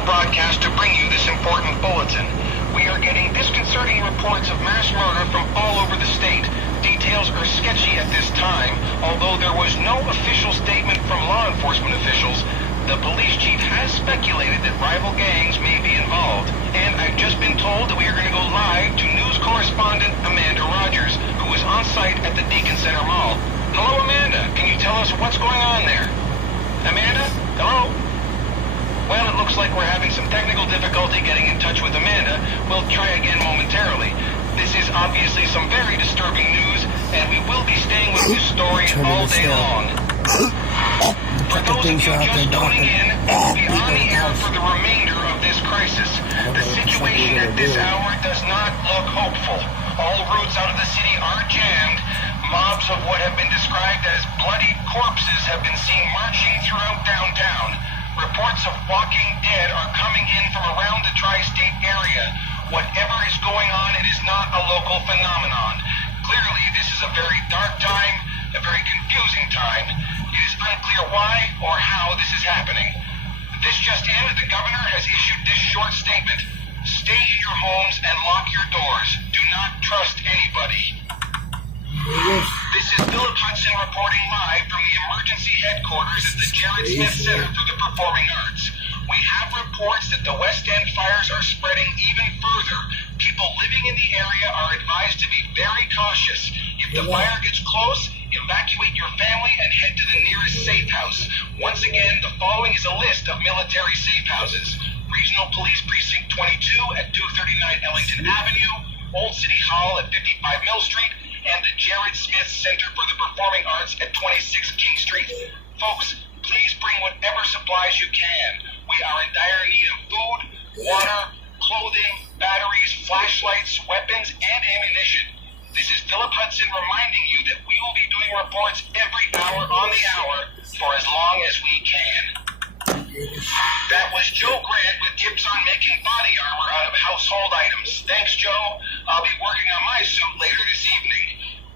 now broadcast to bring you this important bulletin. We are getting disconcerting reports of mass murder from all over the state. Details are sketchy at this time, although there was no official statement from law enforcement officials. The police chief has speculated that rival gangs may be involved. And I've just been told that we are going to go live to news correspondent Amanda Rogers, who is on site at the Deacon Center Mall. Hello, Amanda. Can you tell us what's going on there? Amanda? Hello? Well, it looks like we're having some technical difficulty getting in touch with Amanda. We'll try again momentarily. This is obviously some very disturbing news, and we will be staying with this story all day long. For those of you just tuning in, we'll be on the air for the remainder of this crisis. The situation at this hour does not look hopeful. All routes out of the city are jammed. Mobs of what have been described as bloody corpses have been seen marching throughout downtown. Reports of walking dead are coming in from around the tri-state area. Whatever is going on, it is not a local phenomenon. Clearly, this is a very dark time, a very confusing time. It is unclear why or how this is happening. This just in, the governor has issued this short statement. Stay in your homes and lock your doors. Do not trust anybody. This is Philip Hudson reporting live from the emergency headquarters at the Jared Smith Center for the Performing Arts. We have reports that the West End fires are spreading even further. People living in the area are advised to be very cautious. If the fire gets close, evacuate your family and head to the nearest safe house. Once again, the following is a list of military safe houses. Regional Police Precinct 22 at 239 Ellington Avenue, Old City Hall at 55 Mill Street, and the Jared Smith Center for the Performing Arts at 26 King Street. Folks, please bring whatever supplies you can. We are in dire need of food, water, clothing, batteries, flashlights, weapons, and ammunition. This is Philip Hudson reminding you that we will be doing reports every hour on the hour for as long as we can. That was Joe Grant with tips on making body armor out of household items. Thanks, Joe. I'll be working on my suit later this evening.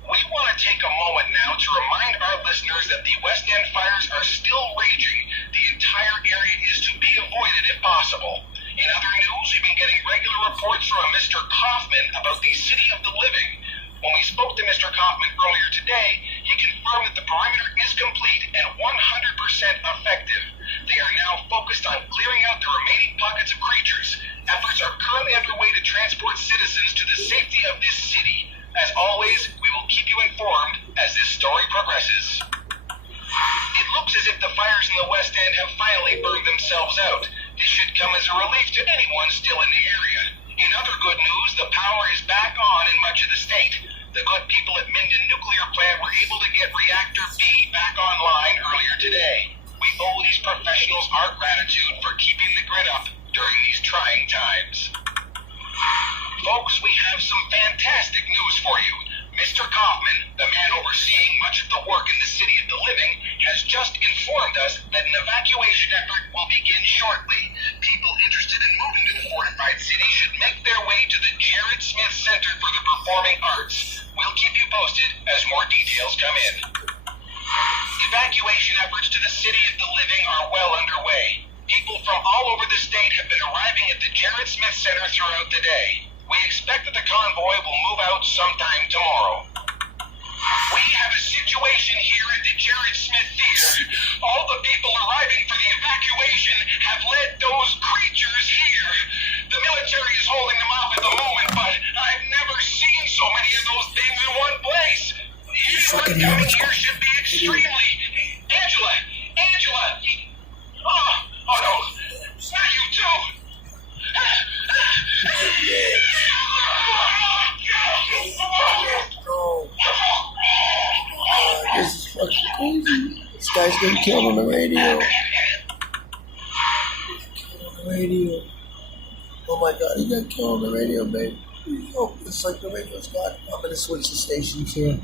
We want to take a moment now to remind our listeners that the West End fires are still raging. The entire area is to be avoided if possible. In other news, we've been getting regular reports from a Mr. Kaufman about the City of the Living. When we spoke to Mr. Kaufman earlier today, he confirmed that the perimeter is complete and 100% effective. They are now focused on clearing out the remaining pockets of creatures. Efforts are currently underway to transport citizens to the safety of this city. As always, we will keep you informed as this story progresses. It looks as if the fires in the West End have finally burned themselves out. This should come as a relief to anyone still in the area. In other good news, the power is back on in much of the state. The good people at Minden Nuclear Plant were able to get Reactor B back online earlier today. We owe these professionals our gratitude for keeping the grid up during these trying times. Folks, we have some fantastic news for you. Mr. Kaufman, the man overseeing much of the work in the City of the Living, has just informed us that an evacuation effort will begin shortly. People interested in moving to the fortified city should make their way to the Jared Smith Center for the Performing Arts. We'll keep you posted as more details come in. Evacuation efforts to the City of the Living are well underway. People from all over the state have been arriving at the Jared Smith Center throughout the day. We expect that the convoy will move out sometime tomorrow. We have a situation here at the Jared Smith Theater. All the people arriving for the evacuation have led those creatures here. The military is holding them off at the moment, but I've never seen so many of those things in one place. Anyone coming here should be extremely... Angela! Oh no! Not you too! This is fucking crazy. This guy's getting killed on the radio. Oh my god, he got killed on the radio, babe. Oh, it's like the radio's got. I'm gonna switch the stations here.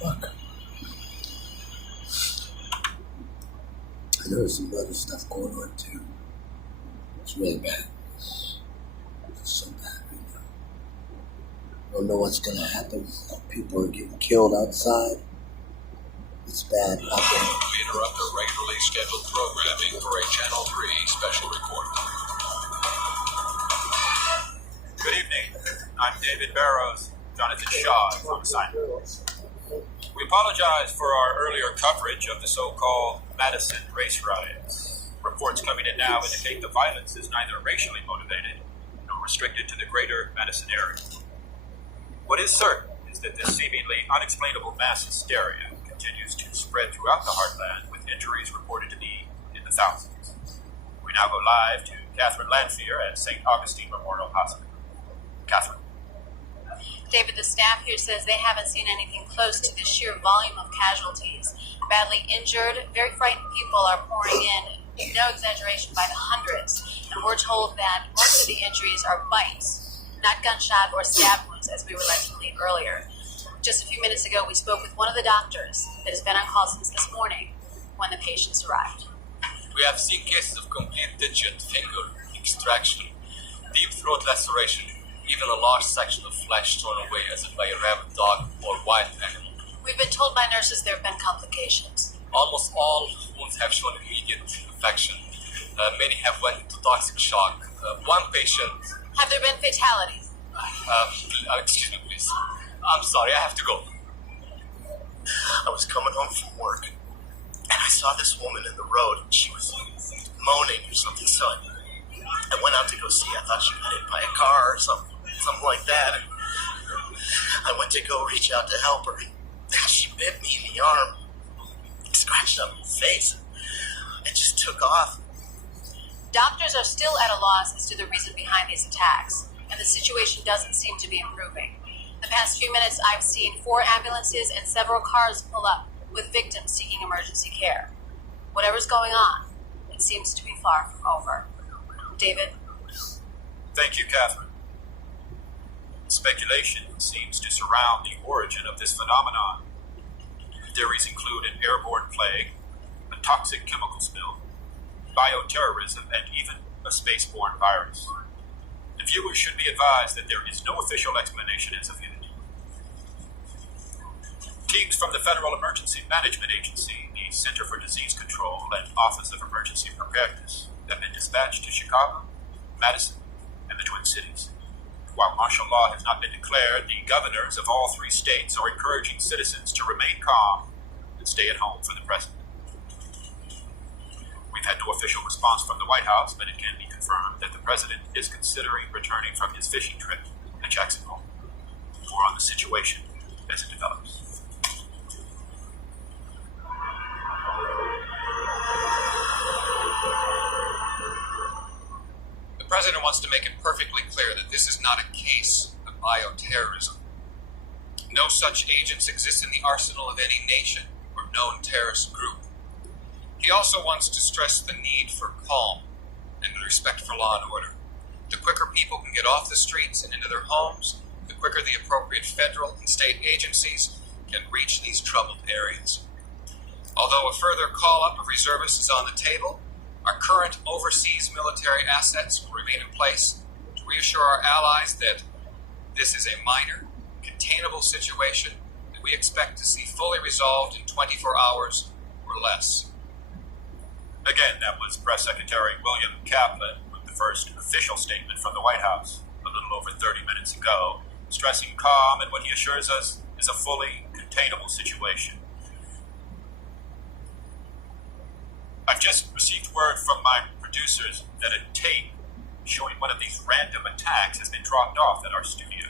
Fuck. I know there's some other stuff going on too. It's really bad. It's so bad right now. I don't know what's gonna happen. People are getting killed outside. It's bad out there. We interrupt the regularly scheduled programming for a Channel 3 special report. I'm David Barrows, Jonathan Shaw from assignment. We apologize for our earlier coverage of the so-called Madison race riots. Reports coming in now indicate the violence is neither racially motivated nor restricted to the greater Madison area. What is certain is that this seemingly unexplainable mass hysteria continues to spread throughout the heartland, with injuries reported to be in the thousands. We now go live to Catherine Lanphier at St. Augustine Memorial Hospital. Catherine. David, the staff here says they haven't seen anything close to the sheer volume of casualties. Badly injured, very frightened people are pouring in, no exaggeration, by the hundreds. And we're told that most of the injuries are bites, not gunshot or stab wounds, as we were led to believe earlier. Just a few minutes ago, we spoke with one of the doctors that has been on call since this morning when the patients arrived. We have seen cases of complete digit finger extraction, deep throat laceration, even a large section of flesh torn away as if by a rabid dog or wild animal. We've been told by nurses there have been complications. Almost all wounds have shown immediate infection. Many have went into toxic shock. One patient... Have there been fatalities? Excuse me, please. I'm sorry, I have to go. I was coming home from work, and I saw this woman in the road, and she was moaning or something, so I went out to go see. I thought she got hit by a car or something like that, and I went to go reach out to help her, and she bit me in the arm, scratched up my face, and just took off. Doctors are still at a loss as to the reason behind these attacks, and the situation doesn't seem to be improving. The past few minutes, I've seen 4 ambulances and several cars pull up with victims seeking emergency care. Whatever's going on, it seems to be far from over. David? Thank you, Catherine. Speculation seems to surround the origin of this phenomenon. Theories include an airborne plague, a toxic chemical spill, bioterrorism, and even a spaceborne virus. The viewers should be advised that there is no official explanation as of yet. Teams from the Federal Emergency Management Agency, the Center for Disease Control, and Office of Emergency Preparedness have been dispatched to Chicago, Madison, and the Twin Cities. While martial law has not been declared, the governors of all 3 states are encouraging citizens to remain calm and stay at home for the present. We've had no official response from the White House, but it can be confirmed that the president is considering returning from his fishing trip at Jackson Hole. More on the situation as it develops. The president wants to make it perfectly clear that this is not a case of bioterrorism. No such agents exist in the arsenal of any nation or known terrorist group. He also wants to stress the need for calm and respect for law and order. The quicker people can get off the streets and into their homes, the quicker the appropriate federal and state agencies can reach these troubled areas. Although a further call-up of reservists is on the table, our current overseas military assets will remain in place to reassure our allies that this is a minor, containable situation that we expect to see fully resolved in 24 hours or less. Again, that was Press Secretary William Kaplan with the first official statement from the White House a little over 30 minutes ago, stressing calm and what he assures us is a fully containable situation. I've just received word from my producers that a tape showing one of these random attacks has been dropped off at our studio.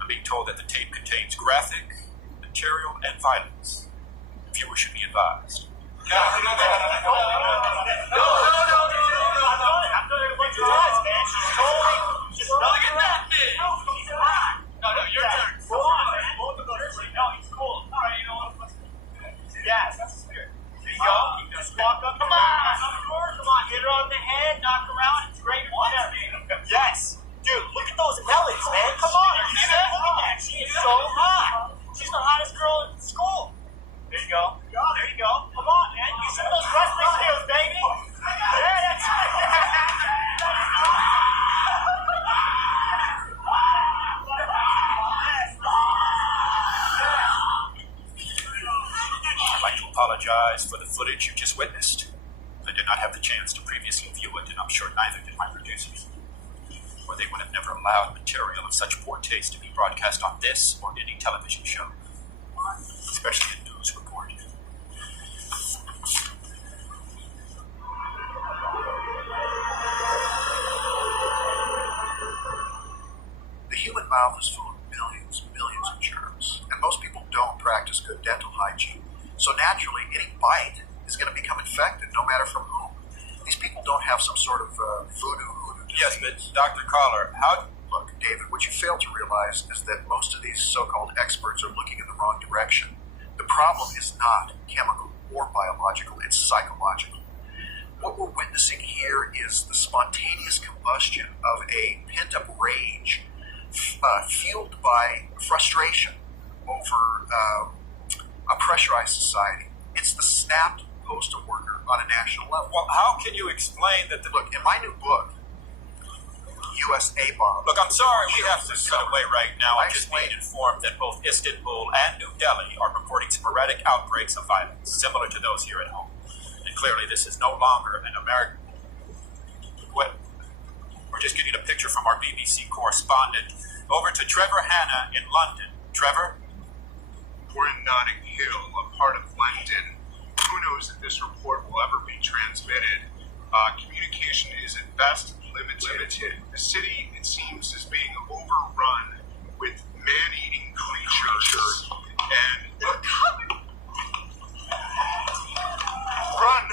I'm being told that the tape contains graphic material and violence. Viewers should be advised. Yes. Dude, look at those melons, man. Come on. Look at that. She is so hot. She's the hottest girl in school. There you go. There you go. Come on, man. You show those wrestling skills, baby. Yeah, that's I'd like to apologize for the footage you just witnessed. I did not have the chance to previously view it, and I'm sure neither did my producers. or they would have never allowed material of such poor taste to be broadcast on this or any television show, especially a news report. The human mouth is full of millions and millions of germs, and most people don't practice good dental hygiene. So naturally, any bite is going to become infected, no matter from whom. These people don't have some sort of voodoo disease. Yes, but Dr. Collar, how... Look, David, what you fail to realize is that most of these so-called experts are looking in the wrong direction. The problem is not chemical or biological, it's psychological. What we're witnessing here is the spontaneous combustion of a pent-up rage fueled by frustration over a pressurized society. It's the snapped postal worker on a national level. Well, how can you explain that the... Look, in my new book, USA Bomb. Look, I'm sorry, we have to cut away right now. I'm just being informed that both Istanbul and New Delhi are reporting sporadic outbreaks of violence, similar to those here at home. And clearly this is no longer an American... What? We're just getting a picture from our BBC correspondent. Over to Trevor Hanna in London. Trevor? We're in Notting Hill, a part of London. Who knows if this report will ever be transmitted? Communication is at best limited. The city, it seems, is being overrun with man-eating creatures. And they're coming! Run!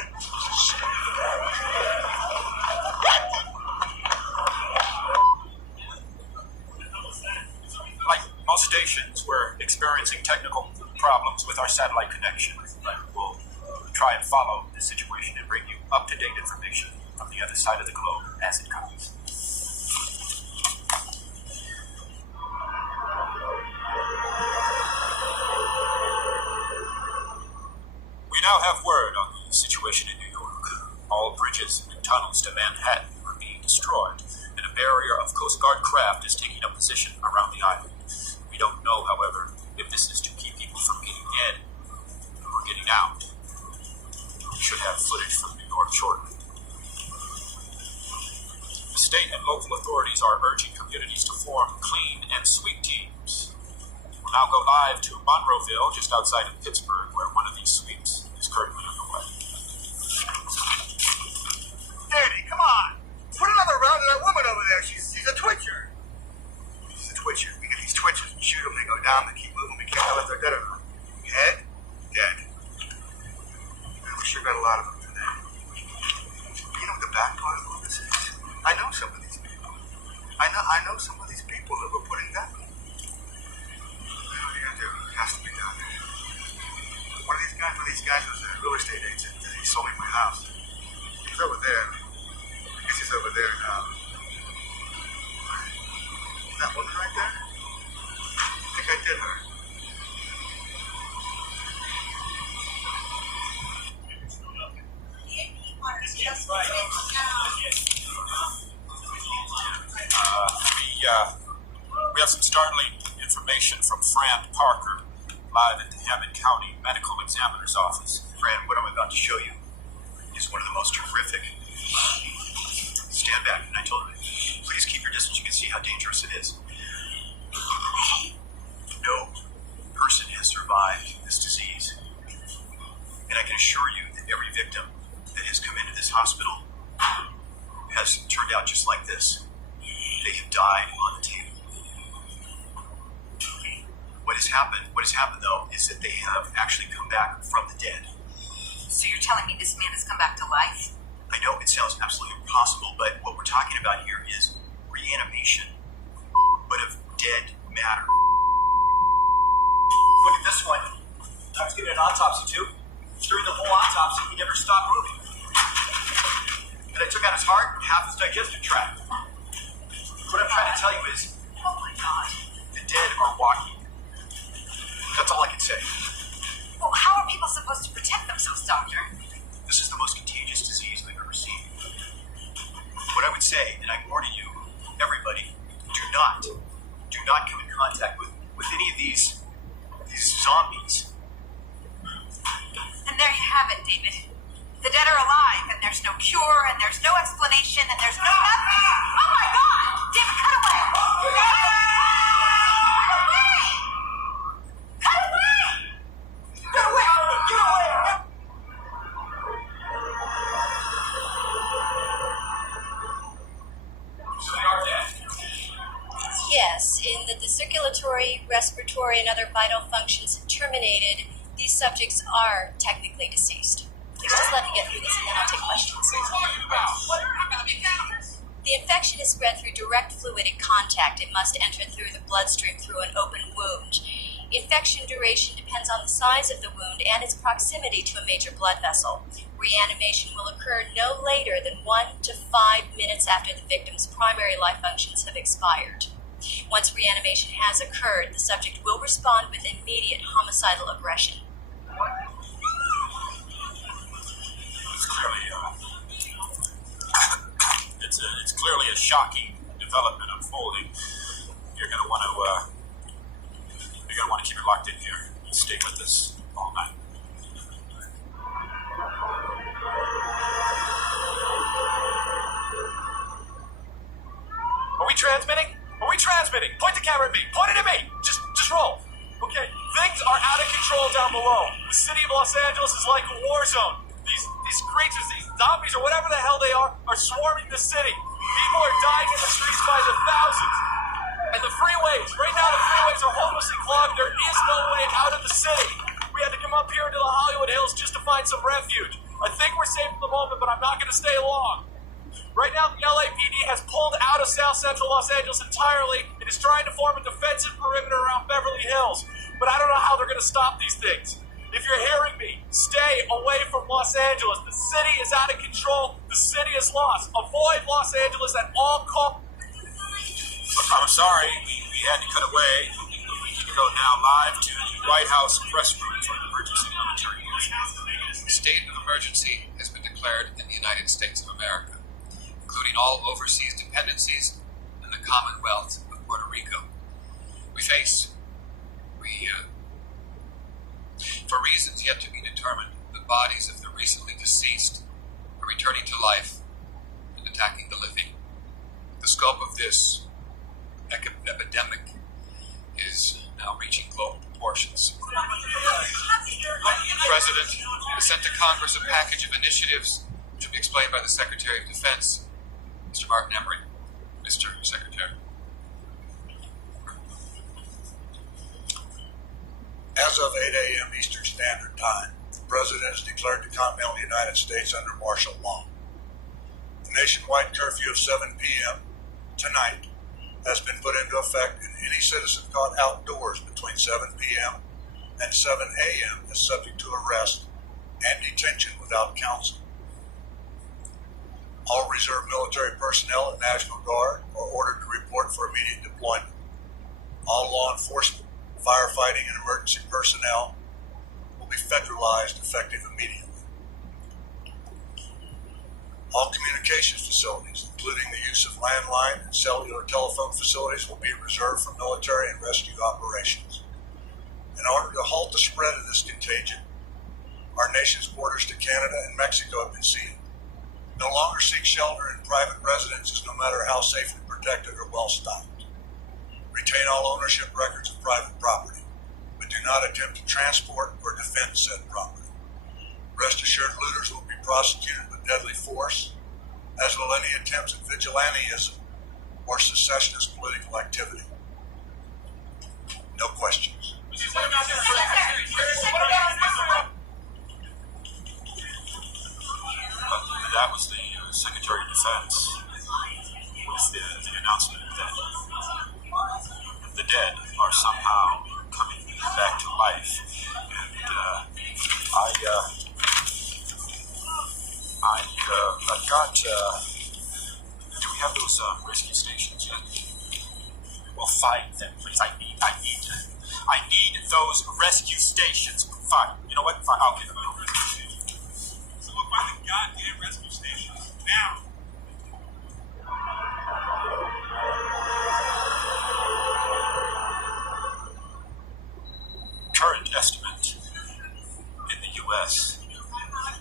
Like most stations, we're experiencing technical problems with our satellite connection. But we'll try and follow the situation and bring you up-to-date information from the other side of the globe as it comes. We now have word on the situation in New York. All bridges and tunnels to Manhattan are being destroyed, and a barrier of Coast Guard craft is taking up position around the island. We don't know, however, if this is to keep people from getting in or getting out. We should have footage from New York shortly. The state and local authorities are urging communities to form clean and sweep teams. We'll now go live to Monroeville, just outside of Pittsburgh, where one of these sweeps is currently underway. Danny, come on! Put another round of that woman over there. She's a twitcher. She's a twitcher. We get these twitchers. We shoot them. They go down. They keep moving. We can't tell if they're dead or not. Head? Dead. Man, we sure got a lot of them today. You know what the bad part of all this is? I know some of these people. I know some of these people that we're putting down. What are you gonna do? It has to be done. One of these guys was a real estate agent. He sold me my house. He's over there. I guess he's over there now. That woman right there? I think I did her. We have some startling information from Fran Parker, live at the Hammond County Medical Examiner's Office. Fran, what I'm about to show you is one of the most horrific. Stand back, and I told her, please keep your distance. You can see how dangerous it is. No person has survived this disease. And I can assure you that every victim that has come into this hospital has turned out just like this. They have died on the table. What has happened though, is that they have actually come back from the dead. So you're telling me this man has come back to life? I know it sounds absolutely impossible, but what we're talking about here is reanimation, but of dead matter. Look at this one. I was giving an autopsy too. During the whole autopsy, he never stopped moving. And I took out his heart and half his digestive tract. What I'm trying to tell you is, Oh my God. the dead are walking. That's all I can say. Well, how are people supposed to protect themselves, Doctor? This is the most contagious disease I've ever seen. What I would say, and I'm warning you, everybody, do not come in contact with any of these zombies. And there you have it, David. The dead are alive, and there's no cure, and there's no explanation, and there's no nothing. Oh my God! David, the circulatory, respiratory, and other vital functions terminated, these subjects are technically deceased. Please just let me get through this and then I'll take questions. The infection is spread through direct fluidic contact. It must enter through the bloodstream through an open wound. Infection duration depends on the size of the wound and its proximity to a major blood vessel. Reanimation will occur no later than 1 to 5 minutes after the victim's primary life functions have expired. Once reanimation has occurred, the subject will respond with immediate homicidal aggression. It's clearly a shocking development unfolding. You're going to want to keep it locked in here and stay with us all night. Are we transmitting? Are we transmitting? Point the camera at me. Point it at me. Just roll. Okay. Things are out of control down below. The city of Los Angeles is like a war zone. These creatures, these zombies or whatever the hell they are swarming the city. People are dying in the streets by the thousands. And the freeways, right now the freeways are hopelessly clogged. There is no way out of the city. We had to come up here into the Hollywood Hills just to find some refuge. I think we're safe for the moment, but I'm not going to stay long. Right now, the LAPD has pulled out of South Central Los Angeles entirely and is trying to form a defensive perimeter around Beverly Hills. But I don't know how they're going to stop these things. If you're hearing me, stay away from Los Angeles. The city is out of control. The city is lost. Avoid Los Angeles at all costs. I'm sorry, we had to cut away. We need to go now live to the White House press room for an emergency military briefing. State of emergency has been declared in the United States of America, including all overseas dependencies and the Commonwealth of Puerto Rico. For reasons yet to be determined, the bodies of the recently deceased are returning to life and attacking the living. The scope of this epidemic is now reaching global proportions. The President has sent to Congress a package of initiatives which will be explained by the Secretary of Defense, Mr. Martin Emery. Mr. Secretary. As of 8 a.m. Eastern Standard Time, the President has declared the continental United States under martial law. The nationwide curfew of 7 p.m. tonight has been put into effect, and any citizen caught outdoors between 7 p.m. and 7 a.m. is subject to arrest and detention without counsel. All reserve military personnel and National Guard are ordered to report for immediate deployment. All law enforcement, firefighting, and emergency personnel will be federalized effective immediately. All communications facilities, including the use of landline and cellular telephone facilities, will be reserved for military and rescue operations. In order to halt the spread of this contagion, our nation's borders to Canada and Mexico have been sealed. No longer seek shelter in private residences, no matter how safely protected or well stocked. Retain all ownership records of private property, but do not attempt to transport or defend said property. Rest assured, looters will be prosecuted with deadly force, as will any attempts at vigilantism or secessionist political activity. No questions. That was the Secretary of Defense with the announcement that the dead are somehow coming back to life. And I've got, do we have those rescue stations yet? Well, find them, please. I need those rescue stations. Fine. You know what? Fine. I'll give them. So we'll find the goddamn rescue stations now. Current estimate in the U.S.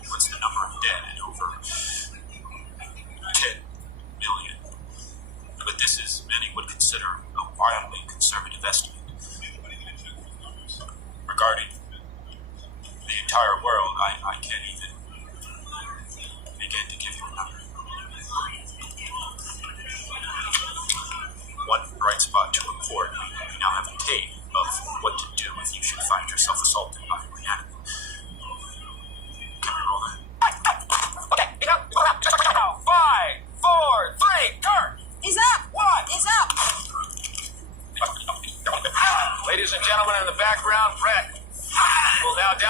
puts the number of dead at over 10 million. But this is, many would consider, a wildly conservative estimate. Regarding the entire world, I can't even begin to give you a number. One bright spot to report. We now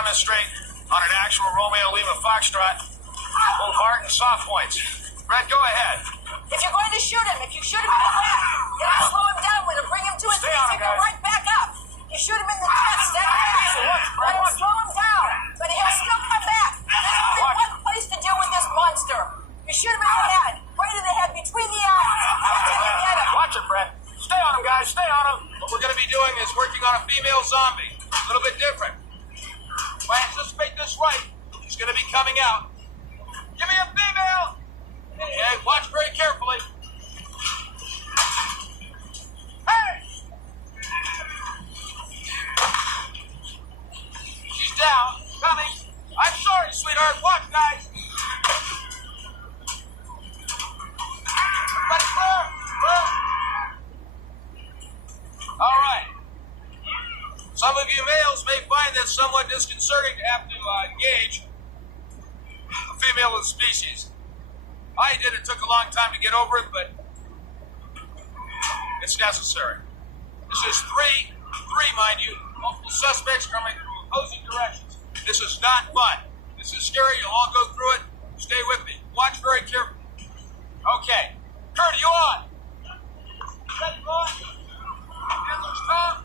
demonstrate on an actual Romeo Lima Foxtrot, both hard and soft points. Brett, go ahead. If you're going to shoot him, if you shoot him in the back, you don't slow him down with it. Bring him to his Stay knees on and him, go guys. right back up. You shoot him in the chest, that ass. Let him slow him down, but he'll still come back. There's only one place to deal with this monster. You shoot him in the head, right in the head, between the eyes, until you get him. Watch it, Brett. Stay on him, guys. Stay on him. What we're going to be doing is working on a female zombie. A little bit different. If I anticipate this right, she's going to be coming out. Give me a female. Okay, watch very carefully. Hey! She's down. Coming. I'm sorry, sweetheart. Watch, guys. Let's clear. Clear. All right. Some of you males may find this somewhat disconcerting to have to engage a female of the species. I did. It took a long time to get over it, but it's necessary. This is three, mind you, multiple suspects coming from opposing directions. This is not fun. This is scary. You'll all go through it. Stay with me. Watch very carefully. Okay. Kurt, are you on? Ready, boy? Hands are strong.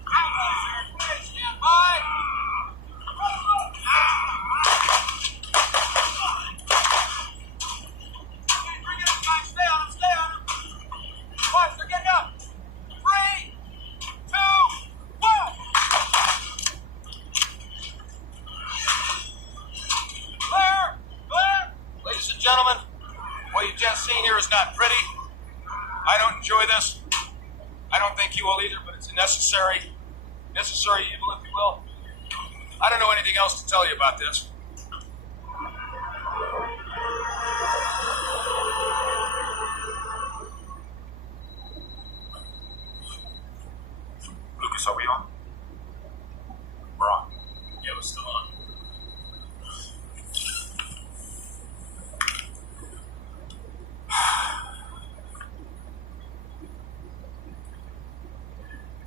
Please stand by. Bring it up, guys. Stay on him. Stay on him. Watch, they're getting up. 3, 2, 1. Clear. Clear. Ladies and gentlemen, what you've just seen here is not pretty. I don't enjoy this. I don't think you will either, but it's a necessary evil, if you will. I don't know anything else to tell you about this. Lucas, are we on? We're on. Yeah, we're still on.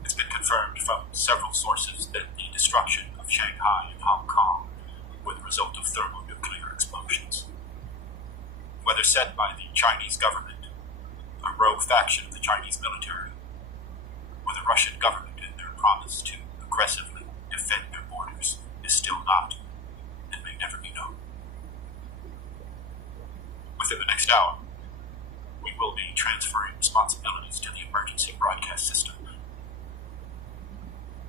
It's been confirmed from several sources that the destruction of Shanghai and Hong Kong were the result of thermonuclear explosions. Whether said by the Chinese government, a rogue faction of the Chinese military, or the Russian government in their promise to aggressively defend their borders, is still not and may never be known. Within the next hour, we will be transferring responsibilities to the emergency broadcast system.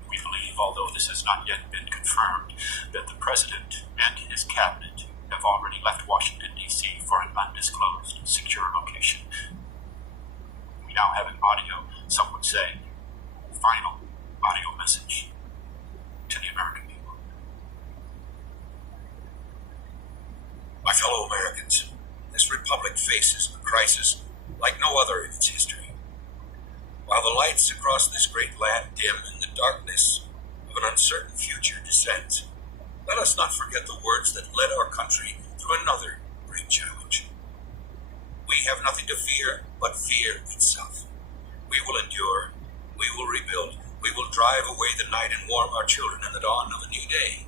We believe, although this has not yet been confirmed, that the President and his cabinet have already left Washington, D.C. for an undisclosed, secure location. We now have an audio, some would say, final audio message to the American people. My fellow Americans, this republic faces a crisis like no other in its history. While the lights across this great land dim and the darkness of an uncertain future descends, let us not forget the words that led our country through another great challenge. We have nothing to fear but fear itself. We will endure, we will rebuild, we will drive away the night and warm our children in the dawn of a new day.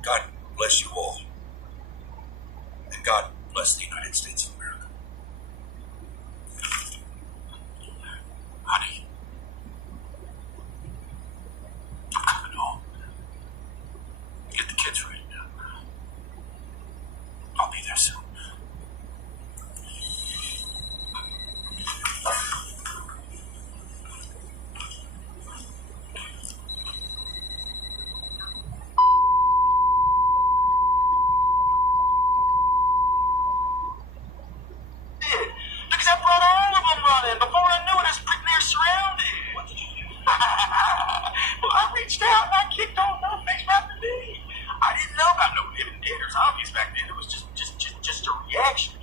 God bless you all. And God bless the United States of America. Honey, I'm coming home. Get the kids ready now. I'll be there soon. Because I brought all of them running. Before I knew it, I was pretty near surrounded. What did you do? Well, I reached out and I kicked old No-Face Raptor D. I didn't know about no living dead or zombies back then. It was just a reaction.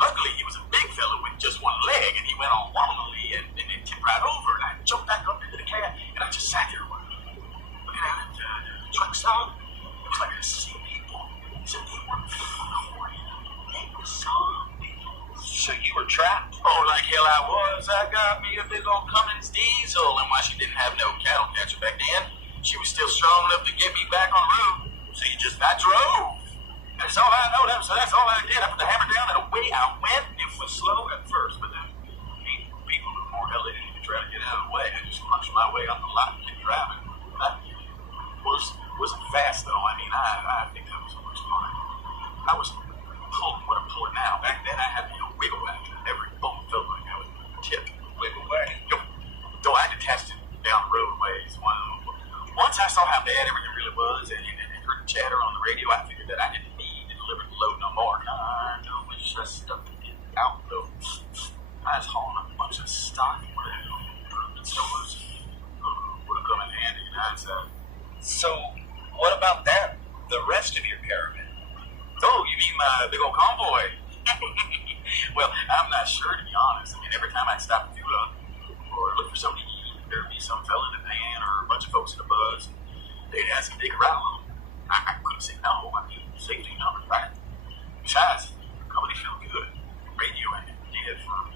Luckily, he was a big fella with just one leg, and he went on wobbly and then tipped right over, and I jumped back up into the cab, and I just sat there looking out at the truck stop. It was like I see people. So they were they were zombies. So you were trapped? Oh, like hell I was. I got me a big old Cummins diesel, and while she didn't have no cattle catcher back then, She was still strong enough to get me back on the road. So I drove. That's all I know. That's all I did. I put the hammer down and away I went. It was slow at first, but then people were more elevated to try to get out of the way. I just punched my way on the lot and kept driving. Wasn't fast though. I mean, I think that was much fun. I was pulling what I'm pulling now. Back then, I had to wiggle wagon. Every bolt felt like I was tipped. Wiggle wagon. Though I detached it down the roadways. Once I saw how bad everything really was and heard the chatter on the radio, I figured that I didn't need to deliver the load no more. I wish I stuck it out though. I was hauling up a bunch of stock in one of the improvement stores. Would have come in handy in hindsight. So, what about them? The rest of your caravan? Oh, you mean my big old convoy? Well, I'm not sure, to be honest. I mean, every time I'd stop and fuel up or look for something to eat, there'd be some fella in a van or a bunch of folks in a bus. They'd ask if they could ride along. I couldn't say no. I mean, safety numbers, right? Besides, the company felt good. Radio and did for a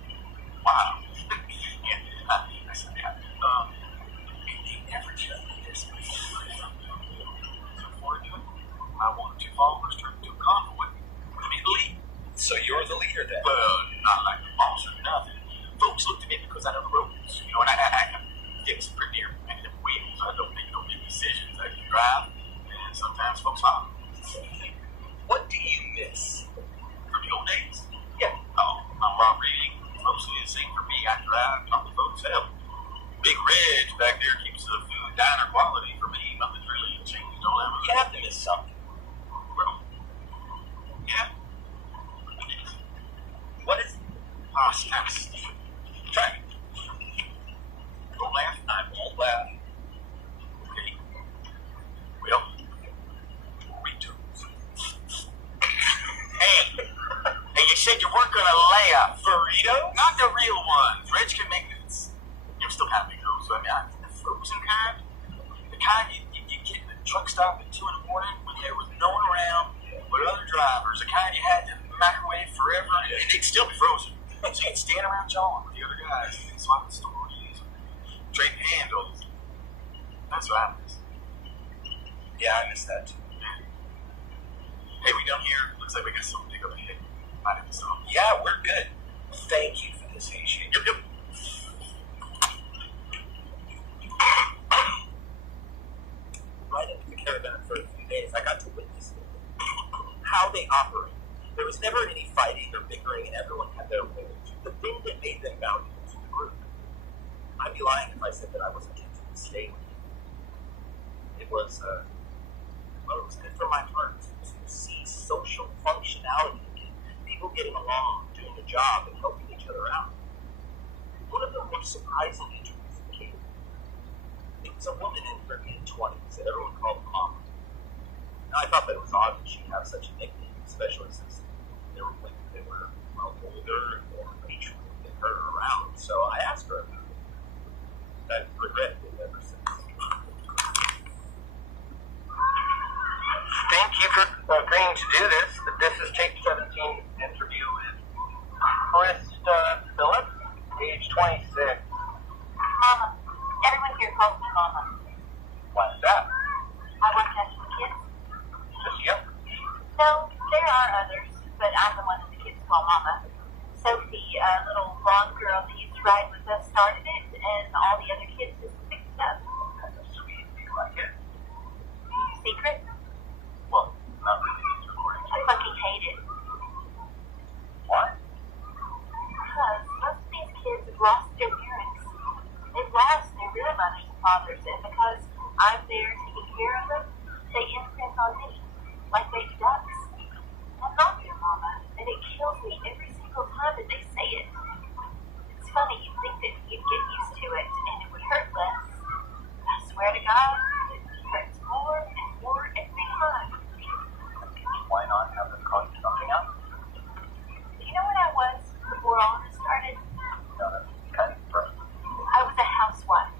while. Yeah, I said that. They never tell me this. My one or two followers turned into a convoy. I mean, lead. So you're the leader then? Well, not like the boss or nothing. Folks looked at me because I know the ropes. And I get some pretty near independent wheels. I don't make no big decisions. I can drive, and sometimes folks follow. What do you miss? From the old days? Yeah. Oh, I'm raw reading. Mostly the same for me. I drive, talk to folks, help. Big Ridge back there keeps the food diner quality for me. Nothing's really changed all that. You have to miss something. Well, yeah. What is it? Oh, snaps. Try it. Don't laugh. I won't laugh. Okay. Well, returns. Hey, you said you weren't gonna laugh. Burrito? Not the real ones. Reg can make this. You're still having those. I mean, the frozen kind. The kind you get in the truck stop at 2 in the morning when there was no one around but other drivers. The kind you had to microwave forever and they'd still be frozen. So you'd stand around jawing with the other guys and swapping stories, trading handles. That's what I miss. Yeah, I miss that too. Hey, we done here? Looks like we got something big up ahead. Might have to solve. Yeah, we're good. Thank you for this, Asian. Yep. Right into the caravan for a few days, I got to witness how they operate. There was never any fighting or bickering, and everyone had their roles. The thing that made them valuable to the group. I'd be lying if I said that I wasn't tempted to stay with them. It was good for my heart to see social functionality again. People getting along, doing the job, and helping each other out. One of the more surprising injuries came. It was a woman in her mid-20s that everyone called Mama. Now, I thought that it was odd that she'd have such a nickname, especially since there were women that were older and more mature than her around. So I asked her about it. I've regretted it ever since. Thank you for agreeing to do this. This is Tape 17 interview with Krista Phillips, age 26. Mama. Everyone here calls me Mama. Why is that? I want to touch the kids. Just you? No, there are others, but I'm the one that the kids call Mama. Sophie, a little blonde girl that used to ride with us, started it, and all the other kids just picked it up. That's a sweet thing like it. Secret? Well, not really. I fucking hate it. Why? Because most of these kids have lost their parents. They've lost their real mothers and fathers, and because I'm there taking care of them, they imprint on me, like baby ducks. I'm not their mama, and it kills me every single time that they say it. It's funny, you'd think that you'd get used to it, and it would hurt less. I swear to God, it hurts more and more every time. Why not have them call you something else? You know what I was before all of this started? No, that's kind of impressive. I was a housewife,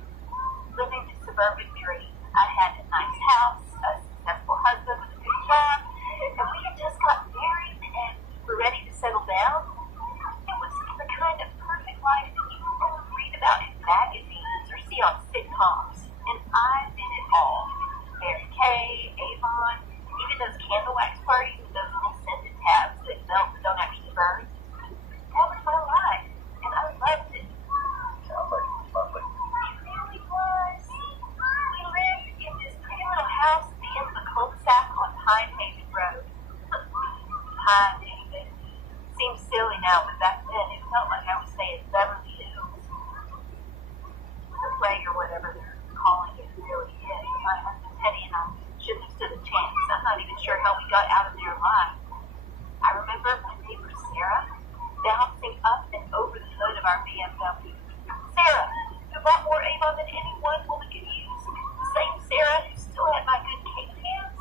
living in suburban dream. I had a nice house, a successful husband with a good job, and know. Sarah, who bought more Avon than any one woman could use. The same Sarah who still had my good cake pans,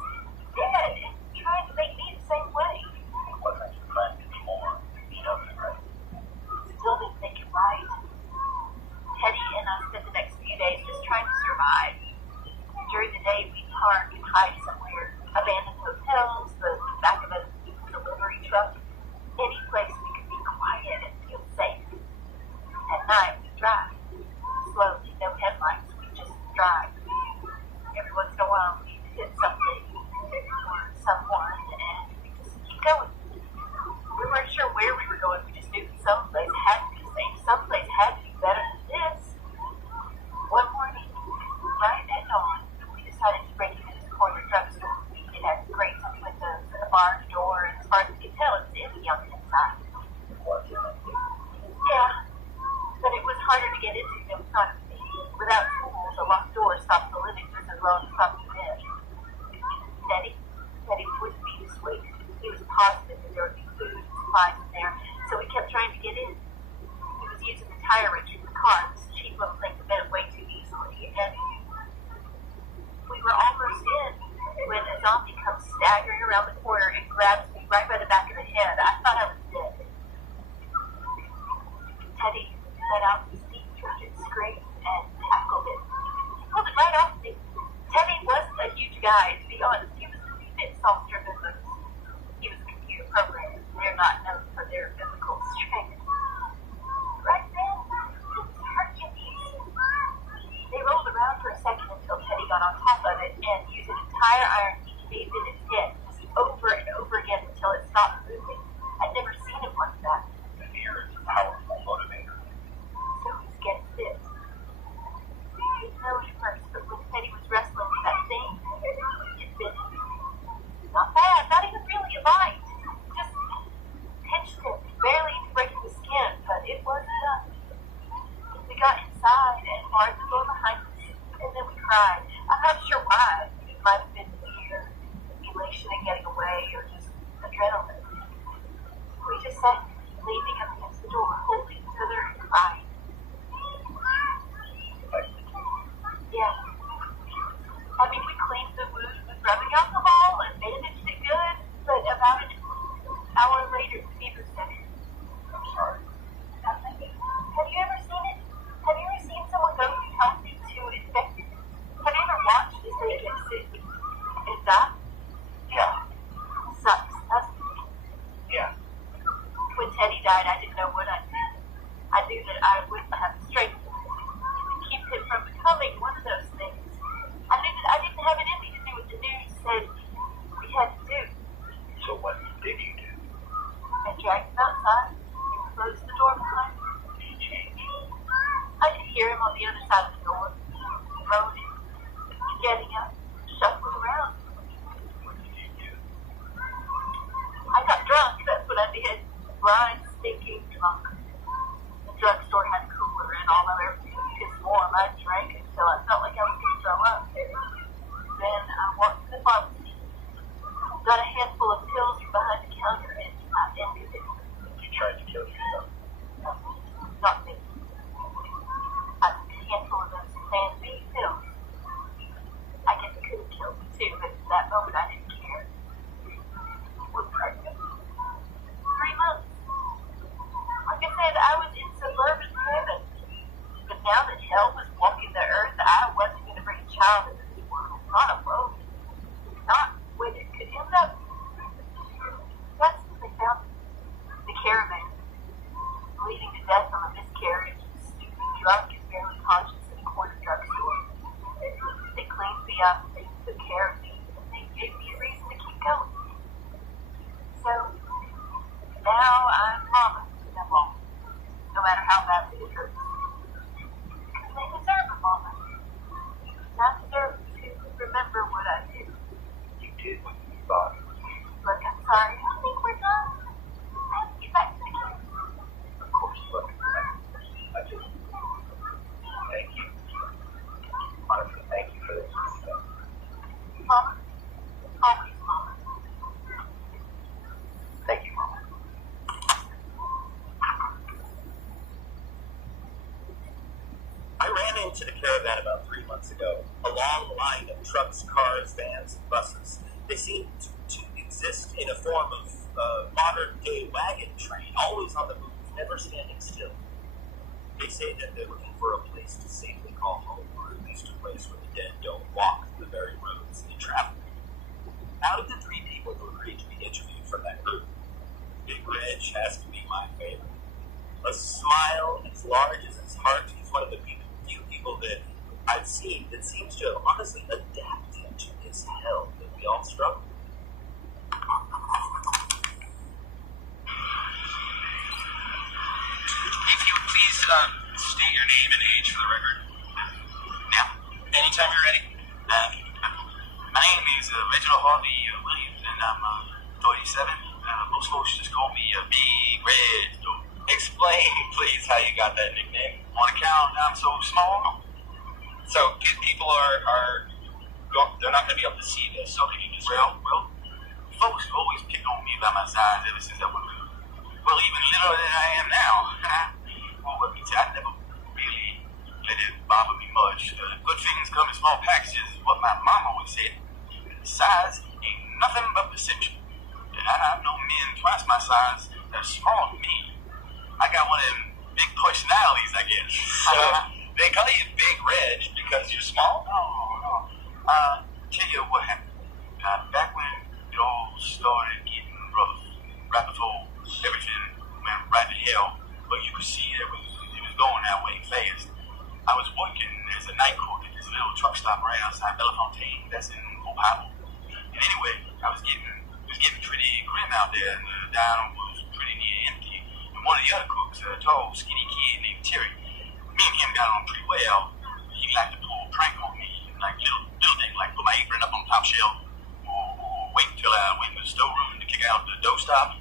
dead, and trying to make me the same way. It wasn't your friend anymore. You know that, right? Still didn't make it right. Teddy and I spent the next few days just trying to survive. During the day, we'd park and hide somewhere. Abandoned hotels, the back of a delivery truck. Any place we could be quiet and feel safe. At night, we'd drive. Slowly, no headlights, we'd just drive. Every once in a while, we'd hit something or someone, and we'd just keep going. We weren't sure where we were going, we just knew someplace had to be safe. Someplace had to be better than this. One morning, right at dawn, we decided to break into this corner drugstore. It had great windows and a barn door, and as far as we could tell, it was empty on the inside. Yeah, but it was harder to get into than we thought it would be. Without tools, a locked door stopped the living room as well as stopped the bed. Teddy wouldn't be asleep. He was positive that there would be food and supplies in there, so we kept trying to get in. He was using the tire wrench in the car, this cheap little thing that bent way too easily, and we were almost in when a zombie comes staggering around the corner and grabs me right by the back of the head. I thought I was dead. Teddy let out his deep-throated scream and tackled it. He pulled it right off me. Teddy wasn't a huge guy, to be honest. He was a bit softer than most. He was a computer programmer. They're not known for their physical strength. Right then, it was Hercules. They rolled around for a second until Teddy got on top of it and used an entire iron he caved in its head just over and over again until it stopped moving. I'd never seen him like that. And fear is a powerful motivator. So he's getting fit. We didn't know at first, but when Teddy was wrestling with that thing, it bit him. Not bad, not even really a bite. Just pinched him, barely breaking the skin, but it was enough. We got inside and barred the door behind us, and then we cried. I'm not sure why. It might have been fear, elation at getting away, or just adrenaline. We just sat leaning up against the door, holding each other and crying. Yeah. I mean, we cleaned the wound with rubbing alcohol and bandaged it good, but about an hour later, the fever set in. I'm sorry. Have you ever seen it? Have you ever seen someone go from healthy to infected? Have you ever watched as they get sick and die? Yeah. Sucks, doesn't it? Yeah. When Teddy died, I didn't know what I'd do. I knew that I wouldn't have the strength to keep him from becoming one of those things. I knew that I didn't have it in me to do what the news said we had to do. So what did you do? I dragged him outside and closed the door behind him. I could hear him on the other side of the door, moaning, getting up, shuffling around. What did you do? I got drunk, that's what I did. Blind, stinking drunk. The drugstore had a cooler, and although everything was piss warm, I drank until I felt like I was going to throw up. Then I walked to the pharmacy, got a handful of pills from behind the counter, and I ended it. You tried to kill yourself. No, not me. I took a handful of those San B pills. I guess it could have killed me too, but at that moment I didn't care. We're pregnant. 3 months. Like I said, I was in suburban heaven. But now that hell was walking the earth, I wasn't going to bring a child into this world. Not alone. Not when it could end up. That's when they found the caravan. Bleeding to death from a miscarriage, stupid, drunk, and barely conscious in a corner drugstore. They cleaned me up, they took care of me, and they gave me a reason to keep going. So, now I'm mama to them all, no matter how badly it hurts. Because they deserve a mama. I deserve drove to the caravan about 3 months ago. A long line of trucks, cars, vans, and buses. They seem to exist in a form of modern-day wagon train, always on the move, never standing still. They say that they're looking for a place to safely call home, or at least a place where the dead don't walk the very roads they travel. Out of the 3 people who agreed to be interviewed from that group, Big Reg has to be my favorite. A smile as large as his heart. He's one of the few people that I've seen that seems to have honestly adapted to this hell that we all struggle with. If you would please state your name and age for the record. Now, anytime you're ready. My name is Reginald Harvey Williams, and I'm 37. Most folks just call me Big Red. Explain, please, how you got that nickname. On account I'm so small. So, people they're not going to be able to see this, so can you just... Well, folks have always picked on me about my size ever since I was little. Well, even littler than I am now. Well, let me tell you, I never really let it bother me much. Good things come in small packages is what my mom always said. Size ain't nothing but perception. I've known men twice my size that are smaller than me. I got one of them big personalities, I guess. They call you Big Reg because you're small? No. Tell you what happened. Back when it all started getting rough, right before everything went right to hell, but you could see it was going that way fast. I was working as a night cook at this little truck stop right outside Bellefontaine, that's in Ohio. And anyway, it was getting pretty grim out there, and the diner was pretty near empty. And one of the other cooks, a tall, skinny kid named Terry, me and him got on pretty well. He liked to pull a prank on me, like little thing, like put my apron up on top shelf, or wait until I went to the storeroom to kick out the doorstop.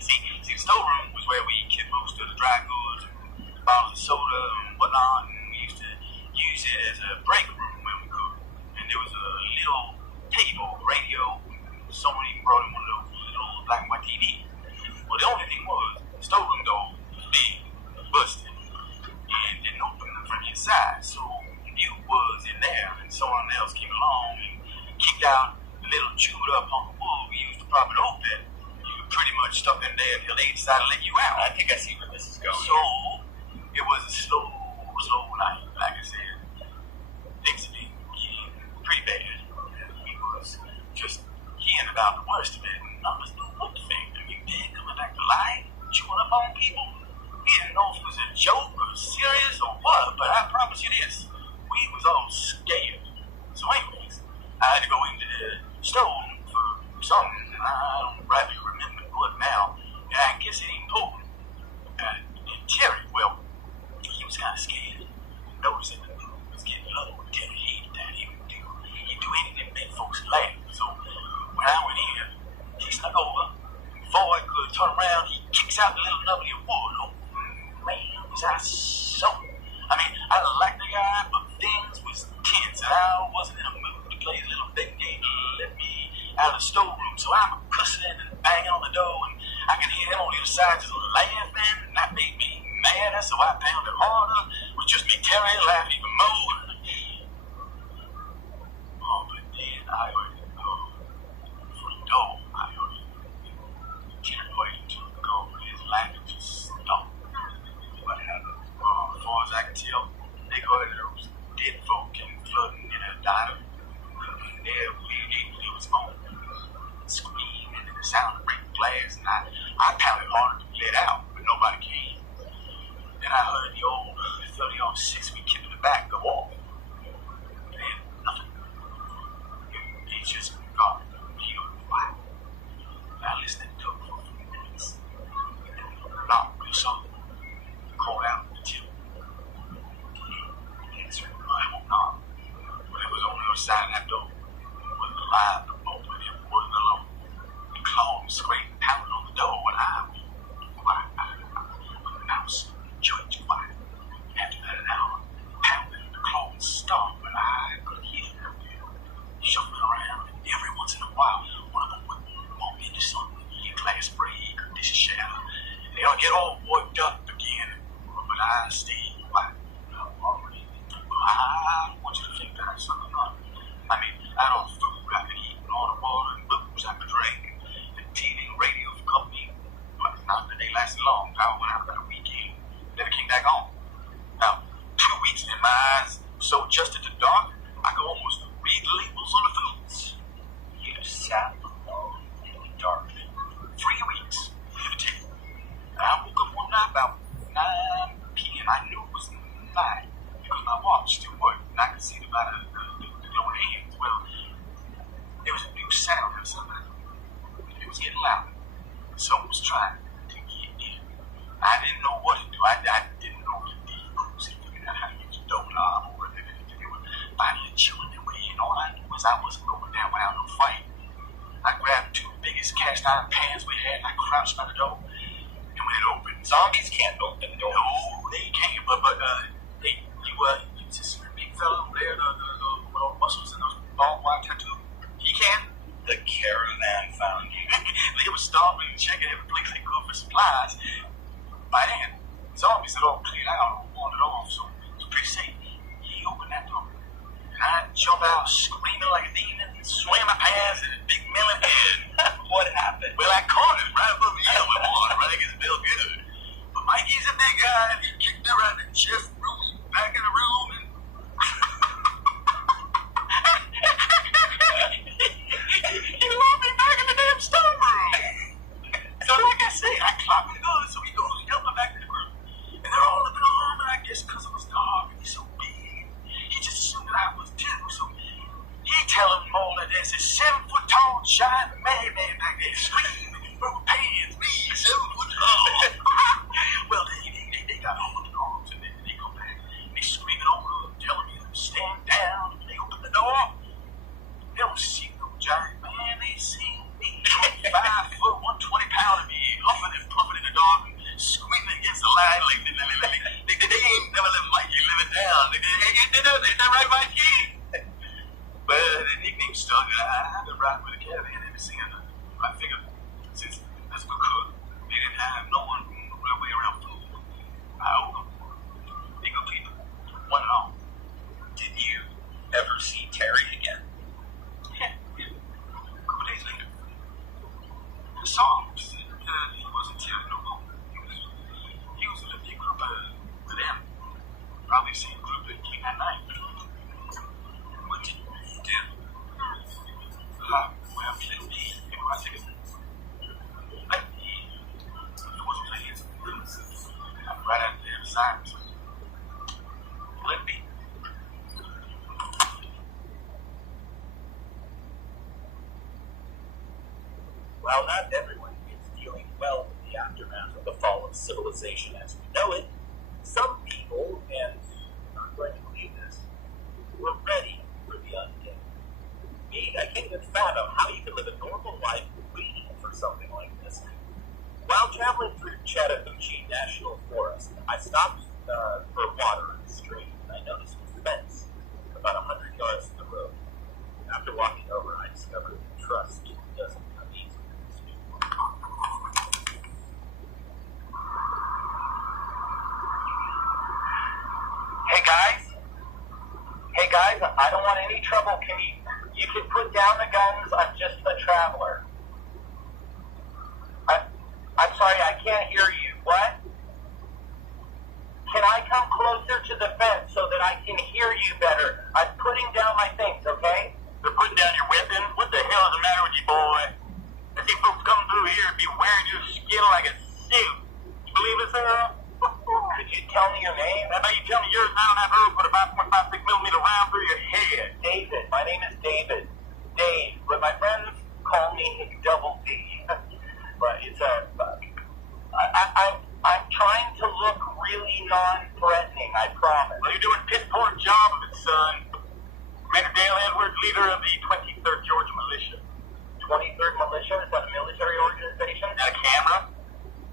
see, the storeroom was where we kept most of the dry goods, and bottles of soda and whatnot, and we used to use it as a break room when we cooked. And there was a little table, radio, someone even brought in one of those little black and white TV. Well, the only thing was, the storeroom door was big, busted, and didn't open from the inside. So you was in there, and someone else came along and kicked out the little chewed up on the wood we used to prop it open. You were pretty much stuck in there until they decided to let you out. I think I see where this is going. So it was a slow night, like I said. Things had been getting pretty bad. We was just hearing about the worst of it, and I was doing what to think. I mean, dead coming back to life, chewing up on people. We didn't know if it was a joke or serious or what, but I promise you this, we was all scared. So anyways, I had to go into the store for something, and I don't rightly remember what now, and I guess it ain't important. And Terry, well, he was kind of scared. Noticing the mood was getting low, and Terry hated that. He'd do anything to make folks laugh. So when I went in, he snuck over. Before I could turn around, he kicks out the little nubbly of wood. Oh, man, was I so... I mean, I liked the guy, but things was tense, and I wasn't in a mood to play a little big game to let me out of the storeroom. So I'm cussing and banging on the door, and I could hear him on the other side just laughing, and that made me mad. So I pounded harder, which just made Terry laugh even more. Oh, but then I heard him go from the door. I heard him. Terry waited to go, but his laughing just stopped. What happened? As far as I can tell, they heard those dead folk came flooding in a diner. And there it was on, screaming, and the sound of breaking glass, and I pounded hard to let out, but nobody came. Then I heard the old 30-06 we kept in the back go off. And nothing. It just got real quiet. I listened to it for a few minutes. Not real something. Called out the tip. He answered, I hope not. But it was on the other side of that door. It wasn't alive no more, but it wasn't alone. The claws scraped, pounding on the door, and I was quiet. A mouse, judge quiet. After that, an hour, pounding, the claws stopped, but I could hear them shuffling around, and every once in a while, one of them would bump into something, a glass break, or dish shatter. They'll get all worked up again. But I stayed quiet. I already I want you to think that it's something on. I mean, I had all the food I could eat, and all the water and booze I could drink, and TV and radio for company. But not that they lasted long. Power went out about a weekend. Never came back on. Now, 2 weeks in my eyes were so adjusted to dark, I could almost read the labels on the foods. You sat alone in the dark. 3 weeks, give or take. I woke up one night about 9 p.m. I knew it was night because my watch still worked and I could see the glowing hands. Well, there was a new sound outside. It was getting louder. Someone was trying to get in. I didn't know what to do. I didn't know the deep figured out how to use a doorknob or if they were finally chilling their way in. All I knew was I wasn't going down without no fight. I grabbed 2 biggest cast iron pans we had and I crouched by the door. And when it opened, zombies can't open the door. No, they can't. But hey, you just a big fella over there, with all the muscles and those bald white tattoo. He can. The caravan found you. They were starving and checking every place they could for supplies. By then, zombies had all cleared out, all wandered off, so it was pretty safe. He opened that door. And I jumped out screaming like a demon, swam my pants in a big melon head. What happened? Well, I caught it right above the yellow with water. I think it felt good. But Mikey's a big guy, and he kicked me right in the chest, back in the room, and he locked me back in the damn stone room. So like I say, I clocked it good, so he goes, help me back to the room. And they're all up in armor, I guess, because it was dark and he's so big. He just assumed that I was dead, so he telling them all that there's this 7-foot tall giant madman back there screaming, broke pants, me, 7 foot tall. Well, they got all the arms and then they go back. They screaming over, telling me to stand down. They open the door. They don't see no giant man. They see me, 5 foot, 120 pound of me, huffing and puffing in the dark and screaming against the line like they ain't never let Mikey live it down. They're right, Mikey. Well, the nickname stuck. I've been riding with a caravan ever since. I figured since that's my cook, they didn't have no one real way around food. I owe them. They complete one and all. Did you ever see Terry again? Yeah. A couple days later. I saw him. He wasn't Terry no more. He was in a big group with them. Probably the same group that came that night. What did you do? Well, I took it. It wasn't playing. I'm right out there beside him. Let me. While not everyone is dealing well with the aftermath of the fall of civilization as we know it, some people, and I'm going to believe this, were ready for the undead. Me, I can't even fathom how you can live a normal life waiting for something like this. While traveling through Chattahoochee National Forest, I stopped for water in the stream, and I noticed a fence about 100 yards from the road. After walking over, I discovered that trust doesn't come easy. Hey guys, I don't want any trouble. You can put down the guns. I'm just a traveler. I'm sorry, I can't hear you. What? Can I come closer to the fence so that I can hear you better? I'm putting down my things, okay? You're putting down your weapon? What the hell is the matter with you, boy? I see folks come through here and be wearing your skin like a suit. You believe it, Sarah? Could you tell me your name? How about you tell me yours and I don't have room for a 5.56 millimeter round through your head? David. My name is David. Dave. But my friends call me Double D. But it's I'm trying to look really non-threatening, I promise. Well, you're doing a piss poor job of it, son. Commander Dale Edwards, leader of the 23rd Georgia Militia. 23rd Militia? Is that a military organization? Got a camera?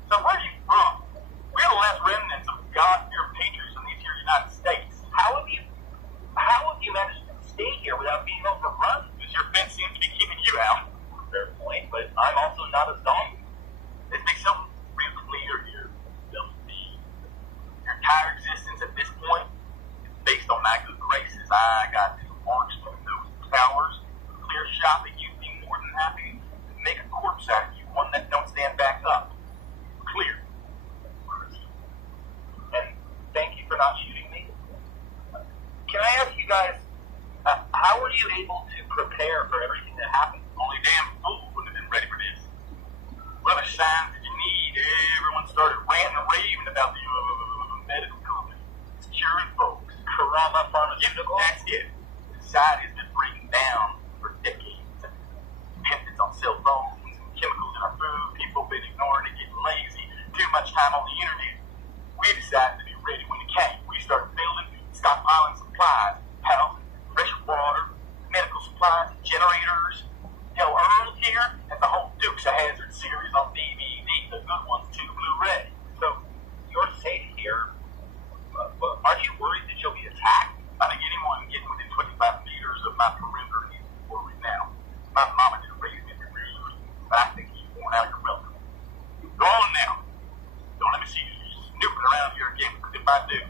So where are you from? We're the last remnants of God-fearing patriots in these here United States. How have you managed to stay here without being overrun? Because your fence seems to be keeping you out. Fair point, but I'm also not a zombie. Let's make something real clear here, Double D. Your entire existence at this point is based on my good for not shooting me. Can I ask you guys, how were you able to prepare for everything that happened? Only damn fool wouldn't have been ready for this. What other signs did you need? Everyone started ranting and raving about the medical company, securing folks, Karama Pharmaceuticals? That's it. Society has been breaking down for decades. Dependence on cell phones and chemicals in our food, people been ignoring it, getting lazy, too much time on the internet. We decided to be ready when it came. We started building, stockpiling supplies, housing, fresh water, medical supplies, generators. Hell, Earl's here has the whole Dukes of Hazzard series on DVD, the good ones too, Blu-ray. So, you're safe here, but aren't you worried that you'll be attacked? I think anyone getting within 25 meters of my perimeter is worried now. My mama didn't raise me for years, but I think you've worn out your welcome. Go on now. Don't let me see you snooping around here again, because if I do,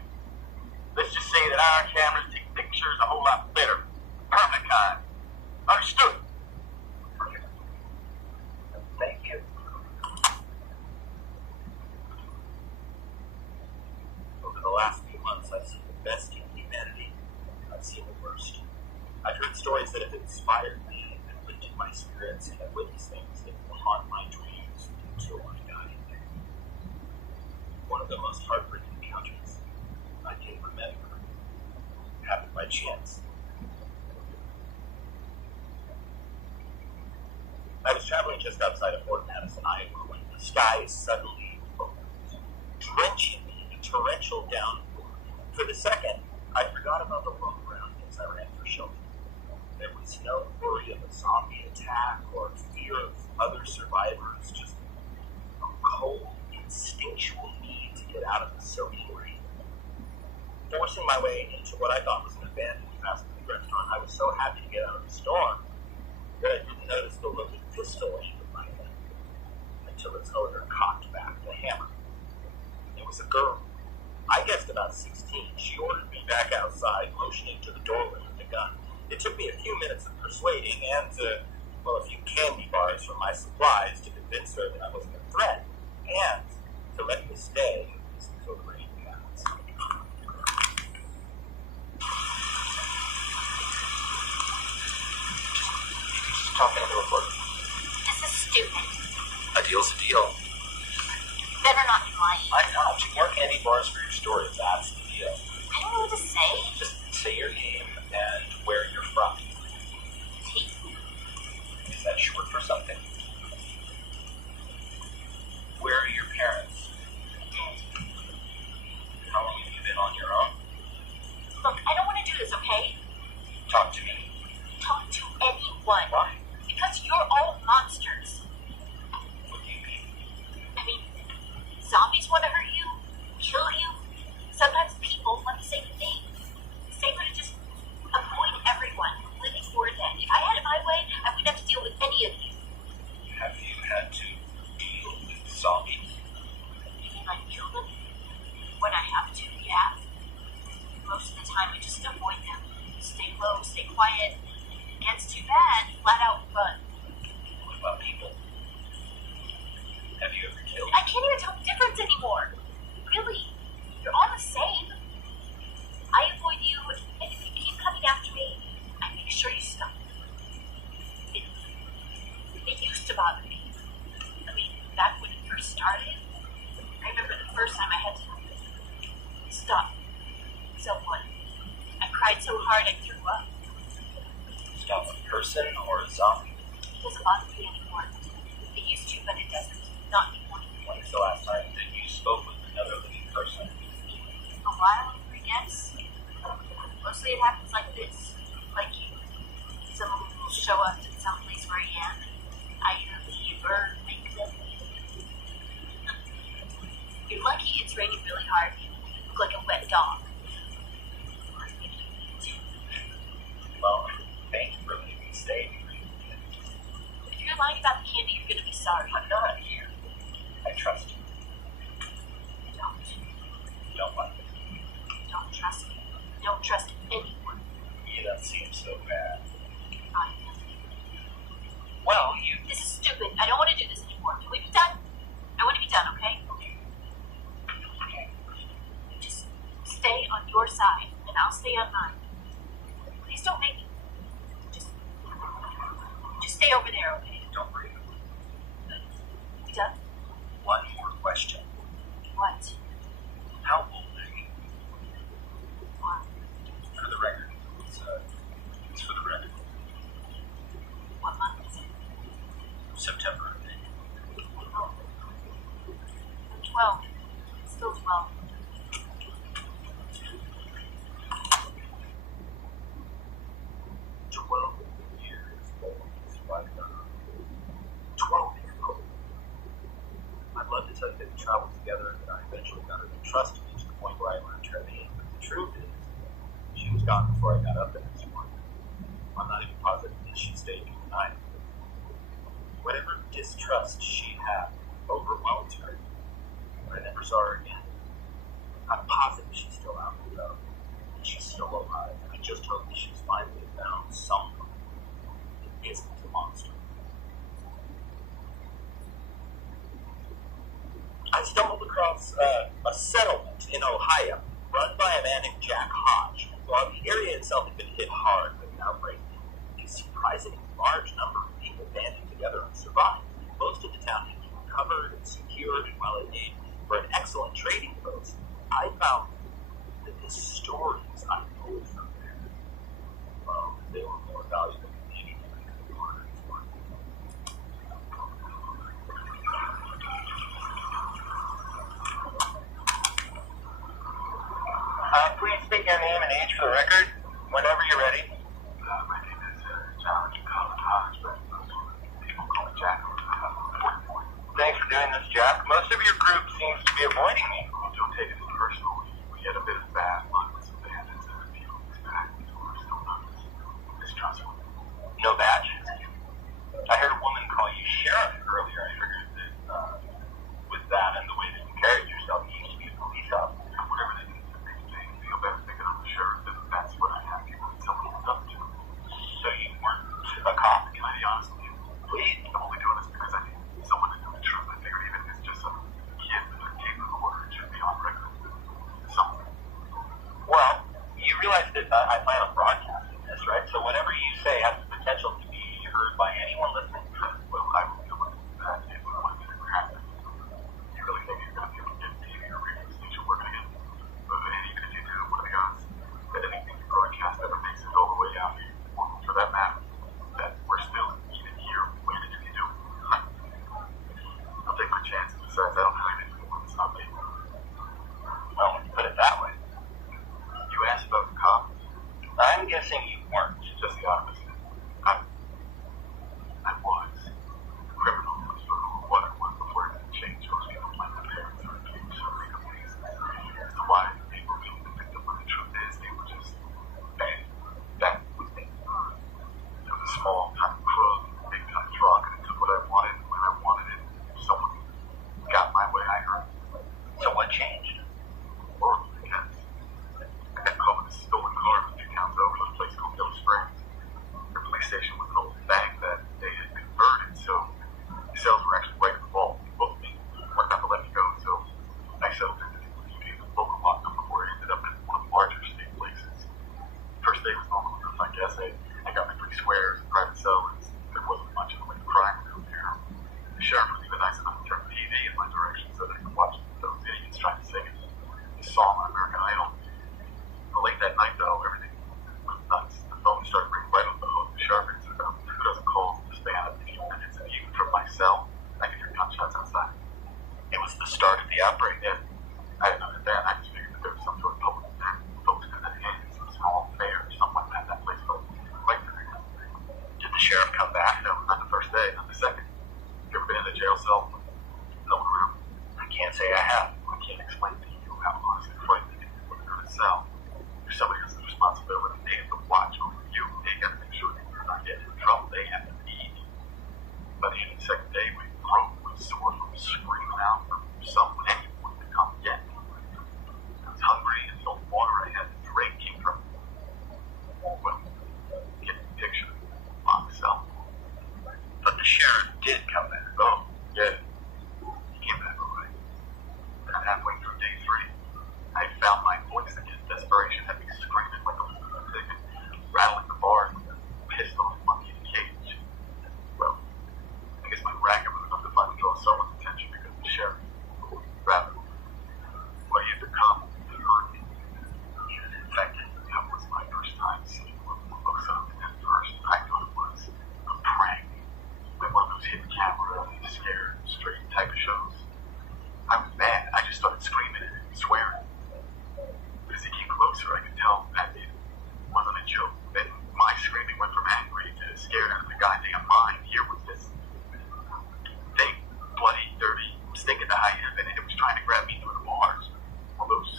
let's just say that our cameras take pictures a whole lot better. Permanent kind. Understood? Thank you. Over the last few months, I've seen the best in humanity. I've seen the worst. I've heard stories that have inspired me and lifted my spirits, and I've witnessed things that will haunt my dreams until I die. One of the most heartbreaking encounters I can remember happened by chance. I was traveling just outside of Fort Madison, Iowa, when the sky suddenly opened, drenching me in a torrential downpour. For the second, I forgot about the road around me as I ran for shelter. There was no worry of a zombie attack or fear of other survivors, just a cold, instinctual need to get out of the soaking rain. Forcing my way into what I thought was an abandoned fast food restaurant, I was so happy to get out of the storm that I didn't notice the loaded pistol aimed at my head until its owner cocked back the hammer. It was a girl. I guessed about 16. She ordered me back outside, motioning to the doorway with the gun. It took me a few minutes of persuading and, a few candy bars from my supplies to convince her that I wasn't a threat, and to let me stay until the rain passed. Talking to the reporter. This is stupid. A deal's a deal. Better not be lying. I know. 2 more candy bars for your story. That's the deal. I don't know what to say. Just say your name and where you're from. T. Is that short for something? Where are your parents? Dead. How long have you been on your own? Look, I don't want to do this, okay? Talk to me. Talk to anyone. Why? Because you're all monsters. What do you mean? I mean, zombies want to hurt you, kill you. Sometimes people want to say things. Safer to just avoid everyone, living or dead. If I had it my way, I wouldn't have to deal with any of you. Have you had to deal with zombies? You mean like kill them? When I have to, yeah. Most of the time I just avoid them. Stay low, stay quiet. If it gets too bad, flat out run. What about people? Have you ever killed? I can't even tell the difference anymore. Really, you're all the same. I avoid you, and if you keep coming after me, I make sure you stop. It used to bother me. I mean, back when it first started, I remember the first time I had to stop someone. I cried so hard I threw up. Stop a person or a zombie? It doesn't bother me anymore. It used to, but it doesn't. Not anymore. When was the last time that you spoke with another living person? A while, I guess. Mostly it happens like this. Like you. Someone will show up to some place where I am, and I either leave or make them leave. You're lucky it's raining really hard. You look like a wet dog. Or maybe you do. Well, thank you for letting me stay. If you're lying about the candy, you're gonna be sorry. I'm not here. I trust you. Don't. Don't like it. Don't trust me. Don't trust anyone. You don't seem so bad. I am. Well, you... This is stupid. I don't want to do this anymore. Can we be done? I want to be done, okay? Okay. Just stay side, and I'll stay on mine. Please don't make me. Just stay over there, okay? Don't breathe. You done? One more question. What? How old are you? What? For the record. It's for the record. What month is it? September, I think. Oh. I'm 12. Still 12. I'd love to tell you that we traveled together and that I eventually got her to trust me to the point where I learned her name. But the truth is, she was gone before I got up the next morning. I'm not even positive that she stayed through the night. Whatever distrust she had overwhelmed her. I never saw her again. I'm positive she's still out there, though. And she's still alive. And I just hope that she's finally found someone that isn't a monster. I stumbled across a settlement in Ohio run by a man named Jack Hodge. While the area itself had been hit hard by the outbreak, a surprisingly large number of people banded together and survived. Most of the town had been covered and secured and well it made for an excellent trading post. I found that the stories I pulled from there, well, they were more valuable than anything I could have garnered for it. Please state your name and age for the record, whenever you're ready. My name is John Hodge, but people call me Jack. Thanks for doing this, Jack. Most of your group seems to be avoiding me. Oh, don't take it personal. We had a bit of bad luck with some bandits and a few weeks back, so we're still not mistrustful. No badge? I heard a woman call you sheriff earlier. I figured that with that and the way that you carried yourself, you used to be a police officer. Whatever it is that makes me feel better thinking I'm the sheriff, then that's what I have people that someone looked up to. So you weren't a cop? Can I be honest with you? Please. I'm only doing this because I need someone to know the truth. I figured even if it's just some kid with a cave in the corner, it should be on record. Something. Well, you realize that I plan on broadcasting this, right? So whatever you say has the potential to be heard by anyone listening. Well, I will do that if one thing ever happens. You really think you're going to be able to get TV or radio station working again? And even if you do, what are the odds that anything you broadcast ever makes it all the way out here? Or for that matter, that we're still even here waiting if you do. I'll take my chances. Besides, I don't have anything more that's not me. Well, when you put it that way. You asked about the cop? I'm guessing you weren't. Just the opposite. I was a criminal. I was what I was before it changed. Most people blame their parents or abuse or make a reason as to why they were being the victim. But the truth is, they were just bad. That was me. It was a small time crook, big time truck, and it took what I wanted when I wanted it. If someone got my way, I earned it. So what changed? Or I guess. I got caught with a stolen car a few towns over in a place called Hill Springs. The police station was an old bank that they had converted, so the cells were actually right in the vault. They booked me, weren't going to let me go, so I settled into the local lockdown before I ended up in one of the larger state places. First day was normal enough, I guess. I got my free squares and private cells. There wasn't much in the way of crime around there. The sheriff was even nice enough to turn the TV in my direction so that I could watch those idiots trying to sing it. The song on American Idol. But late that night, though, everything went nuts. The phone started ringing right on the hook. The sheriff answered about 2 dozen calls in the span of a few minutes, and even from my cell, I could hear gunshots outside. It was the start of the outbreak. Yeah. I didn't know that then. I just figured that there was some sort of public attack. Folks in the hands, some small fair or something like that. That place was right there. Did the sheriff come back? No, not the first day, not the second. You ever been in a jail cell? No one around. I can't say I have. I can't explain to you how honestly frightening it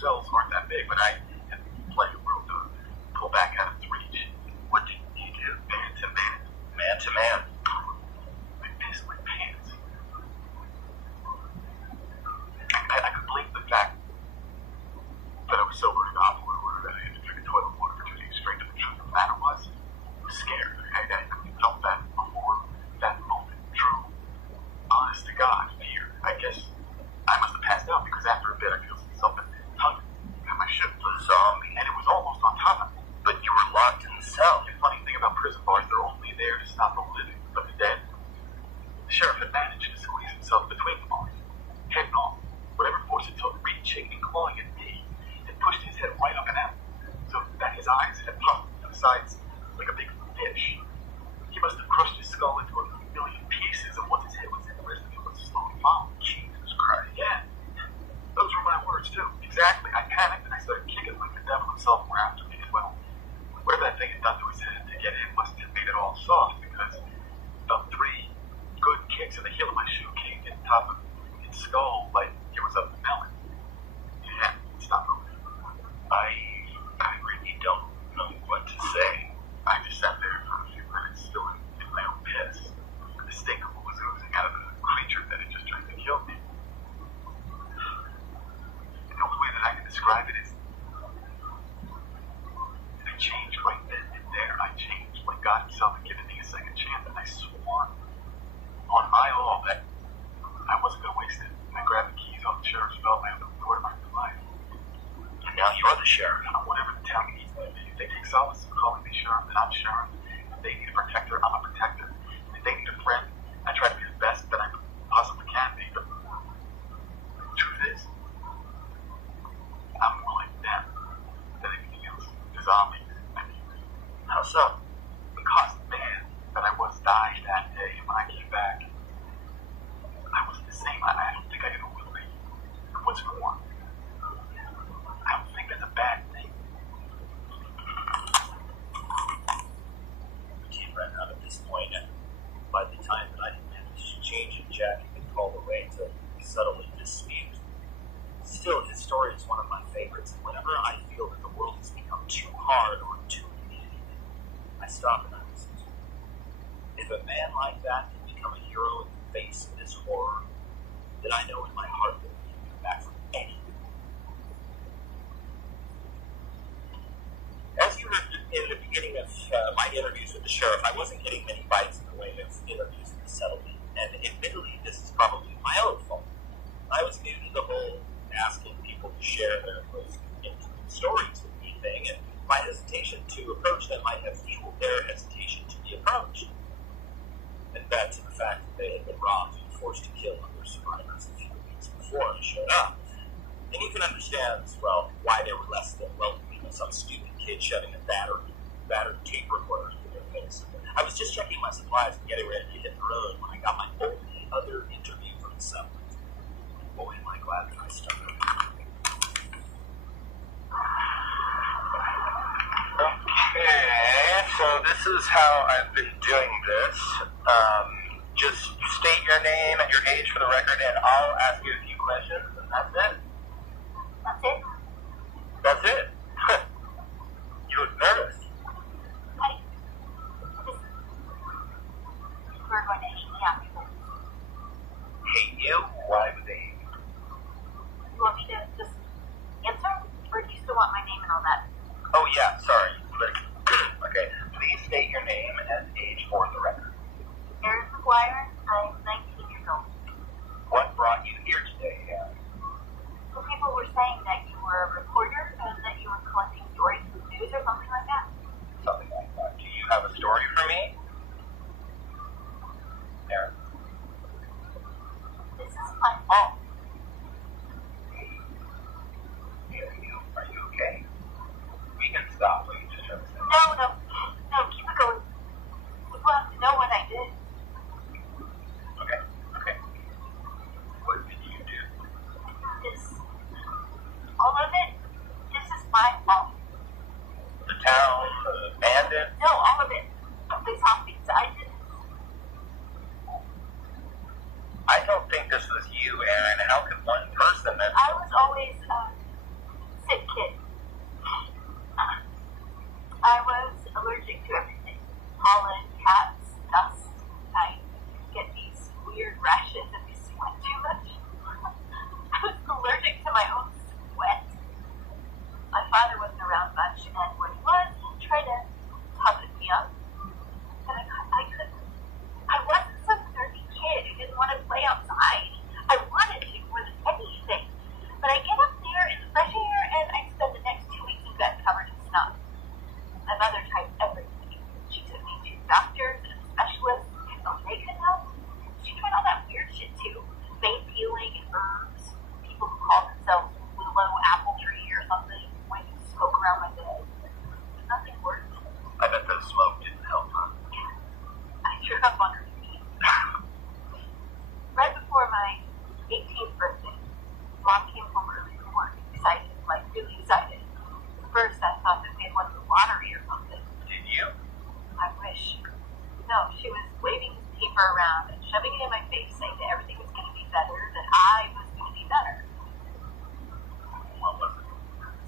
cells aren't that big, but I have plenty of room to pull back out of its reach. What did you do? Man to man. Man to man. I pissed my pants. I could believe the fact that I was so worried off that I had to drink toilet water for 2 days straight. To the truth of the matter was scared. I felt that before that moment. True, honest to God, fear. I guess I must have passed out because after a bit I feel something tugging at my ship for the zombie, and it was almost on top of me. But you were locked in the cell. The funny thing about prison bars, they're only there to stop the living, but the dead. The sheriff had managed to squeeze himself between the bars, head and all. Whatever force it took, reaching and clawing at me, and pushed his head right up and out, so that his eyes had popped to the sides like a big fish. He must have crushed his skull into a million pieces, and once his head was in, the rest of it was slowly following. Jesus Christ. Yeah. Those were my words, too. Exactly. I panicked, and I started kicking like the devil himself were after me. Well, whatever that thing had done to his head to get in must have made it all soft, because about 3 good kicks in the heel of my shoe came in top of its skull like it was up the melon. Yeah, stop moving. I really don't know what to say. I just sat there for a few minutes, still in my own piss. The stink of what was oozing out of the creature that had just tried to kill me. The only way that I can describe it is I changed right then and there. I changed like God himself had given me a second chance, and I swore on my all that I wasn't going to waste it. I grabbed the keys off the sheriff's belt and I opened the door to my new life. And now you're the sheriff. Whatever the town needs me to be. If they take solace in calling me sheriff, then I'm sheriff. If they need a protector, I'm a protector. If they need a friend, I try to be the best that I possibly can be. But the truth is, I'm more like them than anything else. The zombies. I mean, how so? Because the man that I was died that day, and when I came back, I wasn't the same. I don't think I ever will be. What's more, I don't think that's a bad thing. We came right out at this point, and by the time that I had managed to change it, Jack had been called away to settle a dispute. Still, his story is one of my favorites, and whenever I feel that the world has become too hard or too mean, I stop and I listen to it. If a man like that can become a hero in the face of this horror, then I know in my heart that he can come back from anything. As you heard in the beginning of my interviews with the sheriff, I wasn't getting many bites in the way of interviews in the settlement, and admittedly, this is probably my own fault. I was new to the whole asking people to share their most intimate stories with me thing, and my hesitation to approach them might have fueled their hesitation to be approached. And that to the fact that they had been robbed and forced to kill other survivors a few weeks before I showed up. And you can understand, well, why they were less than welcoming of some stupid kid shoving a battered tape recorder through their face. I was just checking my supplies and getting ready to hit the road when I got my only other interview from the settlement. Boy, am I glad that I started. Okay, so this is how I've been doing this. Just state your name and your age for the record, and I'll ask you a few questions, and that's it. That's it? That's it. You look nervous. We're going to hate me after this. Hate you? Why would they hate you? You want me to just answer? Or do you still want my name and all that? Oh, yeah, sorry. Okay, please state your name and age for the record. Erin McGuire, I'm 19 years old. What brought you here today, Erin? Some people were saying that you were a reporter and that you were collecting stories from news or something like that. Something like that. Do you have a story for me? Erin. This is my fault. Are you okay? We can stop. We can just try to stop. No, keep it going. People have to know what I did. Okay. What did you do? All of it, this is my fault. The town, the bandit? No, all of it. The zombies, I didn't. I don't think this was you, Erin. How could one person that... I was always harsh at what he was, tried to toughen me up. But I couldn't. I wasn't some nerdy kid who didn't want to play outside. I wanted to more than anything. But I get up there in the fresh air and I spend the next 2 weeks in bed covered in snot. My mother tried everything. She took me to doctors and specialists, and they couldn't help. She tried all that weird shit too. Vein peeling and herbs. People who call themselves willow apple tree or something when you smoke around my bed. But nothing worked. I bet the smoke didn't help, huh? I drew up on her feet. Right before my 18th birthday, Mom came home early from work, excited, like really excited. First, I thought that they had won the lottery or something. Did you? I wish. No, she was waving this paper around and shoving it in my face, saying that everything was going to be better, that I was going to be better. What was it?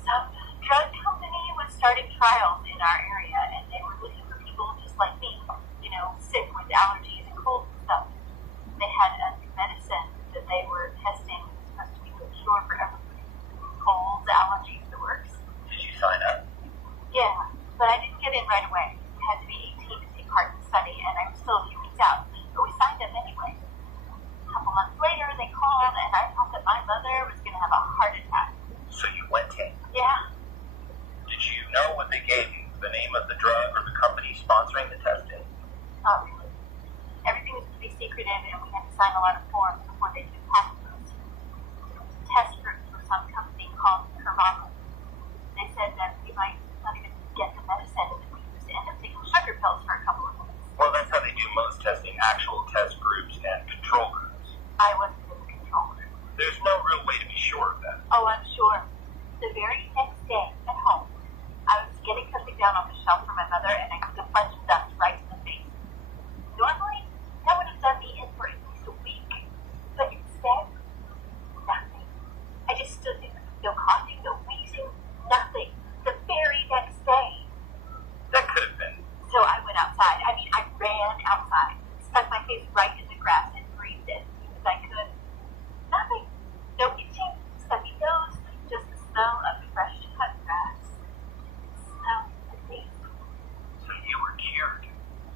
Some drug company was starting trials in our area, and they were looking for people just like me, you know, sick with allergies and colds and stuff. They had a medicine that they were testing, supposed to be the cure for everything. Colds, allergies, the works. Did you sign up? Yeah, but I didn't get in right away. I had to be 18 to take part in the study, and I'm still a few weeks out. But we signed up anyway. A couple months later, they called, and I thought that my mother was going to have a heart attack. So you went in. Yeah. Did you know what they gave you? The name of the drug or the company sponsoring the testing? Not really. Everything was pretty secretive, and we had to sign a lot of forms before they could pass those. Test groups for some company called Curvana. They said that we might not even get the medicine, and we could just end up taking sugar pills for a couple of months. Well, that's how they do most testing, actual test groups and control groups. I wasn't in the control group. There's no real way to be sure of that. Oh, I'm sure. The very next day at home, I was getting something down on the shelf for my mother, and I took a bunch of dust right in the face. Normally, that would have done me in for at least a week. But instead, nothing. I just stood there. No coughing, no wheezing, nothing. The very next day. That could have been. So I went outside. I mean, I ran outside, stuck my face right in the grass and breathed it because I could. Nothing. No itching, stuffy nose, just the smell of fresh cut grass. Smell the taste. So you were cured.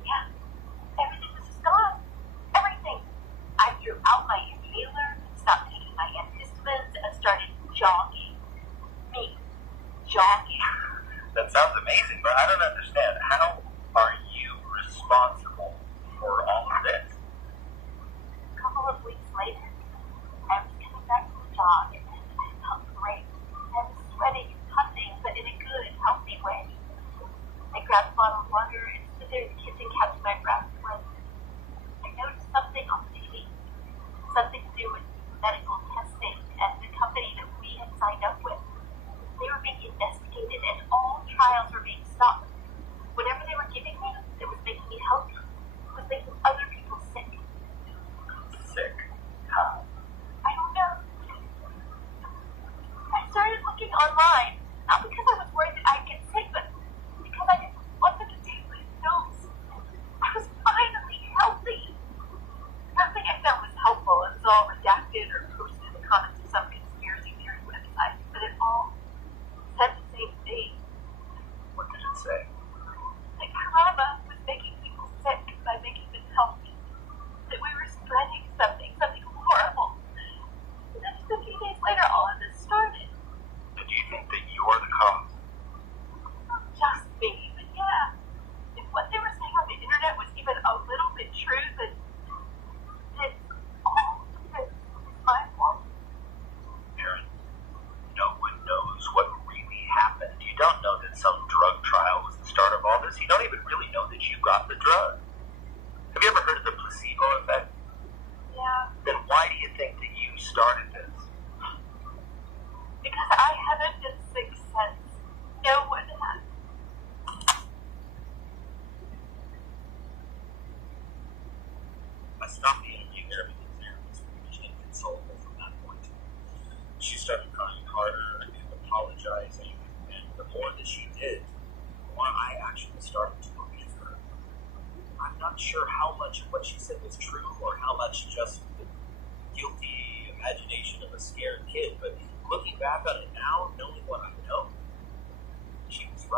Yeah. Everything was just gone. Everything. I threw out my inhaler, stopped taking my antihistamines, and started jogging. Me. Jogging. That sounds amazing, but I don't understand. How are you responsible for all of this? A couple of weeks later, I was coming back from the jog, and I felt great. I was sweating and puffing, but in a good, healthy way. I grabbed a bottle of water and stood there kissing catching my breath when I noticed something on TV. Something to do with medical testing and the company that we had signed up with. They were being investigated and all trials were being stopped. Whatever they were giving me that was making me healthy was making other people sick. Sick? How? I don't know. I started looking online, not because I was worried that I'd get sick, but because I didn't want them to take my pills. I was finally healthy. Nothing I found was helpful. It was all redacted or posted in the comments of some conspiracy theory website, but it all said the same thing. What did it say? That Karama was making people sick by making them healthy. That we were spreading something horrible. And then just a few days later, all of this started. Do you think that you're the cause? Not just me, but yeah. If what they were saying on the internet was even a little bit true, then all of this is my fault. Aaron, no one knows what really happened. You don't know that some drug trial was the start of all this. You don't even really know that you got the drug. Have you ever heard of the placebo effect? Yeah. Then why do you think that you started this? Because I haven't been sick since. No one has. I stopped the interview there because Aaron was pretty much inconsolable from that point. She started crying harder and apologizing, and the more that she did, the more I actually started to believe her. I'm not sure how much of what she said was true or how much just the guilty imagination of a scared kid, but looking back on it now, knowing what I know, she was right.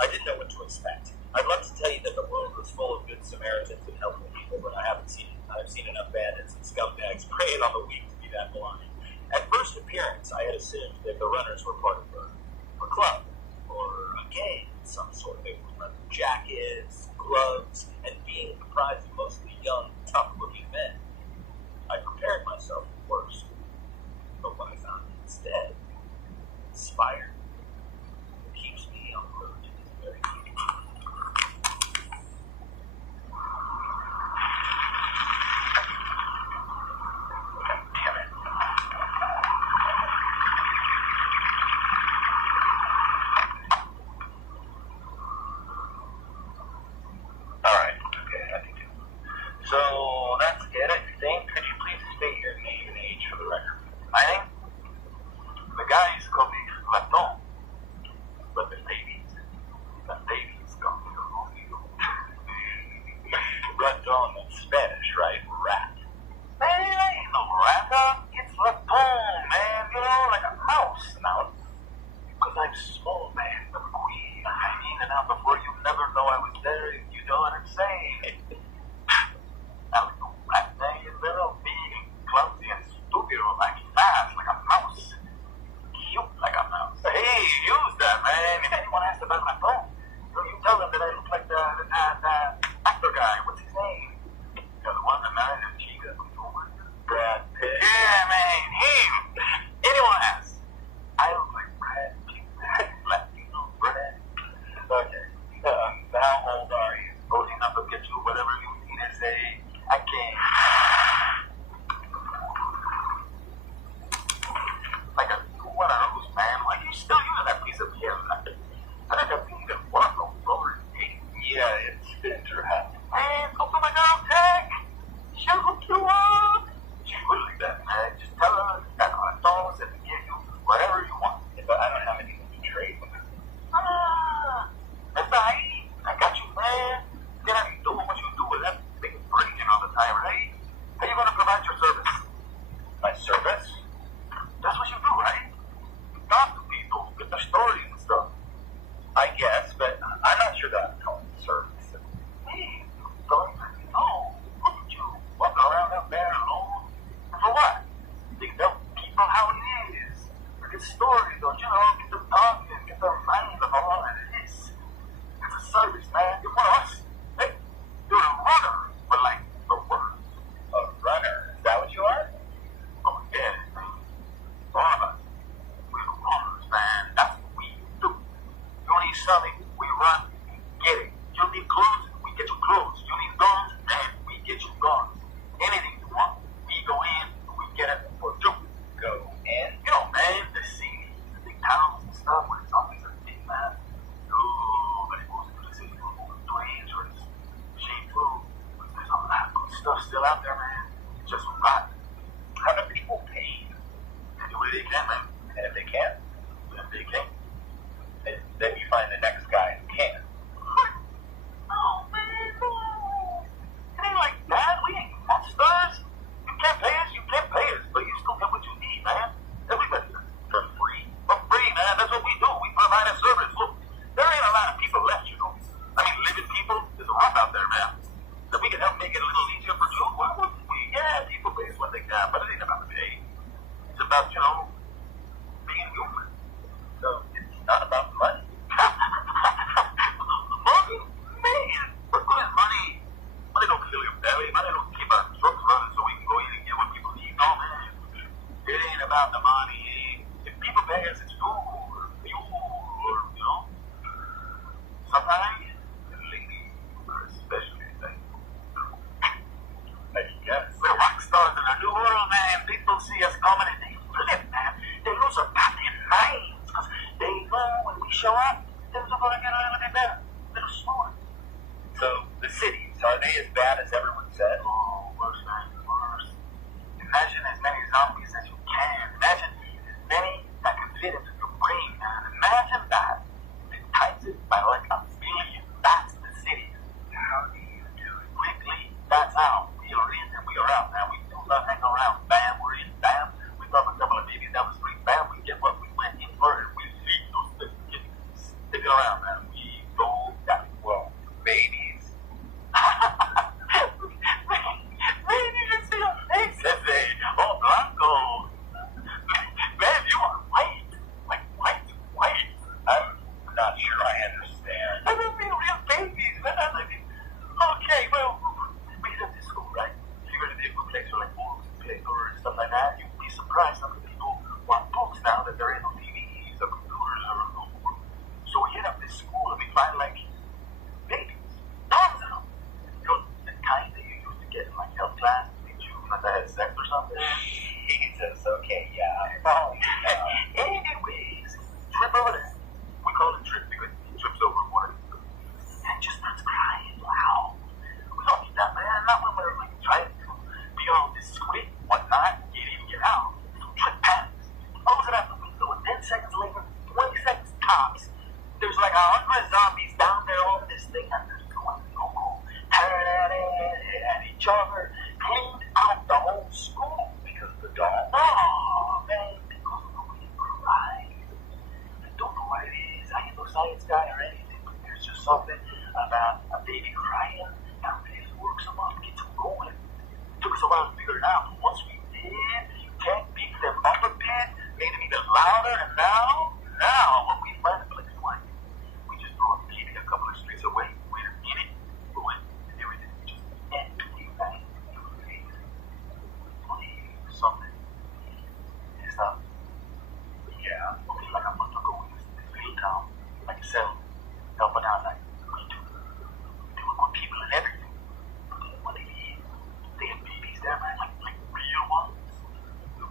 I didn't know what to expect. I'd love to tell you that the world was full of good Samaritans and helpful people, but I haven't seen it. I've seen enough bandits and scumbags preying on the weak to be that blind. At first appearance, I had assumed that the runners were part of a club or a gang of some sort. They were wearing jackets, gloves, and being comprised of mostly young, tough-looking men. I prepared myself for the worst, but what I found instead inspired me. It keeps me on the road to this very future. Damn it. Alright, okay, I think so. That's it, I think. Could you please state your name and age for the record? My name? The guys call me Raton, but the ladies call me Romeo. Raton in Spanish, right? Rat. Man, ain't no rat, it's Raton, man. You know, like a mouse now. Because I'm small, man, the queen. I'm in and out before you never know I was there if you know what I'm saying. Now, you rat thing is little big and clumsy and stupid, like fast, like a mouse. Cute like a mouse. Hey, use that, man. If anyone asks about my phone, you tell them that I look like the actor guy. What's his name? The one that married a chica. Brad Pitt. Yeah, man, him. Anyone asks, I look like Brad Pitt. Latino Brad. Okay. How old are you? Old enough to get you whatever you need to say. I can't. Like a one of those, man. Why are you still using that piece of meal? I think I need to work on roller skate. Yeah, it's Spencer hat. Man, go to my girl, Tech. She'll hook you up. She would like that, man. Just tell her that our dogs and give you whatever you want. But I don't have anything to trade with her. That's right. I got you, man. Then I be doing what you do with that big brain all the time, right? How you gonna provide your service? My service? That's what you do, right? Talk to people, get their stories and stuff. I guess, but I'm not sure that I'm calling it service. Hey, don't know. Look at you, walking around up there alone. For what? You can tell people how it is. Or get stories, or, you know, get them talking, get their minds of all that it is. It's a service, man. You're one of us. Hey, you're a runner, but like the worst. A runner? Is that what you are? Oh, yeah. All of us. We're runners, man. That's what we do. You need something, we run, get it. You need clothes, we get you clothes. You need guns, man, we get you guns. Anything you want, we go in, we get it for you. Go in? You know, man, the city, the big towns and stuff, where it's always a big man. Nobody goes into the city for moving dangerous. Cheap food. There's a lot of good stuff still out there, man. It's just rotten. How do people pay? They do what they can, man. And if they can't, then they can't. And then you find the next guy who can. Oh, man, no. It ain't like that. We ain't monsters. You can't pay us, but you still get what you need, man. Everybody does it for free. For free, man. That's what we do. We provide a service. Look, there ain't a lot of people left, you know. I mean, living people is rough out there, man. If we can help make it a little easier for you, why wouldn't we? Yeah, people pay us what they can, but it ain't about the pay. It's about, you know, being human. So it's not about money. Money? Man, what good is money? Money don't fill your belly. Money don't keep our trucks running so we can go in and get what people need. No, man. It ain't about the money. If people pay us, it's food or fuel or, you know. Sometimes, the ladies are especially thankful. I guess. We're rock stars in a new world, man. People see us coming and they flip, man. They lose their goddamn minds. Because they know when we show up, things are going to get a little bit better. A little slower. So, the cities, are they as bad as everyone said? Oh, worse, man. Worse. Imagine as many zombies as you can. Imagine as many that can fit into your brain, man. Imagine that. It times it by like 1 billion. That's the city. How do you do it? Quickly, that's how. We are in and we are out, man. We do not hang around. Bam, we're in. Bam, we drop a couple of babies down the street. Bam, we get what we went in for and we leave those things. Stick it around, man. We about a baby crying. Now we just work some up, get them going. Took us a while to figure it out, but once we did, Jack beat them up a bit, made them even louder, and now when we find a place like we just throw a baby a couple of streets away, wait a minute, and everything just empty, right? Something is up. Yeah, okay, like a month ago, we was in this little town, like I said, helping out, like, they were good people and everything. But then what they did, they had babies there, man, like real ones.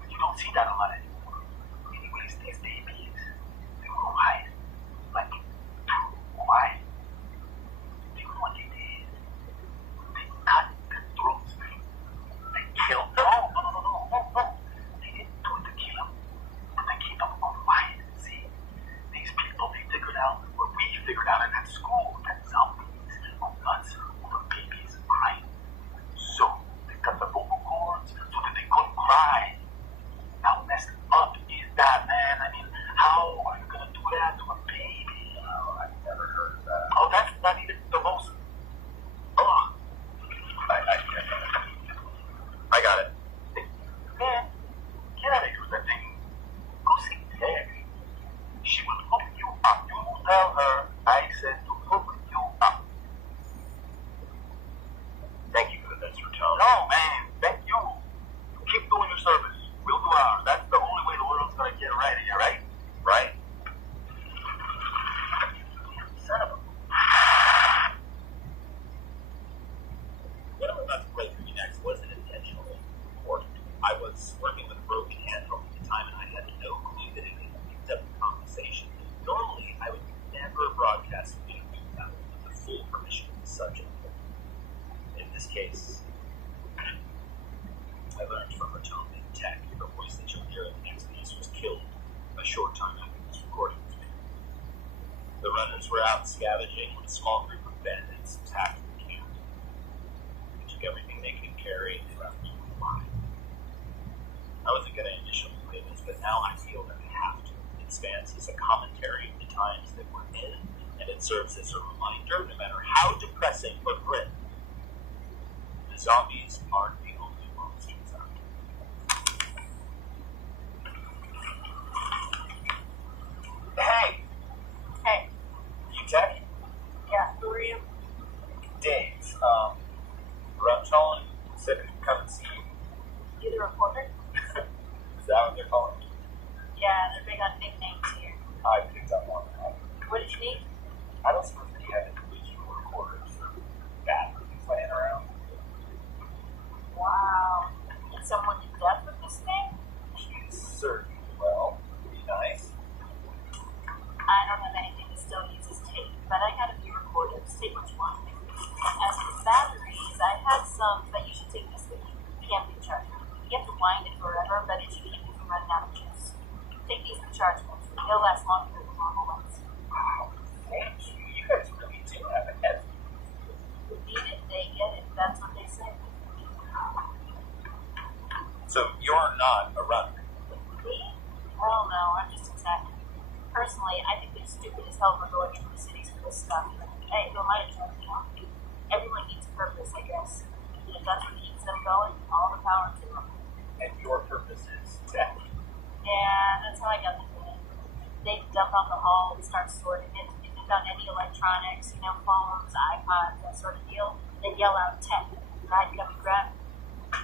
You don't see that a lot anymore. Anyways, these babies, they were quiet, like, quiet. You know what they did? They cut their throats, man. They killed them. No. They didn't do it to kill them, but they keep them quiet. See, these people, they figured out what we figured out in that school, that zombies go nuts over babies crying. So they cut the vocal cords so that they couldn't cry. How messed up is that, man? I mean, how are you gonna do that to a baby? Oh, I've never heard of that. Oh, that's not even the most. Oh, I got it. Man, get out of here with that thing. Go see Tech. She will hook you up. You tell her I said to hook you up. Thank you for the Mr. Tone. No, man. Thank you. You keep doing your service. We'll do ours. That's the only way the world's gonna get right again, right? Right. Son of a. What I'm about to play for you next wasn't intentionally recorded. I was working with a broken handle at the time, and I had no clue that it had picked up the conversation. Normally, I would never broadcast video without the full permission of the subject. In this case, I learned from Ratone that Tech, the voice that you'll hear in the next piece, was killed a short time after this recording was made. The runners were out scavenging when a small group of bandits attacked the camp. They took everything they could carry and they left me behind. I wasn't going to initially play this, but now I feel that I have to. It stands as a commentary of the times that we're in, and it serves as a reminder, no matter how depressing or grim, the zombies aren't the only monsters out there. Hey. You Tech? Yeah, who are you? Dave. Ratone said to come and see you. You the reporter? Is that what they're calling you? Yeah, they're big on nicknames here. I picked up on that. What did you need? I don't suppose that you have any digital recorders or batteries laying around. Wow. Did someone to death with this thing? She's certainly well. Pretty nice. I don't have anything that still uses tape, but I got a few recorders. Take what you want. As for batteries, I have some, but you should take this with you. You can't be charged. You have to wind it forever, but it should keep you from running out of juice. Take these rechargeables. They'll last longer than the normal ones. Wow. Thank you. You guys really do have a head. Who need it, they get it. That's what they say. So you're not a runner. Me? Hell no, I'm just a tech. Personally, I think they're stupid as hell for going through the cities for this stuff. Hey, who am I to judge, you know? Everyone needs a purpose, I guess. And if that's what keeps them going, all the power to them. And your purpose is tech. Yeah, that's how I got the feeling. They'd dump out the hall and start sorting it. If they found any electronics, you know, phones, iPods, that sort of deal, they'd yell out tech. And I'd come and grab it.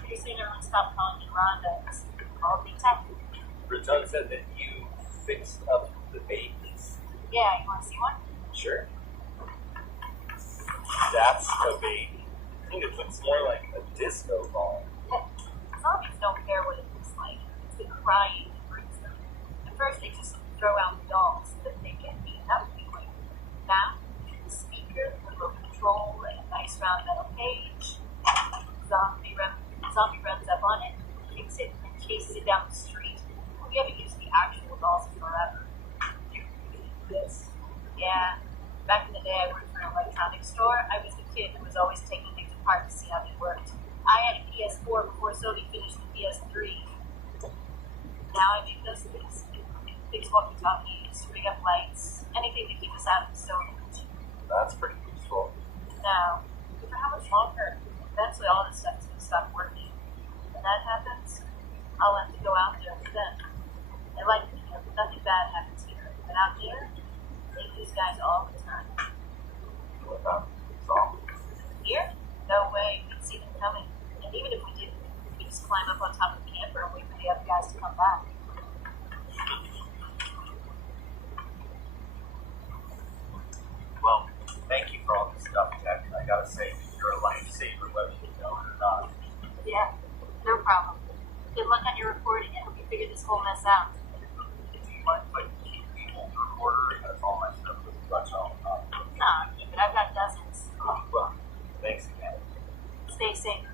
Pretty soon everyone stopped calling me Rhonda. It's called me tech. Ratone said that you fixed up the babies. Yeah, you want to see one? Sure. That's a baby. I think it looks more like a disco ball. Zombies don't care what it looks like. It's the crying that brings them. At first, they just throw out the dolls so that they get beaten up quickly. Now, the speaker, the remote control, and a nice round metal cage. Zombie runs up on it, kicks it, and chases it down the street. We haven't used the actual dolls in forever. This. Yeah. Back in the day, I worked for an electronics store. I was the kid who was always taking things apart to see how they worked. I had a PS4 before Sony finished the PS3. Now I make those things. Fix walkie-talkies, rig up lights, anything to keep us out of the Stone Age. That's pretty useful. all this stuff is going to stop working. When that happens, I'll have to go out there with them. They like me here, but nothing bad happens here. But out there, they use guys all the time. What about Saul? Here? No way. We can see them coming. And even if we didn't, we could just climb up on top of the camper and wait for the other guys to come back. Well, thank you for all this stuff, Ted. I gotta say, you're a lifesaver, whether you know it or not. Yeah, no problem. Good luck on your reporting. I hope you figure this whole mess out. Do you mind if I keep the old recorder? That's all my stuff with Dutch on top. Nah, but I've got dozens. Well, thanks again. Stay safe.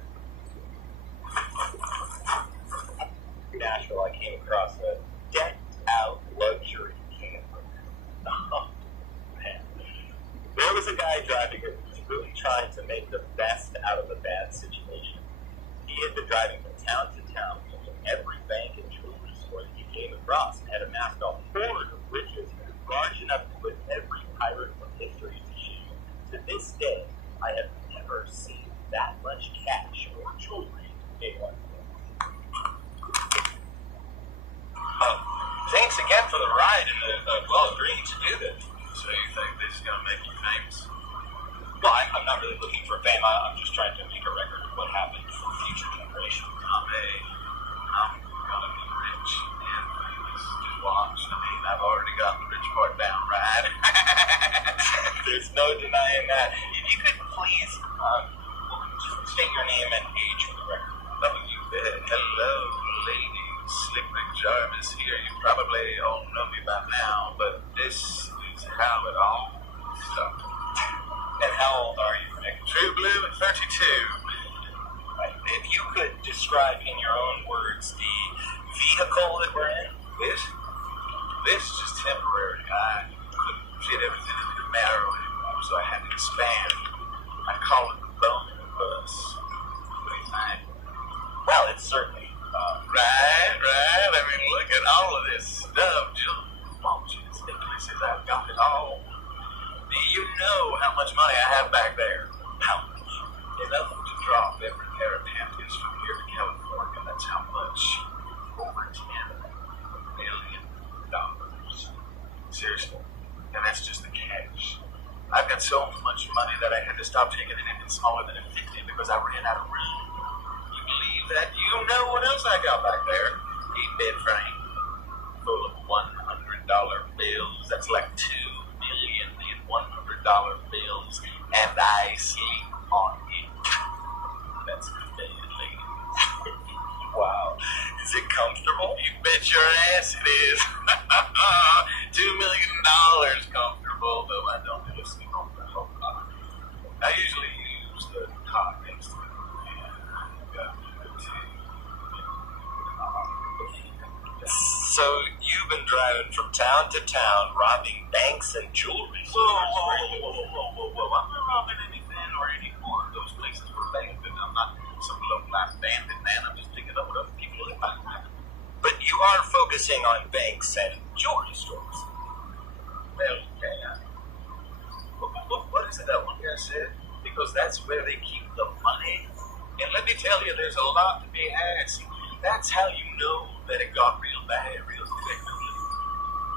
Nashville, I came across a decked-out luxury camper. Oh, man. There was a guy driving it who was really trying to make the best out of a bad situation. He had been driving from town to town, in every bank and jewelry store that he came across, and had amassed a hoard of riches large enough to put every pirate from history to shame. To this day, I have never seen that much cash or jewelry in one place. Thanks again for the ride and well, agreeing to do this. So you think this is going to make you famous? Well, I'm not really looking for fame. I'm just trying to make a record of what happened for future generations. I'm going to be rich and famous. Just watch. I mean, I've already got the rich part down, right? There's no denying that. If you could please state your name and age for the record. Oh, you bet. Hello, lady. Slick Rick Jarvis here. You probably all know me by now, but this is how it all started. And how old are you, Rick? True blue at 32. Right. If you could describe in your own words the vehicle that we're in. This is just temporary. I couldn't fit everything into the marrow anymore, so I had to expand. I call it the bone in the bus. What do you think? Well, it's certainly Right. I mean, look at all of this stuff, Jill. Won't you? It's says I've got it all. Do you know how much money I have back there? How much? Enough to drop every pair of panties from here to California. That's how much. Over $10 million. Seriously. And that's just the cash. I've got so much money that I had to stop taking anything smaller than a 50 because I ran out of room. You believe that? You know what else I got back there? A bed frame full of $100 bills. That's like 2 million in $100 bills. And I sleep on it. That's the bed, lady. wow. Is it comfortable? You bet your ass it is. $2 million comfortable, though I don't ever sleep on the whole lot. I usually use the cot next to it. So you've been driving from town to town, robbing banks and jewelry. Whoa. I'm not robbing anything or any more of those places were abandoned. I'm not some low-life bandit, man. I'm just picking up what other people live by. But you are focusing on banks and jewelry stores. Well, yeah. What is it that one guy said? Because that's where they keep the money. And let me tell you, there's a lot to be had. See, that's how you know that it got real bad real quick.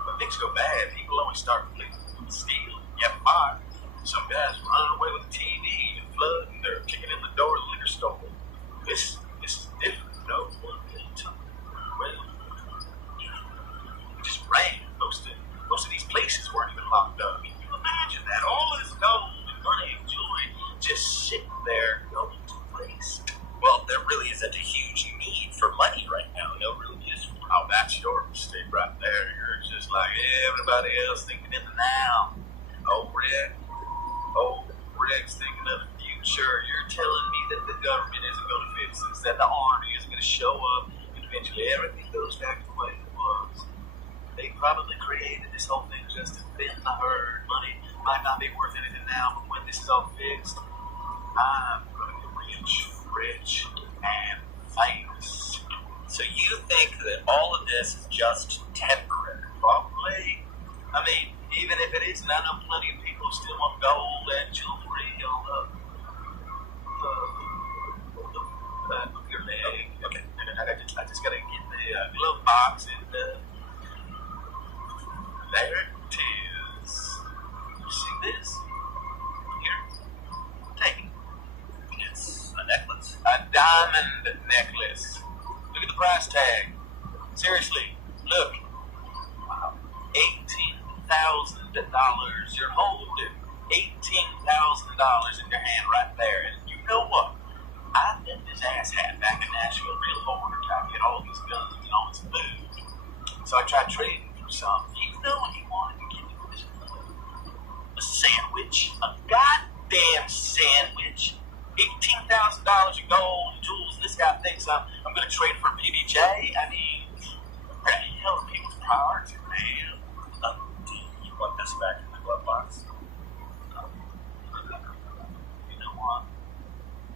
When things go bad, people always start to steal, get fired. Some guys running away with the TV and flood, and they're kicking in the door of the liquor store. This is different. No one will tell me. Well, it just ran. Most of these places weren't even locked up. Can you imagine that? All this gold and money and jewelry just sitting there going to waste. Well, there really isn't a huge need for money right now. No real use for Oh, that's your mistake right there. You're just like everybody else thinking in the now. Oh, Rick's thinking of the future. You're telling me that the government isn't going to fix this, that the army isn't going to show up, and eventually everything goes back to the way it was. They probably created this whole thing just to bend the herd. Money might not be worth anything now, but when this is all fixed, I'm going to get rich and famous. So you think that all of this is just temporary? Probably. I mean, even if it isn't, I know plenty of people still want gold and jewelry. diamond necklace. Look at the price tag. Seriously, look. Wow. $18,000. You're holding $18,000 in your hand right there. And you know what? I bet this asshat back in Nashville real hard trying to get all these guns and all this food. So I tried trading for some. You know what he wanted to give me for this? A sandwich. A goddamn sandwich. $18,000 in gold and jewels. This guy thinks I'm going to trade for PBJ. I mean, where the hell are people's priorities, man? Do you want this back in the glove box? You know what?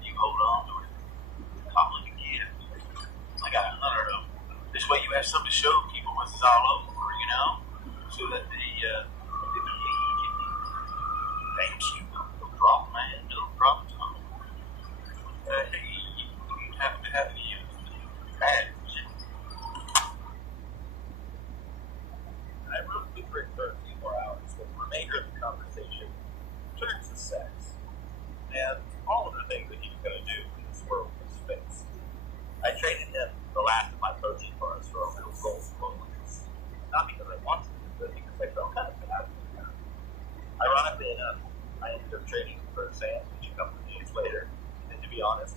You hold on to it. Call it a gift. I got 100 of them. This way you have something to show people once it's all over, you know? So that they believe in you. Thank you. No problem, man. No problem. You happen to have any badge? I wrote the brick for a few more hours, but the remainder of the conversation turns to sex. And all of the things that he's going to do in this world of space. I traded him the last of my protein bars for a little gold bonus. Not because I wanted to, but because I felt kind of bad. Ironically enough, I ended up trading for a sandwich a couple of days later. And to be honest,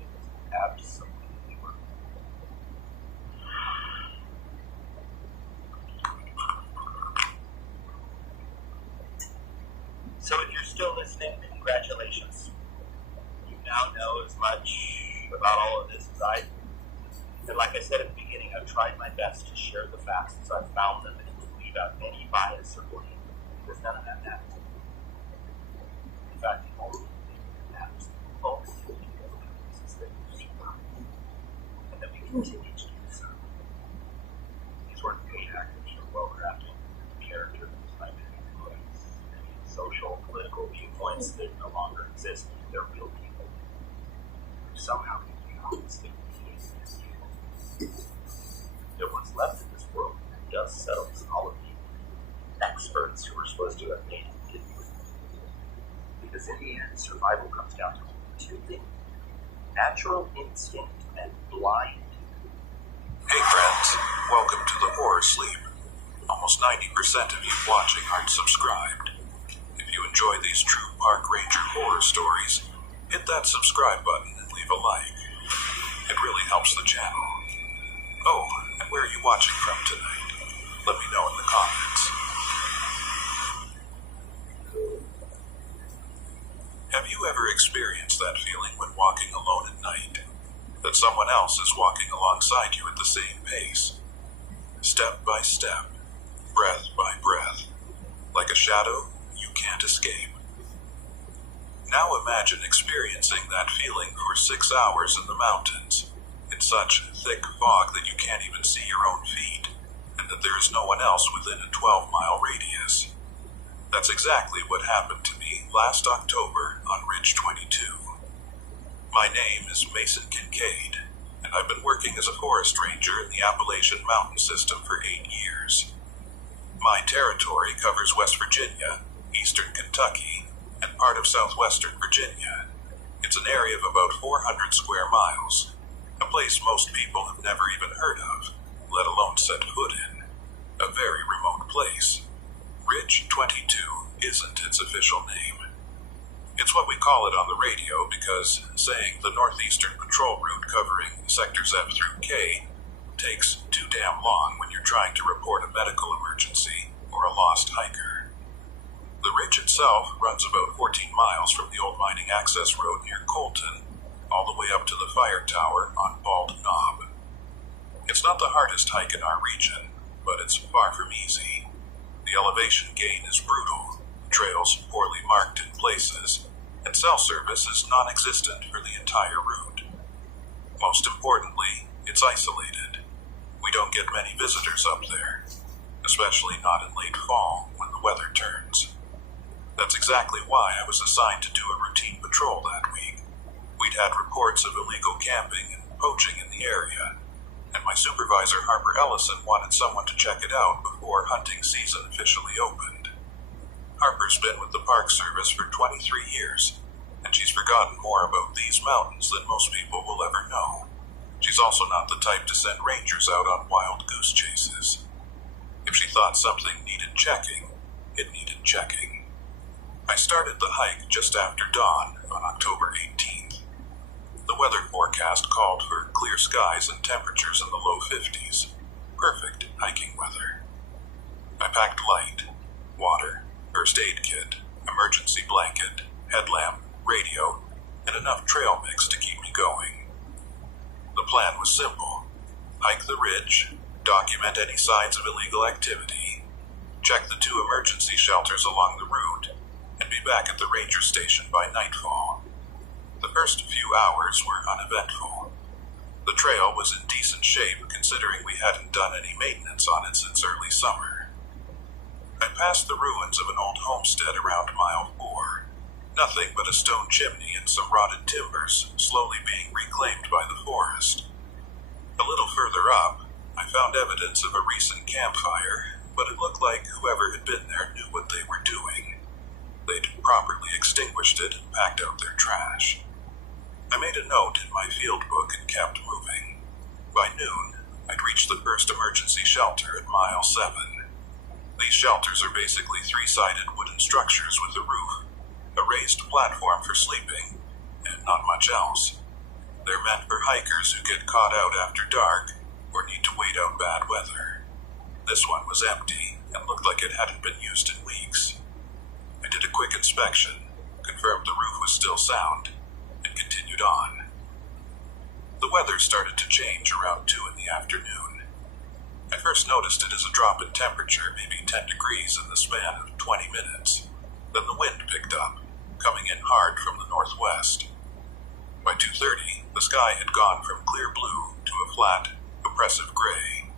it was absolutely worth it. So if you're still listening, congratulations. You now know as much about all of this as I do. And like I said at the beginning, I've tried my best to share the facts as I've found them and to leave out any bias or blame, because none of that matters. In fact, the only thing that matters is that you survive, and that we continue to do so. These weren't paid actors or well-crafted characters by many social, political viewpoints that no longer exist. They're real people. Somehow, honestly, that what's left in this world dust settles all of you experts who are supposed to have made it. Because in the end, survival comes down to two things: natural instinct and blind. Hey friends, welcome to the Horror Sleep. Almost 90% of you watching aren't subscribed. If you enjoy these true park ranger horror stories, hit that subscribe button and leave a like. It really helps the channel. Oh, and where are you watching from tonight? Let me know in the comments. Have you ever experienced that feeling when walking alone at night? That someone else is walking alongside you at the same pace? Step by step, breath by breath. Like a shadow you can't escape. Now imagine experiencing that feeling for 6 hours in the mountains, in such thick fog that you can't even see your own feet, and that there is no one else within a 12-mile radius. That's exactly what happened to me last October on Ridge 22. My name is Mason Kincaid, and I've been working as a forest ranger in the Appalachian Mountain System for 8 years. My territory covers West Virginia, eastern Kentucky, and part of southwestern Virginia. It's an area of about 400 square miles, a place most people have never even heard of, let alone set foot in. A very remote place. Ridge 22 isn't its official name. It's what we call it on the radio because saying the Northeastern Patrol Route covering sectors F through K takes too damn long when you're trying to report a medical emergency or a lost hiker. The ridge itself runs about 14 miles from the old mining access road near Colton, all the way up to the fire tower on Bald Knob. It's not the hardest hike in our region, but it's far from easy. The elevation gain is brutal, trails poorly marked in places, and cell service is non-existent for the entire route. Most importantly, it's isolated. We don't get many visitors up there, especially not in late fall when the weather turns. That's exactly why I was assigned to do a routine patrol that week. We'd had reports of illegal camping and poaching in the area, and my supervisor Harper Ellison wanted someone to check it out before hunting season officially opened. Harper's been with the Park Service for 23 years, and she's forgotten more about these mountains than most people will ever know. She's also not the type to send rangers out on wild goose chases. If she thought something needed checking, it needed checking. I started the hike just after dawn on October 18th. The weather forecast called for clear skies and temperatures in the low 50s. Perfect hiking weather. I packed light, water, first aid kit, emergency blanket, headlamp, radio, and enough trail mix to keep me going. The plan was simple. Hike the ridge, document any signs of illegal activity, check the 2 emergency shelters along the route, and be back at the ranger station by nightfall. The first few hours were uneventful. The trail was in decent shape considering we hadn't done any maintenance on it since early summer. I passed the ruins of an old homestead around mile 4. Nothing but a stone chimney and some rotted timbers slowly being reclaimed by the forest. A little further up, I found evidence of a recent campfire, but it looked like whoever had been there knew what they were doing. They'd properly extinguished it and packed out their trash. I made a note in my field book and kept moving. By noon, I'd reached the first emergency shelter at mile 7. These shelters are basically 3-sided wooden structures with a roof, a raised platform for sleeping, and not much else. They're meant for hikers who get caught out after dark or need to wait out bad weather. This one was empty and looked like it hadn't been used in weeks. I did a quick inspection, confirmed the roof was still sound, and continued on. The weather started to change around 2 in the afternoon. I first noticed it as a drop in temperature, maybe 10 degrees in the span of 20 minutes. Then the wind picked up, coming in hard from the northwest. By 2:30, the sky had gone from clear blue to a flat, oppressive gray.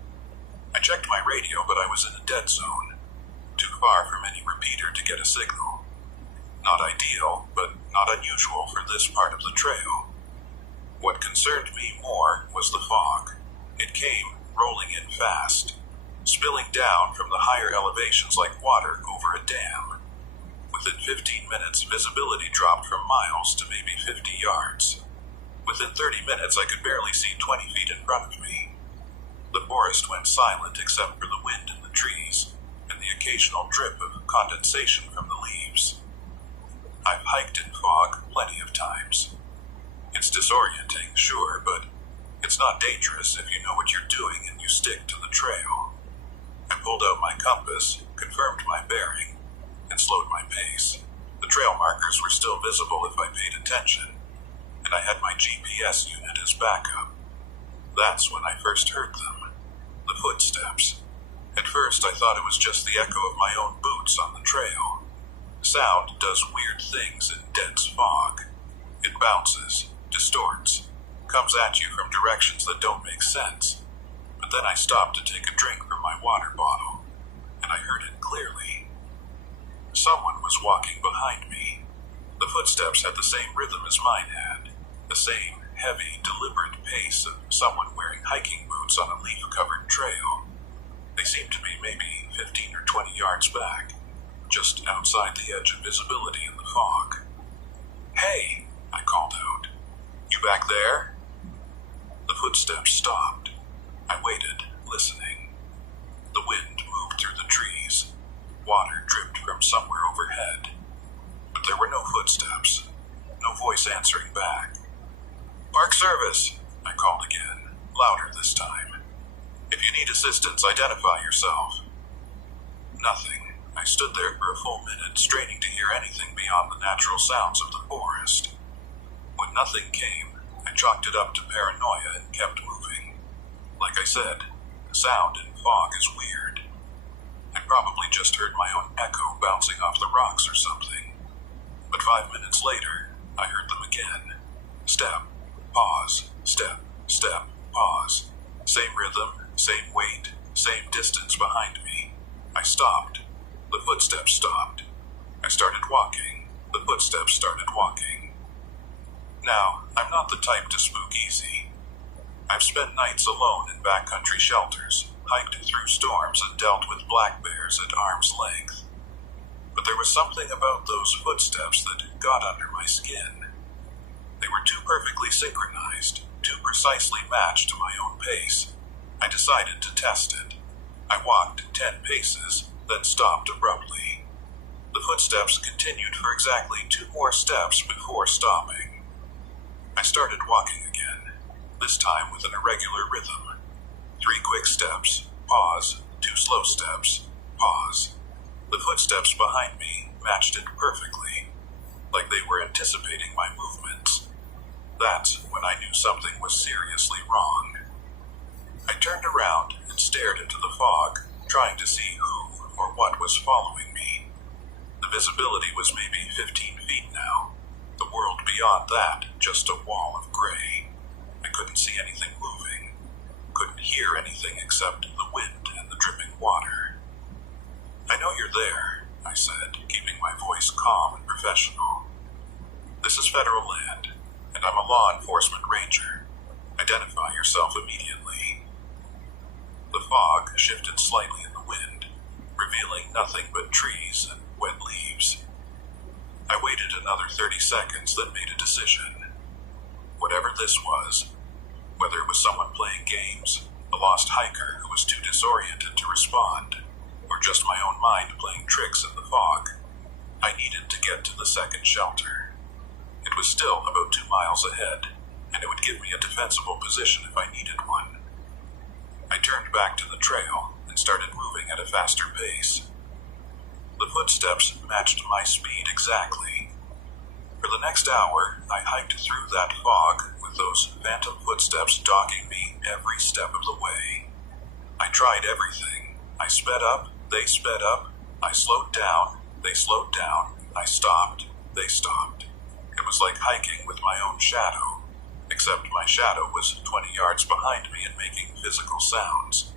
I checked my radio, but I was in a dead zone, too far from any repeater to get a signal. Not ideal, but not unusual for this part of the trail. What concerned me more was the fog. It came rolling in fast, spilling down from the higher elevations like water over a dam. Within 15 minutes, visibility dropped from miles to maybe 50 yards. Within 30 minutes, I could barely see 20 feet in front of me. The forest went silent except for the wind in the trees and the occasional drip of condensation from the leaves. I've hiked in fog plenty of times. It's disorienting, sure, but it's not dangerous if you know what you're doing and you stick to the trail. I pulled out my compass, confirmed my bearing, and slowed my pace. The trail markers were still visible if I paid attention, and I had my GPS unit as backup. That's when I first heard them. The footsteps. At first I thought it was just the echo of my own boots on the trail. Sound does weird things in dense fog. It bounces, distorts, comes at you from directions that don't make sense. But then I stopped to take a drink from my water bottle, and I heard it clearly. Someone was walking behind me. The footsteps had the same rhythm as mine had, the same heavy, deliberate pace of someone wearing hiking boots on a leaf-covered trail. They seemed to be maybe 15 or 20 yards back, just outside the edge of visibility in the fog. "Hey," I called out. "You back there?" The footsteps stopped. I waited, listening. The wind moved through the trees. Water dripped from somewhere overhead. But there were no footsteps, no voice answering back. "Park Service," I called again, louder this time. "If you need assistance, identify yourself." Nothing. I stood there for a full minute, straining to hear anything beyond the natural sounds of the forest. When nothing came, I chalked it up to paranoia and kept moving. Like I said, sound in fog is weird. I probably just heard my own echo bouncing off the rocks or something. But 5 minutes later, I heard them again. Step, pause, step, step, pause. Same rhythm, same weight, same distance behind me. I stopped. The footsteps stopped. I started walking. The footsteps started walking. Now, I'm not the type to spook easy. I've spent nights alone in backcountry shelters, hiked through storms, and dealt with black bears at arm's length. But there was something about those footsteps that got under my skin. They were too perfectly synchronized, too precisely matched to my own pace. I decided to test it. I walked 10 paces, then stopped abruptly. The footsteps continued for exactly 2 more steps before stopping. I started walking again, this time with an irregular rhythm. 3 quick steps, pause, 2 slow steps, pause. The footsteps behind me matched it perfectly, like they were anticipating my movements. That's when I knew something was seriously wrong. I turned around and stared into the fog, trying to see who or what was following me. The visibility was maybe 15 feet now. The world beyond that, just a wall of gray. I couldn't see anything moving. Couldn't hear anything except the wind and the dripping water. "I know you're there," I said, keeping my voice calm and professional. "This is federal land, and I'm a law enforcement ranger. Identify yourself immediately." The fog shifted slightly in the wind, revealing nothing but trees and wet leaves. I waited another 30 seconds, then made a decision. Whatever this was, whether it was someone playing games, a lost hiker who was too disoriented to respond, or just my own mind playing tricks in the fog, I needed to get to the second shelter. It was still about 2 miles ahead, and it would give me a defensible position if I needed one. I turned back to the trail and started moving at a faster pace. The footsteps matched my speed exactly. For the next hour, I hiked through that fog with those phantom footsteps dogging me every step of the way. I tried everything. I sped up, they sped up. I slowed down, they slowed down. I stopped, they stopped. It was like hiking with my own shadow, except my shadow was 20 yards behind me and making physical sounds.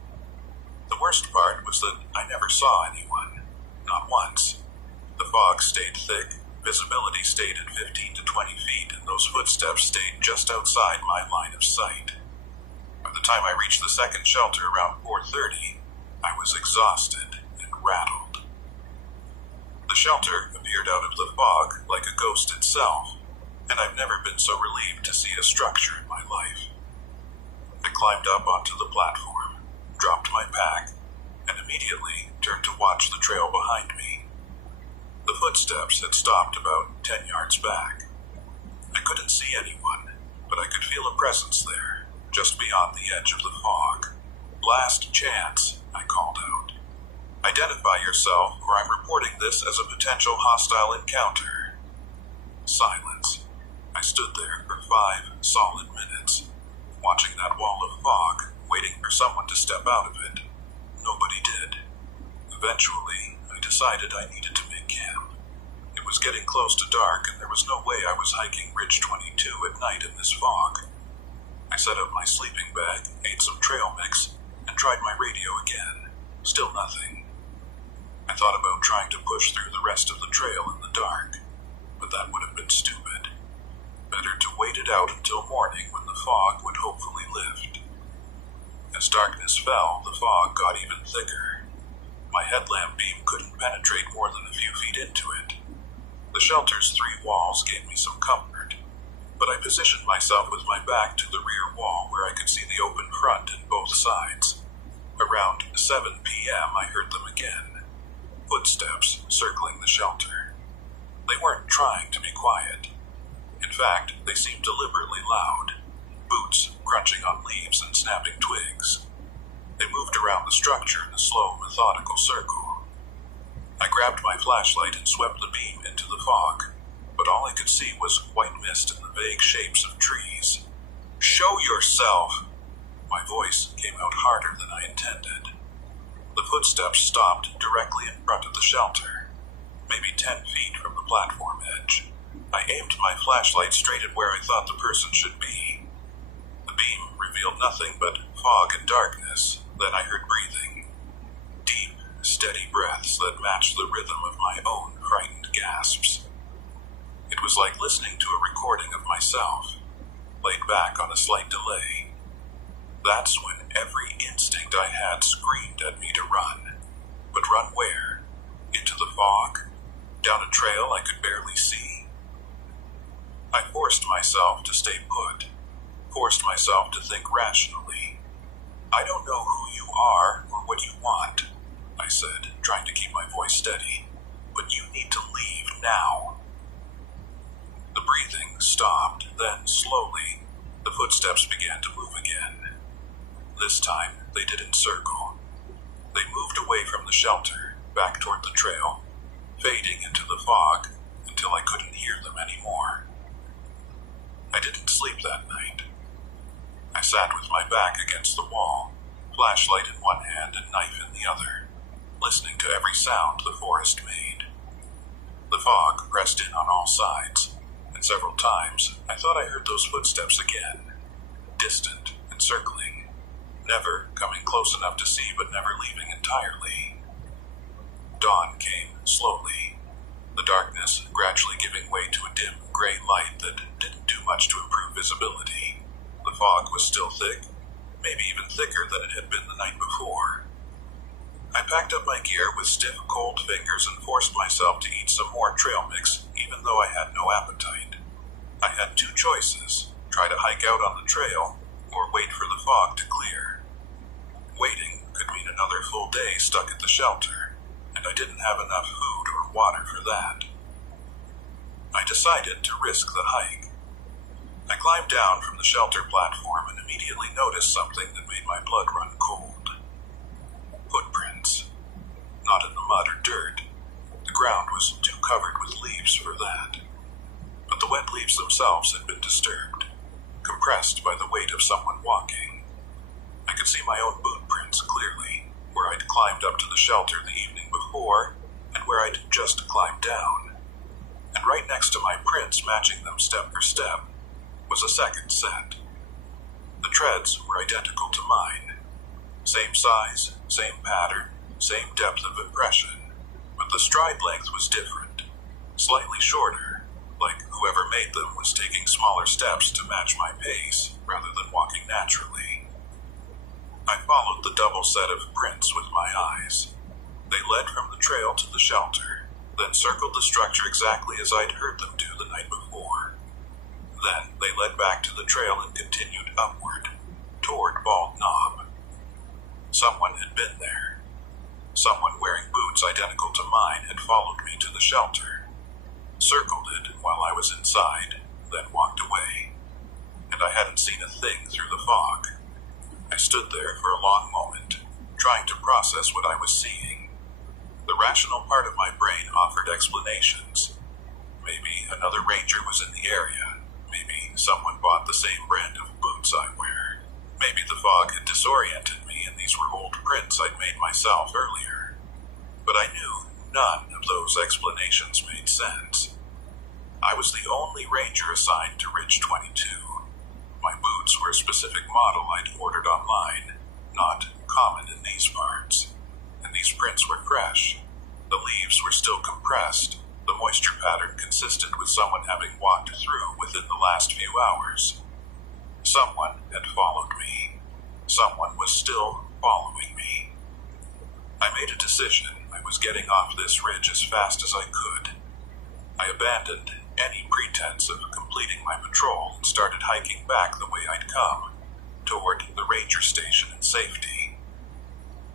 The worst part was that I never saw anyone, not once. The fog stayed thick, visibility stayed at 15 to 20 feet, and those footsteps stayed just outside my line of sight. By the time I reached the second shelter around 4:30, I was exhausted and rattled. The shelter appeared out of the fog like a ghost itself, and I've never been so relieved to see a structure in my life. I climbed up onto the platform, dropped my pack, and immediately turned to watch the trail behind me. The footsteps had stopped about 10 yards back. I couldn't see anyone, but I could feel a presence there, just beyond the edge of the fog. "Last chance," I called out. "Identify yourself, or I'm reporting this as a potential hostile encounter." Silence. I stood there for 5 solid minutes, watching that wall of fog, waiting for someone to step out of it. Nobody did. Eventually, I decided I needed to make camp. It was getting close to dark, and there was no way I was hiking Ridge 22 at night in this fog. I set up my sleeping bag, ate some trail mix, and tried my radio again. Still nothing. I thought about trying to push through the rest of the trail in the dark, but that would have been stupid. Better to wait it out until morning when the fog would hopefully lift. As darkness fell, the fog got even thicker. My headlamp beam couldn't penetrate more than a few feet into it. The shelter's 3 walls gave me some comfort, but I positioned myself with my back to the rear wall where I could see the open front and both sides. Around 7 p.m. I heard them again. Footsteps circling the shelter. They weren't trying to be quiet. In fact, they seemed deliberately loud. Boots crunching on leaves and snapping twigs. They moved around the structure in a slow, methodical circle. I grabbed my flashlight and swept the beam into the fog, but all I could see was white mist and the vague shapes of trees. "Show yourself!" My voice came out harder than I intended. The footsteps stopped directly in front of the shelter, maybe 10 feet from the platform edge. I aimed my flashlight straight at where I thought the person should be. The beam revealed nothing but fog and darkness. Then I heard breathing. Deep, steady breaths that matched the rhythm of my own frightened gasps. It was like listening to a recording of myself, laid back on a slight delay. That's when every instinct I had screamed at me to run. But run where? Into the fog? Down a trail I could barely see? I forced myself to stay put, forced myself to think rationally. I don't know who you are or what you want, I said, trying to keep my voice steady, but you need to leave now. The breathing stopped, then slowly, the footsteps began to move again. This time, they didn't circle. They moved away from the shelter, back toward the trail, fading into the fog until I couldn't hear them anymore. I didn't sleep that night. I sat with my back against the wall, flashlight in one hand and knife in the other, listening to every sound the forest made. The fog pressed in on all sides, and several times I thought I heard those footsteps again, distant and circling, never coming close enough to see but never leaving entirely. Dawn came slowly, the darkness gradually giving way to a dim gray light that didn't do much to improve visibility. The fog was still thick, maybe even thicker than it had been the night before. I packed up my gear with stiff, cold fingers and forced myself to eat some more trail mix, even though I had no appetite. I had two choices: try to hike out on the trail, or wait for the fog to clear. Waiting could mean another full day stuck at the shelter, and I didn't have enough food or water for that. I decided to risk the hike. I climbed down from the shelter platform and immediately noticed something that made my blood run cold. Footprints. Not in the mud or dirt. The ground was too covered with leaves for that. But the wet leaves themselves had been disturbed, compressed by the weight of someone walking. I could see my own boot prints clearly, where I'd climbed up to the shelter the evening before, and where I'd just climbed down. And right next to my prints matching them step for step was a second set. The treads were identical to mine. Same size, same pattern, same depth of impression, but the stride length was different, slightly shorter, like whoever made them was taking smaller steps to match my pace rather than walking naturally. I followed the double set of prints with my eyes. They led from the trail to the shelter, then circled the structure exactly as I'd heard them do the night before. Then they led back to the trail and continued upward, toward Bald Knob. Someone had been there. Someone wearing boots identical to mine had followed me to the shelter, circled it while I was inside, then walked away. And I hadn't seen a thing through the fog. I stood there for a long moment, trying to process what I was seeing. The rational part of my brain offered explanations. Maybe another ranger was in the area. Maybe someone bought the same brand of boots I wear. Maybe the fog had disoriented me and these were old prints I'd made myself earlier. But I knew none of those explanations made sense. I was the only ranger assigned to Ridge 22. My boots were a specific model I'd ordered online, not common in these parts. And these prints were fresh. The leaves were still compressed, the moisture pattern consistent with someone having walked through within the last few hours. Someone had followed me. Someone was still following me. I made a decision. I was getting off this ridge as fast as I could. I abandoned any pretense of completing my patrol and started hiking back the way I'd come, toward the ranger station in safety.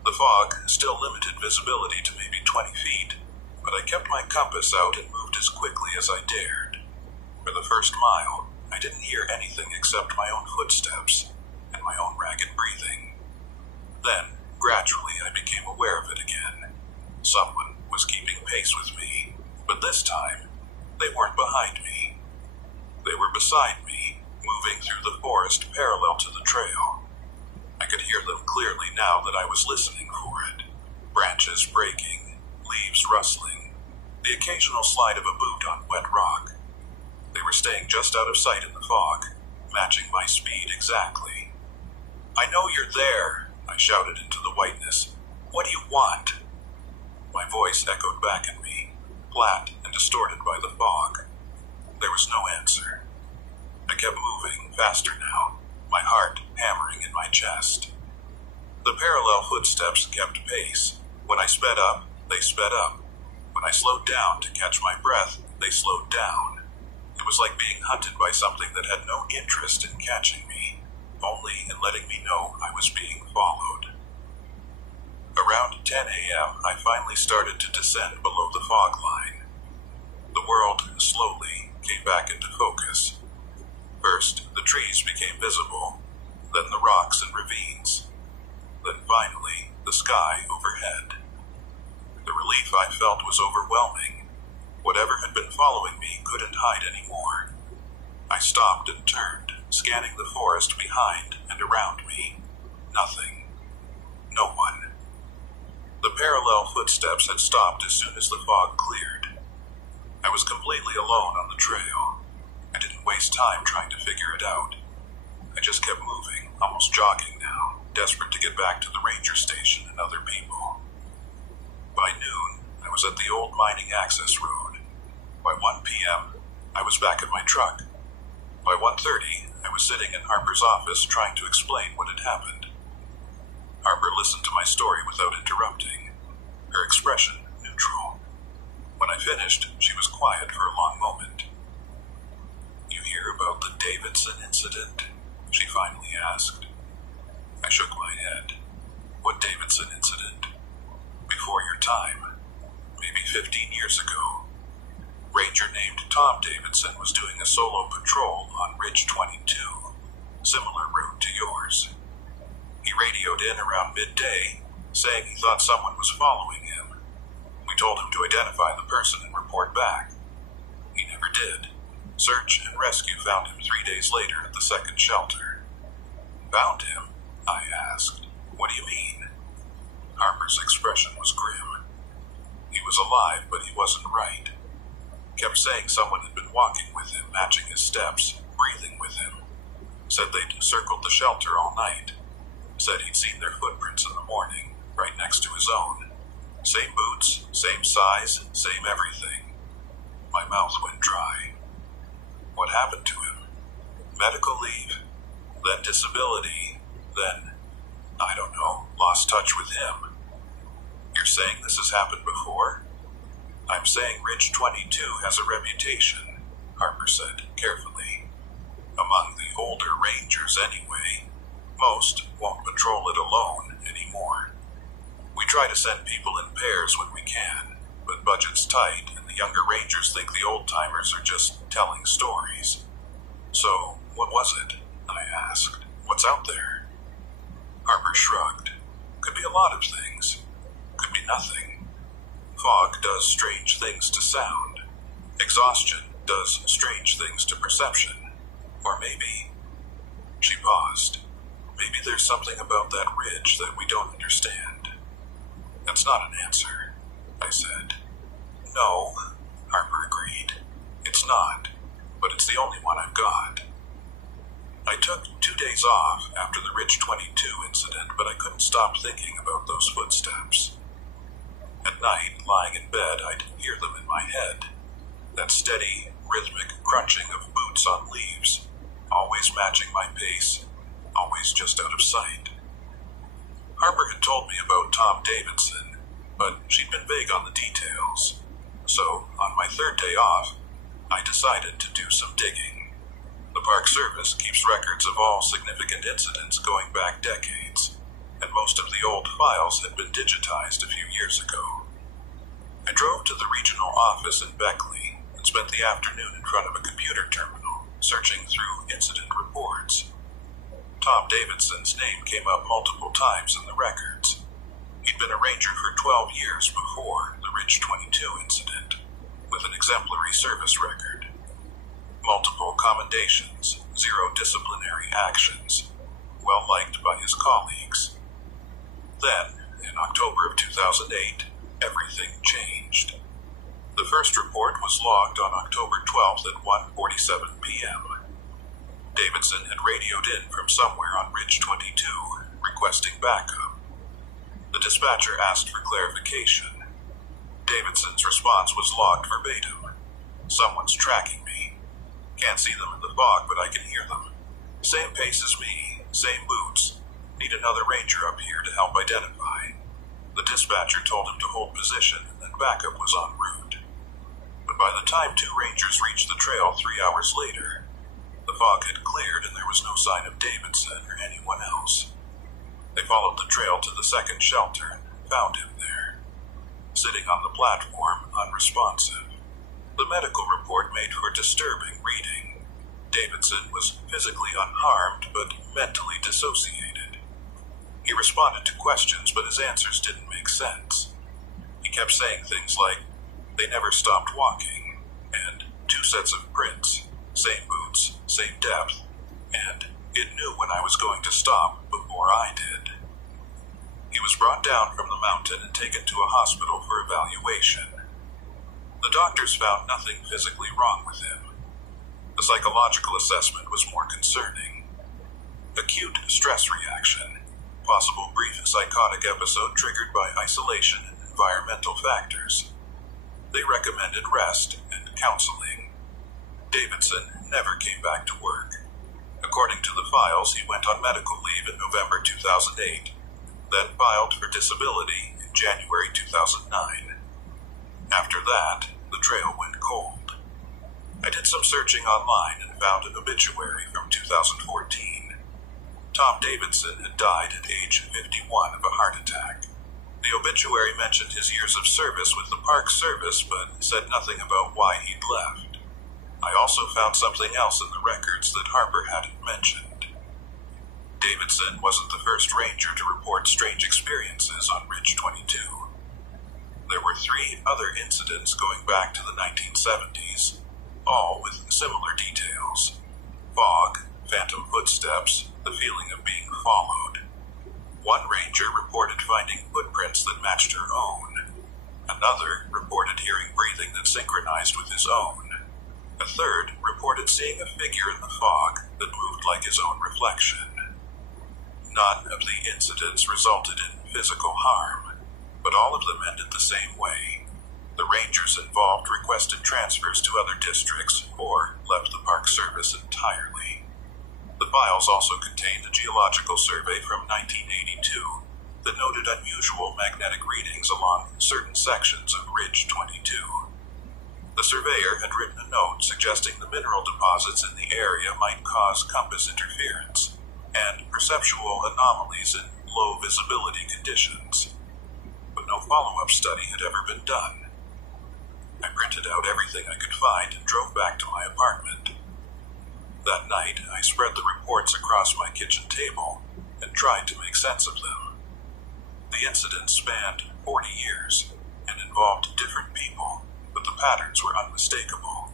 The fog still limited visibility to maybe 20 feet, but I kept my compass out and moved as quickly as I dared. For the first mile, I didn't hear anything except my own footsteps and my own ragged breathing. Then, gradually, I became aware of it again. Someone was keeping pace with me, but this time, they weren't behind me. They were beside me, moving through the forest parallel to the trail. I could hear them clearly now that I was listening for it. Branches breaking, leaves rustling, the occasional slide of a boot on wet rock. They were staying just out of sight in the fog, matching my speed exactly. "I know you're there," I shouted into the whiteness. "What do you want?" My voice echoed back at me, flat and distorted by the fog. There was no answer. I kept moving, faster now, my heart hammering in my chest. The parallel footsteps kept pace. When I sped up, they sped up. When I slowed down to catch my breath, they slowed down. It was like being hunted by something that had no interest in catching me, only in letting me know I was being followed. Around 10 a.m., I finally started to descend below the fog line. The world slowly came back into focus. First, the trees became visible, then the rocks and ravines, then finally, the sky overhead. The relief I felt was overwhelming. Whatever had been following me couldn't hide anymore. I stopped and turned, scanning the forest behind and around me. Nothing. No one. The parallel footsteps had stopped as soon as the fog cleared. I was completely alone on the trail. I didn't waste time trying to figure it out. I just kept moving, almost jogging now, desperate to get back to the ranger station and other people. By noon, I was at the old mining access road. By 1 p.m., I was back at my truck. By 1:30, I was sitting in Harper's office trying to explain what had happened. Harper listened to my story without interrupting, her expression neutral. When I finished, she was quiet for a long moment. "You hear about the Davidson incident?" she finally asked. I shook my head. "What Davidson incident?" "Before your time. Maybe 15 years ago. Ranger named Tom Davidson was doing a solo patrol on Ridge 22, similar route to yours. He radioed in around midday, saying he thought someone was following him. We told him to identify the person and report back. He never did. Search and rescue found him 3 days later at the second shelter." "Found him?" I asked. "What do you mean?" Harper's expression was grim. "He was alive, but he wasn't right. Kept saying someone had been walking with him, matching his steps, breathing with him. Said they'd circled the shelter all night. Said he'd seen their footprints in the morning, right next to his own. Same boots, same size, same everything." My mouth went dry. "What happened to him? Medical leave, then disability, then, I don't know, lost touch with him. You're saying this has happened before?" "I'm saying Ridge 22 has a reputation," Harper said carefully. "Among the older rangers anyway. Most won't patrol it alone anymore. We try to send people in pairs when we can, but budget's tight and the younger rangers think the old-timers are just telling stories. So, what was it?" I asked. "What's out there?" Harper shrugged. "Could be a lot of things. Could be nothing. Fog does strange things to sound. Exhaustion does strange things to perception. Or maybe..." She paused. "Maybe there's something about that ridge that we don't understand." "That's not an answer," I said. "No," Harper agreed. "It's not, but it's the only one I've got." I took 2 days off after the Ridge 22 incident, but I couldn't stop thinking about those footsteps. At night, lying in bed, I'd hear them in my head. That steady, rhythmic crunching of boots on leaves, always matching my pace, always just out of sight. Harper had told me about Tom Davidson, but she'd been vague on the details. So, on my 3rd day off, I decided to do some digging. The Park Service keeps records of all significant incidents going back decades, and most of the old files had been digitized a few years ago. I drove to the regional office in Beckley and spent the afternoon in front of a computer terminal, searching through incident reports. Tom Davidson's name came up multiple times in the records. He'd been a ranger for 12 years before the Ridge 22 incident, with an exemplary service record. Multiple commendations, 0 disciplinary actions, well liked by his colleagues. Then, in October of 2008, everything changed. The first report was logged on October 12th at 1:47 p.m. Davidson had radioed in from somewhere on Ridge 22, requesting backup. The dispatcher asked for clarification. Davidson's response was logged verbatim. "Someone's tracking me. Can't see them in the fog, but I can hear them. Same pace as me, same boots. Need another ranger up here to help identify." The dispatcher told him to hold position and that backup was en route. But But by the time two rangers reached the trail 3 hours later, the fog had cleared and there was no sign of Davidson or anyone else. They followed the trail to the second shelter and found him there, sitting on the platform, unresponsive. The medical report made for disturbing reading. Davidson was physically unharmed, but mentally dissociated. He responded to questions, but his answers didn't make sense. He kept saying things like, "They never stopped walking," and "2 sets of prints, same boots, same depth," and "it knew when I was going to stop before I did." He was brought down from the mountain and taken to a hospital for evaluation. The doctors found nothing physically wrong with him. The psychological assessment was more concerning. Acute stress reaction, possible brief psychotic episode triggered by isolation and environmental factors. They recommended rest and counseling. Davidson never came back to work. According to the files, he went on medical leave in November 2008, then filed for disability in January 2009. After that, the trail went cold. I did some searching online and found an obituary from 2014. Tom Davidson had died at age 51 of a heart attack. The obituary mentioned his years of service with the Park Service, but said nothing about why he'd left. I also found something else in the records that Harper hadn't mentioned. Davidson wasn't the first ranger to report strange experiences on Ridge 22. There were 3 other incidents going back to the 1970s, all with similar details. Fog, phantom footsteps, the feeling of being followed. One ranger reported finding footprints that matched her own. Another reported hearing breathing that synchronized with his own. A third reported seeing a figure in the fog that moved like his own reflection. None of the incidents resulted in physical harm, but all of them ended the same way. The rangers involved requested transfers to other districts or left the Park Service entirely. The files also contained a geological survey from 1982 that noted unusual magnetic readings along certain sections of Ridge 22. The surveyor had written a note suggesting the mineral deposits in the area might cause compass interference and perceptual anomalies in low visibility conditions. But no follow-up study had ever been done. I printed out everything I could find and drove back to my apartment. That night, I spread the reports across my kitchen table and tried to make sense of them. The incident spanned 40 years and involved different people, but the patterns were unmistakable.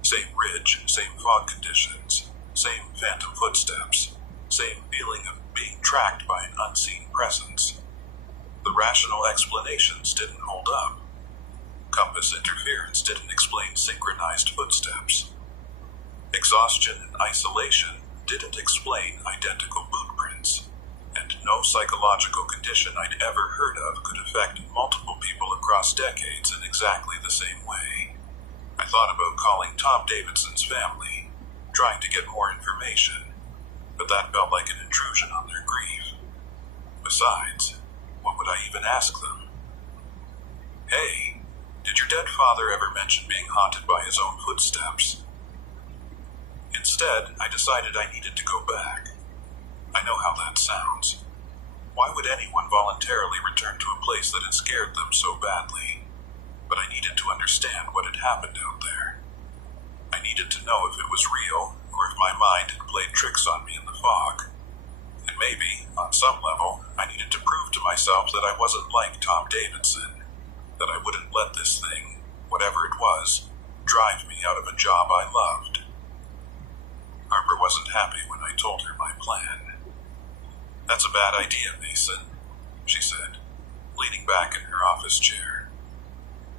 Same ridge, same fog conditions, same phantom footsteps, same feeling of being tracked by an unseen presence. The rational explanations didn't hold up. Compass interference didn't explain synchronized footsteps. Exhaustion and isolation didn't explain identical boot prints, and no psychological condition I'd ever heard of could affect multiple people across decades in exactly the same way. I thought about calling Tom Davidson's family, trying to get more information, but that felt like an intrusion on their grief. Besides, what would I even ask them? "Hey, did your dead father ever mention being haunted by his own footsteps?" Instead, I decided I needed to go back. I know how that sounds. Why would anyone voluntarily return to a place that had scared them so badly? But I needed to understand what had happened out there. I needed to know if it was real, or if my mind had played tricks on me in the fog. And maybe, on some level, I needed to prove to myself that I wasn't like Tom Davidson, that I wouldn't let this thing, whatever it was, drive me out of a job I loved. Harper wasn't happy when I told her my plan. "That's a bad idea, Mason," she said, leaning back in her office chair.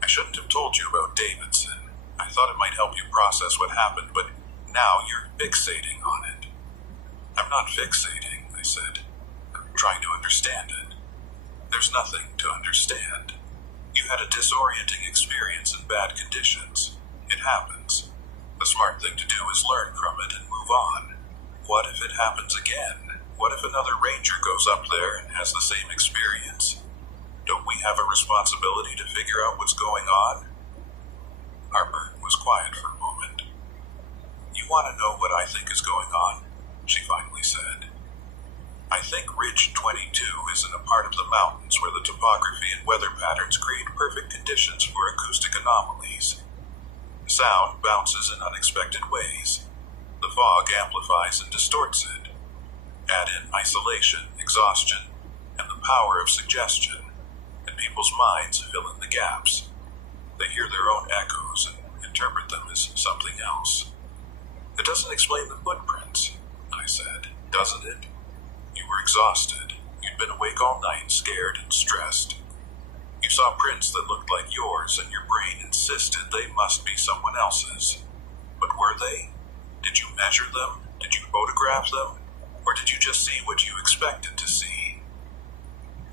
"I shouldn't have told you about Davidson. I thought it might help you process what happened, but now you're fixating on it." "I'm not fixating," I said. "I'm trying to understand it." "There's nothing to understand. You had a disorienting experience in bad conditions. It happens. The smart thing to do is learn from it and move on. What if it happens again? What if another ranger goes up there and has the same experience? Don't we have a responsibility to figure out what's going on?" Harper was quiet for a moment. You want to know what I think is going on? She finally said. I think Ridge 22 is in a part of the mountains where the topography and weather patterns create perfect conditions for acoustic anomalies. Sound bounces in unexpected ways. The fog amplifies and distorts it. Add in isolation, exhaustion, and the power of suggestion, and people's minds fill in the gaps. They hear their own echoes and interpret them as something else. It doesn't explain the footprints, I said, doesn't it? You were exhausted. You'd been awake all night, scared and stressed. You saw prints that looked like yours, and your brain insisted they must be someone else's. But were they? Did you measure them? Did you photograph them? Or did you just see what you expected to see?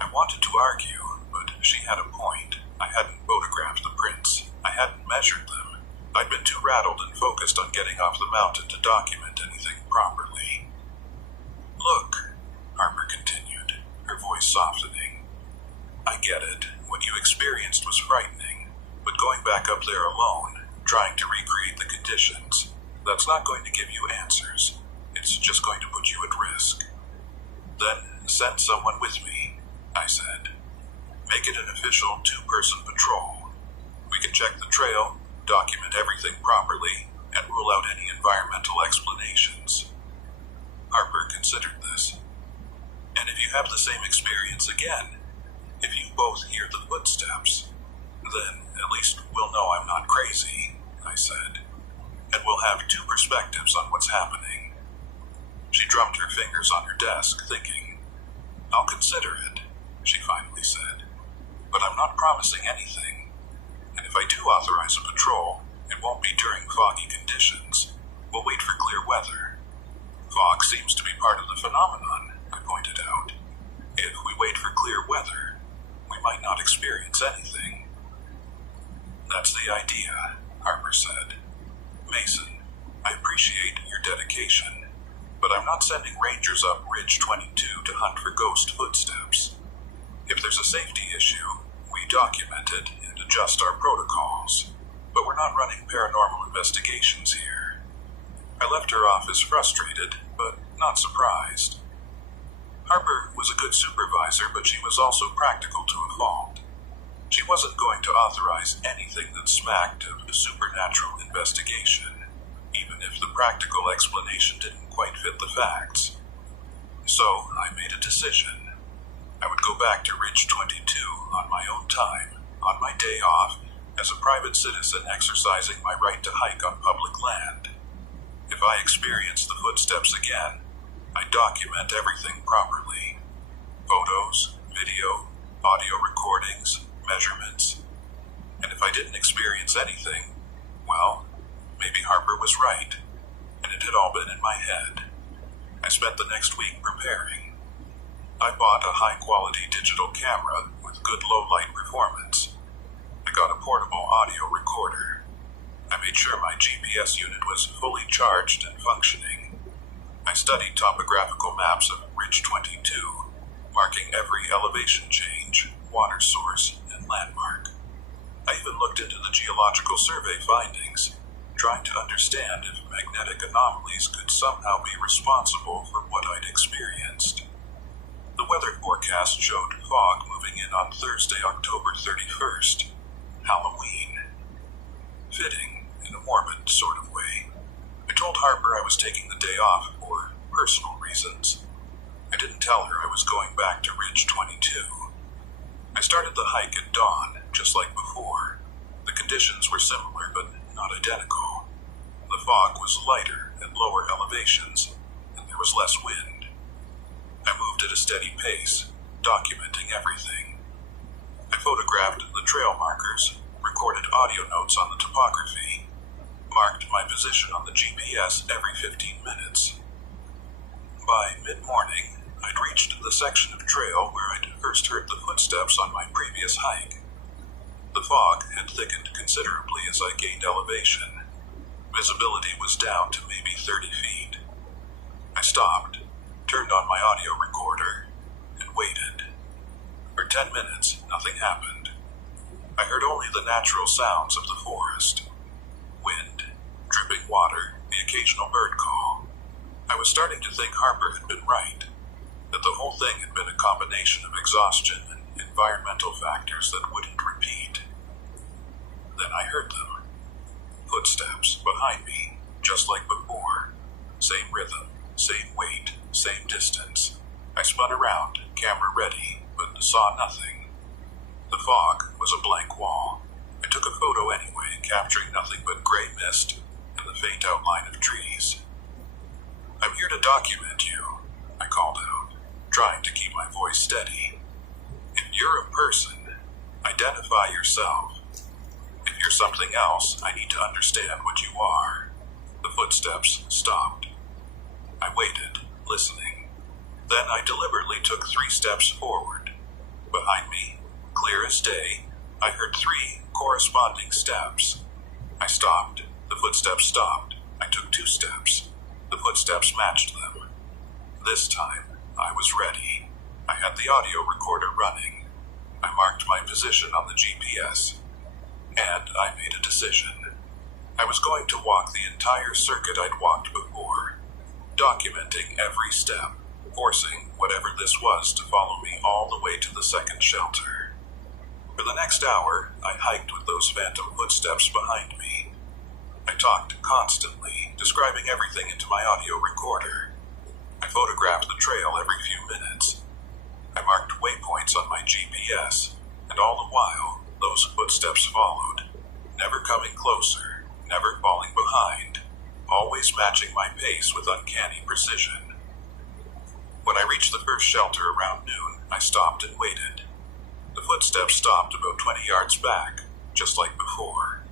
I wanted to argue, but she had a point. I hadn't photographed the prints. I hadn't measured them. I'd been too rattled and focused on getting off the mountain to document anything properly. Look, Harper continued, her voice softening. I get it. What you experienced was frightening, but going back up there alone, trying to recreate the conditions, that's not going to give you answers. It's just going to put you at risk. Then send someone with me, I said. Make it an official 2-person patrol. We can check the trail, document everything properly, and rule out any environmental explanations. Harper considered this. And if you have the same experience again, if you both hear the footsteps, then at least we'll know I'm not crazy, I said. And we'll have 2 perspectives on what's happening. She drummed her fingers on her desk, thinking. I'll consider it, she finally said. But I'm not promising anything. And if I do authorize a patrol, it won't be during foggy conditions. We'll wait for clear weather. Fog seems to be part of the phenomenon, I pointed out. If we wait for clear weather, we might not experience anything. That's the idea, Harper said. Mason, I appreciate your dedication, but I'm not sending rangers up Ridge 22 to hunt for ghost footsteps. If there's a safety issue, we document it and adjust our protocols, but we're not running paranormal investigations here. I left her office frustrated, but not surprised. Harper was a good supervisor, but she was also practical to a fault. She wasn't going to authorize anything that smacked of a supernatural investigation, even if the practical explanation didn't quite fit the facts. So I made a decision. I would go back to Ridge 22 on my own time, on my day off, as a private citizen exercising my right to hike on public land. If I experience the footsteps again, I document everything properly. Photos, video, audio recordings, measurements. And if I didn't experience anything, well, maybe Harper was right, and it had all been in my head. I spent the next week preparing. I bought a high-quality digital camera with good low-light performance. I got a portable audio recorder. I made sure my GPS unit was fully charged and functioning. I studied topographical maps of Ridge 22, marking every elevation change, water source, and landmark. I even looked into the Geological Survey findings, trying to understand if magnetic anomalies could somehow be responsible for what I'd experienced. The weather forecast showed fog moving in on Thursday, October 31st, Halloween. Fitting, in a morbid sort of way. I told Harper I was taking the day off for personal reasons. I didn't tell her I was going back to Ridge 22. I started the hike at dawn, just like before. The conditions were similar, but not identical. The fog was lighter at lower elevations, and there was less wind. I moved at a steady pace, documenting everything. I photographed the trail markers, recorded audio notes on the topography, marked my position on the GPS every 15 minutes. By mid-morning, I'd reached the section of trail where I'd first heard the footsteps on my previous hike. The fog had thickened considerably as I gained elevation. Visibility was down to maybe 30 feet. I stopped, turned on my audio recorder, and waited. For 10 minutes, nothing happened. I heard only the natural sounds of the forest. running water, the occasional bird call. I was starting to think Harper had been right, that the whole thing had been a combination of exhaustion and environmental factors that wouldn't repeat. Then I heard them. Footsteps behind me, just like before. Same rhythm, same weight, same distance. I spun around, camera ready, but saw nothing. The fog was a blank wall. I took a photo anyway, capturing nothing but gray mist and the faint outline of trees. "I'm here to document you," I called out, trying to keep my voice steady. "If you're a person, identify yourself. If you're something else, I need to understand what you are." The footsteps stopped. I waited, listening. Then I deliberately took 3 steps forward. Behind me, clear as day, I heard 3 corresponding steps. I stopped. The footsteps stopped. I took 2 steps. The footsteps matched them. This time, I was ready. I had the audio recorder running. I marked my position on the GPS. And I made a decision. I was going to walk the entire circuit I'd walked before, documenting every step, forcing whatever this was to follow me all the way to the second shelter. For the next hour, I hiked with those phantom footsteps behind me. I talked constantly, describing everything into my audio recorder. I photographed the trail every few minutes. I marked waypoints on my GPS, and all the while, those footsteps followed, never coming closer, never falling behind, always matching my pace with uncanny precision. When I reached the first shelter around noon, I stopped and waited. The footsteps stopped about 20 yards back, just like before.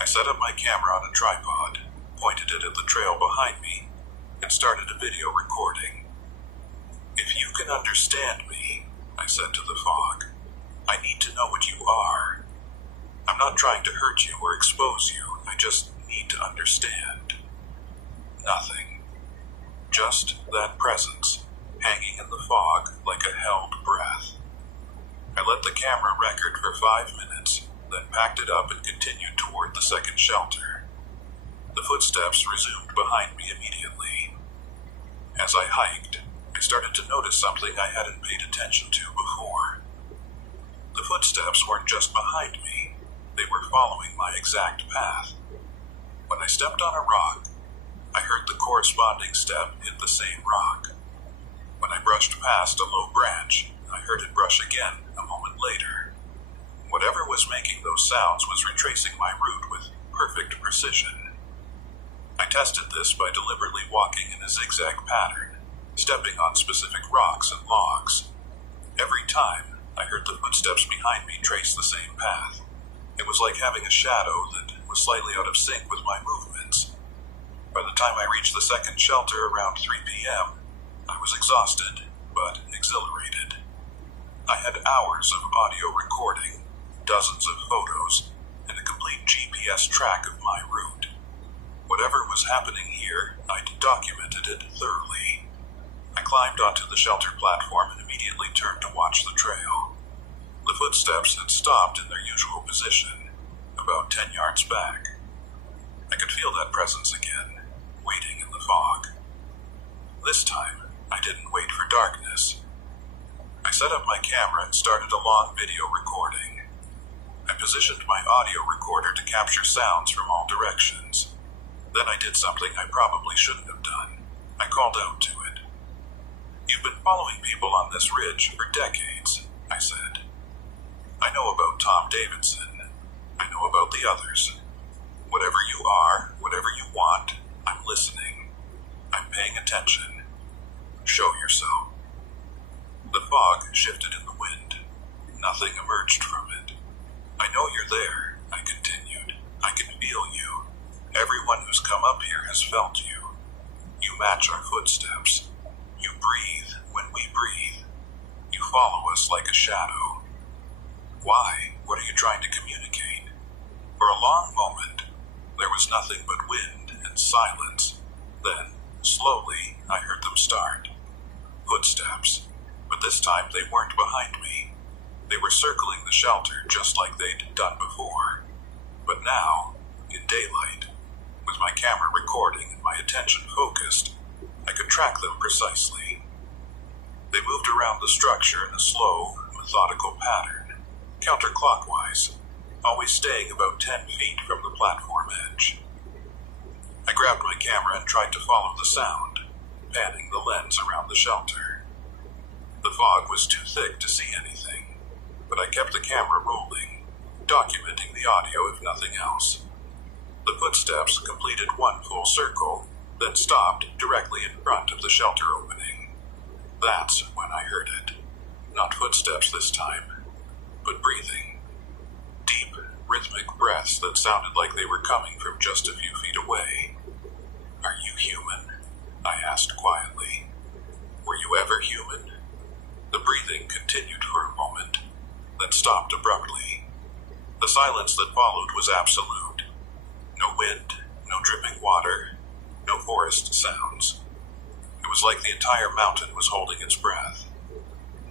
I set up my camera on a tripod, pointed it at the trail behind me, and started a video recording. "If you can understand me," I said to the fog, "I need to know what you are. I'm not trying to hurt you or expose you, I just need to understand." Nothing. Just that presence, hanging in the fog like a held breath. I let the camera record for 5 minutes, then packed it up and continued toward the second shelter. The footsteps resumed behind me immediately. As I hiked, I started to notice something I hadn't paid attention to before. The footsteps weren't just behind me, they were following my exact path. When I stepped on a rock, I heard the corresponding step hit the same rock. When I brushed past a low branch, I heard it brush again a moment later. Whatever was making those sounds was retracing my route with perfect precision. I tested this by deliberately walking in a zigzag pattern, stepping on specific rocks and logs. Every time, I heard the footsteps behind me trace the same path. It was like having a shadow that was slightly out of sync with my movements. By the time I reached the second shelter around 3 p.m., I was exhausted, but exhilarated. I had hours of audio recording, dozens of photos, and a complete GPS track of my route. Whatever was happening here, I'd documented it thoroughly. I climbed onto the shelter platform and immediately turned to watch the trail. The footsteps had stopped in their usual position, about 10 yards back. I could feel that presence again, waiting in the fog. This time, I didn't wait for darkness. I set up my camera and started a long video recording. I positioned my audio recorder to capture sounds from all directions. Then I did something I probably shouldn't have done. I called out to it. "You've been following people on this ridge for decades," I said. "I know about Tom Davidson. I know about the others. Whatever you are, whatever you want, I'm listening. I'm paying attention. Show yourself." The fog shifted in the wind. Nothing emerged from it. "I know you're there," I continued. "I can feel you. Everyone who's come up here has felt you. You match our footsteps. You breathe when we breathe. You follow us like a shadow. Why? What are you trying to communicate?" For a long moment, there was nothing but wind and silence. Then, slowly, I heard them start. Footsteps. But this time they weren't behind me. They were circling the shelter just like they'd done before. But now, in daylight, with my camera recording and my attention focused, I could track them precisely. They moved around the structure in a slow, methodical pattern, counterclockwise, always staying about 10 feet from the platform edge. I grabbed my camera and tried to follow the sound, panning the lens around the shelter. The fog was too thick to see anything, but I kept the camera rolling, documenting the audio if nothing else. The footsteps completed one full circle, then stopped directly in front of the shelter opening. That's when I heard it. Not footsteps this time, but breathing. Deep, rhythmic breaths that sounded like they were coming from just a few feet away. "Are you human?" I asked quietly. "Were you ever human?" The breathing continued for a moment, then stopped abruptly. The silence that followed was absolute. No wind, no dripping water, no forest sounds. It was like the entire mountain was holding its breath.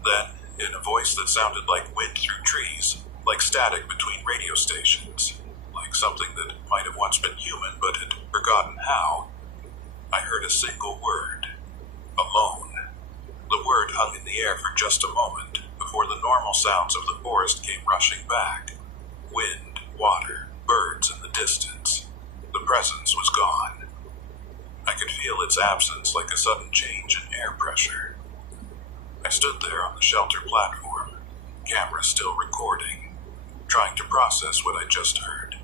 Then, in a voice that sounded like wind through trees, like static between radio stations, like something that might have once been human but had forgotten how, I heard a single word: alone. The word hung in the air for just a moment before the normal sounds of the forest came rushing back. Wind, water, birds in the distance. The presence was gone. I could feel its absence like a sudden change in air pressure. I stood there on the shelter platform, camera still recording, trying to process what I just heard.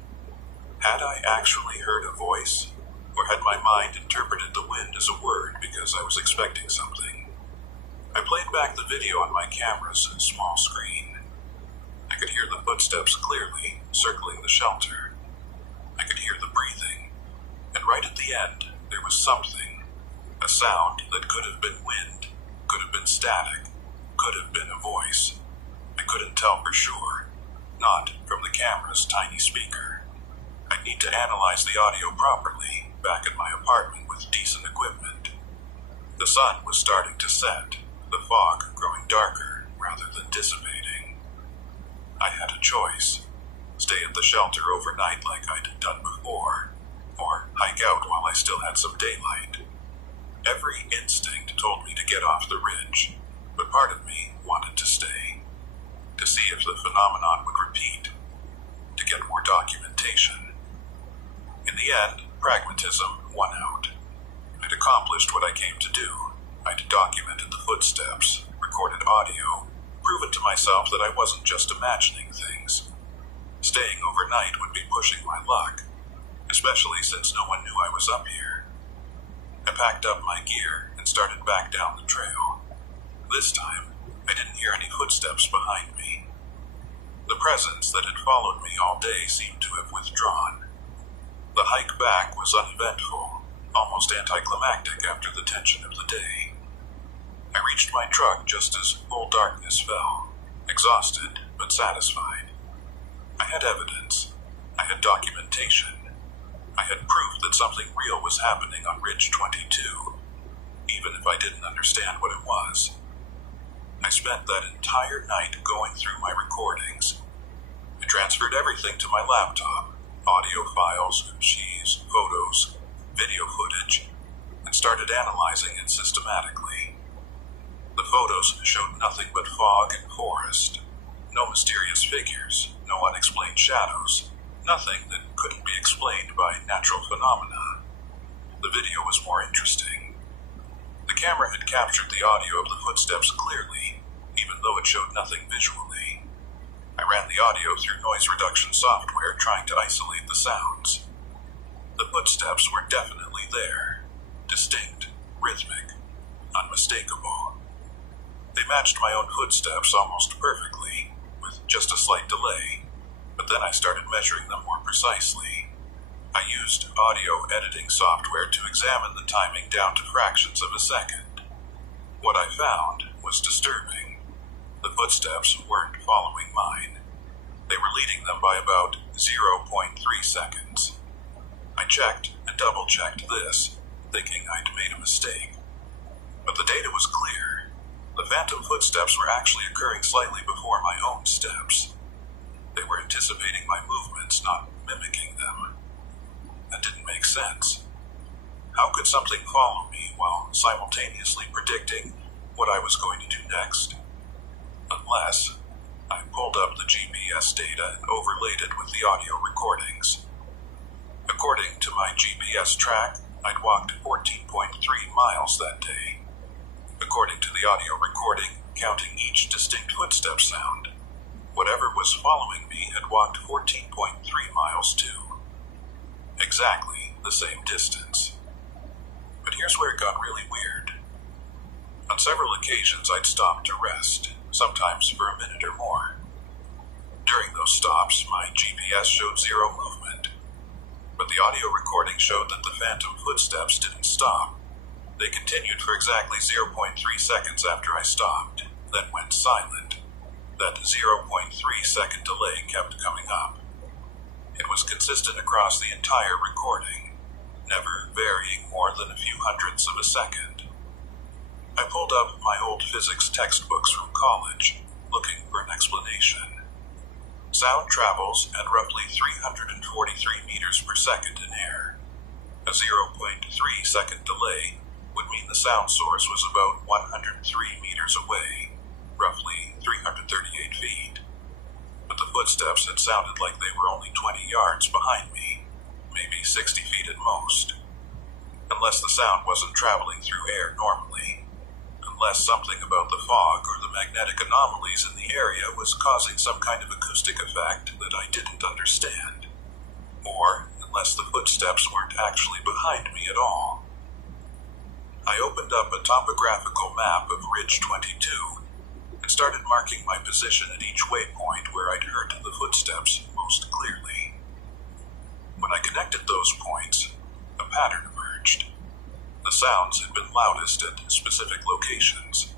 Had I actually heard a voice, or had my mind interpreted the wind as a word because I was expecting something? I played back the video on my camera's small screen. I could hear the footsteps clearly, circling the shelter. I could hear the breathing, and right at the end, there was something, a sound that could have been wind, could have been static, could have been a voice. I couldn't tell for sure, not from the camera's tiny speaker. I'd need to analyze the audio properly back at my apartment with decent equipment. The sun was starting to set, the fog growing darker rather than dissipating. I had a choice: stay at the shelter overnight like I'd done before, or hike out while I still had some daylight. Every instinct told me to get off the ridge, but part of me wanted to stay, to see if the phenomenon would repeat, to get more documentation. In the end, pragmatism won out. I'd accomplished what I came to do. I'd documented the footsteps, recorded audio, proven to myself that I wasn't just imagining things. Staying overnight would be pushing my luck, especially since no one knew I was up here. I packed up my gear and started back down the trail. This time, I didn't hear any footsteps behind me. The presence that had followed me all day seemed to have withdrawn. The hike back was uneventful, almost anticlimactic after the tension of the day. I reached my truck just as full darkness fell, exhausted but satisfied. I had evidence. I had documentation. I had proof that something real was happening on Ridge 22, even if I didn't understand what it was. I spent that entire night going through my recordings. I transferred everything to my laptop: audio files, sheets, photos, video footage, and started analyzing it systematically. The photos showed nothing but fog and forest. No mysterious figures, no unexplained shadows, nothing that couldn't be explained by natural phenomena. The video was more interesting. The camera had captured the audio of the footsteps clearly, even though it showed nothing visually. I ran the audio through noise reduction software, trying to isolate the sounds. The footsteps were definitely there, distinct, rhythmic, unmistakable. They matched my own footsteps almost perfectly, with just a slight delay, but then I started measuring them more precisely. I used audio editing software to examine the timing down to fractions of a second. What I found was disturbing. The footsteps weren't following mine. They were leading them by about 0.3 seconds. I checked and double-checked this, thinking I'd made a mistake. But the data was clear. The phantom footsteps were actually occurring slightly before my own steps. They were anticipating my movements, not mimicking them. That didn't make sense. How could something follow me while simultaneously predicting what I was going to do next? Unless I pulled up the GPS data and overlaid it with the audio recordings. According to my GPS track, I'd walked 14.3 miles that day. According to the audio recording, counting each distinct footstep sound, whatever was following me had walked 14.3 miles too. Exactly the same distance. But here's where it got really weird. On several occasions, I'd stopped to rest, sometimes for a minute or more. During those stops, my GPS showed zero movement, but the audio recording showed that the phantom footsteps didn't stop. They continued for exactly 0.3 seconds after I stopped, then went silent. That 0.3 second delay kept coming up. It was consistent across the entire recording, never varying more than a few hundredths of a second. I pulled up my old physics textbooks from college, looking for an explanation. Sound travels at roughly 343 meters per second in air. A 0.3 second delay would mean the sound source was about 103 meters away, roughly 338 feet. But the footsteps had sounded like they were only 20 yards behind me, maybe 60 feet at most. Unless the sound wasn't traveling through air normally. Unless something about the fog or the magnetic anomalies in the area was causing some kind of acoustic effect that I didn't understand. Or unless the footsteps weren't actually behind me at all. I opened up a topographical map of Ridge 22 and started marking my position at each waypoint where I'd heard the footsteps most clearly. When I connected those points, a pattern emerged. The sounds had been loudest at specific locations,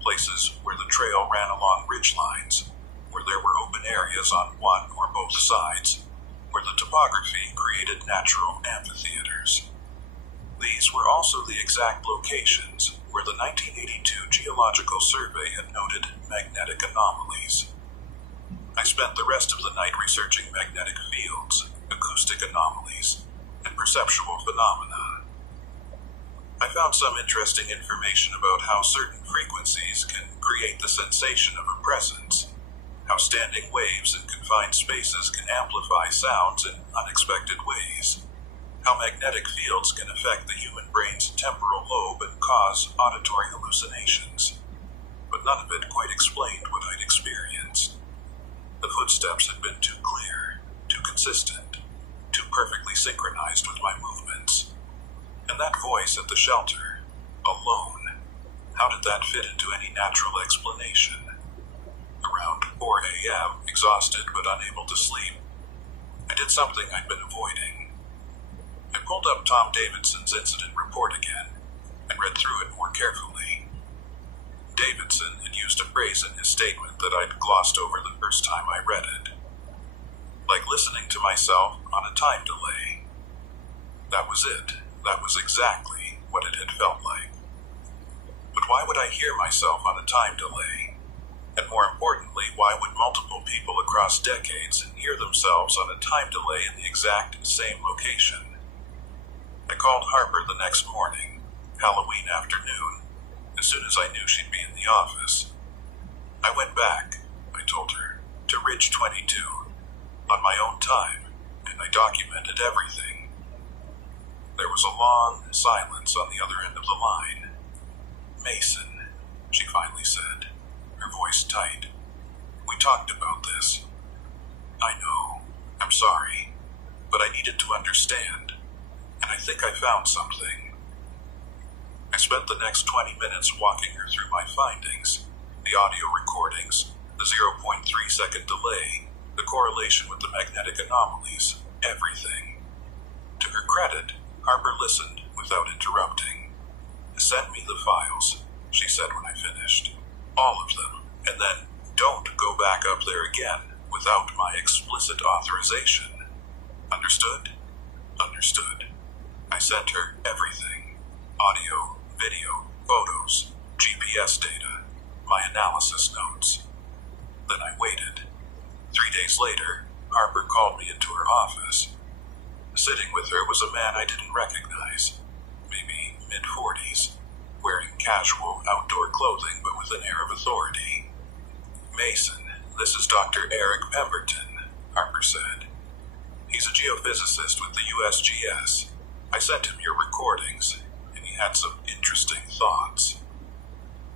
places where the trail ran along ridge lines, where there were open areas on one or both sides, where the topography created natural amphitheaters. These were also the exact locations where the 1982 Geological Survey had noted magnetic anomalies. I spent the rest of the night researching magnetic fields, acoustic anomalies, and perceptual phenomena. I found some interesting information about how certain frequencies can create the sensation of a presence, how standing waves in confined spaces can amplify sounds in unexpected ways, how magnetic fields can affect the human brain's temporal lobe and cause auditory hallucinations. But none of it quite explained what I'd experienced. The footsteps had been too clear, too consistent, too perfectly synchronized with my movements. And that voice at the shelter, alone, how did that fit into any natural explanation? Around 4 a.m., exhausted but unable to sleep, I did something I'd been avoiding. I pulled up Tom Davidson's incident report again and read through it more carefully. Davidson had used a phrase in his statement that I'd glossed over the first time I read it. Like listening to myself on a time delay. That was it. That was exactly what it had felt like. But why would I hear myself on a time delay? And more importantly, why would multiple people across decades hear themselves on a time delay in the exact same location? I called Harper the next morning, Halloween afternoon, as soon as I knew she'd be in the office. I went back, I told her, to Ridge 22, on my own time, and I documented everything. There was a long silence on the other end of the line. Mason, she finally said, her voice tight. We talked about this. I know. I'm sorry. But I needed to understand. And I think I found something. I spent the next 20 minutes walking her through my findings, the audio recordings, the 0.3 second delay, the correlation with the magnetic anomalies, everything. To her credit, Harper listened without interrupting. Send me the files, she said when I finished. All of them. And then don't go back up there again without my explicit authorization. Understood? Understood. I sent her everything. Audio, video, photos, GPS data, my analysis notes. Then I waited. 3 days later, Harper called me into her office. Sitting with her was a man I didn't recognize, maybe mid-40s, wearing casual outdoor clothing but with an air of authority. "Mason, this is Dr. Eric Pemberton," Harper said. "He's a geophysicist with the USGS. I sent him your recordings, and he had some interesting thoughts."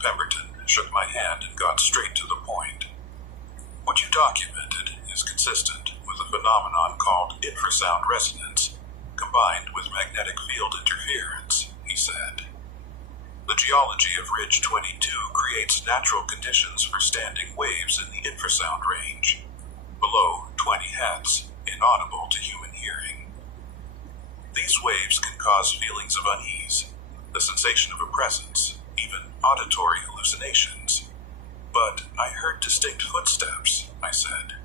Pemberton shook my hand and got straight to the point. "What you documented is consistent with a phenomenon called infrasound resonance, combined with magnetic field interference," he said. "The geology of Ridge 22 creates natural conditions for standing waves in the infrasound range, below 20 Hz, inaudible to human hearing. These waves can cause feelings of unease, the sensation of a presence, even auditory hallucinations. But I heard distinct footsteps," I said.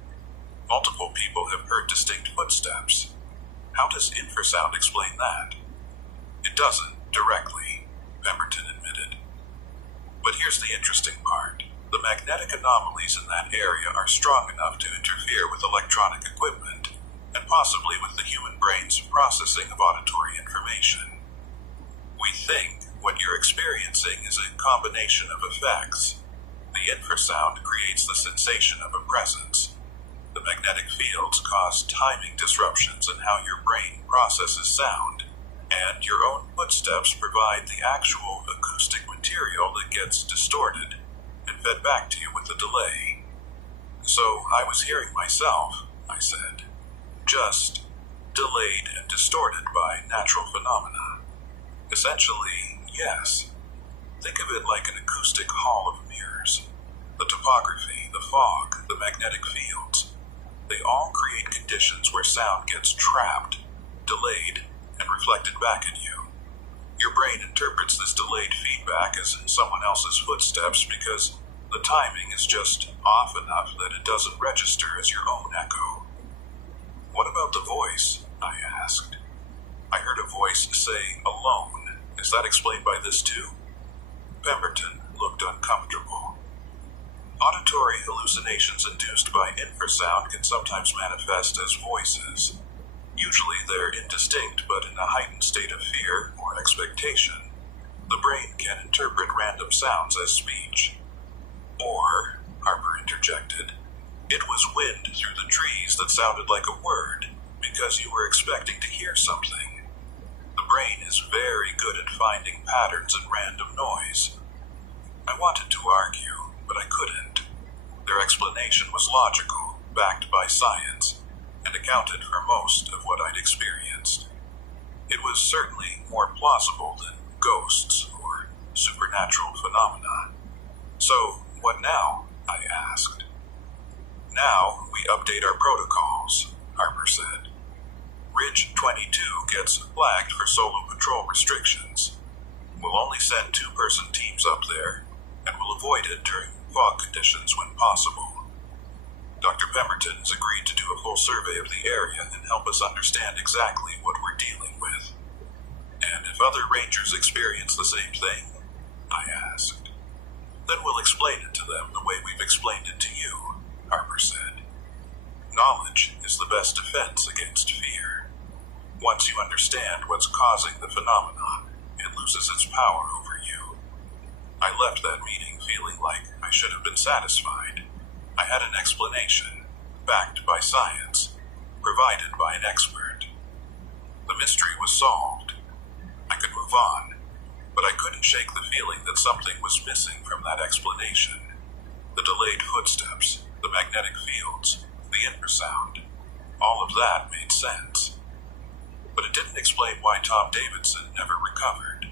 "Multiple people have heard distinct footsteps. How does infrasound explain that?" "It doesn't, directly," Pemberton admitted. "But here's the interesting part. The magnetic anomalies in that area are strong enough to interfere with electronic equipment, and possibly with the human brain's processing of auditory information. We think what you're experiencing is a combination of effects. The infrasound creates the sensation of a presence. The magnetic fields cause timing disruptions in how your brain processes sound, and your own footsteps provide the actual acoustic material that gets distorted and fed back to you with a delay. So I was hearing myself," I said, "just delayed and distorted by natural phenomena. Essentially, yes. Think of it like an acoustic hall of mirrors. The topography, the fog, the magnetic fields, they all create conditions where sound gets trapped, delayed, and reflected back at you. Your brain interprets this delayed feedback as someone else's footsteps because the timing is just off enough that it doesn't register as your own echo." "What about the voice?" I asked. "I heard a voice say alone. Is that explained by this too?" Pemberton looked uncomfortable. "Auditory hallucinations induced by infrasound can sometimes manifest as voices. Usually they're indistinct, but in a heightened state of fear or expectation, the brain can interpret random sounds as speech. Or," Harper interjected, "it was wind through the trees that sounded like a word because you were expecting to hear something. The brain is very good at finding patterns in random noise." I wanted to argue, but I couldn't. Their explanation was logical, backed by science, and accounted for most of what I'd experienced. It was certainly more plausible than ghosts or supernatural phenomena. "So, what now?" I asked. "Now we update our protocols," Harper said. "Ridge 22 gets flagged for solo patrol restrictions. We'll only send 2-person teams up there, and we'll avoid it during fog conditions when possible. Dr. Pemberton has agreed to do a full survey of the area and help us understand exactly what we're dealing with. And if other rangers experience the same thing," I asked, "then we'll explain it to them the way we've explained it to you," Harper said. "Knowledge is the best defense against fear. Once you understand what's causing the phenomenon, it loses its power over you." I left that meeting feeling like I should have been satisfied. I had an explanation, backed by science, provided by an expert. The mystery was solved. I could move on, but I couldn't shake the feeling that something was missing from that explanation. The delayed footsteps, the magnetic fields, the infrasound, all of that made sense. But it didn't explain why Tom Davidson never recovered.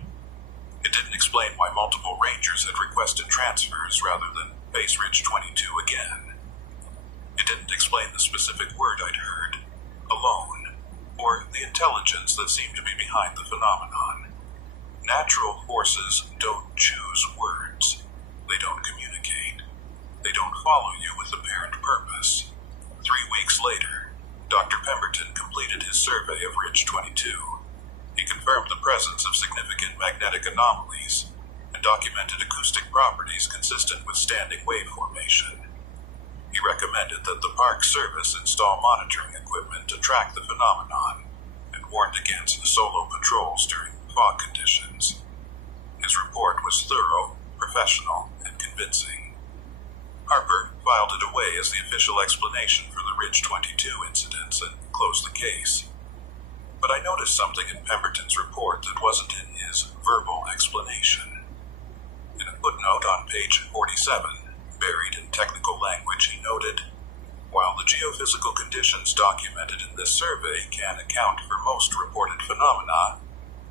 It didn't explain why multiple rangers had requested transfers rather than face Ridge 22 again. It didn't explain the specific word I'd heard, alone, or the intelligence that seemed to be behind the phenomenon. Natural forces don't choose words. They don't communicate. They don't follow you with apparent purpose. 3 weeks later, Dr. Pemberton completed his survey of Ridge 22. He confirmed the presence of significant magnetic anomalies and documented acoustic properties consistent with standing wave formation. He recommended that the Park Service install monitoring equipment to track the phenomenon and warned against solo patrols during fog conditions. His report was thorough, professional, and convincing. Harper filed it away as the official explanation for the Ridge 22 incidents and closed the case. But I noticed something in Pemberton's report that wasn't in his verbal explanation. In a footnote on page 47, buried in technical language, he noted, "While the geophysical conditions documented in this survey can account for most reported phenomena,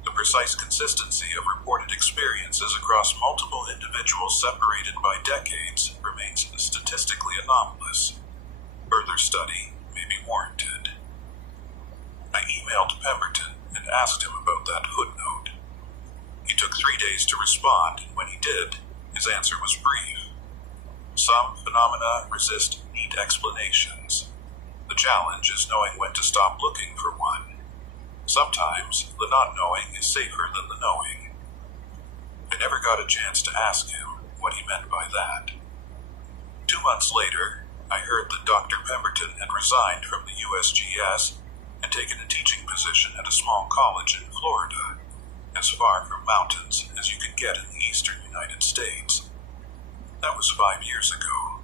the precise consistency of reported experiences across multiple individuals separated by decades remains statistically anomalous. Further study may be warranted." I emailed Pemberton and asked him about that footnote. He took 3 days to respond, and when he did, his answer was brief. Some phenomena resist neat explanations. The challenge is knowing when to stop looking for one. Sometimes the not knowing is safer than the knowing. I never got a chance to ask him what he meant by that. 2 months later, I heard that Dr. Pemberton had resigned from the USGS and taken a teaching position at a small college in Florida, as far from mountains as you could get in the eastern United States. That was 5 years ago.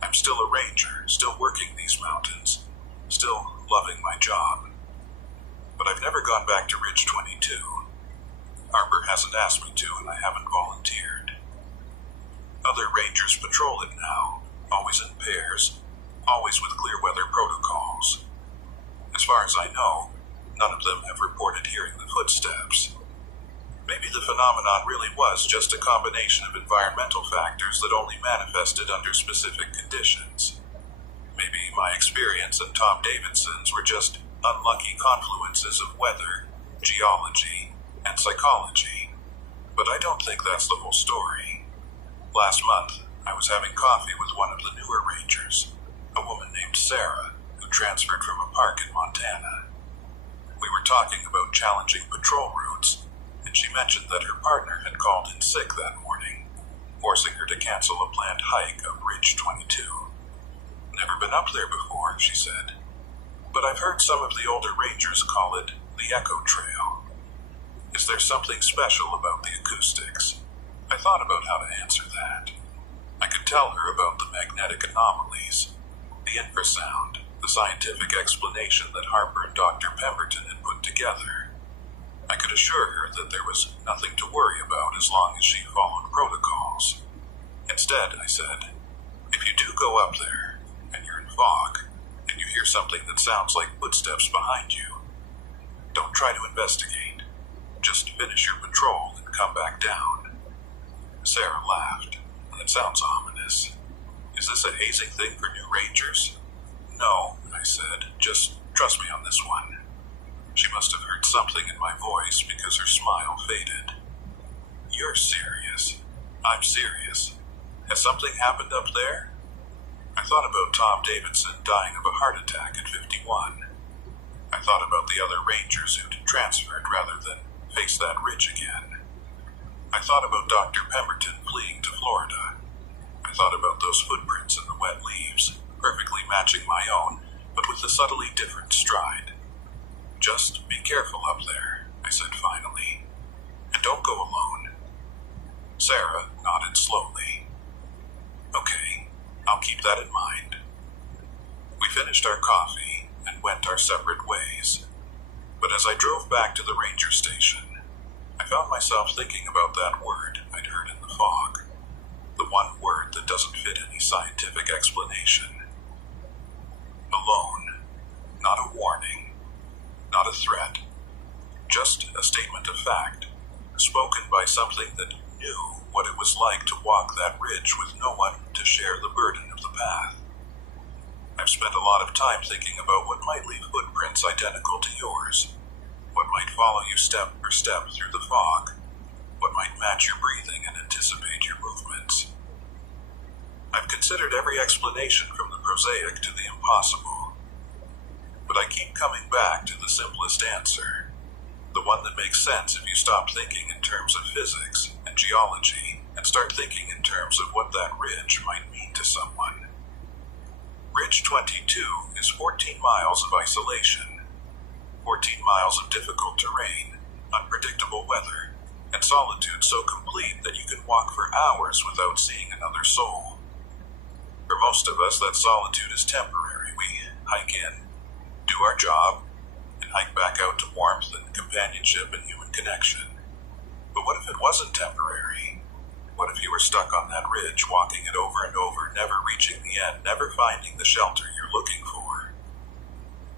I'm still a ranger, still working these mountains, still loving my job. But I've never gone back to Ridge 22. Harper hasn't asked me to, and I haven't volunteered. Other rangers patrol it now, always in pairs, always with clear weather protocols. As far as I know, none of them have reported hearing the footsteps. Maybe the phenomenon really was just a combination of environmental factors that only manifested under specific conditions. Maybe my experience and Tom Davidson's were just unlucky confluences of weather, geology, and psychology. But I don't think that's the whole story. Last month, I was having coffee with one of the newer rangers, a woman named Sarah, who transferred from a park in Montana. We were talking about challenging patrol routes, and she mentioned that her partner had called in sick that morning, forcing her to cancel a planned hike up Ridge 22. "Never been up there before," she said, "but I've heard some of the older rangers call it the Echo Trail. Is there something special about the acoustics?" I thought about how to answer that. I could tell her about the magnetic anomalies, the infrasound, the scientific explanation that Harper and Dr. Pemberton had put together. I could assure her that there was nothing to worry about as long as she followed protocols. Instead, I said, "If you do go up there, and you're in fog, and you hear something that sounds like footsteps behind you, don't try to investigate. Just finish your patrol and come back down." Sarah laughed. "That sounds ominous. Is this a hazing thing for new rangers?" "No," I said. "Just trust me on this one." She must have heard something in my voice because her smile faded. "You're serious." "I'm serious. Has something happened up there?" I thought about Tom Davidson dying of a heart attack at 51. I thought about the other rangers who'd transferred rather than face that ridge again. I thought about Dr. Pemberton fleeing to Florida. I thought about those footprints in the wet leaves, perfectly matching my own, but with a subtly different stride. "Just be careful up there," I said finally. "And don't go alone." Sarah nodded slowly. "Okay, I'll keep that in mind." We finished our coffee and went our separate ways. But as I drove back to the ranger station, I found myself thinking about that word I'd heard in the fog. The one word that doesn't fit any scientific explanation. Alone. Not a warning. Not a threat. Just a statement of fact, spoken by something that knew what it was like to walk that ridge with no one to share the burden of the path. I've spent a lot of time thinking about what might leave footprints identical to yours, what might follow you step for step through the fog, what might match your breathing and anticipate your movements. I've considered every explanation from the prosaic to the impossible, but I keep coming back to the simplest answer, the one that makes sense if you stop thinking in terms of physics and geology and start thinking in terms of what that ridge might mean to someone. Ridge 22 is 14 miles of isolation. 14 miles of difficult terrain, unpredictable weather, and solitude so complete that you can walk for hours without seeing another soul. For most of us, that solitude is temporary. We hike in, do our job, and hike back out to warmth and companionship and human connection. But what if it wasn't temporary? What if you were stuck on that ridge, walking it over and over, never reaching the end, never finding the shelter you're looking for?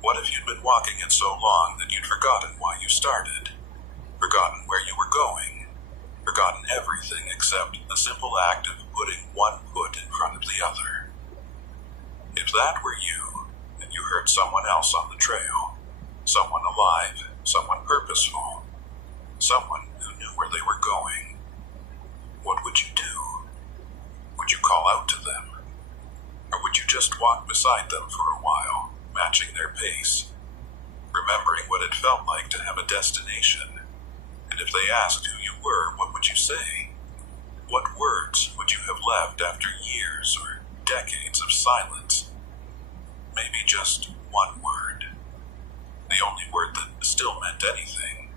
What if you'd been walking it so long that you'd forgotten why you started? Forgotten where you were going? Forgotten everything except the simple act of putting one foot in front of the other? If that were you, and you heard someone else on the trail, someone alive, someone purposeful, someone who knew where they were going, what would you do? Would you call out to them? Or would you just walk beside them for a while, matching their pace, remembering what it felt like to have a destination? And if they asked who you were, what would you say? What words would you have left after years or decades of silence? Maybe just one word. The only word that still meant anything.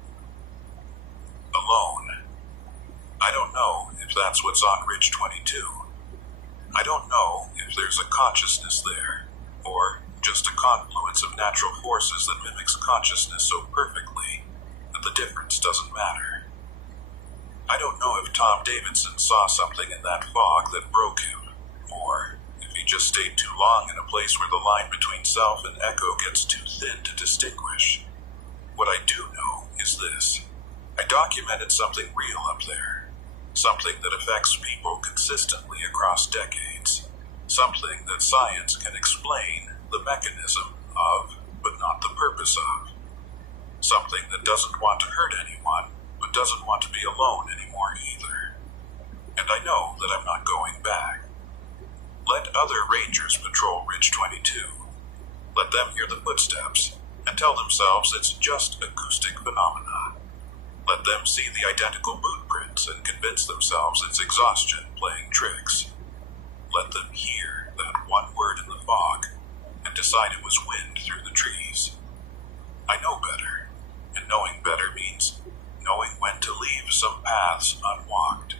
Alone. I don't know if that's what's on Ridge 22. I don't know if there's a consciousness there, or just a confluence of natural forces that mimics consciousness so perfectly that the difference doesn't matter. I don't know if Tom Davidson saw something in that fog that broke him, or if he just stayed too long in a place where the line between self and echo gets too thin to distinguish. What I do know is this. I documented something real up there. Something that affects people consistently across decades. Something that science can explain the mechanism of, but not the purpose of. Something that doesn't want to hurt anyone, but doesn't want to be alone anymore either. And I know that I'm not going back. Let other rangers patrol Ridge 22. Let them hear the footsteps and tell themselves it's just acoustic phenomena. Let them see the identical boot prints and convince themselves it's exhaustion playing tricks. Let them hear that one word in the fog and decide it was wind through the trees. I know better, and knowing better means knowing when to leave some paths unwalked,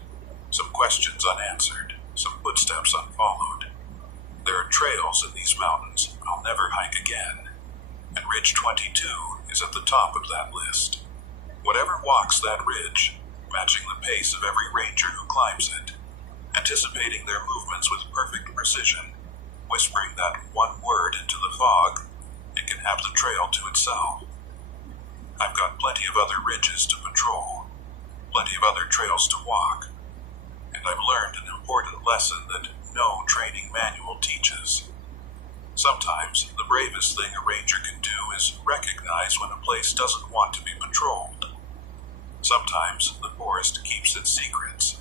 some questions unanswered, some footsteps unfollowed. There are trails in these mountains I'll never hike again, and Ridge 22 is at the top of that list. Whatever walks that ridge, matching the pace of every ranger who climbs it, anticipating their movements with perfect precision, whispering that one word into the fog, it can have the trail to itself. I've got plenty of other ridges to patrol, plenty of other trails to walk, and I've learned an important lesson that no training manual teaches. Sometimes the bravest thing a ranger can do is recognize when a place doesn't want to be patrolled. Sometimes the forest keeps its secrets,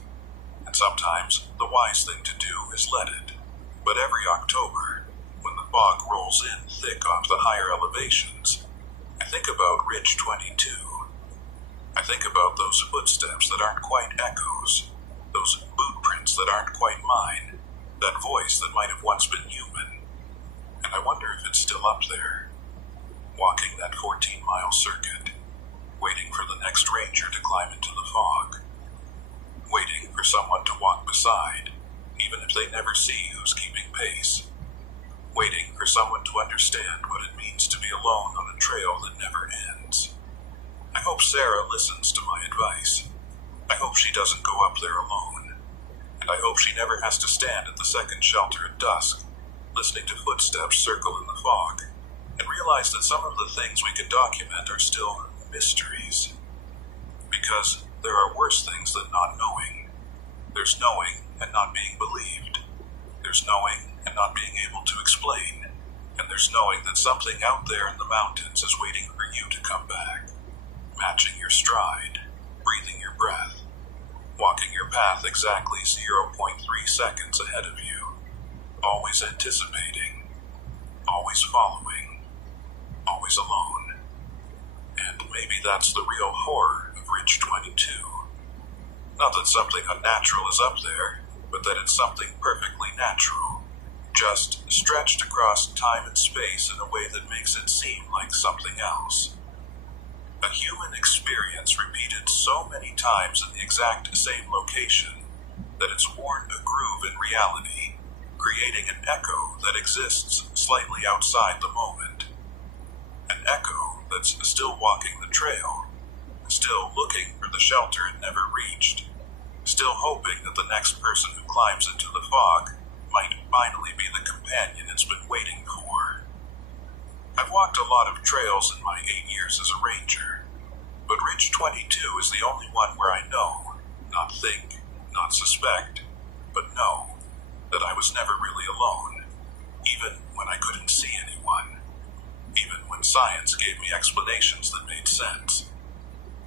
and sometimes the wise thing to do is let it. But every October, when the fog rolls in thick onto the higher elevations, I think about Ridge 22. I think about those footsteps that aren't quite echoes, those boot prints that aren't quite mine, that voice that might have once been human. And I wonder if it's still up there, walking that 14-mile circuit, waiting for the next ranger to climb into the fog, waiting for someone to walk beside, even if they never see who's keeping pace, waiting for someone to understand what it means to be alone on a trail that never ends. I hope Sarah listens to my advice. I hope she doesn't go up there alone, and I hope she never has to stand at the second shelter at dusk, listening to footsteps circle in the fog, and realize that some of the things we can document are still mysteries. Because there are worse things than not knowing. There's knowing and not being believed. There's knowing and not being able to explain. And there's knowing that something out there in the mountains is waiting for you to come back. Matching your stride, breathing your breath, walking your path exactly 0.3 seconds ahead of you. Always anticipating, always following, always alone. And maybe that's the real horror of Ridge 22. Not that something unnatural is up there, but that it's something perfectly natural, just stretched across time and space in a way that makes it seem like something else. A human experience repeated so many times in the exact same location that it's worn a groove in reality, creating an echo that exists slightly outside the moment. An echo that's still walking the trail, still looking for the shelter it never reached, still hoping that the next person who climbs into the fog might finally be the companion it's been waiting for. I've walked a lot of trails in my 8 years as a ranger, but Ridge 22 is the only one where I know, not think, not suspect, but know that I was never really alone, even when I couldn't see anyone, even when science gave me explanations that made sense.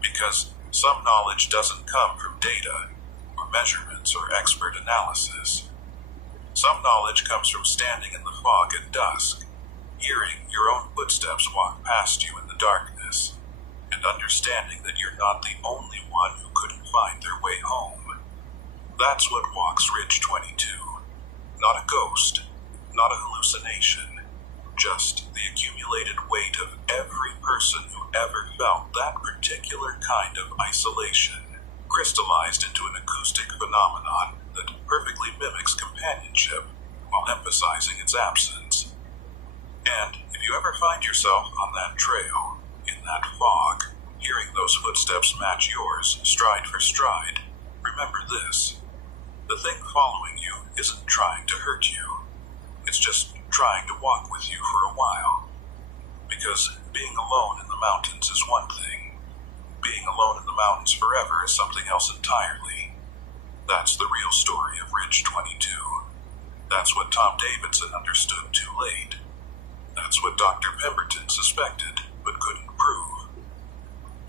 Because some knowledge doesn't come from data, or measurements, or expert analysis. Some knowledge comes from standing in the fog at dusk, hearing your own footsteps walk past you in the darkness, and understanding that you're not the only one who couldn't find their way home. That's what walks Ridge 22. Not a ghost, not a hallucination, just the accumulated weight of every person who ever felt that particular kind of isolation, crystallized into an acoustic phenomenon that perfectly mimics companionship while emphasizing its absence. And if you ever find yourself on that trail, in that fog, hearing those footsteps match yours stride for stride, remember this. The thing following you isn't trying to hurt you. It's just trying to walk with you for a while. Because being alone in the mountains is one thing. Being alone in the mountains forever is something else entirely. That's the real story of Ridge 22. That's what Tom Davidson understood too late. That's what Dr. Pemberton suspected but couldn't prove.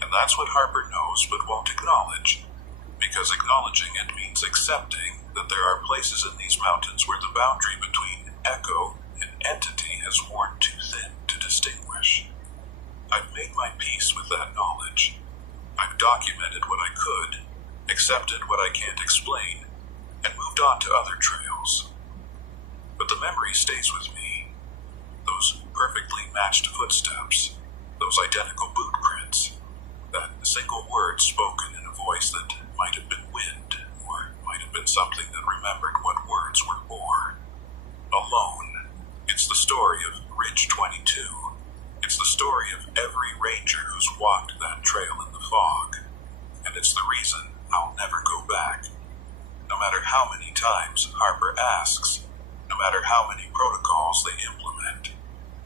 And that's what Harper knows but won't acknowledge. Because acknowledging it means accepting that there are places in these mountains where the boundary between echo and entity has worn too thin to distinguish. I've made my peace with that knowledge. I've documented what I could, accepted what I can't explain, and moved on to other trails. But the memory stays with me. Those perfectly matched footsteps, those identical boot prints, that single word spoken in a voice that might have been wind, or might have been something that remembered what words were for. Alone. It's the story of Ridge 22. It's the story of every ranger who's walked that trail in the fog. And it's the reason I'll never go back. No matter how many times Harper asks, no matter how many protocols they implement,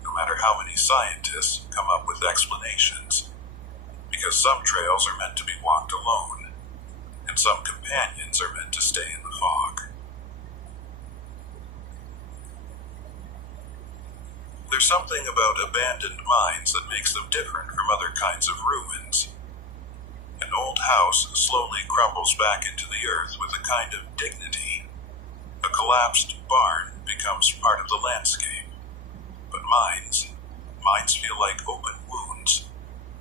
no matter how many scientists come up with explanations. Because some trails are meant to be walked alone, and some companions are meant to stay in the fog. There's something about abandoned mines that makes them different from other kinds of ruins. An old house slowly crumbles back into the earth with a kind of dignity. A collapsed barn becomes part of the landscape. But mines feel like open wounds,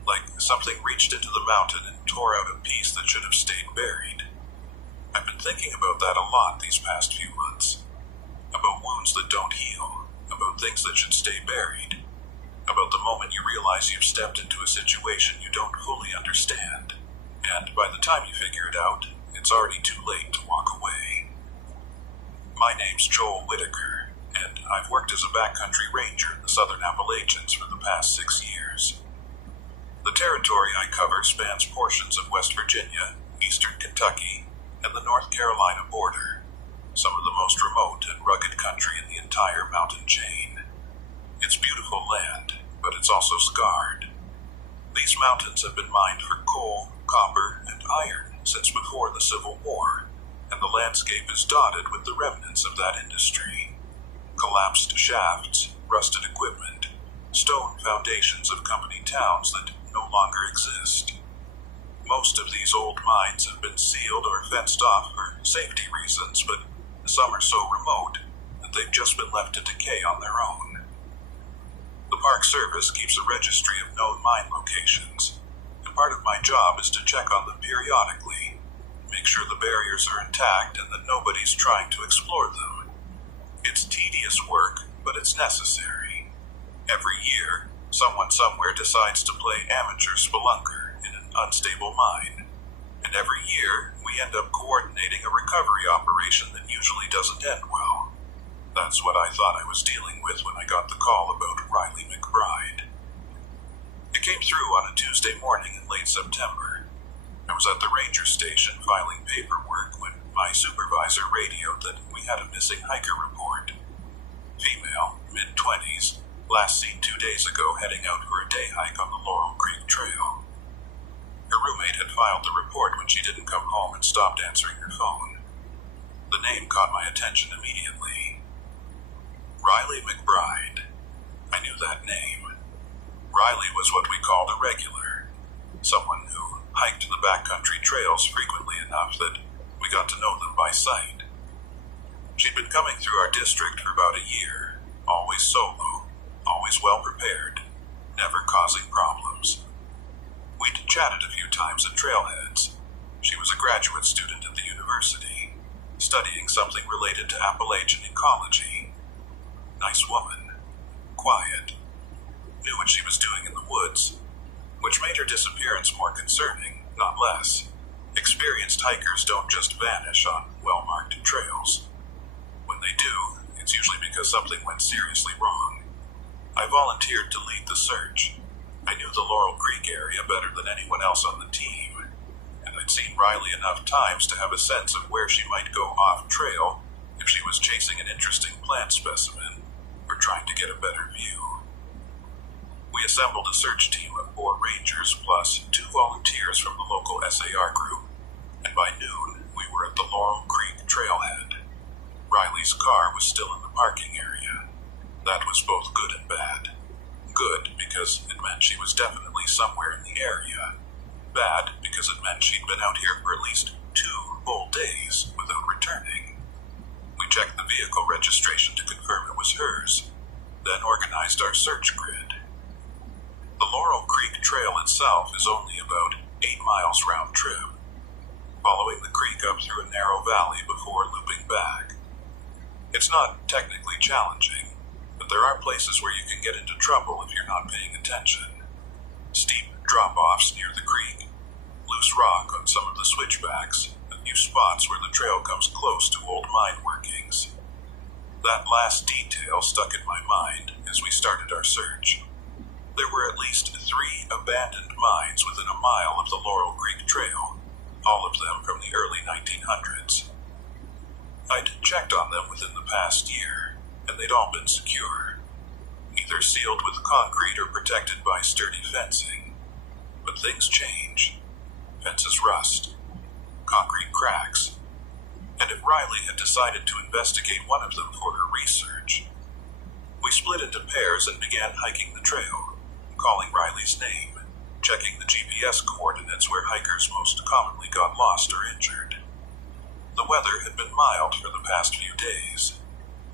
like something reached into the mountain and tore out a piece that should have stayed buried. I've been thinking about that a lot these past few months. About wounds that don't heal, about things that should stay buried, about the moment you realize you've stepped into a situation you don't fully understand, and by the time you figure it out, it's already too late to walk away. My name's Joel Whitaker, and I've worked as a backcountry ranger in the Southern Appalachians for the past 6 years. The territory I cover spans portions of West Virginia, eastern Kentucky, and the North Carolina border, some of the most remote and rugged country in the entire mountain chain. It's beautiful land, but it's also scarred. These mountains have been mined for coal, copper, and iron since before the Civil War, and the landscape is dotted with the remnants of that industry. Collapsed shafts, rusted equipment, stone foundations of company towns that no longer exist. Most of these old mines have been sealed or fenced off for safety reasons, but some are so remote that they've just been left to decay on their own. The Park Service keeps a registry of known mine locations, and part of my job is to check on them periodically, make sure the barriers are intact and that nobody's trying to explore them. It's tedious work, but it's necessary. Every year, Someone somewhere decides to play amateur spelunker in an unstable mine, and every year we end up coordinating a recovery operation that usually doesn't end well. That's what I thought I was dealing with when I got the call about Riley McBride. It came through on a Tuesday morning in late September. I was at the ranger station filing paperwork when my supervisor radioed that we had a missing hiker report. Female, mid-20s, last seen 2 days ago heading out for a day hike on the Laurel Creek Trail. Her roommate had filed the report when she didn't come home and stopped answering her phone. The name caught my attention immediately. Riley McBride. I knew that name. Riley was what we called a regular, someone who hiked the backcountry trails frequently enough that we got to know them by sight. She'd been coming through our district for about a year, always solo, always well prepared, never causing problems. We'd chatted a few times at trailheads. She was a graduate student at the university, studying something related to Appalachian ecology. Nice woman, quiet, knew what she was doing in the woods, which made her disappearance more concerning, not less. Experienced hikers don't just vanish on well-marked trails. When they do, it's usually because something went seriously wrong. I volunteered to lead the search. I knew the Laurel Creek area better than anyone else on the team, and I'd seen Riley enough times to have a sense of where she might go off-trail if she was chasing an interesting plant specimen or trying to get a better view. We assembled a search team of 4 rangers plus 2 volunteers from the local SAR group, and by noon we were at the Laurel Creek trailhead. Riley's car was still in the parking area. That was both good and bad. Good because it meant she was definitely somewhere in the area. Bad because it meant she'd been out here for at least 2 full days without returning. We checked the vehicle registration to confirm it was hers, then organized our search grid. The Laurel Creek Trail itself is only about 8 miles round trip, following the creek up through a narrow valley before looping back. It's not technically challenging, but there are places where you can get into trouble if you're not paying attention. Steep drop-offs near the creek, loose rock on some of the switchbacks, a few spots where the trail comes close to old mine workings. That last detail stuck in my mind as we started our search. There were at least 3 abandoned mines within a mile of the Laurel Creek Trail, all of them from the early 1900s. I'd checked on them within the past year, and they'd all been secure, either sealed with concrete or protected by sturdy fencing. But things change. Fences rust. Concrete cracks. And if Riley had decided to investigate one of them for her research, we split into pairs and began hiking the trail, calling Riley's name, checking the GPS coordinates where hikers most commonly got lost or injured. The weather had been mild for the past few days.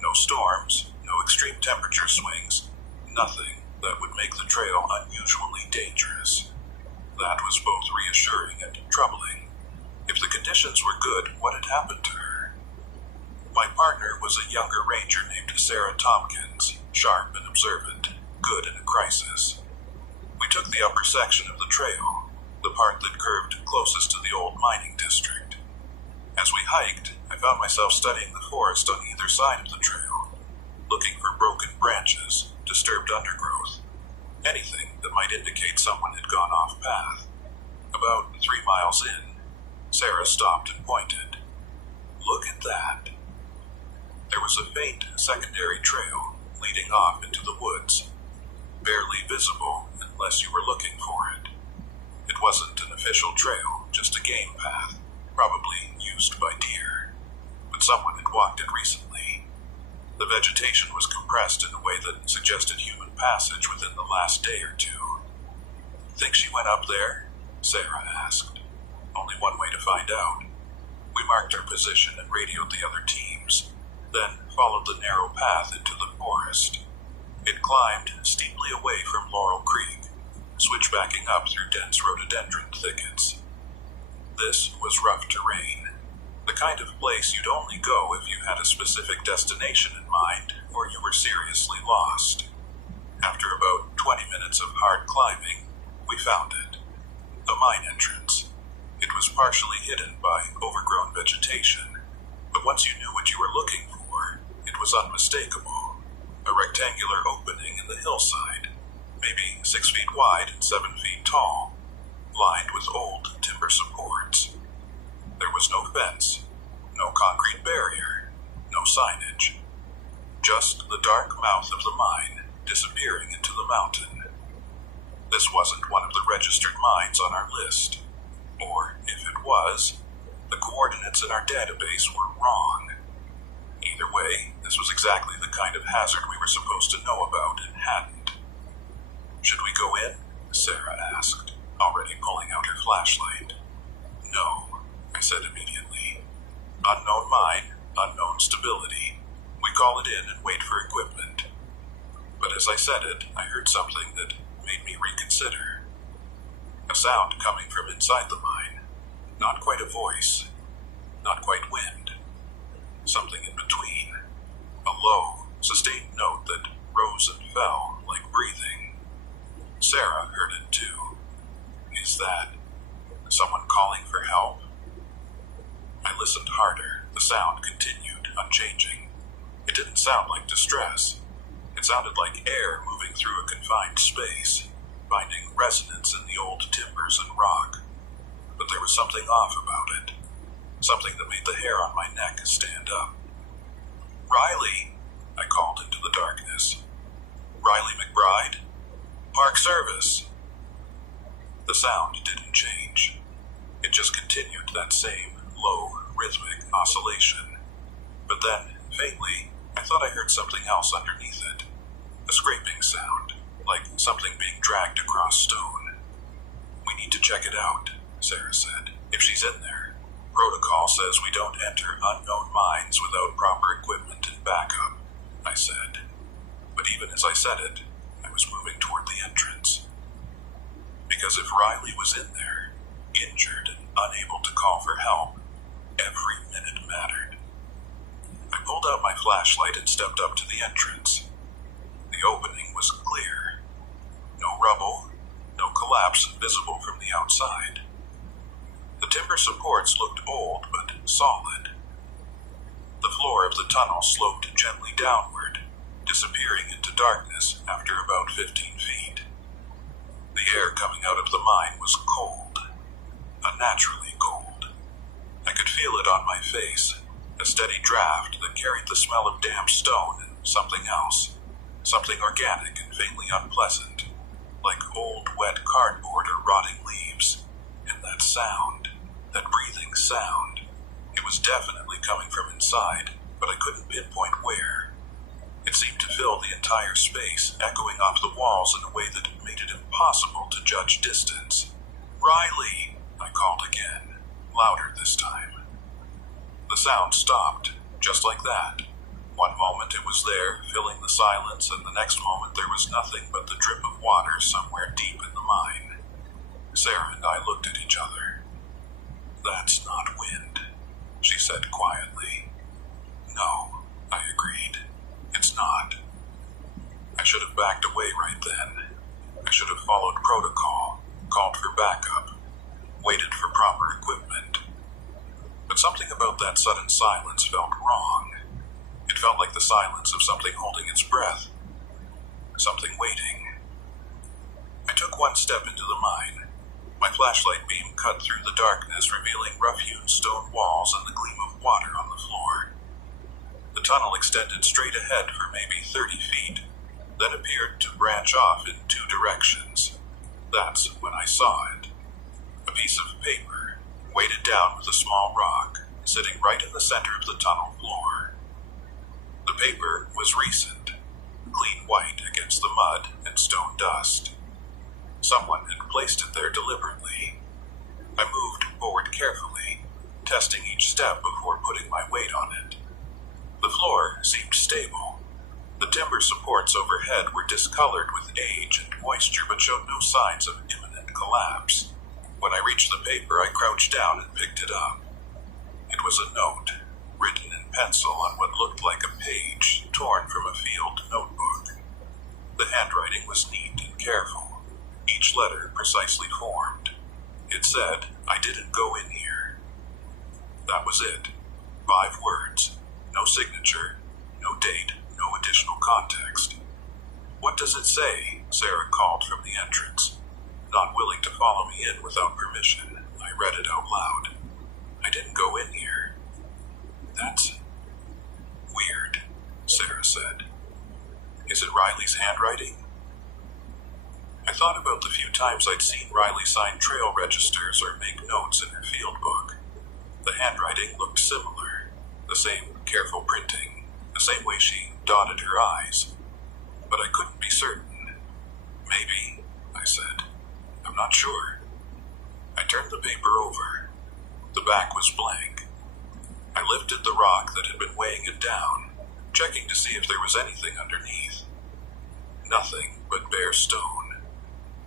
No storms, no extreme temperature swings, nothing that would make the trail unusually dangerous. That was both reassuring and troubling. If the conditions were good, what had happened to her? My partner was a younger ranger named Sarah Tompkins, sharp and observant, good in a crisis. We took the upper section of the trail, the part that curved closest to the old mining district. As we hiked, I found myself studying the forest on either side of the trail, looking for broken branches, disturbed undergrowth, anything that might indicate someone had gone off path. About 3 miles in, Sarah stopped and pointed. Look at that. There was a faint secondary trail leading off into the woods, barely visible unless you were looking for it. It wasn't an official trail, just a game path, probably used by deer, but someone had walked it recently. The vegetation was compressed in a way that suggested human passage within the last day or 2. Think she went up there? Sarah asked. Only one way to find out. We marked our position and radioed the other teams, then followed the narrow path into the forest. It climbed steeply away from Laurel Creek, switchbacking up through dense rhododendron thickets. This was rough terrain, the kind of place you'd only go if you had a specific destination in mind or you were seriously lost. After about 20 minutes of hard climbing, we found it. A mine entrance. It was partially hidden by overgrown vegetation, but once you knew what you were looking for, it was unmistakable. A rectangular opening in the hillside, maybe 6 feet wide and 7 feet tall, lined with old timber supports. There was no fence, no concrete barrier, no signage. Just the dark mouth of the mine disappearing into the mountain. This wasn't one of the registered mines on our list. Or, if it was, the coordinates in our database were wrong. Either way, this was exactly the kind of hazard we were supposed to know about and hadn't. Should we go in? Sarah asked, already pulling out her flashlight. No, I said immediately. Unknown mine, unknown stability. We call it in and wait for equipment. But as I said it, I heard something that made me reconsider. A sound coming from inside the mine. Not quite a voice. Not quite wind. Something in between. A low, sustained note that rose and fell like breathing. Sarah heard it too. Is that someone calling for help? I listened harder. The sound continued, unchanging. It didn't sound like distress. It sounded like air moving through a confined space, finding resonance in the old timbers and rock. But there was something off about it. Something that made the hair on my neck stand up. Riley, I called into the darkness. Riley McBride? Park Service. The sound didn't change. It just continued that same low, rhythmic oscillation. But then, faintly, I thought I heard something else underneath it. A scraping sound, like something being dragged across stone. We need to check it out, Sarah said. If she's in there. Protocol says we don't enter unknown mines without proper equipment and backup, I said. But even as I said it, I was moving toward the entrance. Because if Riley was in there, injured and unable to call for help, every minute mattered. I pulled out my flashlight and stepped up to the entrance. The opening was clear. No rubble, no collapse visible from the outside. The timber supports looked old but solid. The floor of the tunnel sloped gently downward, disappearing into darkness after about 15 feet. The air coming out of the mine was cold, unnaturally cold. I could feel it on my face, a steady draft that carried the smell of damp stone and something else, something organic and faintly unpleasant, like old wet cardboard or rotting leaves. And that sound, that breathing sound, it was definitely coming from inside, but I couldn't pinpoint where. It seemed to fill the entire space, echoing off the walls in a way that made it impossible to judge distance. Riley, I called again, louder this time. The sound stopped, just like that. One moment it was there, filling the silence, and the next moment there was nothing but the drip of water somewhere deep in the mine. Sarah and I looked at each other. That's not wind, she said quietly. No, I agreed. It's not. I should have backed away right then. I should have followed protocol, called for backup, waited for proper equipment. But something about that sudden silence felt wrong. It felt like the silence of something holding its breath. Something waiting. I took one step into the mine. My flashlight beam cut through the darkness, revealing rough-hewn stone walls and the gleam of water on the floor. The tunnel extended straight ahead for maybe 30 feet, then appeared to branch off in two directions. That's when I saw it. A piece of paper, weighted down with a small rock, sitting right in the center of the tunnel floor. The paper was recent, clean white against the mud and stone dust. Someone had placed it there deliberately. I moved forward carefully, testing each step before putting my weight on it. The floor seemed stable. The timber supports overhead were discolored with age and moisture but showed no signs of imminent collapse. When I reached the paper, I crouched down and picked it up. It was a note, written in pencil on what looked like a page torn from a field notebook. The handwriting was neat and careful, each letter precisely formed. It said, "I didn't go in here." That was it. 5 words. No signature, no date, no additional context. "What does it say?" Sarah called from the entrance. Not willing to follow me in without permission, I read it out loud. "I didn't go in here." "That's weird," Sarah said. "Is it Riley's handwriting?" I thought about the few times I'd seen Riley sign trail registers or make notes in her field book. The handwriting looked similar, the same careful printing, the same way she dotted her I's. But I couldn't be certain. "Maybe," I said. "I'm not sure." I turned the paper over. The back was blank. I lifted the rock that had been weighing it down, checking to see if there was anything underneath. Nothing but bare stone.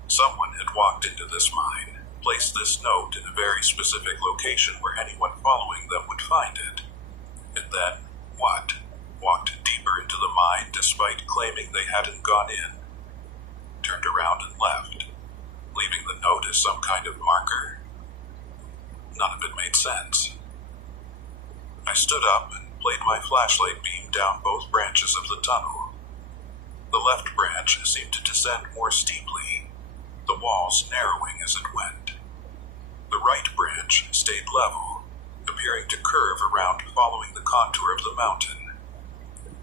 Someone had walked into this mine, placed this note in a very specific location where anyone following them would find it. And then, what? Walked deeper into the mine despite claiming they hadn't gone in. Turned around and left, leaving the note as some kind of marker. None of it made sense. I stood up and played my flashlight beam down both branches of the tunnel. The left branch seemed to descend more steeply, the walls narrowing as it went. The right branch stayed level, appearing to curve around following the contour of the mountain.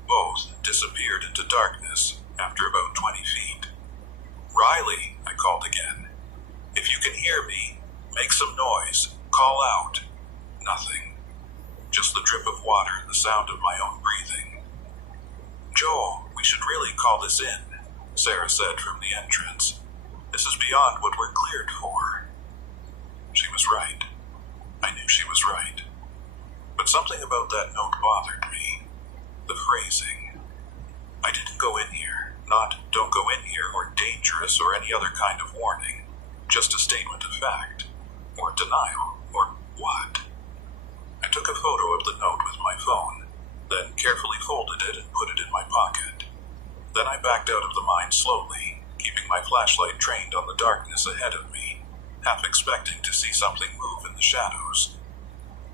Both disappeared into darkness after about 20 feet. "Riley," I called again. "If you can hear me, make some noise. Call out." Nothing. Just the drip of water and the sound of my own breathing. "Joel, we should really call this in," Sarah said from the entrance. "This is beyond what we're cleared for." She was right. I knew she was right. But something about that note bothered me. The phrasing. "I didn't go in here," not "don't go in here" or "dangerous" or any other kind of warning. Just a statement of fact. Or denial. Or what? I took a photo of the note with my phone, then carefully folded it and put it in my pocket. Then I backed out of the mine slowly, keeping my flashlight trained on the darkness ahead of me, half expecting to see something move in the shadows.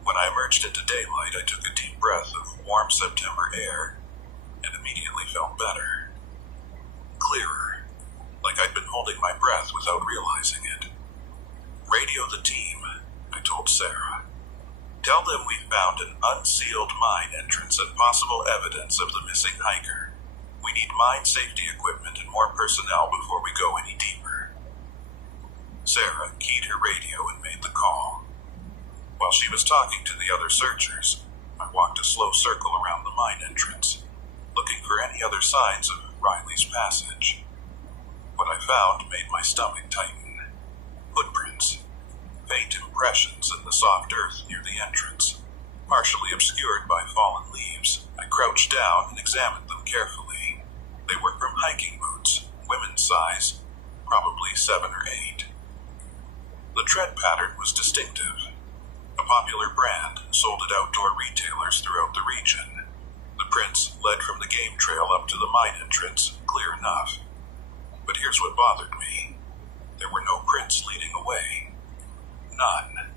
When I emerged into daylight, I took a deep breath of warm September air and immediately felt better. Clearer, like I'd been holding my breath without realizing it. "Radio the team," I told Sarah. "Tell them we found an unsealed mine entrance and possible evidence of the missing hiker. We need mine safety equipment and more personnel before we go any deeper." Sarah keyed her radio and made the call. While she was talking to the other searchers, I walked a slow circle around the mine entrance, looking for any other signs of Riley's passage. What I found made my stomach tighten. Footprints. Faint impressions in the soft earth near the entrance, partially obscured by fallen leaves. I crouched down and examined them carefully. They were from hiking boots, women's size, probably 7 or 8. The tread pattern was distinctive. A popular brand sold at outdoor retailers throughout the region. The prints led from the game trail up to the mine entrance, clear enough. But here's what bothered me. There were no prints leading away. None.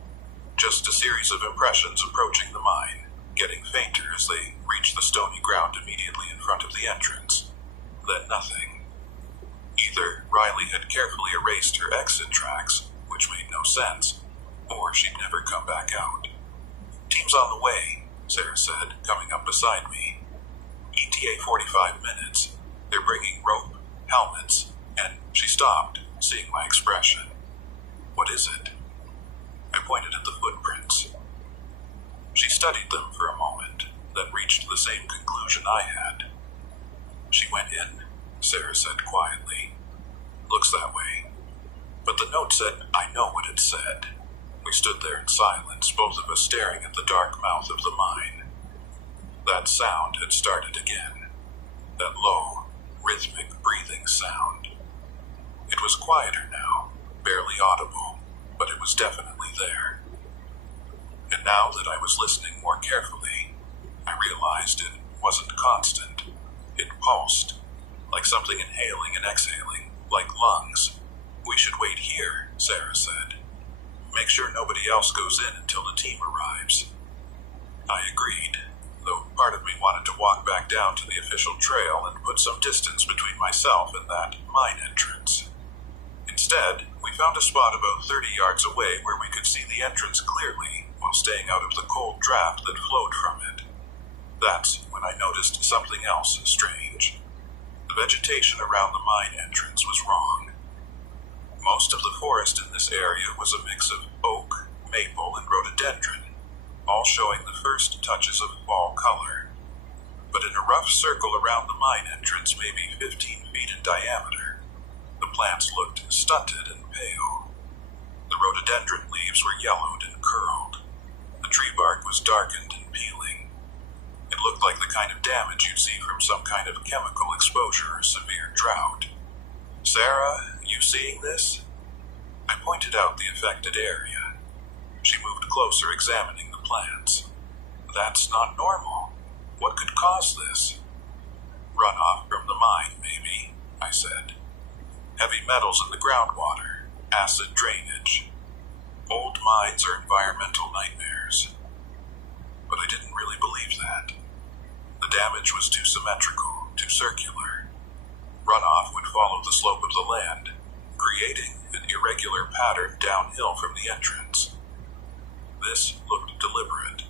Just a series of impressions approaching the mine, getting fainter as they reached the stony ground immediately in front of the entrance. Then nothing. Either Riley had carefully erased her exit tracks, which made no sense, or she'd never come back out. "Team's on the way," Sarah said, coming up beside me. "ETA 45 minutes. They're bringing rope, helmets," and she stopped, seeing my expression. "What is it?" I pointed at the footprints. She studied them for a moment, then reached the same conclusion I had. "She went in," Sarah said quietly. "Looks that way." But the note said, "I know what it said." We stood there in silence, both of us staring at the dark mouth of the mine. That sound had started again. That low, rhythmic breathing sound. It was quieter now, barely audible, but it was definitely there. And now that I was listening more carefully, I realized it wasn't constant. It pulsed, like something inhaling and exhaling, like lungs. We should wait here, Sarah said. Make sure nobody else goes in until the team arrives. I agreed, though part of me wanted to walk back down to the official trail and put some distance between myself and that mine entrance. Instead, we found a spot about 30 yards away where we could see the entrance clearly while staying out of the cold draft that flowed from it. That's when I noticed something else strange. The vegetation around the mine entrance was wrong. Most of the forest in this area was a mix of oak, maple, and rhododendron, all showing the first touches of fall color. But in a rough circle around the mine entrance, maybe 15 feet in diameter, the plants looked stunted and pale. The rhododendron leaves were yellowed and curled. The tree bark was darkened and peeling. It looked like the kind of damage you'd see from some kind of chemical exposure or severe drought. Sarah, you seeing this? I pointed out the affected area. She moved closer, examining the plants. That's not normal. What could cause this? Runoff from the mine, maybe, I said. Heavy metals in the groundwater, acid drainage. Old mines are environmental nightmares. But I didn't really believe that. The damage was too symmetrical, too circular. Runoff would follow the slope of the land, creating an irregular pattern downhill from the entrance. This looked deliberate,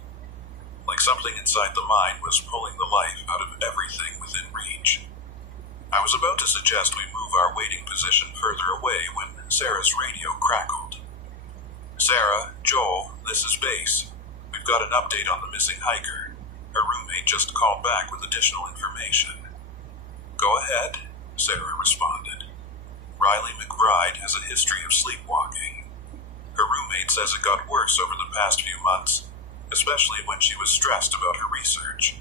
like something inside the mine was pulling the life out of everything within reach. I was about to suggest we move our waiting position further away when Sarah's radio crackled. Sarah, Joel, this is Base. We've got an update on the missing hiker. Her roommate just called back with additional information. Go ahead, Sarah responded. Riley McBride has a history of sleepwalking. Her roommate says it got worse over the past few months, especially when she was stressed about her research.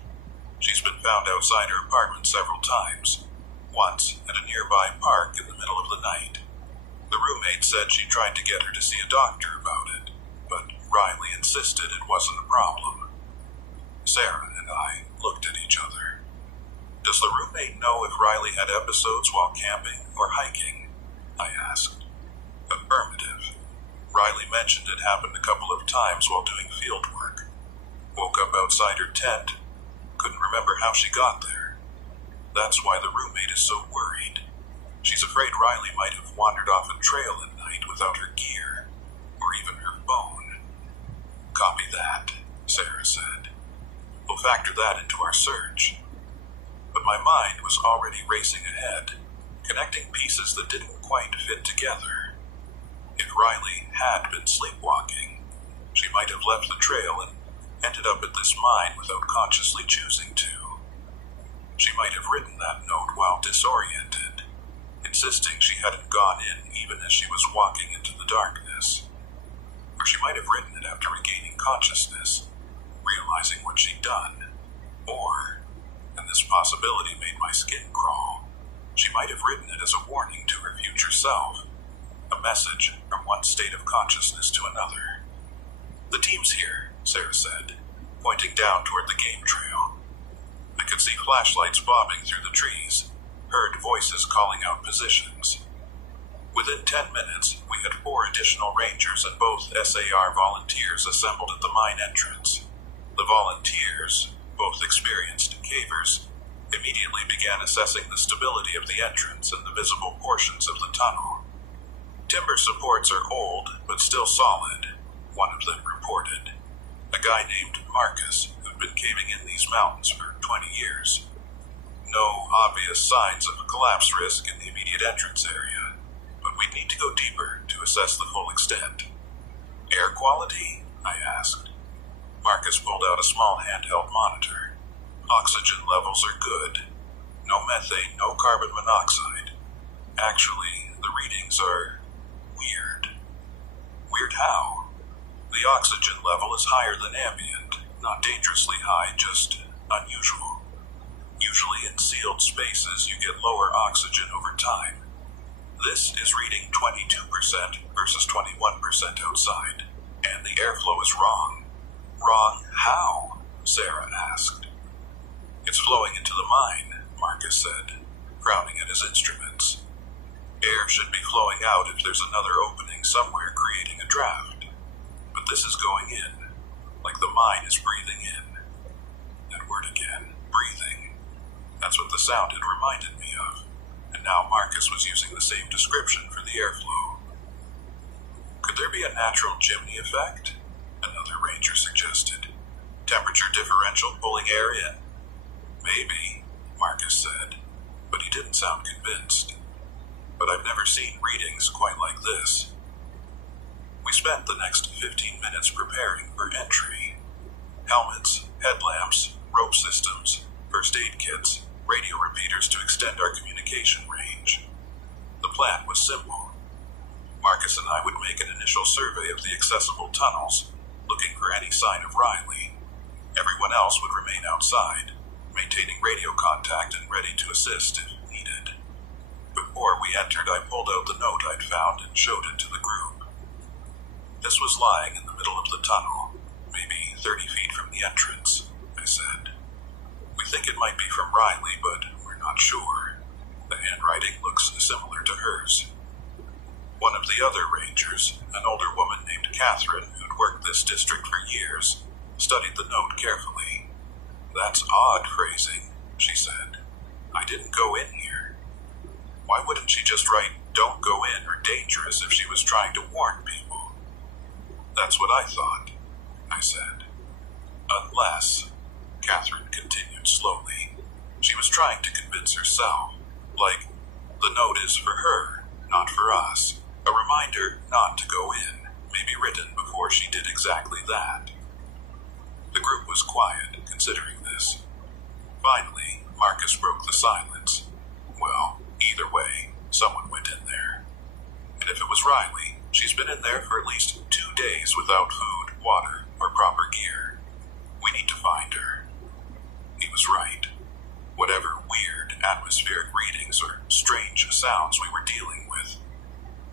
She's been found outside her apartment several times, once at a nearby park in the middle of the night. The roommate said she tried to get her to see a doctor about it, but Riley insisted it wasn't a problem. Sarah and I looked at each other. Does the roommate know if Riley had episodes while camping or hiking? I asked. Affirmative. Riley mentioned it happened a couple of times while doing field work. Woke up outside her tent. Couldn't remember how she got there. That's why the roommate is so worried. She's afraid Riley might have wandered off a trail at night without her gear, or even her phone. Copy that, Sarah said. We'll factor that into our search. But my mind was already racing ahead, connecting pieces that didn't quite fit together. If Riley had been sleepwalking, she might have left the trail and ended up at this mine without consciously choosing to. She might have written that note while disoriented, insisting she hadn't gone in even as she was walking into the darkness. Or she might have written it after regaining consciousness, realizing what she'd done. Or, and this possibility made my skin crawl, she might have written it as a warning to her future self, a message from one state of consciousness to another. The team's here, Sarah said, pointing down toward the game trail. I could see flashlights bobbing through the trees, heard voices calling out positions. Within 10 minutes, we had 4 additional rangers and both SAR volunteers assembled at the mine entrance. The volunteers, both experienced cavers, immediately began assessing the stability of the entrance and the visible portions of the tunnel. Timber supports are old, but still solid, one of them reported. A guy named Marcus, who'd been caving in these mountains for 20 years. No obvious signs of a collapse risk in the immediate entrance area, but we'd need to go deeper to assess the full extent. Air quality? I asked. Marcus pulled out a small handheld monitor. Oxygen levels are good. No methane, no carbon monoxide. Actually, the readings are weird. Weird how? The oxygen level is higher than ambient, not dangerously high, just unusual. Usually in sealed spaces, you get lower oxygen over time. This is reading 22% versus 21% outside, and the airflow is wrong. Wrong how? Sarah asked. It's flowing into the mine, Marcus said, frowning at his instruments. Air should be flowing out if there's another opening somewhere creating a draft. But this is going in, like the mine is breathing in. That word again, breathing. That's what the sound had reminded me of, and now Marcus was using the same description for the airflow. Could there be a natural chimney effect? Another ranger suggested. Temperature differential pulling air in? Maybe, Marcus said, but he didn't sound convinced. But I've never seen readings quite like this. We spent the next 15 minutes preparing for entry. Helmets, headlamps, rope systems, first aid kits, radio repeaters to extend our communication range. The plan was simple. Marcus and I would make an initial survey of the accessible tunnels, looking for any sign of Riley. Everyone else would remain outside, maintaining radio contact and ready to assist if needed. Before we entered, I pulled out the note I'd found and showed it to the group. This was lying in the middle of the tunnel, maybe 30 feet from the entrance, I said. We think it might be from Riley, but we're not sure. The handwriting looks similar to hers. One of the other rangers, an older woman named Catherine, who'd worked this district for years, studied the note carefully. That's odd phrasing, she said. I didn't go in here. Why wouldn't she just write, "Don't go in" or "dangerous" if she was trying to warn people? That's what I thought, I said. Unless, Catherine continued slowly, she was trying to convince herself, like, the note is for her, not for us. A reminder not to go in, maybe written before she did exactly that. The group was quiet, considering this. Finally, Marcus broke the silence. Well, either way, someone went in there. And if it was Riley, she's been in there for at least 2 days without food, water, or proper gear. We need to find her. He was right. Whatever weird atmospheric readings or strange sounds we were dealing with,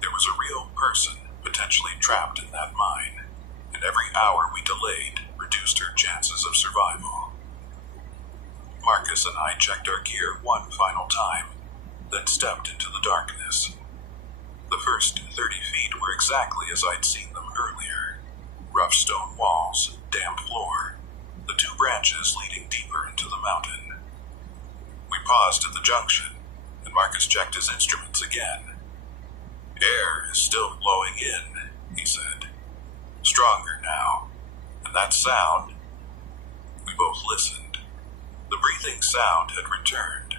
there was a real person potentially trapped in that mine, and every hour we delayed reduced her chances of survival. Marcus and I checked our gear one final time, then stepped into the darkness. The first 30 feet were exactly as I'd seen them earlier. Rough stone walls, damp floor, the 2 branches leading deeper into the mountain. We paused at the junction, and Marcus checked his instruments again. Air is still flowing in, he said. Stronger now. And that sound... We both listened. The breathing sound had returned,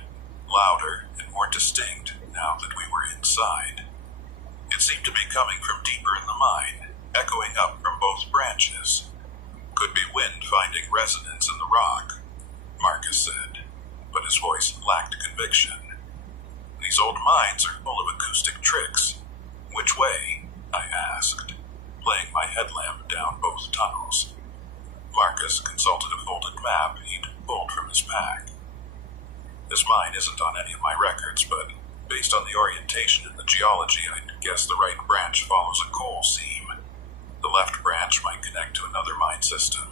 louder and more distinct now that we were inside. It seemed to be coming from deeper in the mine, echoing up from both branches. Could be wind finding resonance in the rock, Marcus said, but his voice lacked conviction. These old mines are full of acoustic tricks. Which way? I asked, playing my headlamp down both tunnels. Marcus consulted a folded map he'd pulled from his pack. This mine isn't on any of my records, but based on the orientation and the geology, I'd guess the right branch follows a coal seam. The left branch might connect to another mine system.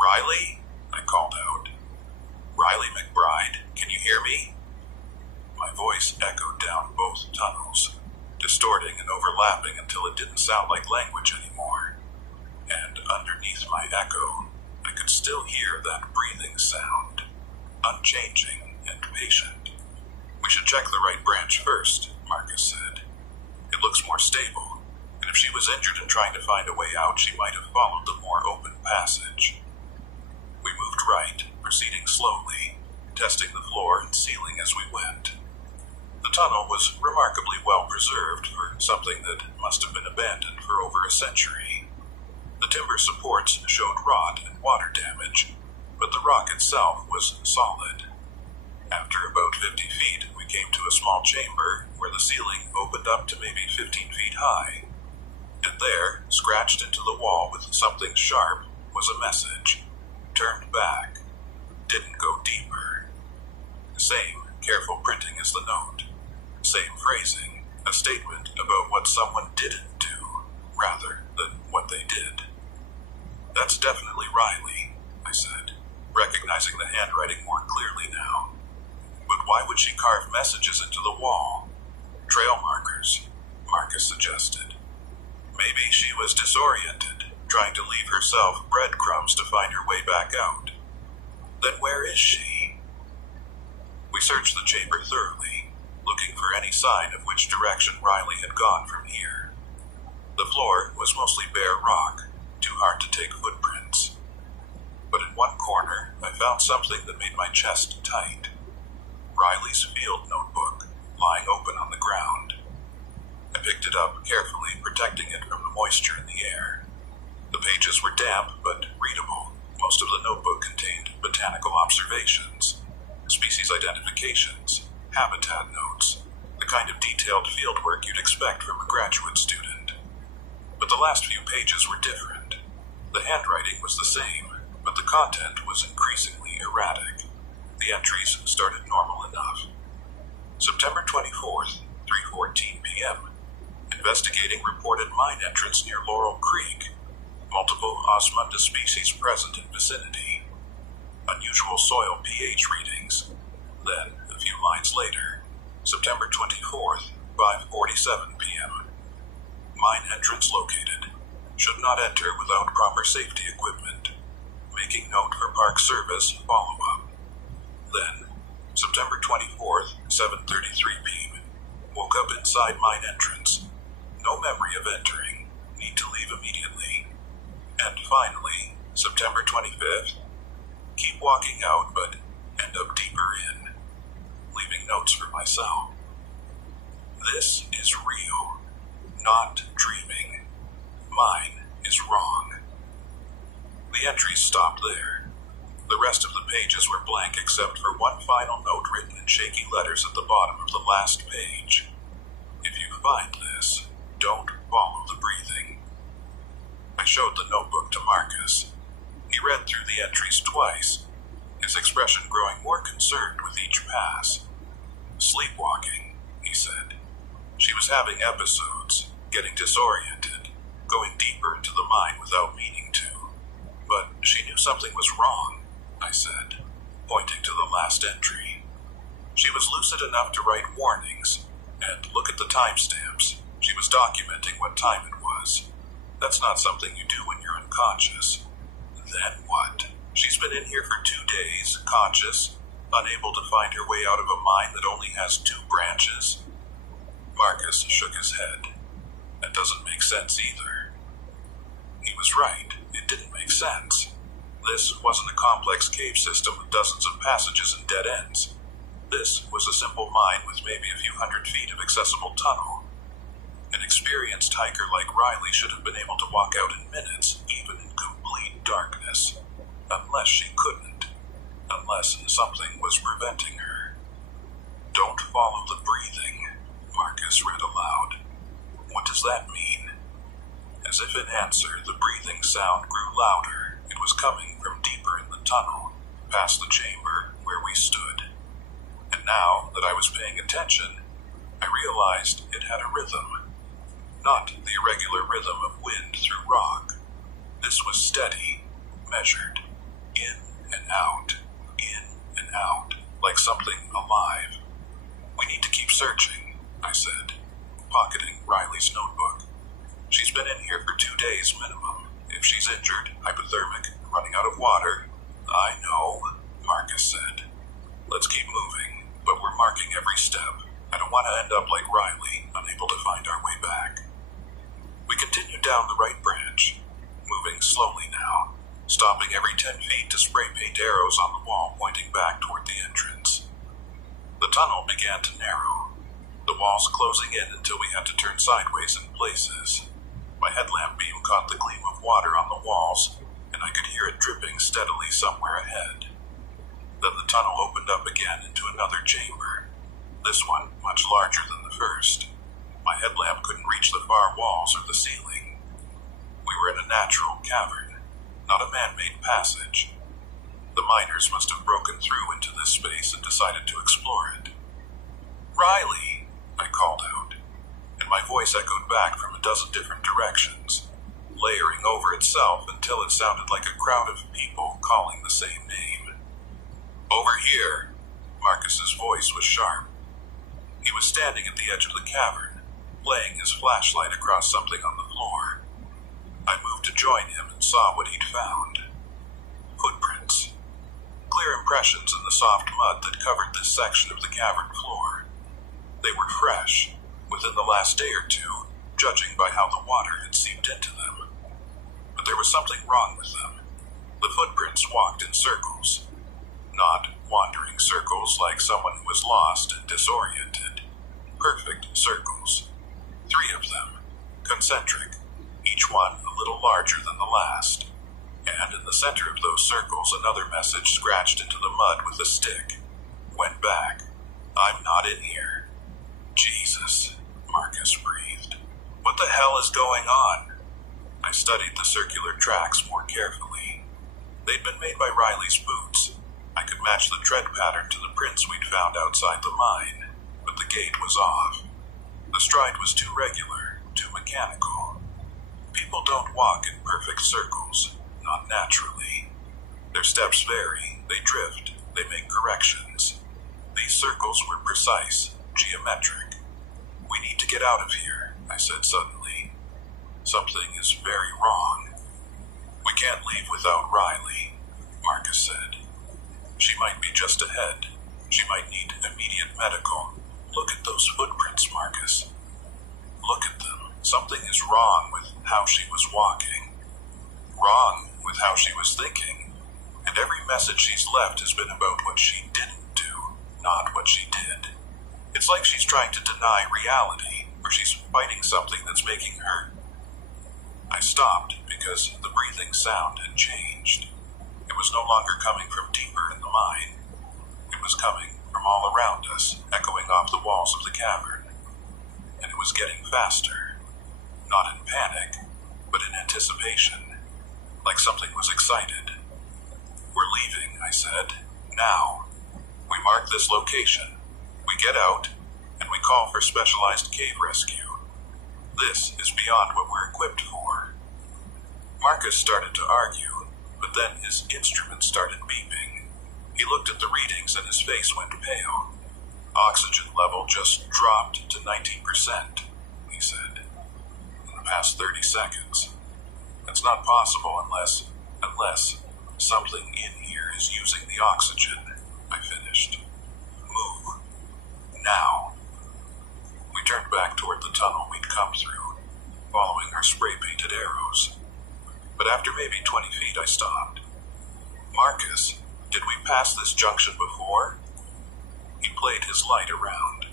Riley? I called out. Riley McBride, can you hear me? My voice echoed down both tunnels, distorting and overlapping until it didn't sound like language anymore. And underneath my echo, I could still hear that breathing sound, unchanging and patient. We should check the right branch first, Marcus said. It looks more stable, and if she was injured and trying to find a way out, she might have followed the more open passage. We moved right, proceeding slowly, testing the floor and ceiling as we went. The tunnel was remarkably well preserved for something that must have been abandoned for over a century. The timber supports showed rot and water damage, but the rock itself was solid. After about 50 feet, we came to a small chamber where the ceiling opened up to maybe 15 feet high. And there, scratched into the wall with something sharp, was a message. Turned back. Didn't go deeper. Same careful printing as the note. Same phrasing. A statement about what someone didn't do, rather than what they did. That's definitely Riley, I said, recognizing the handwriting more clearly now. But why would she carve messages into the wall? trail markers, Marcus suggested. Maybe she was disoriented, trying to leave herself breadcrumbs to find her way back out. Then where is she? We searched the chamber thoroughly, looking for any sign of which direction Riley had gone from here. The floor was mostly bare rock, too hard to take footprints. But in one corner, I found something that made my chest tight. Riley's field notebook, lying open on the ground. I picked it up carefully, protecting it from the moisture in the air. The pages were damp, but readable. Most of the notebook contained botanical observations, species identifications, habitat notes, the kind of detailed fieldwork you'd expect from a graduate student. But the last few pages were different. The handwriting was the same, but the content was increasingly erratic. The entries started normal enough. September 24th, 3:14 p.m. Investigating reported mine entrance near Laurel Creek. Multiple Osmunda species present in vicinity. Unusual soil pH readings. Then, a few lines later, September 24th, 5:47 p.m. Mine entrance located. Should not enter without proper safety equipment. Making note for Park Service follow-up. Then, September 24th, 7:33 p.m. Woke up inside mine entrance. No memory of entering. Need to leave immediately. And finally, September 25th. Keep walking out, but end up deeper in. Leaving notes for myself. This is real. Not dreaming. Mine is wrong. The entries stopped there. The rest of the pages were blank except for one final note written in shaky letters at the bottom of the last page. If you find this, don't follow the breathing. I showed the notebook to Marcus. He read through the entries twice, his expression growing more concerned with each pass. Sleepwalking, he said. She was having episodes, getting disoriented, going deeper into the mine without meaning to. But she knew something was wrong, I said, pointing to the last entry. She was lucid enough to write warnings, and look at the timestamps. She was documenting what time it was. That's not something you do when you're unconscious. Then what? She's been in here for 2 days, conscious, unable to find her way out of a mine that only has 2 branches. Marcus shook his head. That doesn't make sense either. He was right. It didn't make sense. This wasn't a complex cave system with dozens of passages and dead ends. This was a simple mine with maybe a few hundred feet of accessible tunnel. An experienced hiker like Riley should have been able to walk out in minutes, even in complete darkness. Unless she couldn't. Unless something was preventing her. Don't follow the breathing, Marcus read aloud. What does that mean? As if in answer, the breathing sound grew louder. It was coming from deeper in the tunnel, past the chamber where we stood. And now that I was paying attention, I realized it had a rhythm. Not the irregular rhythm of wind through rock. This was steady, measured, in and out, like something alive. We need to keep searching, I said, pocketing Riley's notebook. She's been in here for 2 days minimum. If she's injured, hypothermic, running out of water. I know, Marcus said. Let's keep moving, but we're marking every step. I don't want to end up like Riley, unable to find our way back. We continued down the right branch, moving slowly now, stopping every 10 feet to spray paint arrows on the wall pointing back toward the entrance. The tunnel began to narrow, the walls closing in until we had to turn sideways in places. My headlamp beam caught the gleam of water on the walls, and I could hear it dripping steadily somewhere ahead. Then the tunnel opened up again into another chamber, this one much larger than the first. My headlamp couldn't reach the far walls or the ceiling. We were in a natural cavern, not a man-made passage. The miners must have broken through into this space and decided to explore it. Riley, I called out, and my voice echoed back from a dozen different directions, layering over itself until it sounded like a crowd of people calling the same name. Over here, Marcus's voice was sharp. He was standing at the edge of the cavern, playing his flashlight across something on the floor. I moved to join him and saw what he'd found. Footprints. Clear impressions in the soft mud that covered this section of the cavern floor. They were fresh, within the last day or two, judging by how the water had seeped into them. But there was something wrong with them. The footprints walked in circles. Not wandering circles like someone who was lost and disoriented. Perfect circles. 3 of them, concentric, each one a little larger than the last. And in the center of those circles, another message scratched into the mud with a stick. Went back. I'm not in here. Jesus, Marcus breathed. What the hell is going on? I studied the circular tracks more carefully. They'd been made by Riley's boots. I could match the tread pattern to the prints we'd found outside the mine, but the gait was off. The stride was too regular, too mechanical. People don't walk in perfect circles, not naturally. Their steps vary, they drift, they make corrections. These circles were precise, geometric. We need to get out of here, I said suddenly. Something is very wrong. We can't leave without Riley, Marcus said. She might be just ahead. She might need immediate medical. Look at those footprints, Marcus. Look at them. Something is wrong with how she was walking. Wrong with how she was thinking. And every message she's left has been about what she didn't do, not what she did. It's like she's trying to deny reality, or she's fighting something that's making her... I stopped because the breathing sound had changed. It was no longer coming from deeper in the mine. It was coming from all around us, echoing off the walls of the cavern. And it was getting faster. Not in panic, but in anticipation. Like something was excited. We're leaving, I said. Now. We mark this location. We get out, and we call for specialized cave rescue. This is beyond what we're equipped for. Marcus started to argue, but then his instrument started beeping. He looked at the readings and his face went pale. Oxygen level just dropped to 19%, he said. In the past 30 seconds. That's not possible unless something in here is using the oxygen, I finished. Move. Now. We turned back toward the tunnel we'd come through, following our spray-painted arrows. But after maybe 20 feet, I stopped. Marcus, did we pass this junction before? He played his light around.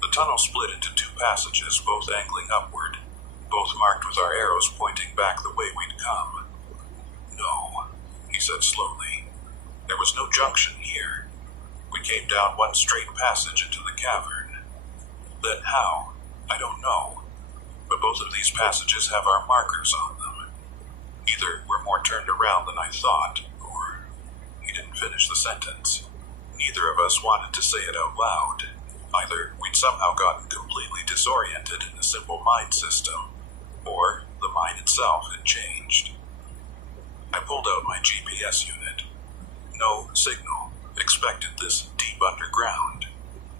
The tunnel split into 2 passages, both angling upward, both marked with our arrows pointing back the way we'd come. No, he said slowly. There was no junction here. We came down one straight passage into the cavern. Then how? I don't know. But both of these passages have our markers on them. Either we're more turned around than I thought, or... He didn't finish the sentence. Neither of us wanted to say it out loud. Either we'd somehow gotten completely disoriented in a simple mine system, or the mine itself had changed. I pulled out my GPS unit. No signal. Expected this deep underground.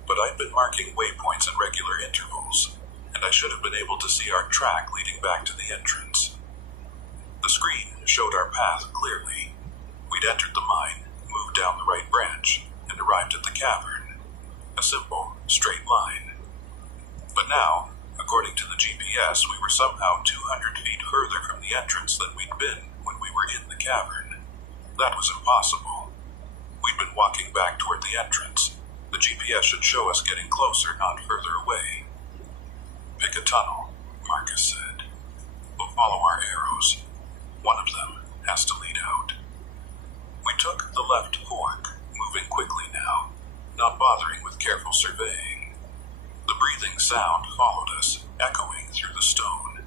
But I'd been marking waypoints at regular intervals, and I should have been able to see our track leading back to the entrance. The screen showed our path clearly. We'd entered the mine, moved down the right branch, and arrived at the cavern. A simple, straight line. But now, according to the GPS, we were somehow 200 feet further from the entrance than we'd been when we were in the cavern. That was impossible. We'd been walking back toward the entrance. The GPS should show us getting closer, not further away. Pick a tunnel, Marcus said. We'll follow our arrows. One of them has to lead out. We took the left fork, moving quickly now, not bothering with careful surveying. The breathing sound followed us, echoing through the stone.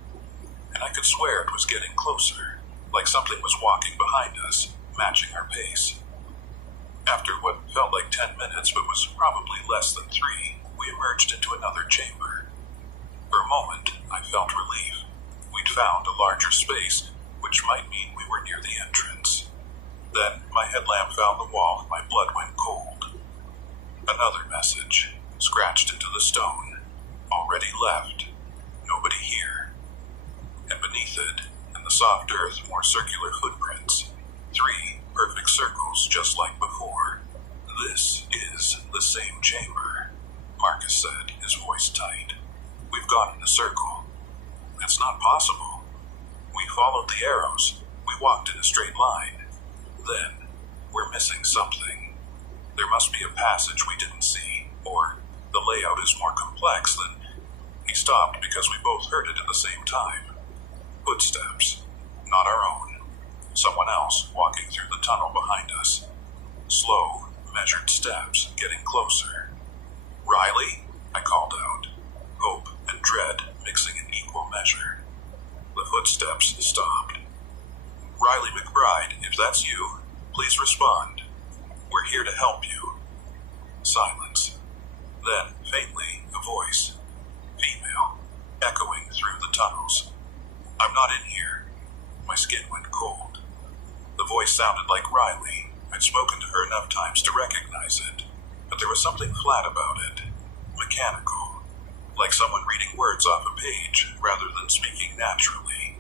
And I could swear it was getting closer, like something was walking behind us, matching our pace. After what felt like 10 minutes, but was probably less than 3, we emerged into another chamber. For a moment, I felt relief. We'd found a larger space, which might mean we were near the entrance. Then my headlamp found the wall and my blood went cold. Another message, scratched into the stone. Already left. Nobody here. And beneath it, in the soft earth, more circular footprints. 3 perfect circles just like before. This is the same chamber, Marcus said, his voice tight. We've gone in a circle. That's not possible. We followed the arrows. We walked in a straight line. Then, we're missing something. There must be a passage we didn't see, or the layout is more complex than... He stopped because we both heard it at the same time. Footsteps. Not our own. Someone else walking through the tunnel behind us. Slow, measured steps, getting closer. Riley? I called out. Hope and dread mixing in equal measure. The footsteps stopped. Riley McBride, if that's you, please respond. We're here to help you. Silence. Then, faintly, a voice. Female, echoing through the tunnels. I'm not in here. My skin went cold. The voice sounded like Riley. I'd spoken to her enough times to recognize it, but there was something flat about it. Mechanical. Like someone reading words off a page rather than speaking naturally.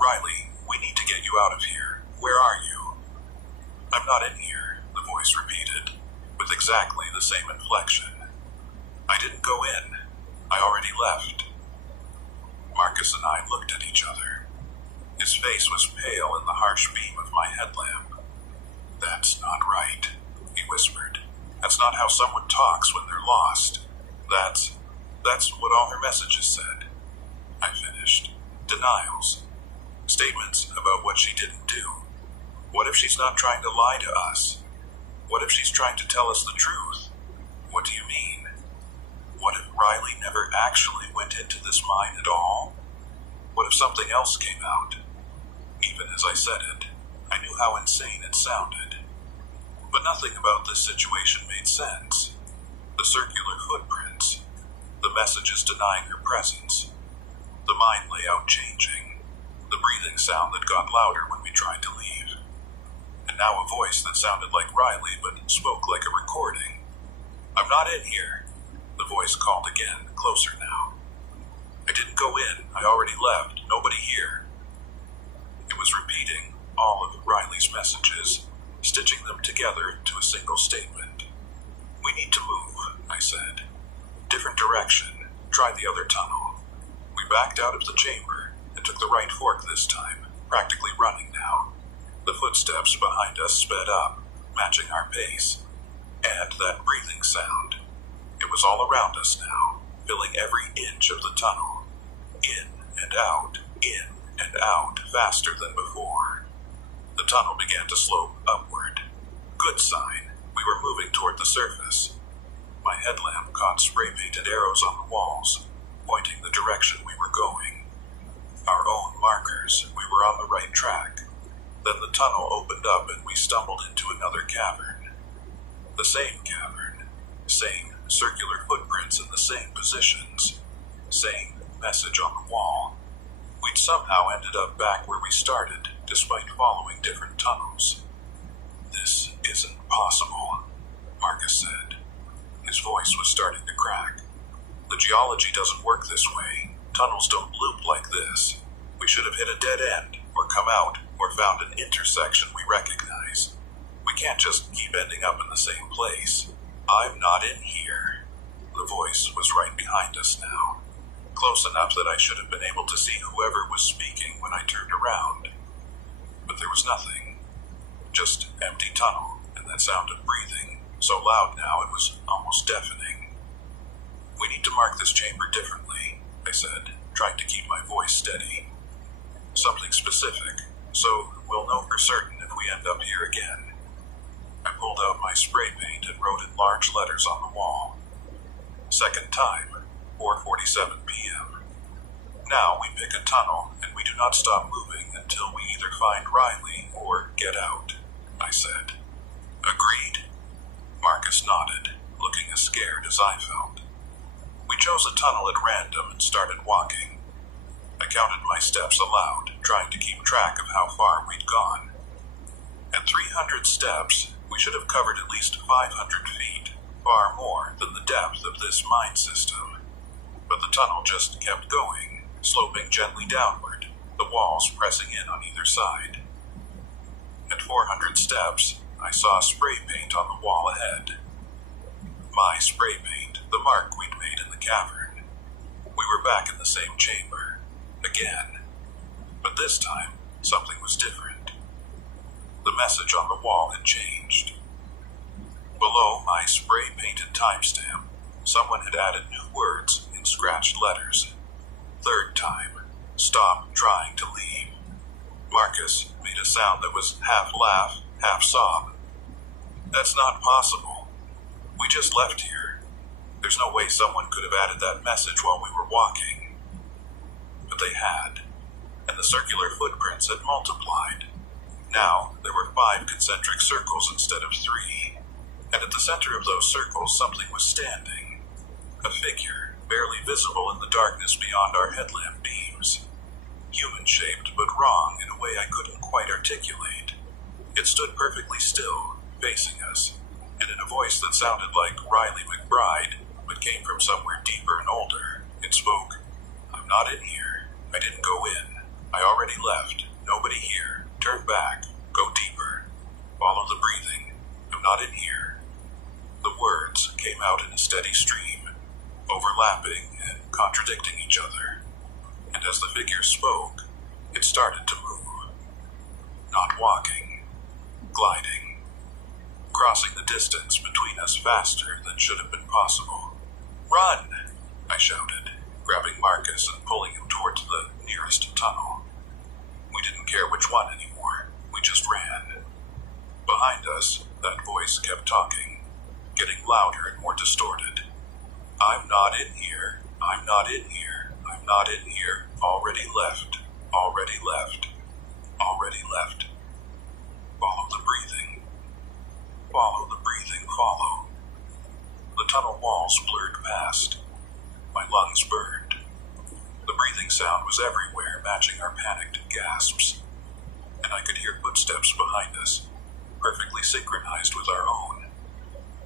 Riley, we need to get you out of here. Where are you? I'm not in here, the voice repeated, with exactly the same inflection. I didn't go in. I already left. Marcus and I looked at each other. His face was pale in the harsh beam of my headlamp. That's not right, he whispered. That's not how someone talks when they're lost. That's what all her messages said. I finished. Denials. Statements about what she didn't do. What if she's not trying to lie to us? What if she's trying to tell us the truth? What do you mean? What if Riley never actually went into this mine at all? What if something else came out? Even as I said it, I knew how insane it sounded. But nothing about this situation made sense. The circular footprints, the messages denying her presence, the mine layout changing, the breathing sound that got louder when we tried to leave, and now a voice that sounded like Riley but spoke like a recording. I'm not in here, the voice called again, closer now. I didn't go in, I already left, nobody here. It was repeating all of Riley's messages, stitching them together into a single statement. We need to move, I said. Different direction. Try the other tunnel. We backed out of the chamber and took the right fork this time, practically running now. The footsteps behind us sped up, matching our pace. And that breathing sound. It was all around us now, filling every inch of the tunnel. In and out, faster than before. The tunnel began to slope upward. Good sign. We were moving toward the surface. My headlamp caught spray-painted arrows on the walls, pointing the direction we were going. Our own markers, we were on the right track. Then the tunnel opened up and we stumbled into another cavern. The same cavern. Same circular footprints in the same positions. Same message on the wall. We'd somehow ended up back where we started, despite following different tunnels. This isn't possible, Marcus said. His voice was starting to crack. The geology doesn't work this way. Tunnels don't loop like this. We should have hit a dead end, or come out, or found an intersection we recognize. We can't just keep ending up in the same place. I'm not in here. The voice was right behind us now. Close enough that I should have been able to see whoever was speaking when I turned around. But there was nothing. Just empty tunnel, and that sound of breathing, so loud now it was almost deafening. We need to mark this chamber differently, I said, trying to keep my voice steady. Something specific, so we'll know for certain if we end up here again. I pulled out my spray paint and wrote in large letters on the wall. Second time, 4:47 p.m. Now we pick a tunnel, and we do not stop moving until we either find Riley or get out, I said. Agreed? Marcus nodded, looking as scared as I felt. We chose a tunnel at random and started walking. I counted my steps aloud, trying to keep track of how far we'd gone. At 300 steps, we should have covered at least 500 feet, far more than the depth of this mine system. But the tunnel just kept going, sloping gently downward, the walls pressing in on either side. At 400 steps, I saw spray paint on the wall ahead. My spray paint, the mark we'd made in the cavern. We were back in the same chamber, again. But this time, something was different. The message on the wall had changed. Below my spray-painted timestamp, someone had added new words in scratched letters. Third time, stop trying to leave. Marcus made a sound that was half laugh, half sob. That's not possible. We just left here. There's no way someone could have added that message while we were walking. But they had, and the circular footprints had multiplied. Now there were 5 concentric circles instead of 3, and at the center of those circles something was standing. A figure, barely visible in the darkness beyond our headlamp beams. Human-shaped, but wrong in a way I couldn't quite articulate. It stood perfectly still, facing us, and in a voice that sounded like Riley McBride, but came from somewhere deeper and older, it spoke. I'm not in here. I didn't go in. I already left. Nobody here. Turn back. Go deeper. Follow the breathing. I'm not in here. The words came out in a steady stream, overlapping and contradicting each other. And as the figure spoke, it started to move. Not walking. Gliding. Crossing the distance between us faster than should have been possible. Run! I shouted, grabbing Marcus and pulling him towards the nearest tunnel. We didn't care which one anymore. We just ran. Behind us, that voice kept talking, getting louder and more distorted. I'm not in here. I'm not in here. I'm not in here. Already left. Already left. Already left. Follow the breathing. Follow the breathing. Follow. The tunnel walls blurred past. My lungs burned. The breathing sound was everywhere, matching our panicked gasps. And I could hear footsteps behind us, perfectly synchronized with our own.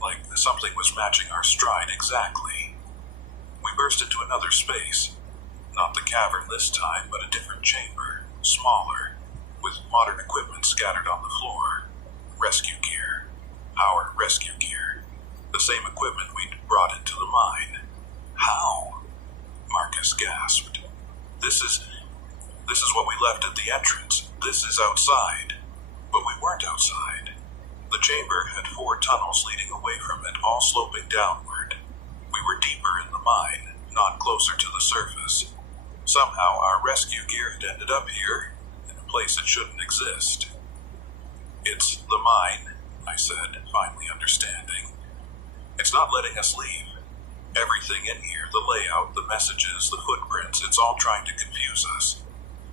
Like something was matching our stride exactly. We burst into another space. Not the cavern this time, but a different chamber, smaller, with modern equipment scattered on the floor. Rescue gear. Our rescue gear. The same equipment we'd brought into the mine. How? Marcus gasped. This is what we left at the entrance. This is outside. But we weren't outside. The chamber had 4 tunnels leading away from it, all sloping downward. We were deeper in the mine, not closer to the surface. Somehow our rescue gear had ended up here, in a place it shouldn't exist. It's the mine, I said, finally understanding. It's not letting us leave. Everything in here, the layout, the messages, the footprints, it's all trying to confuse us.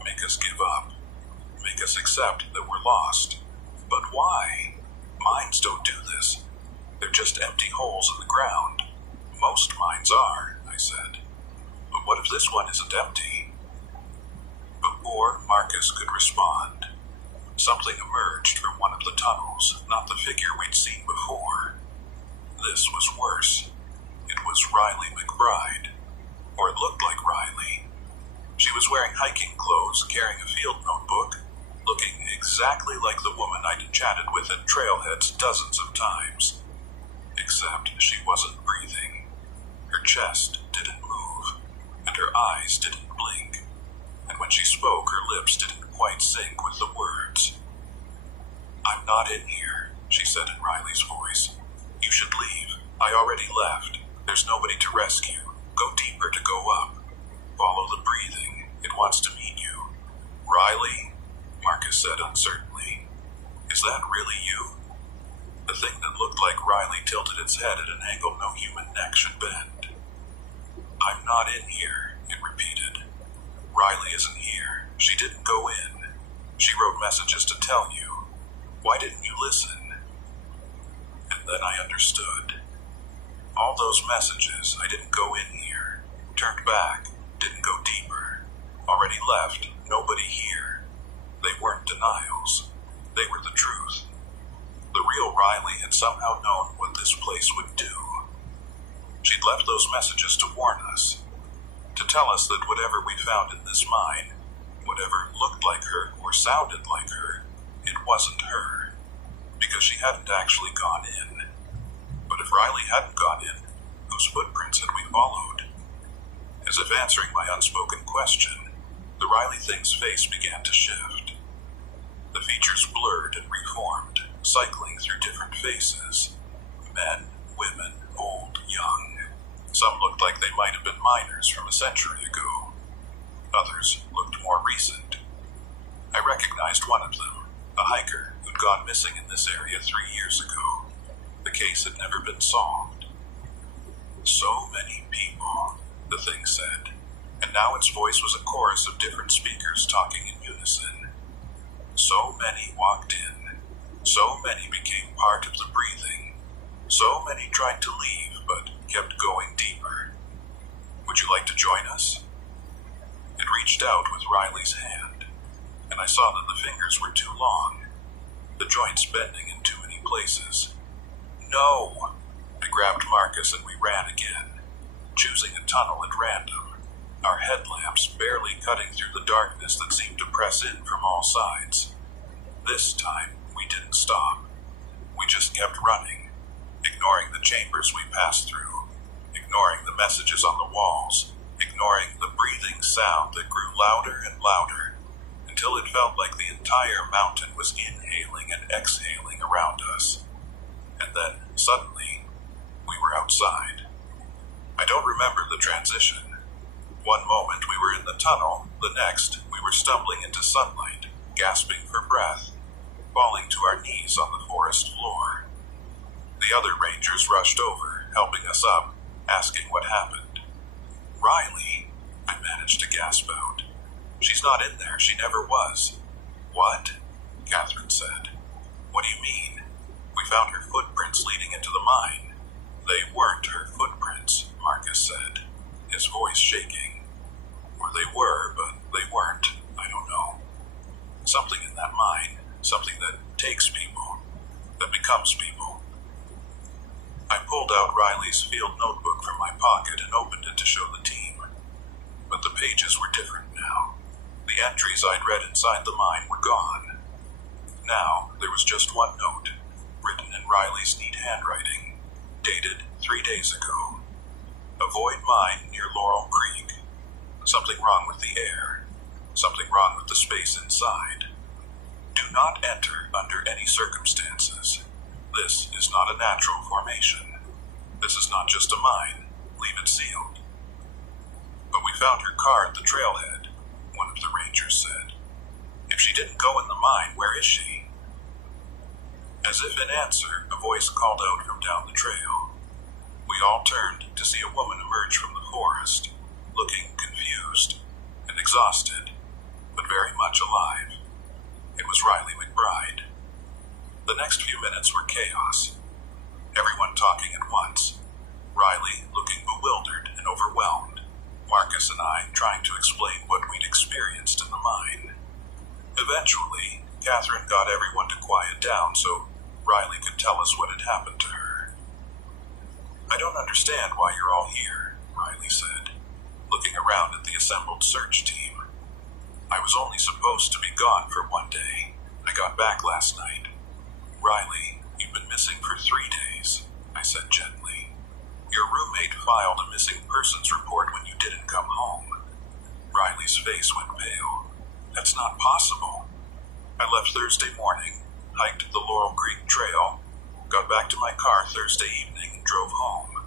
Make us give up. Make us accept that we're lost. But why? Mines don't do this. They're just empty holes in the ground. Most mines are, I said. But what if this one isn't empty? Before Marcus could respond, something emerged from one of the tunnels, not the figure we'd seen before. This was worse. It was Riley McBride. Or it looked like Riley. She was wearing hiking clothes, carrying a field notebook, looking exactly like the woman I'd chatted with at trailheads dozens of times. Except she wasn't breathing. Her chest didn't move, and her eyes didn't blink. And when she spoke, her lips didn't quite sync with the words. I'm not in here, she said in Riley's voice. You should leave. I already left. There's nobody to rescue. Go deeper to go up. Follow the breathing. It wants to meet you. Riley, Marcus said uncertainly. Is that really you? The thing that looked like Riley tilted its head at an angle no human neck should bend. I'm not in here, it repeated. Riley isn't here. She didn't go in. She wrote messages to tell you. Why didn't you listen? And then I understood. All those messages, I didn't go in here. Turned back. Didn't go deeper. Already left. Nobody here. They weren't denials. They were the truth. The real Riley had somehow known what this place would do. She'd left those messages to warn us, to tell us that whatever we found in this mine, whatever looked like her or sounded like her, it wasn't her, because she hadn't actually gone in. But if Riley hadn't gone in, whose footprints had we followed? As if answering my unspoken question, the Riley thing's face began to shift. The features blurred and reformed, cycling through different faces. Men, women, old, young. Some looked like they might have been miners from a century ago. Others looked more recent. I recognized one of them, a hiker who'd gone missing in this area 3 years ago. The case had never been solved. So many people, the thing said, and now its voice was a chorus of different speakers talking in unison. So many walked in. So many became part of the breathing. So many tried to leave, but kept going deeper. Would you like to join us? It reached out with Riley's hand, and I saw that the fingers were too long, the joints bending in too many places. No! I grabbed Marcus and we ran again, choosing a tunnel at random, our headlamps barely cutting through the darkness that seemed to press in from all sides. This time, we didn't stop. We just kept running, ignoring the chambers we passed through, ignoring the messages on the walls, ignoring the breathing sound that grew louder and louder, until it felt like the entire mountain was inhaling and exhaling around us. And then, suddenly, we were outside. I don't remember the transition. One moment we were in the tunnel, the next we were stumbling into sunlight, gasping for breath, falling to our knees on the forest floor. The other rangers rushed over, helping us up, asking what happened. Riley, I managed to gasp out. She's not in there, she never was. What? Catherine said. What do you mean? We found her footprints leading into the mine. They weren't her footprints, Marcus said, his voice shaking. Or they were, but they weren't. I don't know. Something in that mine, something that takes people, that becomes people. I pulled out Riley's field notebook from my pocket and opened it to show the team. But the pages were different now. The entries I'd read inside the mine were gone. Now, there was just one note, written in Riley's neat handwriting, dated 3 days ago. Avoid mine near Laurel Creek. Something wrong with the air. Something wrong with the space inside. Do not enter under any circumstances. This is not a natural formation. This is not just a mine. Leave it sealed. But we found her car at the trailhead, one of the rangers said. If she didn't go in the mine, where is she? As if in answer, a voice called out from down the trail. We all turned to see a woman emerge from the forest, looking confused and exhausted, but very much alive. It was Riley McBride. The next few minutes were chaos. Everyone talking at once. Riley looking bewildered and overwhelmed. Marcus and I trying to explain what we'd experienced in the mine. Eventually, Catherine got everyone to quiet down so Riley could tell us what had happened to her. I don't understand why you're all here, Riley said, looking around at the assembled search team. I was only supposed to be gone for 1 day. I got back last night. Riley, you've been missing for 3 days, I said gently. Your roommate filed a missing persons report when you didn't come home. Riley's face went pale. That's not possible. I left Thursday morning, hiked the Laurel Creek Trail, got back to my car Thursday evening and drove home.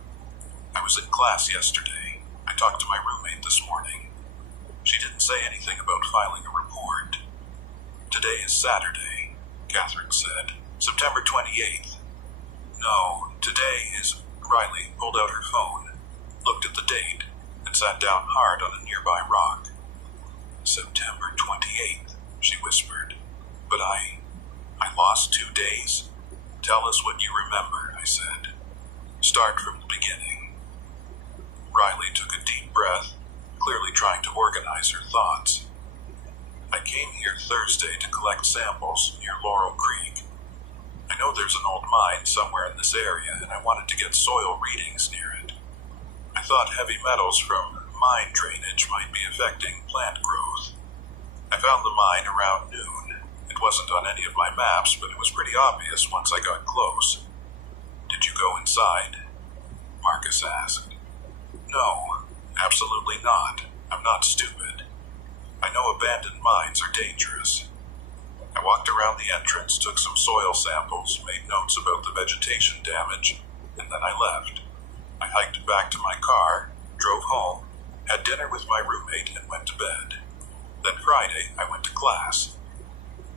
I was in class yesterday. I talked to my roommate this morning. She didn't say anything about filing a report. Today is Saturday, Catherine said. September 28th. No, today is... Riley pulled out her phone, looked at the date, and sat down hard on a nearby rock. September 28th, she whispered. But I lost 2 days? Tell us what you remember, I said. Start from the beginning. Riley took a deep breath, clearly trying to organize her thoughts. I came here Thursday to collect samples near Laurel Creek. I know there's an old mine somewhere in this area, and I wanted to get soil readings near it. I thought heavy metals from mine drainage might be affecting plant growth. I found the mine around noon. It wasn't on any of my maps, but it was pretty obvious once I got close. Did you go inside? Marcus asked. No, absolutely not. I'm not stupid. I know abandoned mines are dangerous. I walked around the entrance, took some soil samples, made notes about the vegetation damage, and then I left. I hiked back to my car, drove home, had dinner with my roommate, and went to bed. Then Friday, I went to class.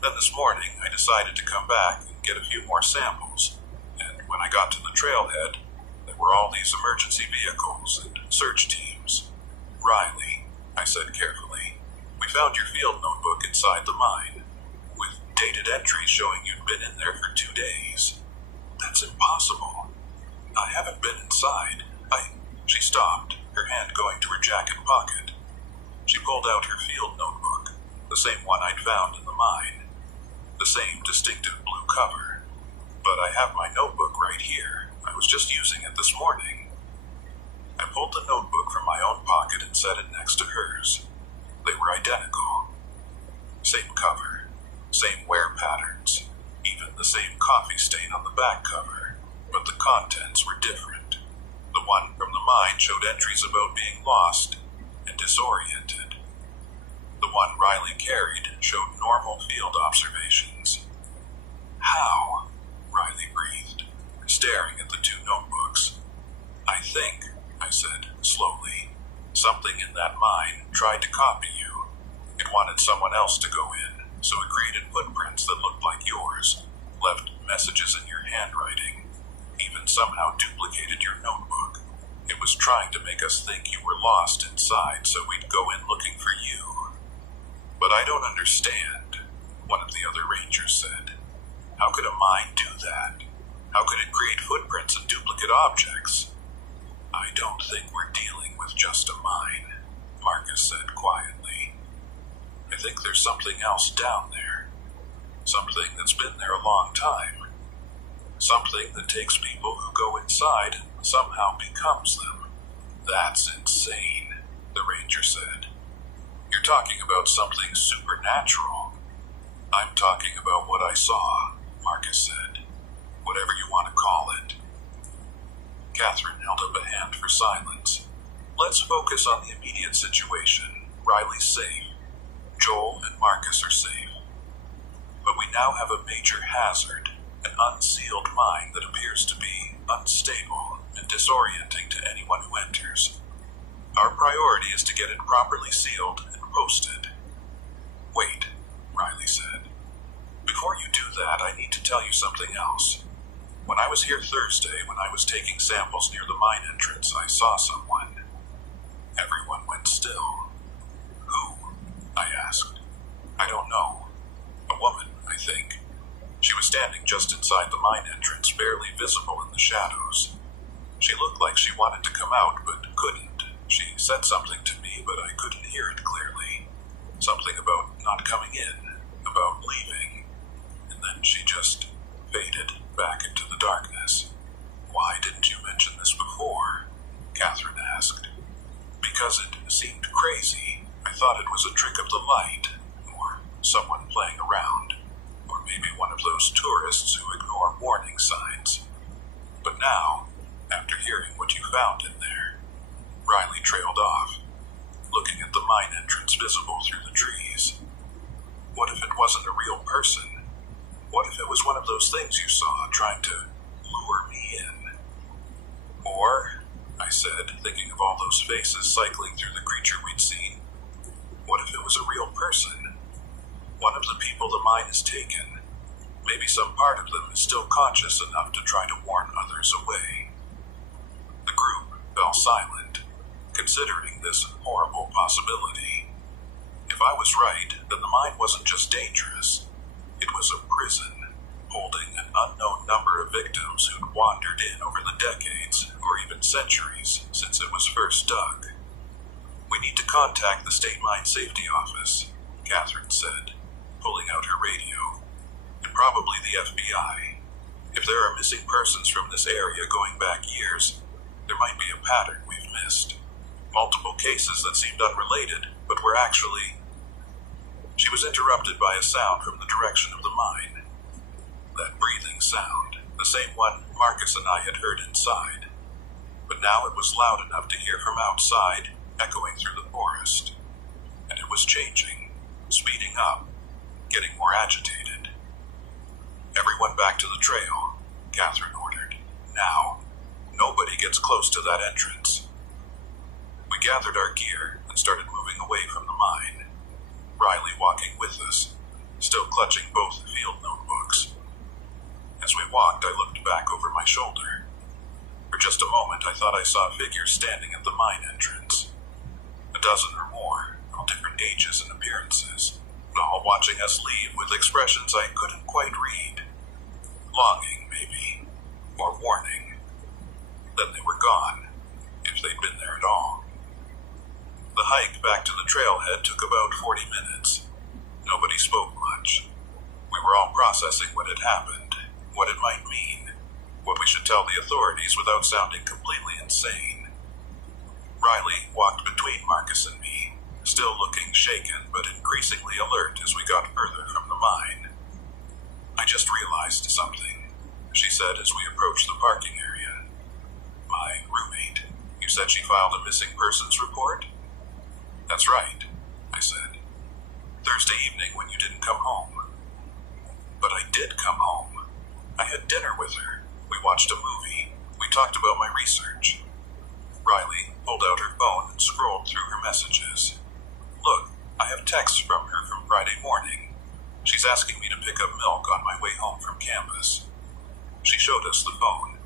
Then this morning, I decided to come back and get a few more samples, and when I got to the trailhead, there were all these emergency vehicles and search teams. Riley, I said carefully, we found your field notebook inside the mine, with dated entries showing you'd been in there for 2 days. That's impossible. I haven't been inside. She stopped, her hand going to her jacket pocket. She pulled out her field notebook, the same one I'd found in the mine, the same distinctive blue cover. But I have my notebook right here. I was just using it this morning. I pulled the notebook from my own pocket and set it next to hers. They were identical. Same cover, same wear patterns, even the same coffee stain on the back cover, but the contents were different. The one from the mine showed entries about being lost and disoriented. The one Riley carried showed normal field observations. How? Riley breathed, staring at the 2 notebooks. I think, I said slowly, something in that mine tried to copy you. It wanted someone else to go in, so it created footprints that looked like yours, left messages in your handwriting, even somehow duplicated your notebook. It was trying to make us think you were lost inside, so we'd go in looking for you. But I don't understand, one of the other rangers said. How could a mine do that? How could it create footprints and duplicate objects? I don't think we're dealing with just a mine, Marcus said quietly. I think there's something else down there. Something that's been there a long time. Something that takes people who go inside and somehow becomes them. That's insane, the ranger said. You're talking about something supernatural. I'm talking about what I saw, Marcus said. Whatever you want to call it. Catherine held up a hand for silence. Let's focus on the immediate situation. Riley's safe. Joel and Marcus are safe. But we now have a major hazard. An unsealed mine that appears to be unstable and disorienting to anyone who enters. Our priority is to get it properly sealed and posted. Wait, Riley said. Before you do that, I need to tell you something else. When I was here Thursday, when I was taking samples near the mine entrance, I saw someone. Everyone went still. Who? I asked. I don't know. A woman, I think. She was standing just inside the mine entrance, barely visible in the shadows. She looked like she wanted to come out, but couldn't. She said something to me, but I couldn't hear it clearly. Something about not coming in, about leaving. And then she just faded back into the darkness. Why didn't you mention this before? Catherine asked. Because it seemed crazy. I thought it was a trick of the light, or someone playing around. Or maybe one of those tourists who ignore warning signs. But now, after hearing what you found in there, Riley trailed off, looking at the mine entrance visible through the trees. What if it wasn't a real person? What if it was one of those things you saw trying to lure me in? Or, I said, thinking of all those faces cycling through the creature we'd seen, what if it was a real person? One of the people the mine has taken. Maybe some part of them is still conscious enough to try to warn others away. The group fell silent, considering this horrible possibility. If I was right, then the mine wasn't just dangerous. It was a prison, holding an unknown number of victims who'd wandered in over the decades, or even centuries, since it was first dug. We need to contact the State Mine Safety Office, Catherine said, pulling out her radio, and probably the FBI. If there are missing persons from this area going back years, There might be a pattern we've missed. Multiple cases that seemed unrelated, but were actually... She was interrupted by a sound from the direction of the mine. That breathing sound, the same one Marcus and I had heard inside. But now it was loud enough to hear from outside, echoing through the forest. And it was changing, speeding up, getting more agitated. Everyone back to the trail, Catherine ordered. Now. Nobody gets close to that entrance. We gathered our gear and started moving away from the mine. Riley walking with us, still clutching both field notebooks. As we walked, I looked back over my shoulder. For just a moment, I thought I saw figures standing at the mine entrance. A dozen or more, all different ages and appearances, all watching us leave with expressions I couldn't quite read. Longing, maybe, or warning. Then they were gone, if they'd been there at all. The hike back to the trailhead took about 40 minutes. Nobody spoke much. We were all processing what had happened, what it might mean, what we should tell the authorities without sounding completely insane. Riley walked between Marcus and me, still looking shaken but increasingly alert as we got further from the mine. I just realized something, she said as we approached the parking area. My roommate. You said she filed a missing persons report? That's right, I said. Thursday evening when you didn't come home. But I did come home. I had dinner with her. We watched a movie. We talked about my research. Riley pulled out her phone and scrolled through her messages. Look, I have texts from her from Friday morning. She's asking me to pick up milk on my way home from campus. She showed us the phone.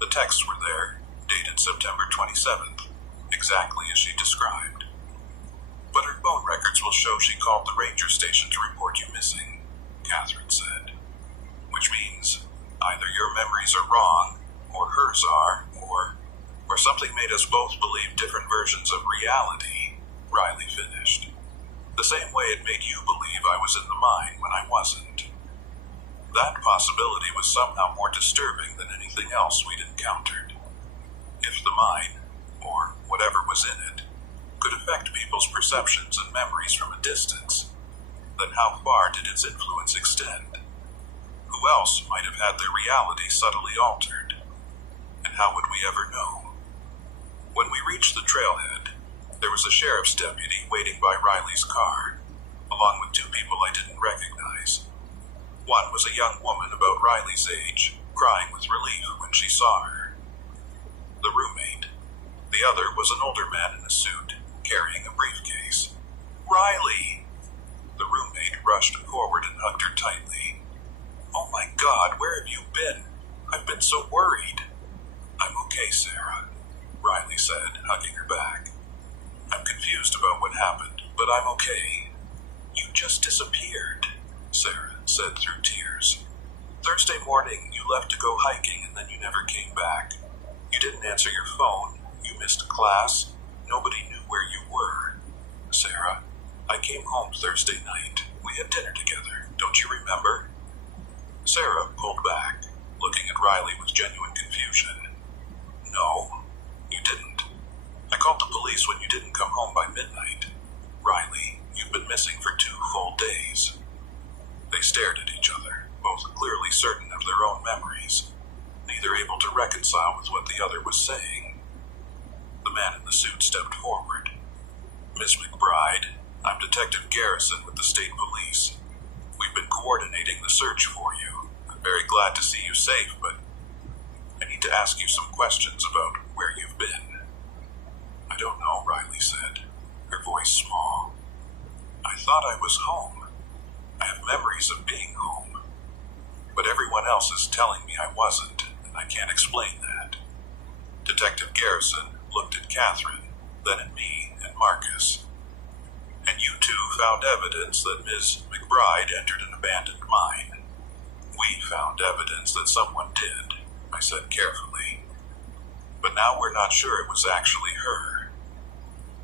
The texts were there, dated September 27th, exactly as she described. But her phone records will show she called the ranger station to report you missing, Catherine said. Which means either your memories are wrong, or hers are, or something made us both believe different versions of reality, Riley finished. The same way it made you believe I was in the mine when I wasn't. That possibility was somehow more disturbing than anything else we'd encountered. If the mine, or whatever was in it, could affect people's perceptions and memories from a distance, then how far did its influence extend? Who else might have had their reality subtly altered? And how would we ever know? When we reached the trailhead, there was a sheriff's deputy waiting by Riley's car, along with two people I didn't recognize. One was a young woman about Riley's age, crying with relief when she saw her. The roommate. The other was an older man in a suit, carrying a briefcase. Riley! The roommate rushed forward and hugged her tightly. Oh my God, where have you been? I've been so worried. I'm okay, Sarah, Riley said, hugging her back. I'm confused about what happened, but I'm okay. You just disappeared, Sarah said through tears. Thursday morning, you left to go hiking and then you never came back. You didn't answer your phone. You missed class. Nobody knew where you were. Sarah, I came home Thursday night. We had dinner together. Don't you remember? Sarah pulled back, looking at Riley with genuine confusion. No, you didn't. I called the police when you didn't come home by midnight. Riley, you've been missing for 2 full days. They stared at each other, both clearly certain of their own memories, neither able to reconcile with what the other was saying. The man in the suit stepped forward. Miss McBride, I'm Detective Garrison with the state police. We've been coordinating the search for you. I'm very glad to see you safe, but I need to ask you some questions about where you've been. I don't know, Riley said, her voice small. I thought I was home. I have memories of being home. But everyone else is telling me I wasn't, and I can't explain that. Detective Garrison looked at Catherine, then at me and Marcus. And you two found evidence that Ms. McBride entered an abandoned mine. We found evidence that someone did, I said carefully. But now we're not sure it was actually her.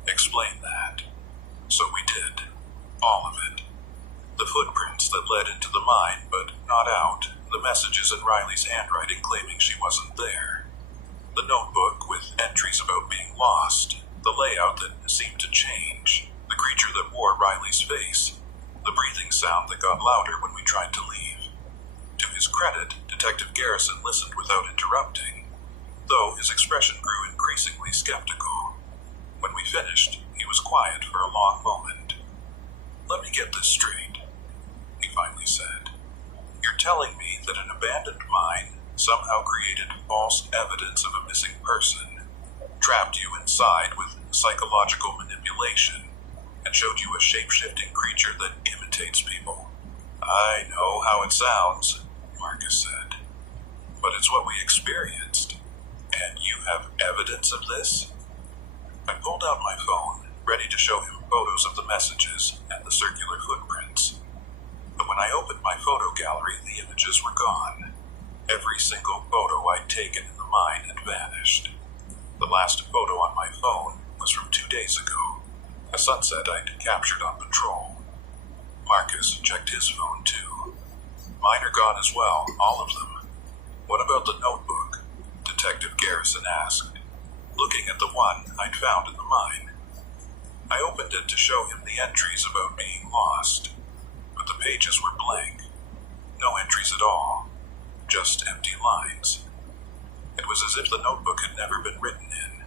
Explain that. So we did. All of it. The footprints that led into the mine, but not out. The messages in Riley's handwriting claiming she wasn't there. The notebook with entries about being lost, the layout that seemed to change, the creature that wore Riley's face, the breathing sound that got louder when we tried to leave. To his credit, Detective Garrison listened without interrupting, though his expression grew increasingly skeptical. When we finished, he was quiet for a long moment. "Let me get this straight," he finally said. "You're telling me that an abandoned mine somehow created false evidence of a missing person, trapped you inside with psychological manipulation, and showed you a shape-shifting creature that imitates people." "I know how it sounds," Marcus said, "but it's what we experienced. And you have evidence of this?" I pulled out my phone, ready to show him photos of the messages and the circular footprints. But when I opened my photo gallery, the images were gone. Every single photo I'd taken in the mine had vanished. The last photo on my phone was from 2 days ago, a sunset I'd captured on patrol. Marcus checked his phone too. "Mine are gone as well, all of them." "What about the notebook?" Detective Garrison asked, looking at the one I'd found in the mine. I opened it to show him the entries about being lost, but the pages were blank. No entries at all, just empty lines. It was as if the notebook had never been written in.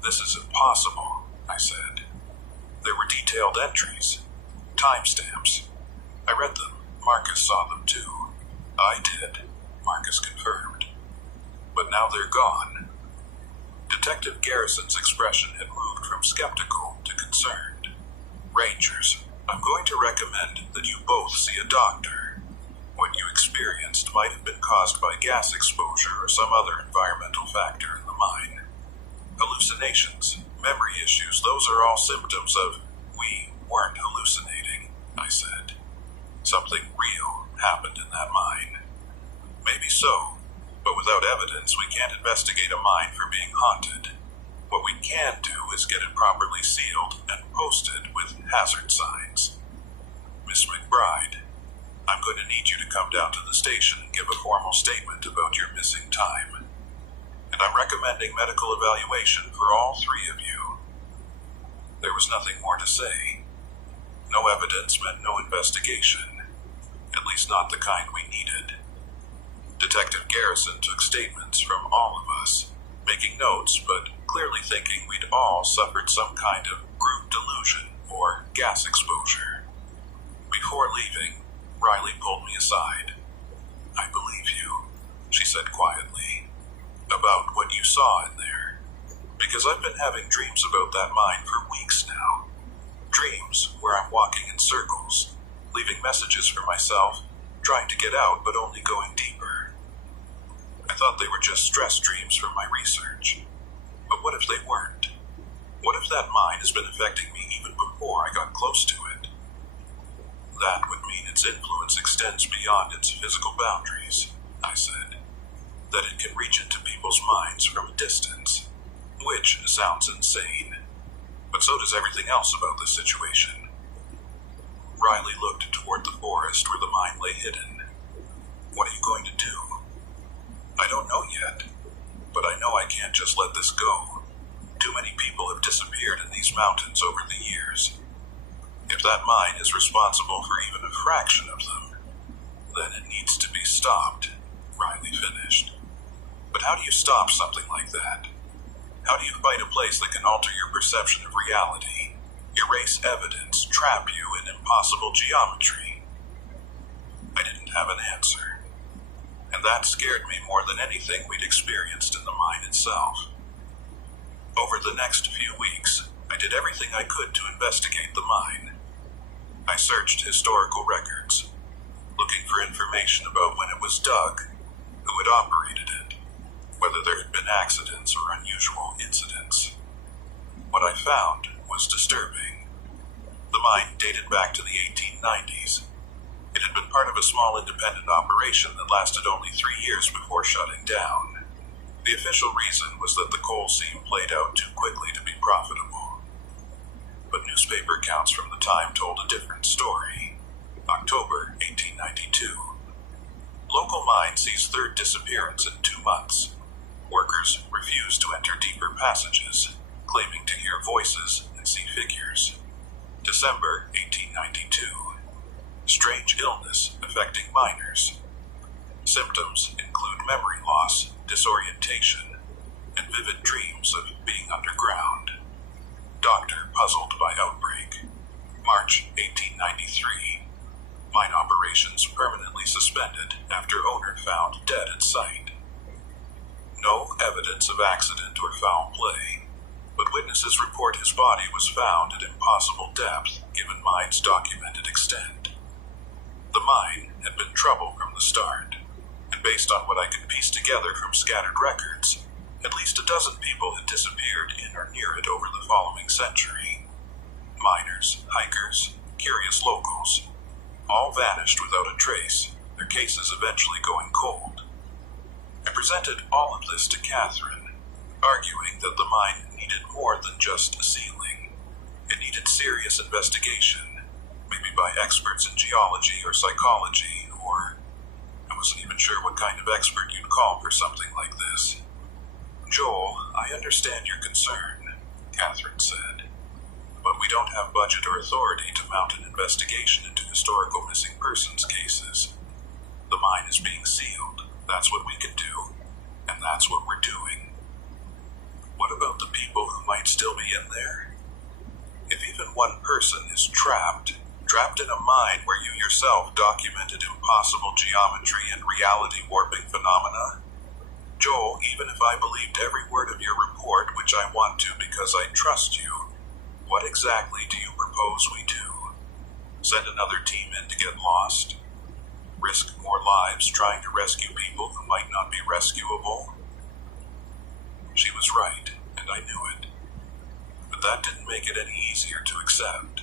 "This is impossible," I said. There were detailed entries, timestamps. I read them. Marcus saw them too. "I did," Marcus confirmed. "But now they're gone." Detective Garrison's expression had moved from skeptical to concerned. "Rangers, I'm going to recommend that you both see a doctor. What you experienced might have been caused by gas exposure or some other environmental factor in the mine. Hallucinations, memory issues, those are all symptoms of we weren't hallucinating," I said. "Something real happened in that mine." "Maybe so, but without evidence we can't investigate a mine for being haunted. What we can do is get it properly sealed and posted with hazard signs. Miss McBride, I'm going to need you to come down to the station and give a formal statement about your missing time. And I'm recommending medical evaluation for all 3 of you." There was nothing more to say. No evidence meant no investigation, at least not the kind we needed. Detective Garrison took statements from all of us, making notes but clearly thinking we'd all suffered some kind of group delusion or gas exposure. Before leaving, Riley pulled me aside. "I believe you," she said quietly, "about what you saw in there. Because I've been having dreams about that mine for weeks now. Dreams where I'm walking in circles, leaving messages for myself, trying to get out but only going deeper. I thought they were just stress dreams from my research. But what if they weren't? What if that mine has been affecting me even before I got close to it? That would mean its influence extends beyond its physical boundaries," I said. "That it can reach into people's minds from a distance. Which sounds insane. But so does everything else about this situation." Riley looked toward the forest where the mine lay hidden. "What are you going to do?" "I don't know yet, but I know I can't just let this go. Too many people have disappeared in these mountains over the years. If that mine is responsible for even a fraction of them, then it needs to be stopped," Riley finished. "But how do you stop something like that? How do you fight a place that can alter your perception of reality, erase evidence, trap you in impossible geometry?" I didn't have an answer, and that scared me more than anything we'd experienced in the mine itself. Over the next few weeks, I did everything I could to investigate the mine. I searched historical records, looking for information about when it was dug, who had operated it, whether there had been accidents or unusual incidents. What I found was disturbing. The mine dated back to the 1890s. It had been part of a small independent operation that lasted only 3 years before shutting down. The official reason was that the coal seam played out too quickly to be profitable. But newspaper accounts from the time told a different story. October 1892. Local mine sees third disappearance in 2 months. Workers refused to enter deeper passages, claiming to hear voices and see figures. December 1892. Strange illness affecting miners. Symptoms include memory loss, disorientation, and vivid dreams of being underground. Doctor puzzled by outbreak. March 1893. Mine operations permanently suspended after owner found dead at site. No evidence of accident or foul play, but witnesses report his body was found at impossible depth given mine's documented extent. The mine had been trouble from the start, and based on what I could piece together from scattered records, at least a dozen people had disappeared in or near it over the following century. Miners, hikers, curious locals, all vanished without a trace, their cases eventually going cold. I presented all of this to Catherine, arguing that the mine needed more than just a ceiling. It needed serious investigation, maybe by experts in geology or psychology, or I wasn't even sure what kind of expert you'd call for something like this. Joel, I understand your concern, Catherine said, but we don't have budget or authority to mount an investigation into historical missing persons cases. The mine is being sealed. That's what we can do, and that's what we're doing. What about the people who might still be in there? If even one person is trapped in a mine where you yourself documented impossible geometry and reality warping phenomena? Joel, even if I believed every word of your report, which I want to because I trust you, what exactly do you propose we do? Send another team in to get lost? Risk more lives trying to rescue people who might not be rescuable? She was right, and I knew it. But that didn't make it any easier to accept.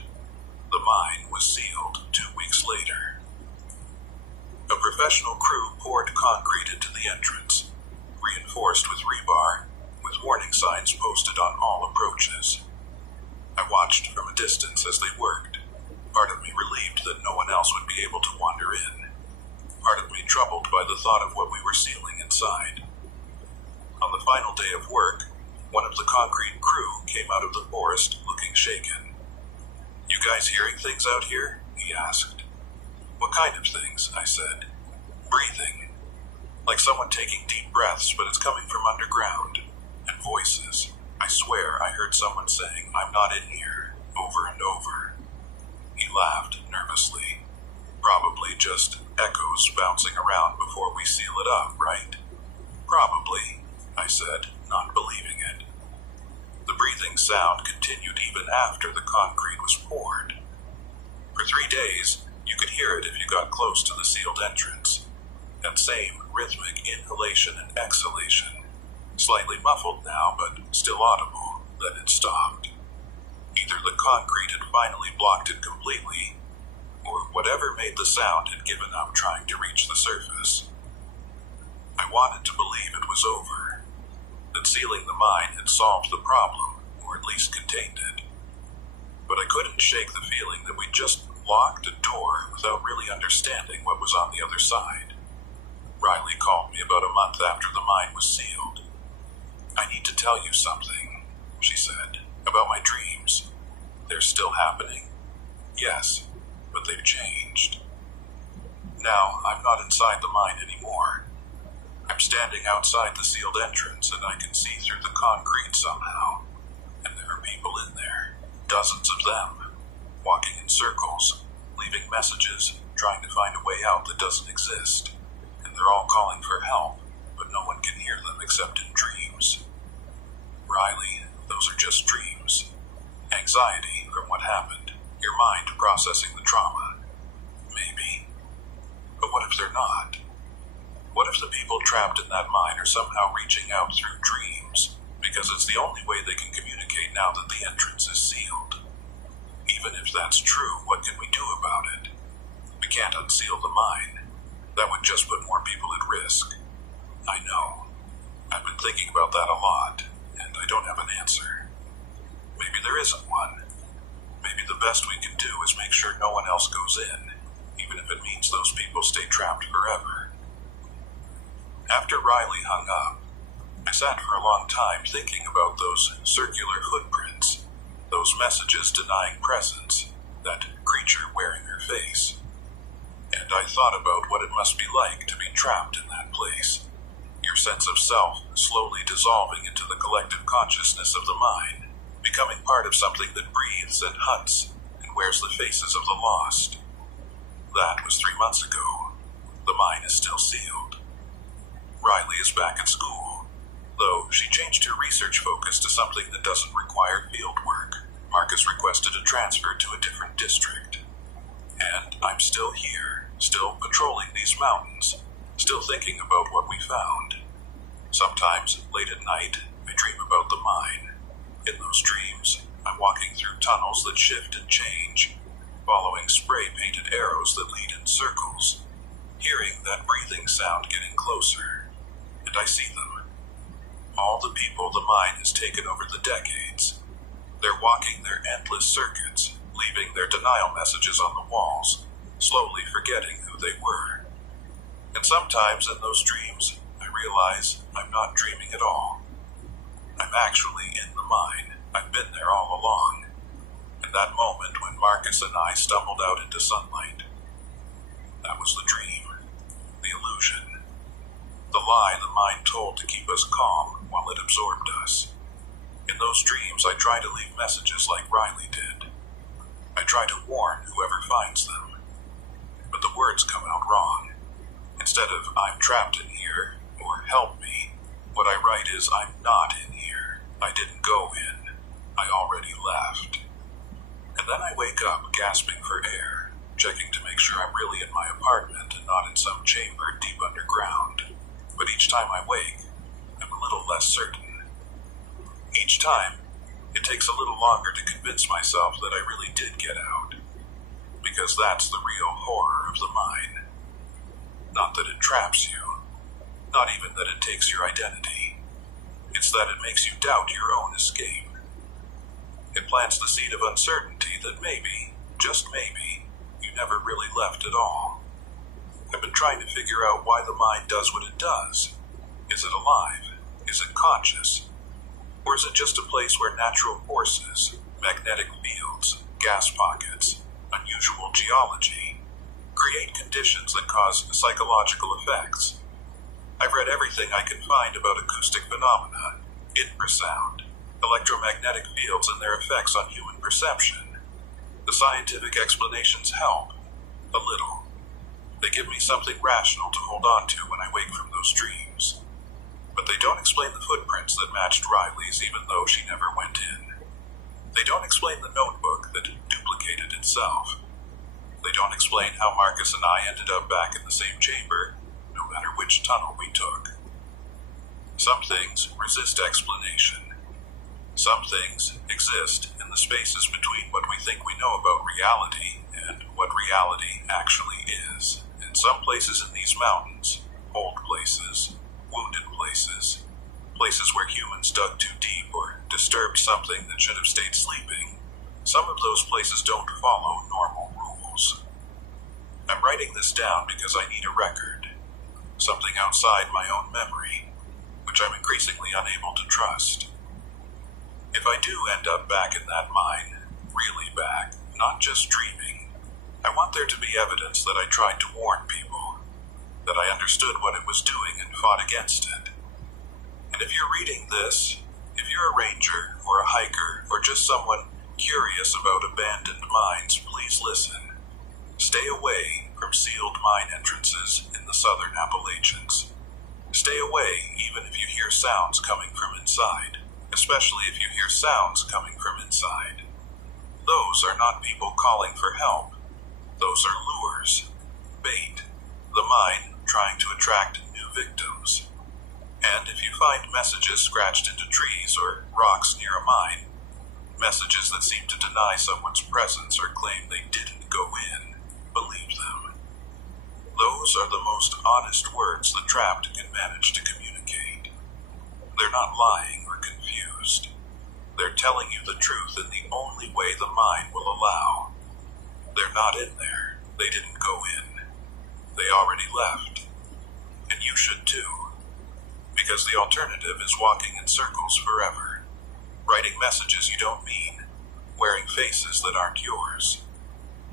The mine was sealed 2 weeks later. A professional crew poured concrete into the entrance, reinforced with rebar, with warning signs posted on all approaches. I watched from a distance as they worked, part of me relieved that no one else would be able to wander in, part of me troubled by the thought of what we were sealing inside. On the final day of work, one of the concrete crew came out of the forest looking shaken. "You guys hearing things out here?" he asked. "What kind of things?" I said. "Breathing. Like someone taking deep breaths, but it's coming from underground. And voices. I swear I heard someone saying, 'I'm not in here,' over and over." He laughed nervously. "Probably just echoes bouncing around before we seal it up, right?" "Probably," I said, not believing it. The breathing sound continued even after the concrete was poured. For 3 days, you could hear it if you got close to the sealed entrance. That same rhythmic inhalation and exhalation, slightly muffled now, but still audible, then it stopped. Either the concrete had finally blocked it completely, or whatever made the sound had given up trying to reach the surface. I wanted to believe it was over, that sealing the mine had solved the problem, or at least contained it. But I couldn't shake the feeling that we'd just locked a door without really understanding what was on the other side. Riley called me about a month after the mine was sealed. "I need to tell you something," she said, "about my dreams. They're still happening?" "Yes, but they've changed. Now, I'm not inside the mine anymore. I'm standing outside the sealed entrance and I can see through the concrete somehow. And there are people in there, dozens of them, walking in circles, leaving messages, trying to find a way out that doesn't exist. And they're all calling for help, but no one can hear them except in dreams. Riley, those are just dreams. Anxiety from what happened, your mind processing the trauma. Maybe. But what if they're not? What if the people trapped in that mine are somehow reaching out through dreams, because it's the only way they can communicate now that the entrance is sealed? Even if that's true, what can we do about it? We can't unseal the mine. That would just put more people at risk. I know. I've been thinking about that a lot, and I don't have an answer. Maybe there isn't one. Maybe the best we can do is make sure no one else goes in, even if it means those people stay trapped forever. After Riley hung up, I sat for a long time thinking about those circular footprints, those messages denying presence, that creature wearing her face. And I thought about what it must be like to be trapped in that place. Your sense of self slowly dissolving into the collective consciousness of the mind, becoming part of something that breathes and hunts and wears the faces of the lost. That was 3 months ago. The mine is still sealed. Riley is back at school, though she changed her research focus to something that doesn't require field work. Marcus requested a transfer to a different district. And I'm still here, still patrolling these mountains, still thinking about what we found. Sometimes, late at night, I dream about the mine. In those dreams, I'm walking through tunnels that shift and change, following spray-painted arrows that lead in circles, hearing that breathing sound getting closer, and I see them. All the people the mine has taken over the decades. They're walking their endless circuits, leaving their denial messages on the walls, slowly forgetting who they were. And sometimes in those dreams, I realize I'm not dreaming at all. I'm actually in the mine. I've been there all along. In that moment when Marcus and I stumbled out into sunlight. That was the dream, the illusion, the lie the mind told to keep us calm while it absorbed us. In those dreams, I try to leave messages like Riley did. I try to warn whoever finds them. But the words come out wrong. Instead of, I'm trapped in here, or help me, what I write is, I'm not in here. I didn't go in. I already left. And then I wake up gasping for air, checking to make sure I'm really in my apartment and not in some chamber deep underground. But each time I wake, I'm a little less certain. Each time, it takes a little longer to convince myself that I really did get out. Because that's the real horror of the mine. Not that it traps you. Not even that it takes your identity. It's that it makes you doubt your own escape. It plants the seed of uncertainty that maybe, just maybe, you never really left at all. I've been trying to figure out why the mind does what it does. Is it alive? Is it conscious? Or is it just a place where natural forces, magnetic fields, gas pockets, unusual geology, create conditions that cause psychological effects? I've read everything I can find about acoustic phenomena, infrasound, electromagnetic fields and their effects on human perception. The scientific explanations help, a little. They give me something rational to hold on to when I wake from those dreams. But they don't explain the footprints that matched Riley's even though she never went in. They don't explain the notebook that duplicated itself. They don't explain how Marcus and I ended up back in the same chamber, no matter which tunnel we took. Some things resist explanation. Some things exist in the spaces between what we think we know about reality and what reality actually is. And some places in these mountains, old places, wounded places, places where humans dug too deep or disturbed something that should have stayed sleeping, some of those places don't follow normal rules. I'm writing this down because I need a record, something outside my own memory, which I'm increasingly unable to trust. If I do end up back in that mine, really back, not just dreaming, I want there to be evidence that I tried to warn people, that I understood what it was doing and fought against it. And if you're reading this, if you're a ranger or a hiker or just someone curious about abandoned mines, please listen. Stay away from sealed mine entrances in the southern Appalachians. Stay away even if you hear sounds coming from inside, especially if you hear sounds coming from inside. Those are not people calling for help. Those are lures, bait, the mine trying to attract new victims. And if you find messages scratched into trees or rocks near a mine, messages that seem to deny someone's presence or claim they didn't go in, believe them. Those are the most honest words the trapped can manage to communicate. They're not lying or confused. They're telling you the truth in the only way the mind will allow. They're not in there. They didn't go in. They already left. And you should too. Because the alternative is walking in circles forever, writing messages you don't mean, wearing faces that aren't yours,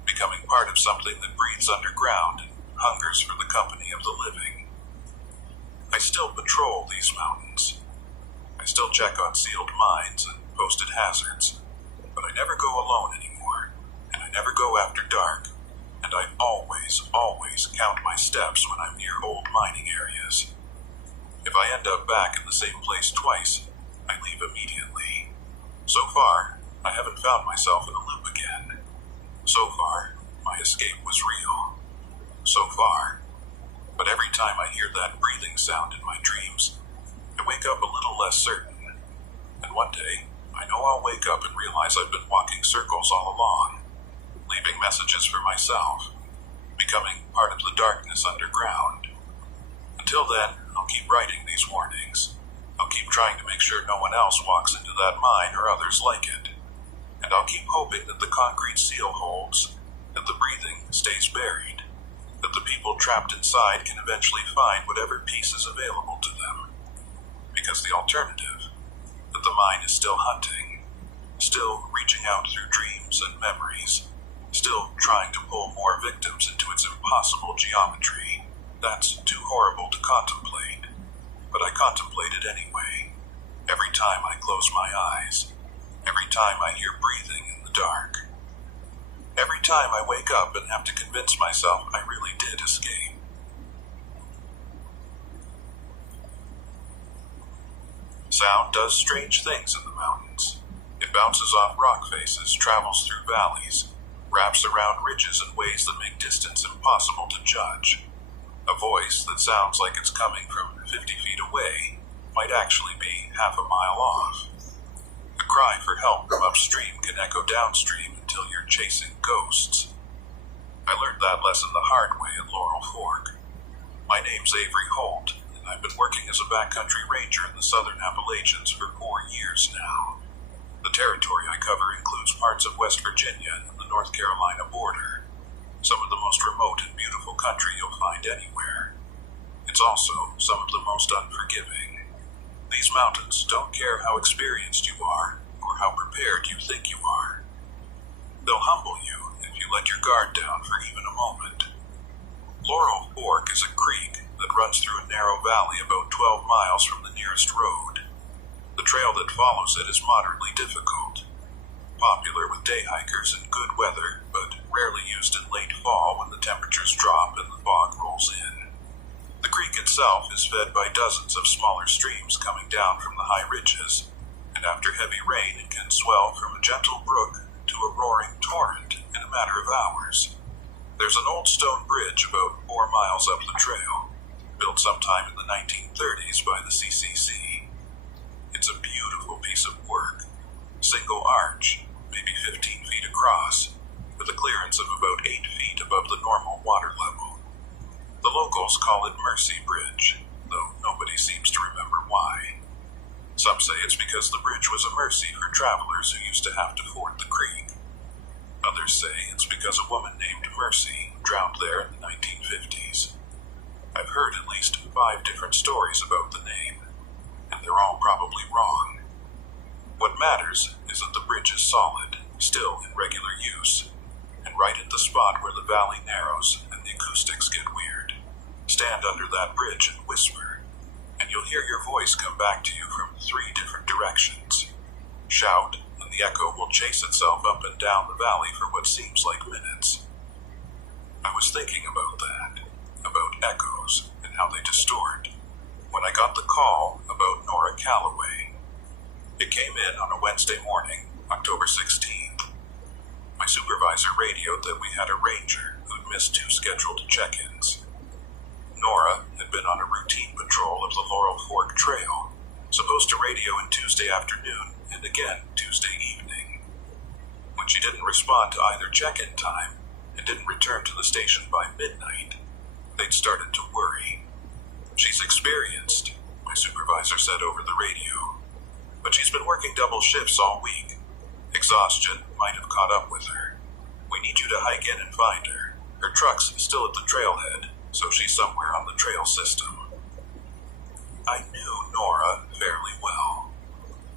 becoming part of something that breathes underground and hungers for the company of the living. I still patrol these mountains. I still check on sealed mines and posted hazards, but I never go alone anymore, and I never go after dark, and I always count my steps when I'm near old mining areas. If I end up back in the same place twice, I leave immediately. So far, I haven't found myself in a loop again. So far, my escape was real. So far. But every time I hear that breathing sound in my dreams, I wake up a little less certain. And one day, I know I'll wake up and realize I've been walking circles all along, leaving messages for myself, becoming part of the darkness underground. Until then, I'll keep writing these warnings. I'll keep trying to make sure no one else walks into that mine or others like it. And I'll keep hoping that the concrete seal holds, that the breathing stays buried, that the people trapped inside can eventually find whatever piece is available to them. Because the alternative, that the mine is still hunting, still reaching out through dreams and memories, still trying to pull more victims into its impossible geometry, that's too horrible to contemplate. But I contemplate it anyway. Every time I close my eyes. Every time I hear breathing in the dark. Every time I wake up and have to convince myself I really did escape. Sound does strange things in the mountains. It bounces off rock faces, travels through valleys, wraps around ridges in ways that make distance impossible to judge. A voice that sounds like it's coming from 50 feet away might actually be half a mile off. A cry for help from upstream can echo downstream until you're chasing ghosts. I learned that lesson the hard way at Laurel Fork. My name's Avery Holt, and I've been working as a backcountry ranger in the southern Appalachians for 4 years now. The territory I cover includes parts of West Virginia and the North Carolina border. Some of the most remote and beautiful country you'll find anywhere. It's also some of the most unforgiving. These mountains don't care how experienced you are or how prepared you think you are. They'll humble you if you let your guard down for even a moment. Laurel Fork is a creek that runs through a narrow valley about 12 miles from the nearest road. The trail that follows it is moderately difficult. Popular with day hikers in good weather, but rarely used in late fall when the temperatures drop and the fog rolls in. The creek itself is fed by dozens of smaller streams coming down from the high ridges, and after heavy rain it can swell from a gentle brook to a roaring torrent in a matter of hours. There's an old stone bridge about 4 miles up the trail, built sometime in the 1930s by the CCC. It's a beautiful piece of work, single arch, maybe 15 feet across, with a clearance of about 8 feet above the normal water level. The locals call it Mercy Bridge, though nobody seems to remember why. Some say it's because the bridge was a mercy for travelers who used to have to ford the creek. Others say it's because a woman named Mercy drowned there in the 1950s. I've heard at least 5 different stories about the name, and they're all probably wrong. What matters is that the bridge is solid, still in regular use, and right at the spot where the valley narrows and the acoustics get weird. Stand under that bridge and whisper, and you'll hear your voice come back to you from 3 different directions. Shout, and the echo will chase itself up and down the valley for what seems like minutes. I was thinking about that, about echoes and how they distort, when I got the call about Nora Calloway. It came in on a Wednesday morning, October 16th. My supervisor radioed that we had a ranger who'd missed 2 scheduled check-ins. Nora had been on a routine patrol of the Laurel Fork Trail, supposed to radio in Tuesday afternoon and again Tuesday evening. When she didn't respond to either check-in time and didn't return to the station by midnight, they'd started to worry. She's experienced, my supervisor said over the radio, but she's been working double shifts all week. Exhaustion might have caught up with her. We need you to hike in and find her. Her truck's still at the trailhead, so she's somewhere on the trail system. I knew Nora fairly well.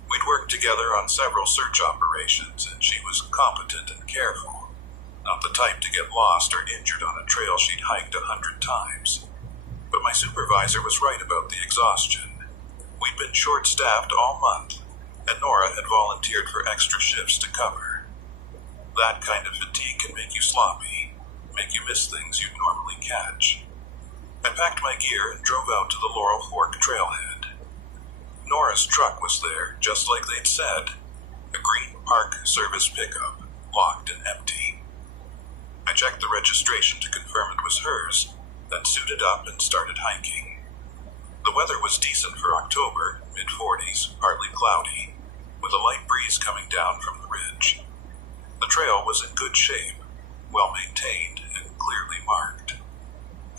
We'd worked together on several search operations, and she was competent and careful. Not the type to get lost or injured on a trail she'd hiked 100 times. But my supervisor was right about the exhaustion. We'd been short-staffed all month, and Nora had volunteered for extra shifts to cover. That kind of fatigue can make you sloppy, make you miss things you'd normally catch. I packed my gear and drove out to the Laurel Fork trailhead. Nora's truck was there, just like they'd said. A green Park Service pickup, locked and empty. I checked the registration to confirm it was hers, then suited up and started hiking. The weather was decent for October, mid-40s, partly cloudy, with a light breeze coming down from the ridge. The trail was in good shape, well-maintained and clearly marked.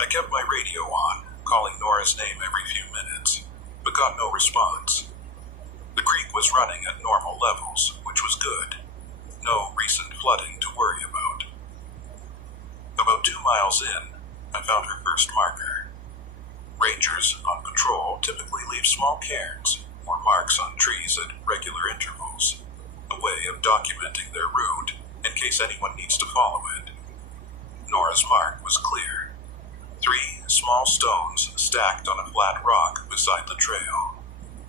I kept my radio on, calling Nora's name every few minutes, but got no response. The creek was running at normal levels, which was good. No recent flooding to worry about. About 2 miles in, I found her first marker. Rangers on patrol typically leave small cairns or marks on trees at regular intervals, a way of documenting their route in case anyone needs to follow it. Nora's mark was clear. 3 small stones stacked on a flat rock beside the trail,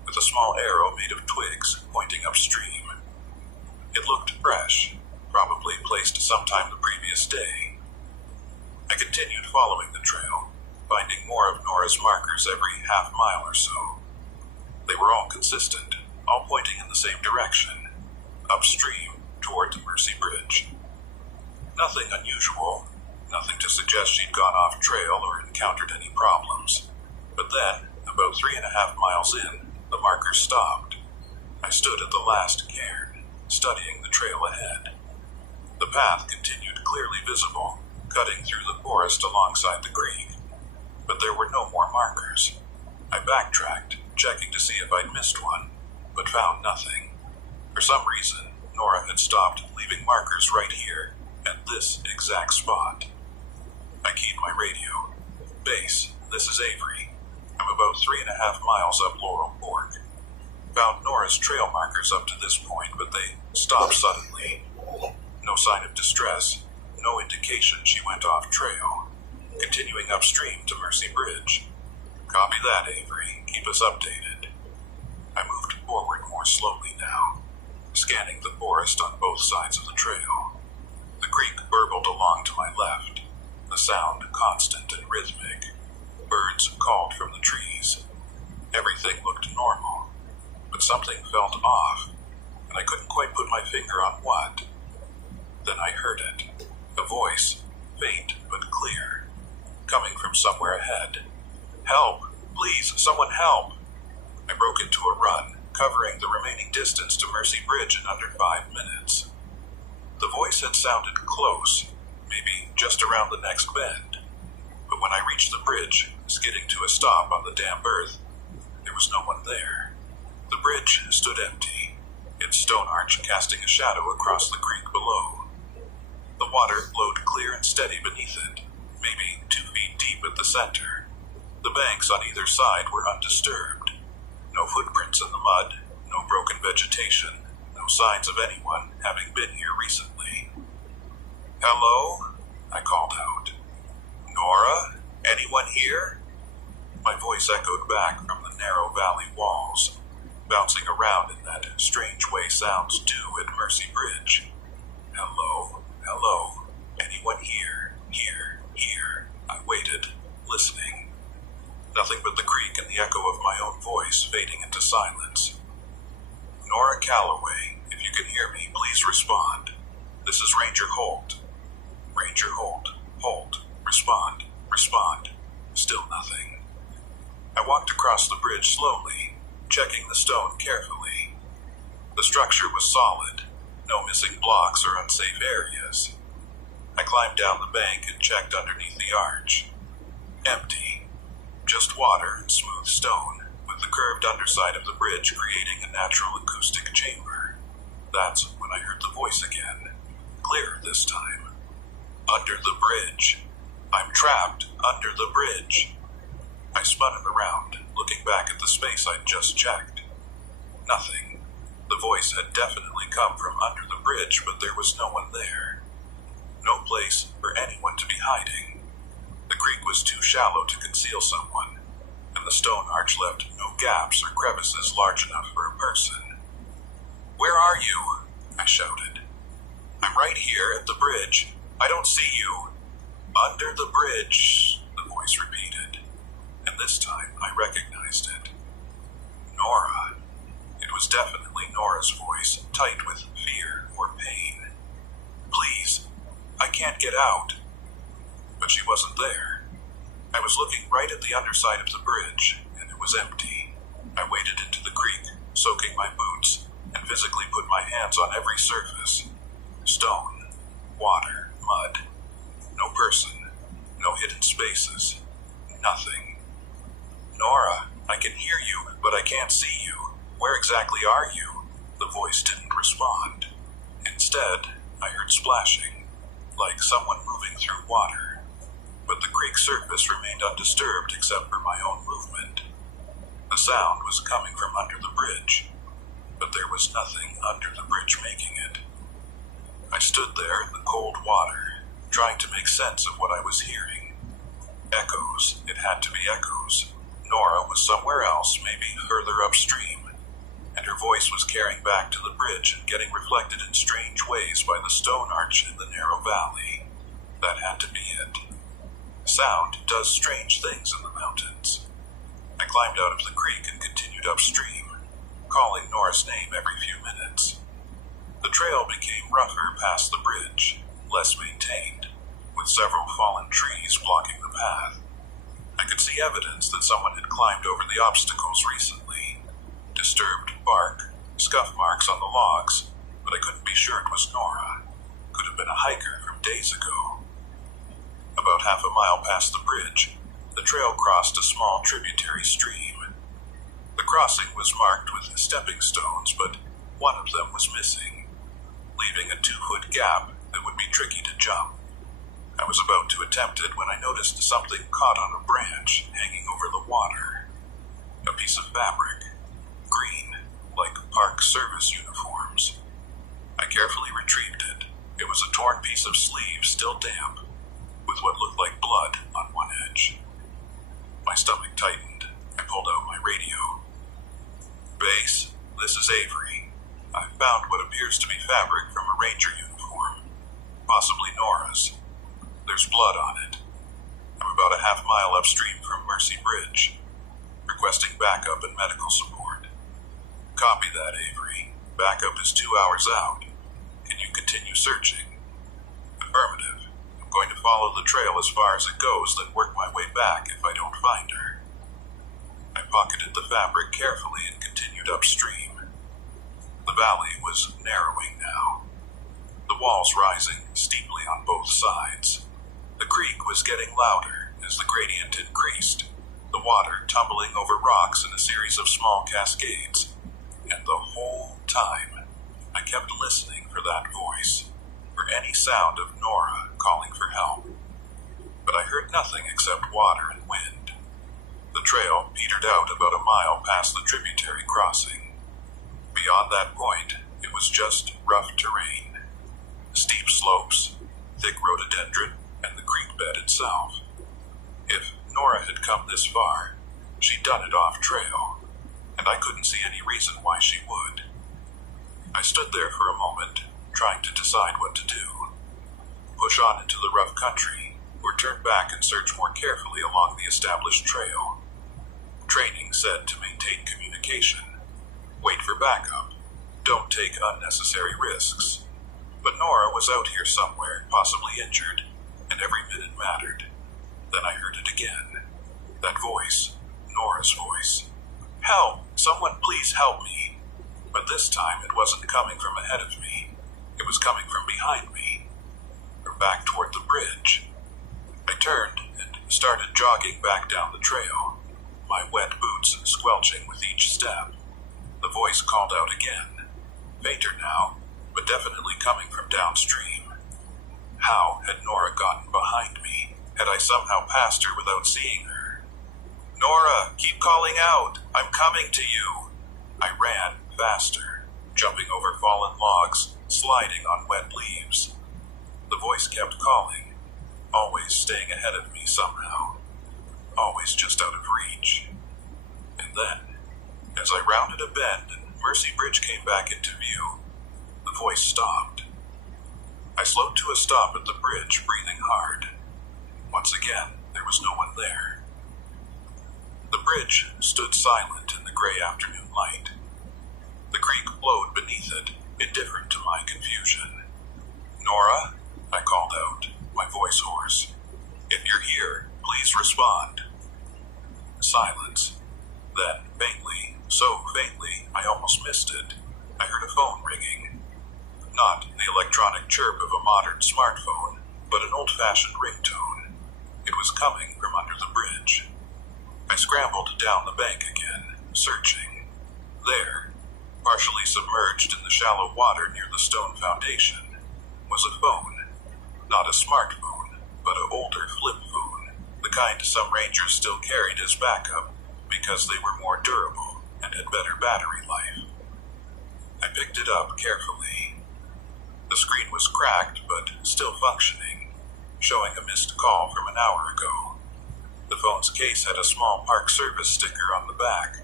with a small arrow made of twigs pointing upstream. It looked fresh, probably placed sometime the previous day. I continued following the trail, finding more of Nora's markers every half mile or so. They were all consistent, all pointing in the same direction, upstream toward the Mercy Bridge. Nothing unusual, nothing to suggest she'd gone off trail or encountered any problems. But then, about 3.5 miles in, the markers stopped. I stood at the last cairn, studying the trail ahead. The path continued clearly visible, cutting through the forest alongside the creek. But there were no more markers. I backtracked, checking to see if I'd missed one, but found nothing. For some reason, Nora had stopped leaving markers right here, at this exact spot. I keyed my radio. Base, this is Avery. I'm about 3.5 miles up Laurel Fork. Found Nora's trail markers up to this point, but they stopped suddenly. No sign of distress, no indication she went off trail. Continuing upstream to Mercy Bridge. Copy that, Avery. Keep us updated. I moved forward more slowly now, scanning the forest on both sides of the trail. The creek burbled along to my left, the sound constant and rhythmic. Birds called from the trees. Everything looked normal, but something felt off, and I couldn't quite put my finger on what. Then I heard it, a voice, faint but clear, coming from somewhere ahead. Help! Please, someone help! I broke into a run, covering the remaining distance to Mercy Bridge in under 5 minutes. The voice had sounded close, maybe just around the next bend, but when I reached the bridge, skidding to a stop on the damp earth, there was no one there. The bridge stood empty, its stone arch casting a shadow across the creek below. The water flowed clear and steady beneath it, maybe 2 feet deep at the center. The banks on either side were undisturbed. No footprints in the mud, no broken vegetation, no signs of anyone having been here recently. Hello? I called out. Nora? Anyone here? My voice echoed back from the narrow valley walls, bouncing around in that strange way sounds do at Mercy Bridge. Hello? Hello? Anyone here? Here? Here? I waited, listening. Nothing but the creek and the echo of my own voice fading into silence. Nora Calloway, if you can hear me, please respond. This is Ranger Holt. Ranger Holt. Holt. Respond. Respond. Still nothing. I walked across the bridge slowly, checking the stone carefully. The structure was solid, no missing blocks or unsafe areas. I climbed down the bank and checked underneath the arch. Empty. Just water and smooth stone, with the curved underside of the bridge creating a natural acoustic chamber. That's when I heard the voice again, clearer this time. Under the bridge. I'm trapped under the bridge. I spun it around, looking back at the space I'd just checked. Nothing. The voice had definitely come from under the bridge, but there was no one there. No place for anyone to be hiding. The creek was too shallow to conceal someone, and the stone arch left no gaps or crevices large enough for a person. "Where are you?" I shouted. "I'm right here at the bridge. I don't see you." "Under the bridge," the voice repeated, and this time I recognized it. Nora. It was definitely Nora's voice, tight with fear or pain. "Please, I can't get out." But she wasn't there. I was looking right at the underside of the bridge, and it was empty. I waded into the creek, soaking my boots, and physically put my hands on every surface. Stone, water, mud. No person, no hidden spaces, nothing. "Nora, I can hear you, but I can't see you. Where exactly are you?" The voice didn't respond. Instead, I heard splashing, like someone moving through water. But the creek surface remained undisturbed except for my own movement. The sound was coming from under the bridge, but there was nothing under the bridge making it. I stood there in the cold water, trying to make sense of what I was hearing. Echoes. It had to be echoes. Nora was somewhere else, maybe further upstream, and her voice was carrying back to the bridge and getting reflected in strange ways by the stone arch in the narrow valley. That had to be it. Sound does strange things in the mountains. I climbed out of the creek and continued upstream, calling Nora's name every few minutes. The trail became rougher past the bridge, less maintained, with several fallen trees blocking the path. I could see evidence that someone had climbed over the obstacles recently. Disturbed bark, scuff marks on the logs, but I couldn't be sure it was Nora. Could have been a hiker from days ago. About half a mile past the bridge, the trail crossed a small tributary stream. The crossing was marked with stepping stones, but one of them was missing, leaving a 2-foot gap that would be tricky to jump. I was about to attempt it when I noticed something caught on a branch hanging over the water. A piece of fabric, green, like park service uniforms. I carefully retrieved it. It was a torn piece of sleeve, still damp, with what looked like blood on one edge. My stomach tightened. I pulled out my radio. "Base, this is Avery. I found what appears to be fabric from a ranger uniform, possibly Nora's. There's blood on it. I'm about a half mile upstream from Mercy Bridge, requesting backup and medical support." "Copy that, Avery. Backup is 2 hours out. Can you continue searching?" "Affirmative. I'm going to follow the trail as far as it goes, then work my way back if I don't find her." I pocketed the fabric carefully and continued upstream. The valley was narrowing now, the walls rising steeply on both sides. The creek was getting louder as the gradient increased, the water tumbling over rocks in a series of small cascades, and the whole time I kept listening for that voice, for any sound of Nora calling for help. But I heard nothing except water and wind. The trail petered out about a mile past the tributary crossing. Beyond that point, it was just rough terrain. Steep slopes, thick rhododendron, and the creek bed itself. If Nora had come this far, she'd done it off trail, and I couldn't see any reason why she would. I stood there for a moment, trying to decide what to do. Push on into the rough country, or turn back and search more carefully along the established trail. Training said to maintain communication, wait for backup, don't take unnecessary risks. But Nora was out here somewhere, possibly injured, and every minute mattered. Then I heard it again. That voice, Nora's voice. "Help! Someone please help me!" But this time it wasn't coming from ahead of me. It was coming from behind me, or back toward the bridge. I turned and started jogging back down the trail, my wet boots squelching with each step. The voice called out again, fainter now, but definitely coming from downstream. How had Nora gotten behind me? Had I somehow passed her without seeing her? Nora, keep calling out. I'm coming to you. I ran faster, jumping over fallen logs, sliding on wet leaves. The voice kept calling, always staying ahead of me somehow, always just out of reach. And then, as I rounded a bend and Mercy Bridge came back into view, the voice stopped. I slowed to a stop at the bridge, breathing hard. Once again, there was no one there. The bridge stood silent in the gray afternoon light. The creek flowed beneath it, indifferent to my confusion. Nora, I called out, my voice hoarse. If you're here, please respond. Silence. Then, faintly, so faintly, I almost missed it, I heard a phone ringing. Not the electronic chirp of a modern smartphone, but an old-fashioned ringtone. It was coming from under the bridge. I scrambled down the bank again, searching. There, partially submerged in the shallow water near the stone foundation, was a phone. Not a smartphone, but an older flip phone, the kind some rangers still carried as backup because they were more durable and had better battery life. I picked it up carefully. The screen was cracked, but still functioning, showing a missed call from an hour ago. The phone's case had a small Park Service sticker on the back.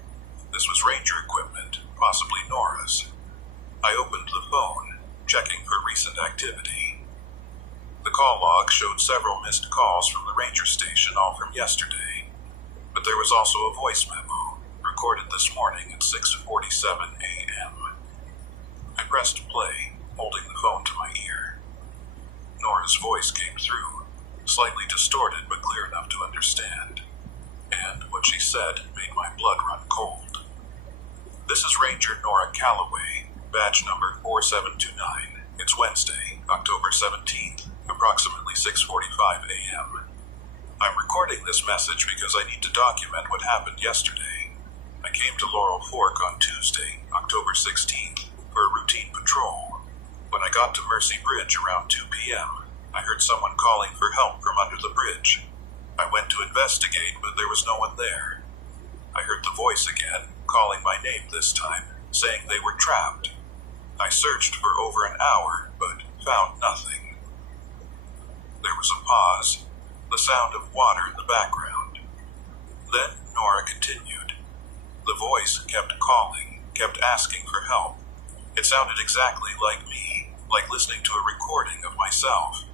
This was ranger equipment, possibly Nora's. I opened the phone, checking for recent activity. The call log showed several missed calls from the ranger station, all from yesterday. But there was also a voice memo, recorded this morning at 6:47 a.m. I pressed play, holding the phone to my ear. Nora's voice came through, slightly distorted but clear enough to understand. And what she said made my blood run cold. This is Ranger Nora Calloway, badge number 4729. It's Wednesday, October 17th, approximately 6:45 a.m. I'm recording this message because I need to document what happened yesterday. I came to Laurel Fork on Tuesday, October 16th, for a routine patrol. When I got to Mercy Bridge around 2 p.m., I heard someone calling for help from under the bridge. I went to investigate, but there was no one there. I heard the voice again, calling my name this time, saying they were trapped. I searched for over an hour, but found nothing. There was a pause, the sound of water in the background. Then Nora continued. The voice kept calling, kept asking for help. It sounded exactly like me, like listening to a recording of myself.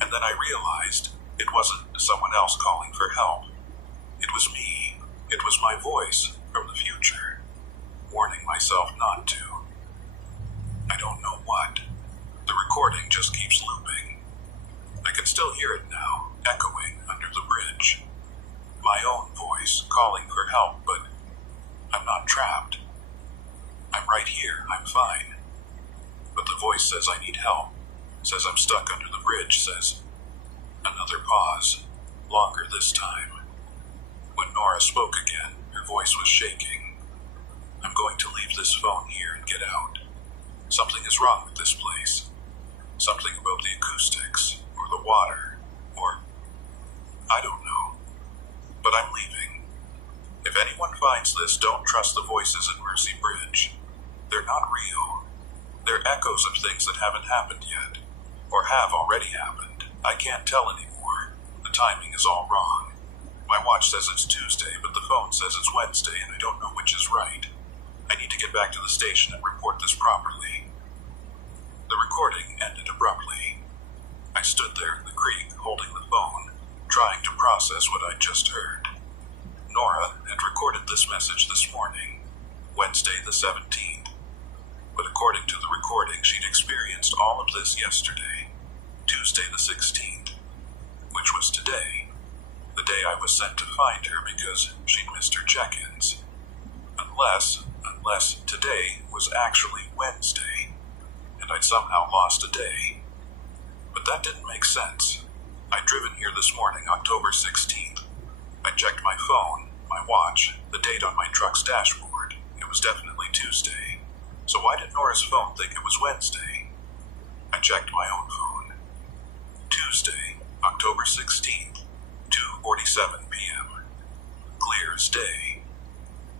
And then I realized it wasn't someone else calling for help. It was me. It was my voice from the future, warning myself not to. I don't know what. The recording just keeps looping. I can still hear it now, echoing under the bridge. My own voice calling for help, but I'm not trapped. I'm right here, I'm fine. But the voice says I need help, says I'm stuck under the bridge, says... Another pause, longer this time. When Nora spoke again, her voice was shaking. I'm going to leave this phone here and get out. Something is wrong with this place. Something about the acoustics, or the water, or... I don't know. But I'm leaving. If anyone finds this, don't trust the voices in Mercy Bridge. They're not real. They're echoes of things that haven't happened yet, or have already happened. I can't tell anymore. The timing is all wrong. My watch says it's Tuesday, but the phone says it's Wednesday, and I don't know which is right. I need to get back to the station and report this properly. The recording ended abruptly. I stood there in the creek, holding the phone, trying to process what I'd just heard. Nora had recorded this message this morning, Wednesday the 17th. But according to the recording, she'd experienced all of this yesterday, Tuesday the 16th, which was today, the day I was sent to find her because she'd missed her check-ins. Unless today was actually Wednesday, and I'd somehow lost a day. But that didn't make sense. I'd driven here this morning, October 16th. I checked my phone, my watch, the date on my truck's dashboard. It was definitely Tuesday. So why did Nora's phone think it was Wednesday? I checked my own phone. Tuesday, October 16th, 2:47 p.m. clear as day.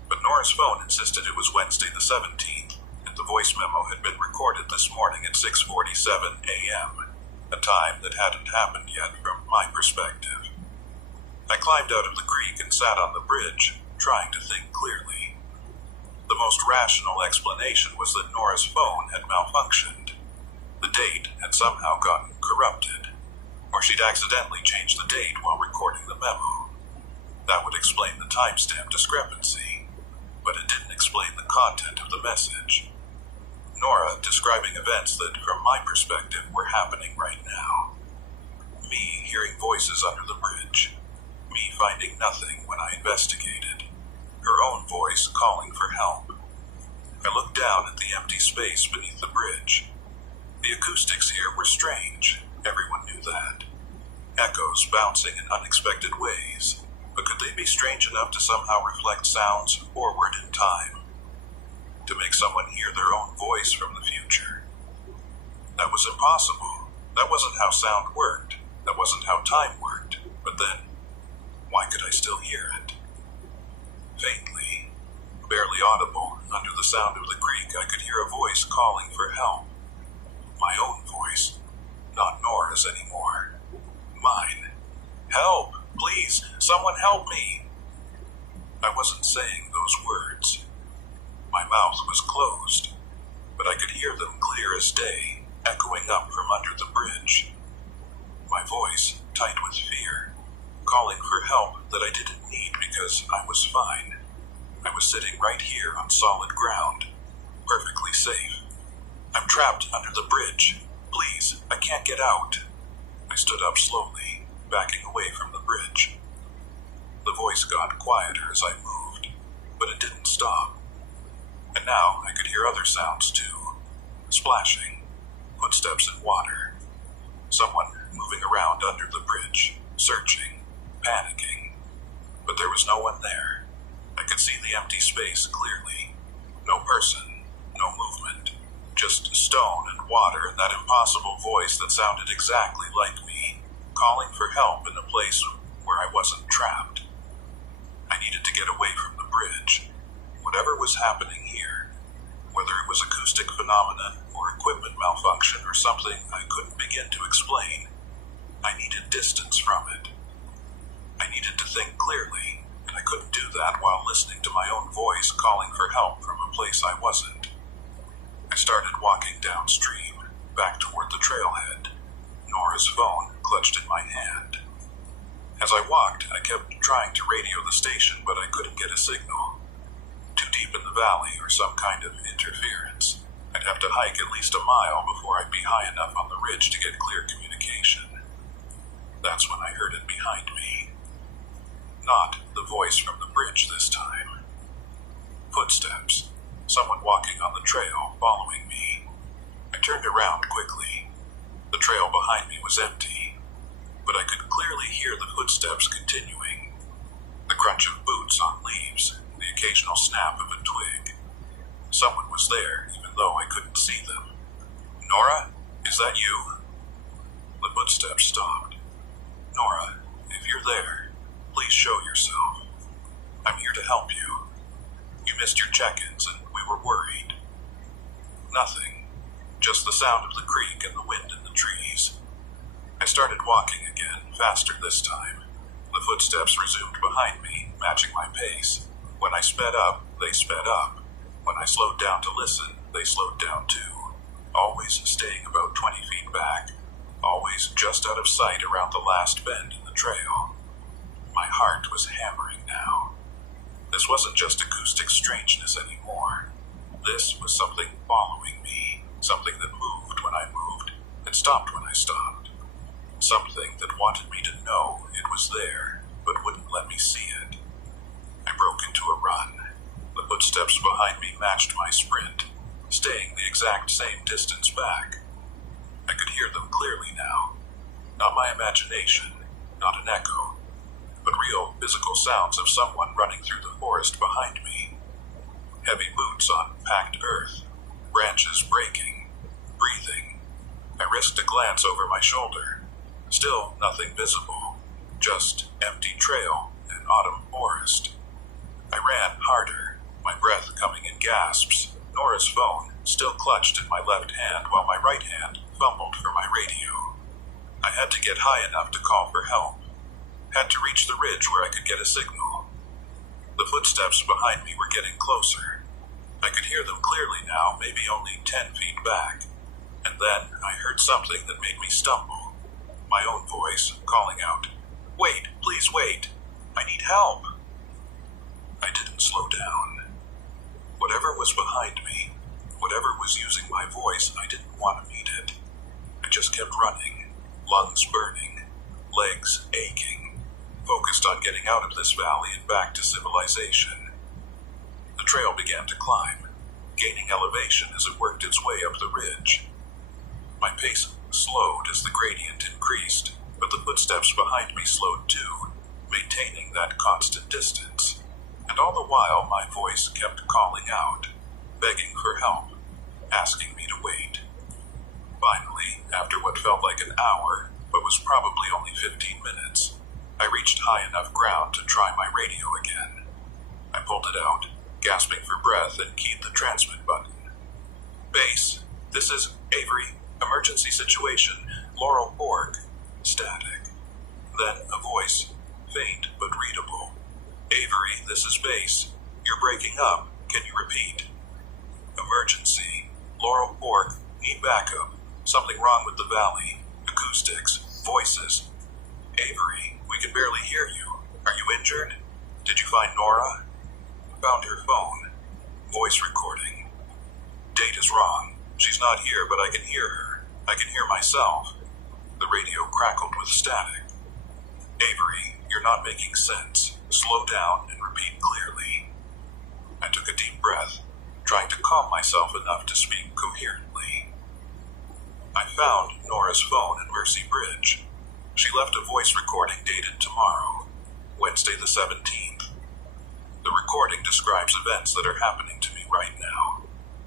But Nora's phone insisted it was Wednesday the 17th, and the voice memo had been recorded this morning at 6:47 a.m., a time that hadn't happened yet from my perspective. I climbed out of the creek and sat on the bridge, trying to think clearly. The most rational explanation was that Nora's phone had malfunctioned. The date had somehow gotten corrupted, or she'd accidentally changed the date while recording the memo. That would explain the timestamp discrepancy, but it didn't explain the content of the message. Nora describing events that, from my perspective, were happening right now. Me hearing voices under the bridge. Me finding nothing when I investigated. Her own voice calling for help. I looked down at the empty space beneath the bridge. The acoustics here were strange. Everyone knew that. Echoes bouncing in unexpected ways. But could they be strange enough to somehow reflect sounds forward in time? To make someone hear their own voice from the future? That was impossible. That wasn't how sound worked. That wasn't how time worked. But then, why could I still hear it? Faintly, barely audible, under the sound of the creek, I could hear a voice calling for help. My own voice, not Nora's anymore. Mine. Help! Please, someone help me! I wasn't saying those words. My mouth was closed, but I could hear them clear as day, echoing up from under the bridge. My voice, tight with fear, calling for help that I didn't need because I was fine. I was sitting right here on solid ground, perfectly safe. I'm trapped under the bridge. Please, I can't get out. I stood up slowly, backing away from the bridge. The voice got quieter as I moved, but it didn't stop. And now I could hear other sounds too. Splashing, footsteps in water. Someone moving around under the bridge, searching, panicking. But there was no one there. I could see the empty space clearly. No person, no movement. Just stone and water and that impossible voice that sounded exactly like me, calling for help in a place where I wasn't trapped. I needed to get away from the bridge. Whatever was happening here, whether it was acoustic phenomena or equipment malfunction or something I couldn't begin to explain, I needed distance from it. I needed to think clearly, and I couldn't do that while listening to my own voice calling for help from a place I wasn't. I started walking downstream, back toward the trailhead, Nora's phone clutched in my hand. As I walked, I kept trying to radio the station, but I couldn't get a signal. Too deep in the valley or some kind of interference. I'd have to hike at least a mile before I'd be high enough on the ridge to get clear communication. That's when I heard it behind me. Not the voice from the bridge this time. Footsteps. Someone walking on the trail, following me. I turned around quickly. The trail behind me was empty, but I could clearly hear the footsteps continuing. The crunch of boots on leaves, the occasional snap of a twig. Someone was there, even though I couldn't see them. Nora, is that you? The footsteps stopped. Nora, if you're there, please show yourself. I'm here to help you. You missed your check-ins and we were worried. Nothing. Just the sound of the creek and the wind in the trees. I started walking again, faster this time. The footsteps resumed behind me, matching my pace. When I sped up, they sped up. When I slowed down to listen, they slowed down too. Always staying about 20 feet back. Always just out of sight around the last bend in the trail. My heart was hammering now. This wasn't just acoustic strangeness anymore. This was something following me. Something that moved when I moved and stopped when I stopped. Something that wanted me to know it was there, but wouldn't let me see it. I broke into a run. The footsteps behind me matched my sprint, staying the exact same distance back. I could hear them clearly now. Not my imagination, not an echo, but real physical sounds of someone running through the forest behind me. Heavy boots on packed earth, branches breaking, breathing. I risked a glance over my shoulder. Still nothing visible, just empty trail and autumn forest. I ran harder, my breath coming in gasps, Nora's phone still clutched in my left hand while my right hand fumbled for my radio. I had to get high enough to call for help. Had to reach the ridge where I could get a signal. The footsteps behind me were getting closer. I could hear them clearly now, maybe only 10 feet back. And then I heard something that made me stumble. My own voice calling out, "Wait, please wait. I need help." I didn't slow down. Whatever was behind me, whatever was using my voice, I didn't want to meet it. I just kept running, lungs burning, legs aching, focused on getting out of this valley and back to civilization. The trail began to climb, gaining elevation as it worked its way up the ridge. My pace slowed as the gradient increased, but the footsteps behind me slowed too, maintaining that constant distance. And all the while, my voice kept calling out, begging for help, asking me to wait. Finally, after what felt like an hour, but was probably only 15 minutes, I reached high enough ground to try my radio again. I pulled it out, gasping for breath, and keyed the transmit button. "Base, this is Avery, emergency situation, Laurel Borg, static." Then a voice, faint but readable. "Avery, this is Base. You're breaking up. Can you repeat?" "Emergency. Laurel Borg, need backup. Something wrong with the valley. Acoustics. Voices. Avery, we can barely hear you. Are you injured? Did you find Nora?" Found her phone. Voice recording. "Date is wrong. She's not here, but I can hear her. I can hear myself." The radio crackled with static. "Avery, you're not making sense. Slow down and repeat clearly." I took a deep breath, trying to calm myself enough to speak coherently. I found Nora's phone in Mercy Bridge. She left a voice recording dated tomorrow, Wednesday the 17th. The recording describes events that are happening to me right now.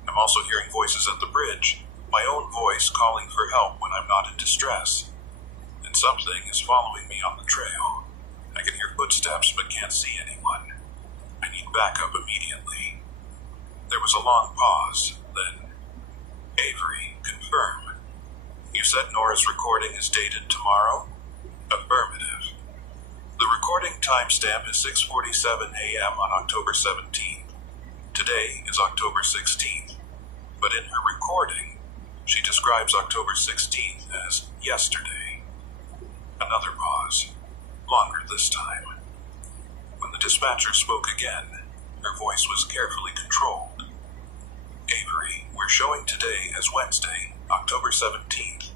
I'm also hearing voices at the bridge, my own voice calling for help when I'm not in distress. And something is following me on the trail. I can hear footsteps but can't see anyone. I need backup immediately. There was a long pause, then, "Avery, confirm. You said Nora's recording is dated tomorrow?" "Affirmative." The recording timestamp is 6:47 a.m. on October 17th. Today is October 16th, but in her recording, she describes October 16th as yesterday. Another pause, longer this time. When the dispatcher spoke again, her voice was carefully controlled. "Avery, we're showing today as Wednesday, October 17th.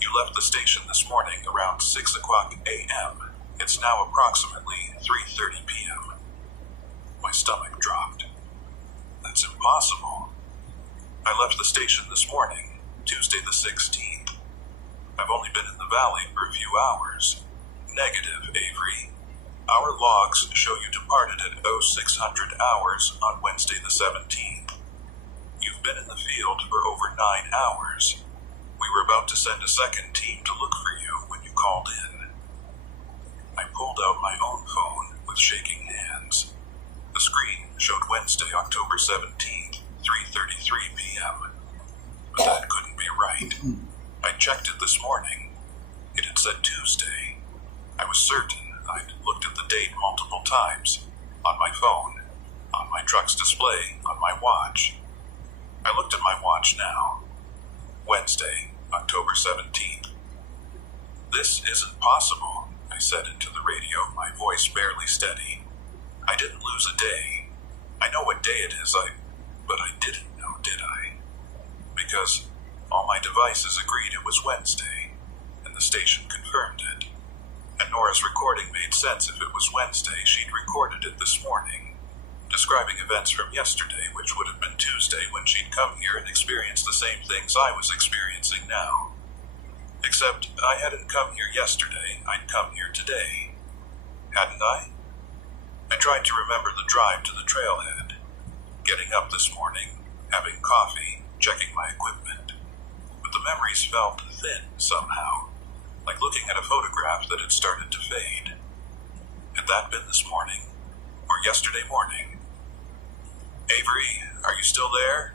You left the station this morning around 6 o'clock a.m. It's now approximately 3:30 p.m. My stomach dropped. That's impossible. I left the station this morning, Tuesday the 16th. I've only been in the valley for a few hours. Negative, Avery. Our logs show you departed at 0600 hours on Wednesday the 17th. You've been in the field for over 9 hours. We were about to send a second team to look for you when you called in." I pulled out my own phone with shaking hands. The screen showed Wednesday, October 17th, 3:33 p.m. But that couldn't be right. I checked it this morning. It had said Tuesday. I was certain I'd looked at the date multiple times. On my phone, on my truck's display, on my watch. I looked at my watch now. Wednesday, October 17th. "This isn't possible," I said into the radio, my voice barely steady. "I didn't lose a day. I know what day it is, but I didn't know, did I? Because all my devices agreed it was Wednesday, and the station confirmed it. And Nora's recording made sense if it was Wednesday. She'd recorded it this morning, describing events from yesterday, which would have been Tuesday when she'd come here and experienced the same things I was experiencing now. Except I hadn't come here yesterday, I'd come here today. Hadn't I? I tried to remember the drive to the trailhead, getting up this morning, having coffee, checking my equipment. But the memories felt thin somehow, like looking at a photograph that had started to fade. Had that been this morning? or yesterday morning. Avery, are you still there?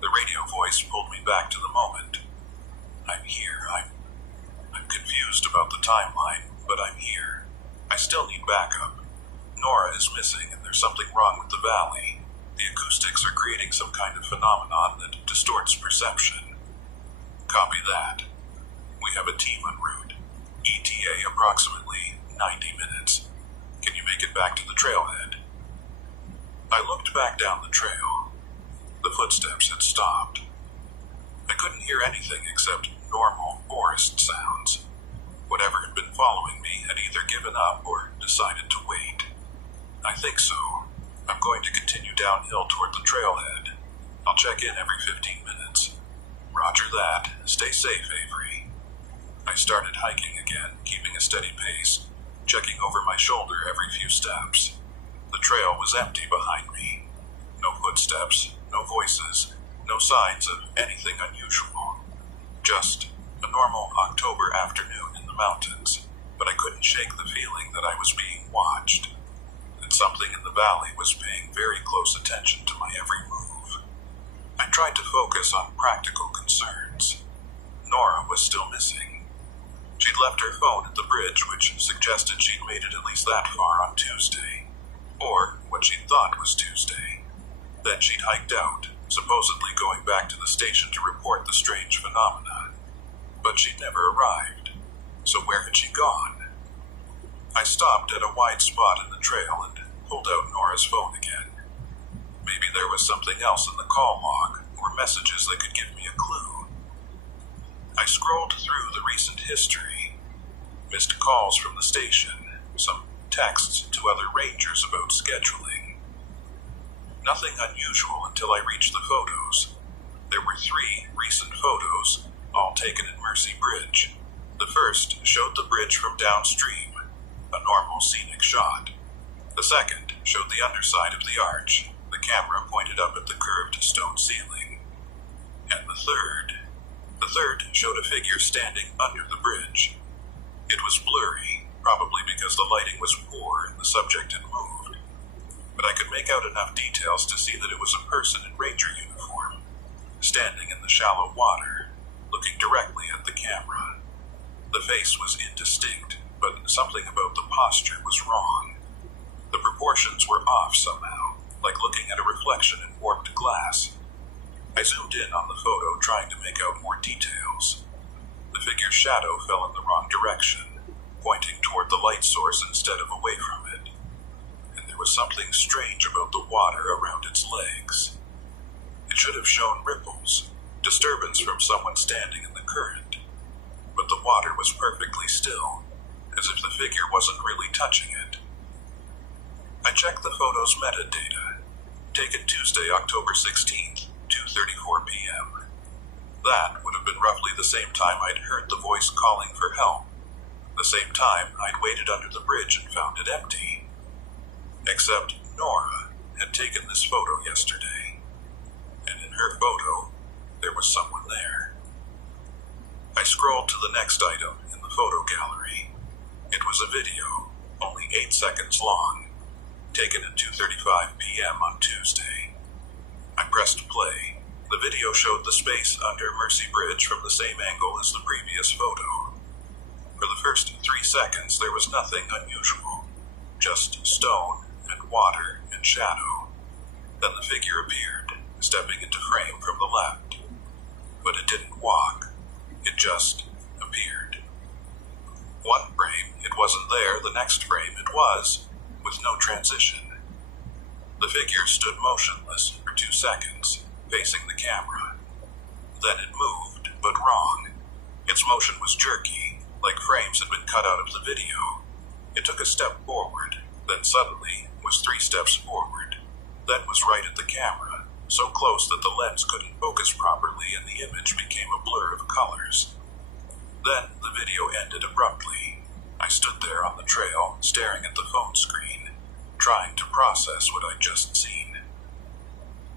The radio voice pulled me back to the moment. I'm here. I'm confused about the timeline, but I'm here. I still need backup. Nora is missing, and there's something wrong with the valley. The acoustics are creating some kind of phenomenon that distorts perception. Copy that. We have a team en route. ETA approximately 90 minutes. Can you make it back to the trailhead? I looked back down the trail. The footsteps had stopped. I couldn't hear anything except normal forest sounds. Whatever had been following me had either given up or decided to wait. I think so. I'm going to continue downhill toward the trailhead. I'll check in every 15 minutes. Roger that. Stay safe, Avery. I started hiking again, keeping a steady pace, checking over my shoulder every few steps. The trail was empty behind me. No footsteps, no voices, no signs of anything unusual. Just a normal October afternoon in the mountains, but I couldn't shake the feeling that I was being watched. That something in the valley was paying very close attention to my every move. I tried to focus on practical concerns. Nora was still missing. She'd left her phone at the bridge, which suggested she'd made it at least that far on Tuesday. Or what she thought was Tuesday. Then she'd hiked out, supposedly going back to the station to report the strange phenomena. But she'd never arrived. So where had she gone? I stopped at a wide spot in the trail and pulled out Nora's phone again. Maybe there was something else in the call log, or messages that could give me a clue. I scrolled through the recent history. Missed calls from the station, some texts to other rangers about scheduling. Nothing unusual until I reached the photos. There were 3 recent photos, all taken at Mercy Bridge. The first showed the bridge from downstream, a normal scenic shot. The second showed the underside of the arch, the camera pointed up at the curved stone ceiling. And the third showed a figure standing under the bridge. It was blurry, probably because the lighting was poor and the subject had moved. But I could make out enough details to see that it was a person in ranger uniform, standing in the shallow water, looking directly at the camera. The face was indistinct, but something about the posture was wrong. The proportions were off somehow, like looking at a reflection in warped glass. I zoomed in on the photo, trying to make out more details. The figure's shadow fell in the wrong direction, pointing toward the light source instead of away from it. And there was something strange about the water around its legs. It should have shown ripples, disturbance from someone standing in the current. But the water was perfectly still, as if the figure wasn't really touching it. I checked the photo's metadata, taken Tuesday, October 16th, 2:34 p.m. That would have been roughly the same time I'd heard the voice calling for help, the same time I'd waited under the bridge and found it empty. Except Nora had taken this photo yesterday, and in her photo, there was someone there. I scrolled to the next item in the photo gallery. It was a video, only 8 seconds long, taken at 2:35 p.m. on Tuesday. I pressed play. The video showed the space under Mercy Bridge from the same angle as the previous photo. For the first 3 seconds, there was nothing unusual, just stone and water and shadow. Then the figure appeared, stepping into frame from the left. But it didn't walk. It just appeared. One frame, it wasn't there. The next frame, it was, with no transition. The figure stood motionless for 2 seconds, facing the camera. Then it moved, but wrong. Its motion was jerky, like frames had been cut out of the video. It took a step forward, then suddenly was 3 steps forward. Then was right at the camera, so close that the lens couldn't focus properly and the image became a blur of colors. Then the video ended abruptly. I stood there on the trail, staring at the phone screen, trying to process what I'd just seen.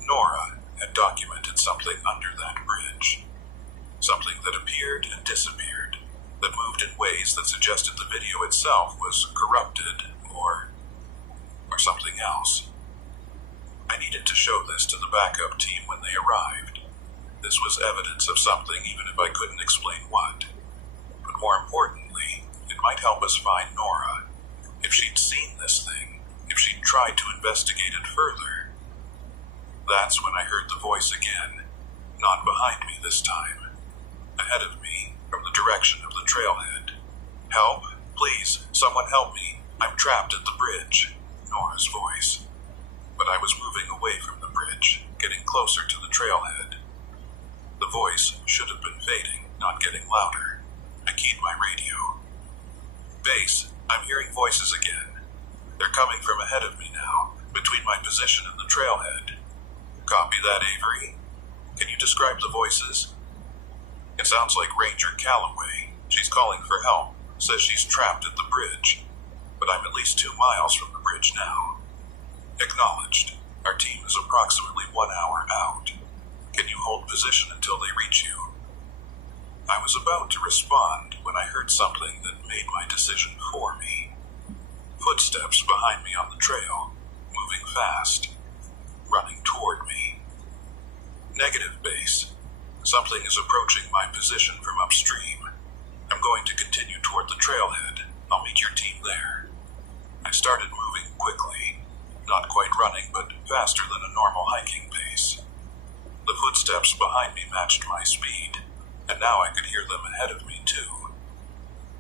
Nora had documented something under that bridge. Something that appeared and disappeared, that moved in ways that suggested the video itself was corrupted or or something else. I needed to show this to the backup team when they arrived. This was evidence of something even if I couldn't explain what. But more importantly, it might help us find Nora. If she'd seen this thing, if she'd tried to investigate it further. That's when I heard the voice again, not behind me this time. Ahead of me, from the direction of the trailhead. "Help, please, someone help me. I'm trapped at the bridge," Nora's voice. But I was moving away from the bridge, getting closer to the trailhead. The voice should have been fading, not getting louder. I keyed my radio. "Base, I'm hearing voices again. They're coming from ahead of me now, between my position and the trailhead." "Copy that, Avery. Can you describe the voices?" "It sounds like Ranger Calloway. She's calling for help, says she's trapped at the bridge. But I'm at least 2 miles from the bridge now." "Acknowledged. Our team is approximately 1 hour out. Can you hold position until they reach you?" I was about to respond when I heard something that made my decision for me. Footsteps behind me on the trail, moving fast, running toward me. "Negative, Base. Something is approaching my position from upstream. I'm going to continue toward the trailhead. I'll meet your team there." I started moving quickly, not quite running, but faster than a normal hiking pace. The footsteps behind me matched my speed, and now I could hear them ahead of me too.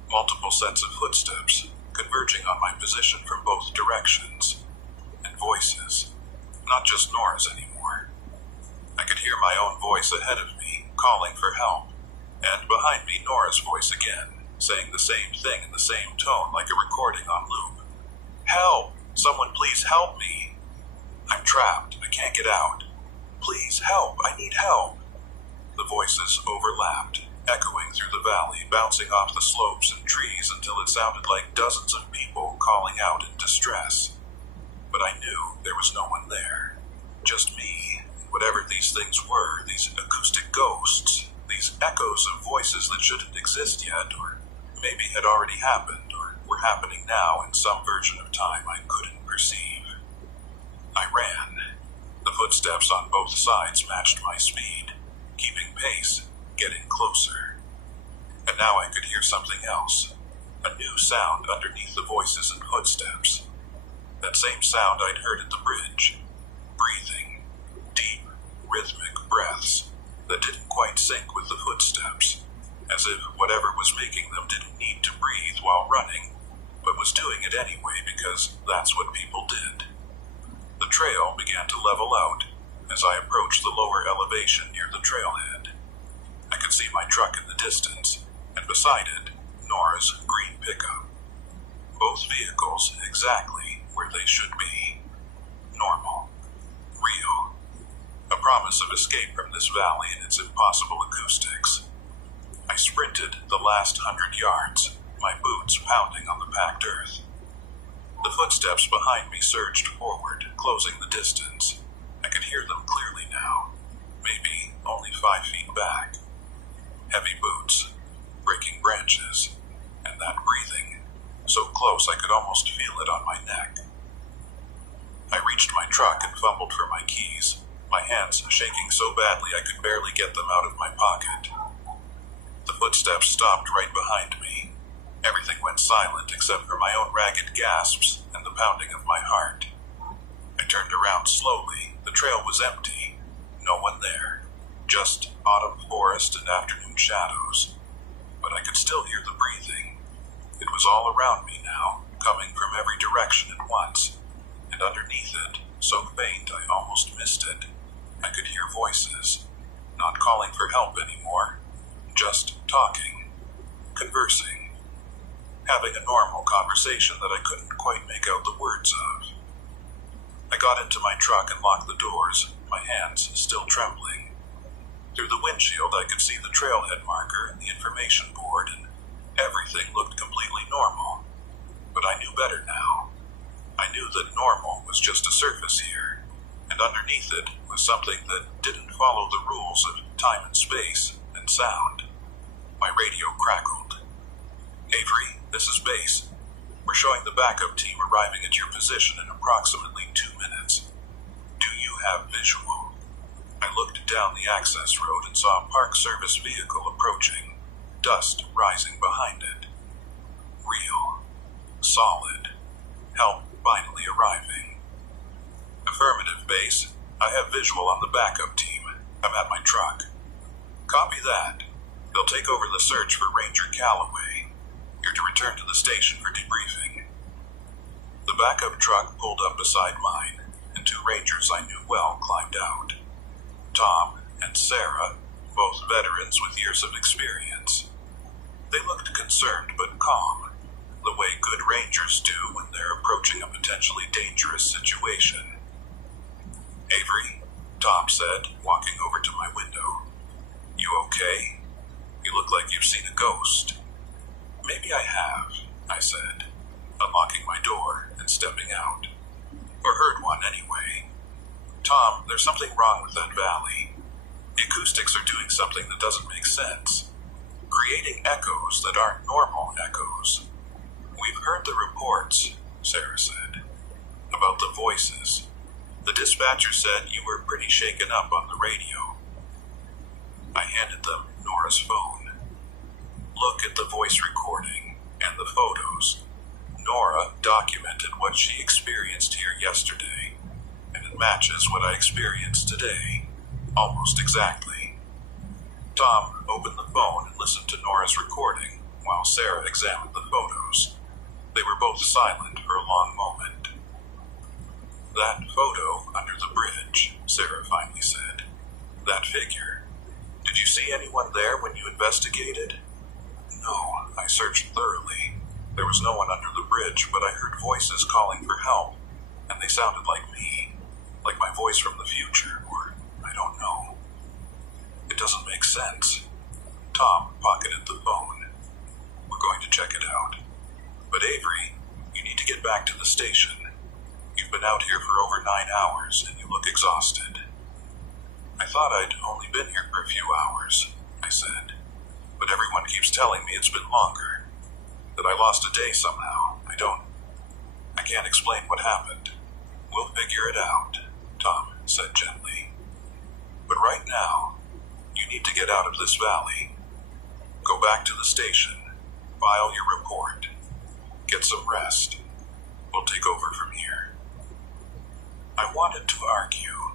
Multiple sets of footsteps, converging on my position from both directions. And voices. Not just Nora's anymore. I could hear my own voice ahead of me, calling for help. And behind me, Nora's voice again, saying the same thing in the same tone like a recording on loop. "Help! Someone please help me! I'm trapped. I can't get out. Please help! I need help!" The voices overlapped, echoing through the valley, bouncing off the slopes and trees until it sounded like dozens of people calling out in distress. But I knew there was no one there. Just me, and whatever these things were, these acoustic ghosts, these echoes of voices that shouldn't exist yet, or maybe had already happened, or were happening now in some version of time I couldn't perceive. I ran. The footsteps on both sides matched my speed, keeping pace, getting closer. And now I could hear something else, a new sound underneath the voices and footsteps. That same sound I'd heard at the bridge. Breathing. Deep, rhythmic breaths that didn't quite sync with the footsteps, as if whatever was making them didn't need to breathe while running, but was doing it anyway because that's what people did. The trail began to level out as I approached the lower elevation near the trailhead. I could see my truck in the distance, and beside it, Nora's green pickup. Both vehicles exactly where they should be. Normal. Real. A promise of escape from this valley and its impossible acoustics. I sprinted the last 100 yards, my boots pounding on the packed earth. The footsteps behind me surged forward, closing the distance. I could hear them clearly now, maybe only 5 feet back. Heavy boots, breaking branches, and that breathing, so close I could almost feel it on my neck. I reached my truck and fumbled for my keys, my hands shaking so badly I could barely get them out of my pocket. The footsteps stopped right behind me. Everything went silent except for my own ragged gasps and the pounding of my heart. I turned around slowly. The trail was empty. No one there. Just autumn forest and afternoon shadows. But I could still hear the breathing. It was all around me now, coming from every direction at once. And underneath it, so faint I almost missed it, I could hear voices. Not calling for help anymore. Just talking. Conversing. Having a normal conversation that I couldn't quite make out the words of. I got into my truck and locked the doors, my hands still trembling. Through the windshield I could see the trailhead marker and the information board, and everything looked completely normal. But I knew better now. I knew that normal was just a surface here, and underneath it was something that didn't follow the rules of time and space and sound. My radio crackled. "Avery, this is Base. We're showing the backup team arriving at your position in approximately 2 minutes. Do you have visual? I looked down the access road and saw a Park Service vehicle approaching, dust rising behind it. Real. Solid. Help finally arriving. Affirmative, base. I have visual on the backup team. I'm at my truck. Copy that. They'll take over the search for Ranger Calloway. You're to return to the station for debriefing. The backup truck pulled up beside mine, and 2 Rangers I knew well climbed out. Tom and Sarah, both veterans with years of experience. They looked concerned but calm, the way good Rangers do when they're approaching a potentially dangerous situation. Avery, Tom said, walking over to my window. You okay? You look like you've seen a ghost. Maybe I have, I said, unlocking my door and stepping out. Or heard one anyway. Tom, there's something wrong with that valley. The acoustics are doing something that doesn't make sense. Creating echoes that aren't normal echoes. We've heard the reports, Sarah said, about the voices. The dispatcher said you were pretty shaken up on the radio. I handed them Nora's phone. Look at the voice recording and the photos. Nora documented what she experienced here yesterday, and it matches what I experienced today, almost exactly. Tom opened the phone and listened to Nora's recording, while Sarah examined the photos. They were both silent for a long moment. That photo under the bridge, Sarah finally said. That figure. Did you see anyone there when you investigated? No, I searched thoroughly. There was no one under the bridge, but I heard voices calling for help, and they sounded like me, like my voice from the future, or I don't know. It doesn't make sense. Tom pocketed the phone. We're going to check it out. But Avery, you need to get back to the station. You've been out here for over 9 hours, and you look exhausted. I thought I'd only been here for a few hours, I said. But everyone keeps telling me it's been longer. That I lost a day somehow. I can't explain what happened. We'll figure it out, Tom said gently. But right now, you need to get out of this valley. Go back to the station. File your report. Get some rest. We'll take over from here. I wanted to argue.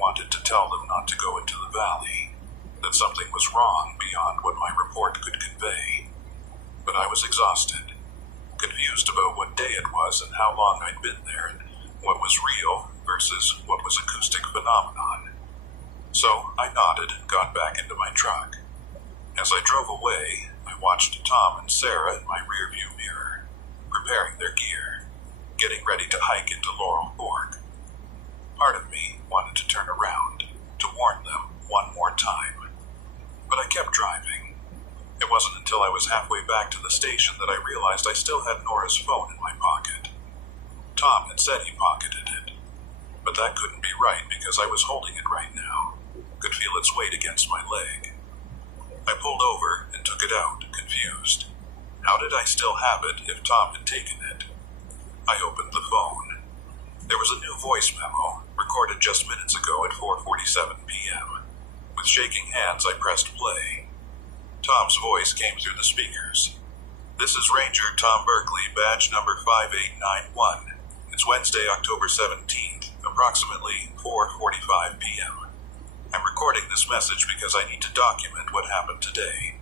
Wanted to tell them not to go into the valley. That something was wrong beyond what my report could convey. But I was exhausted, confused about what day it was and how long I'd been there and what was real versus what was acoustic phenomenon. So I nodded and got back into my truck. As I drove away, I watched Tom and Sarah in my rearview mirror, preparing their gear, getting ready to hike into Laurel Fork. Part of me wanted to turn around, to warn them one more time. But I kept driving. It wasn't until I was halfway back to the station that I realized I still had Nora's phone in my pocket. Tom had said he pocketed it, but that couldn't be right because I was holding it right now, could feel its weight against my leg. I pulled over and took it out, confused. How did I still have it if Tom had taken it? I opened the phone. There was a new voice memo, recorded just minutes ago at 4:47 p.m. With shaking hands, I pressed play. Tom's voice came through the speakers. This is Ranger Tom Berkeley, badge number 5891. It's Wednesday, October 17th, approximately 4:45 p.m. I'm recording this message because I need to document what happened today.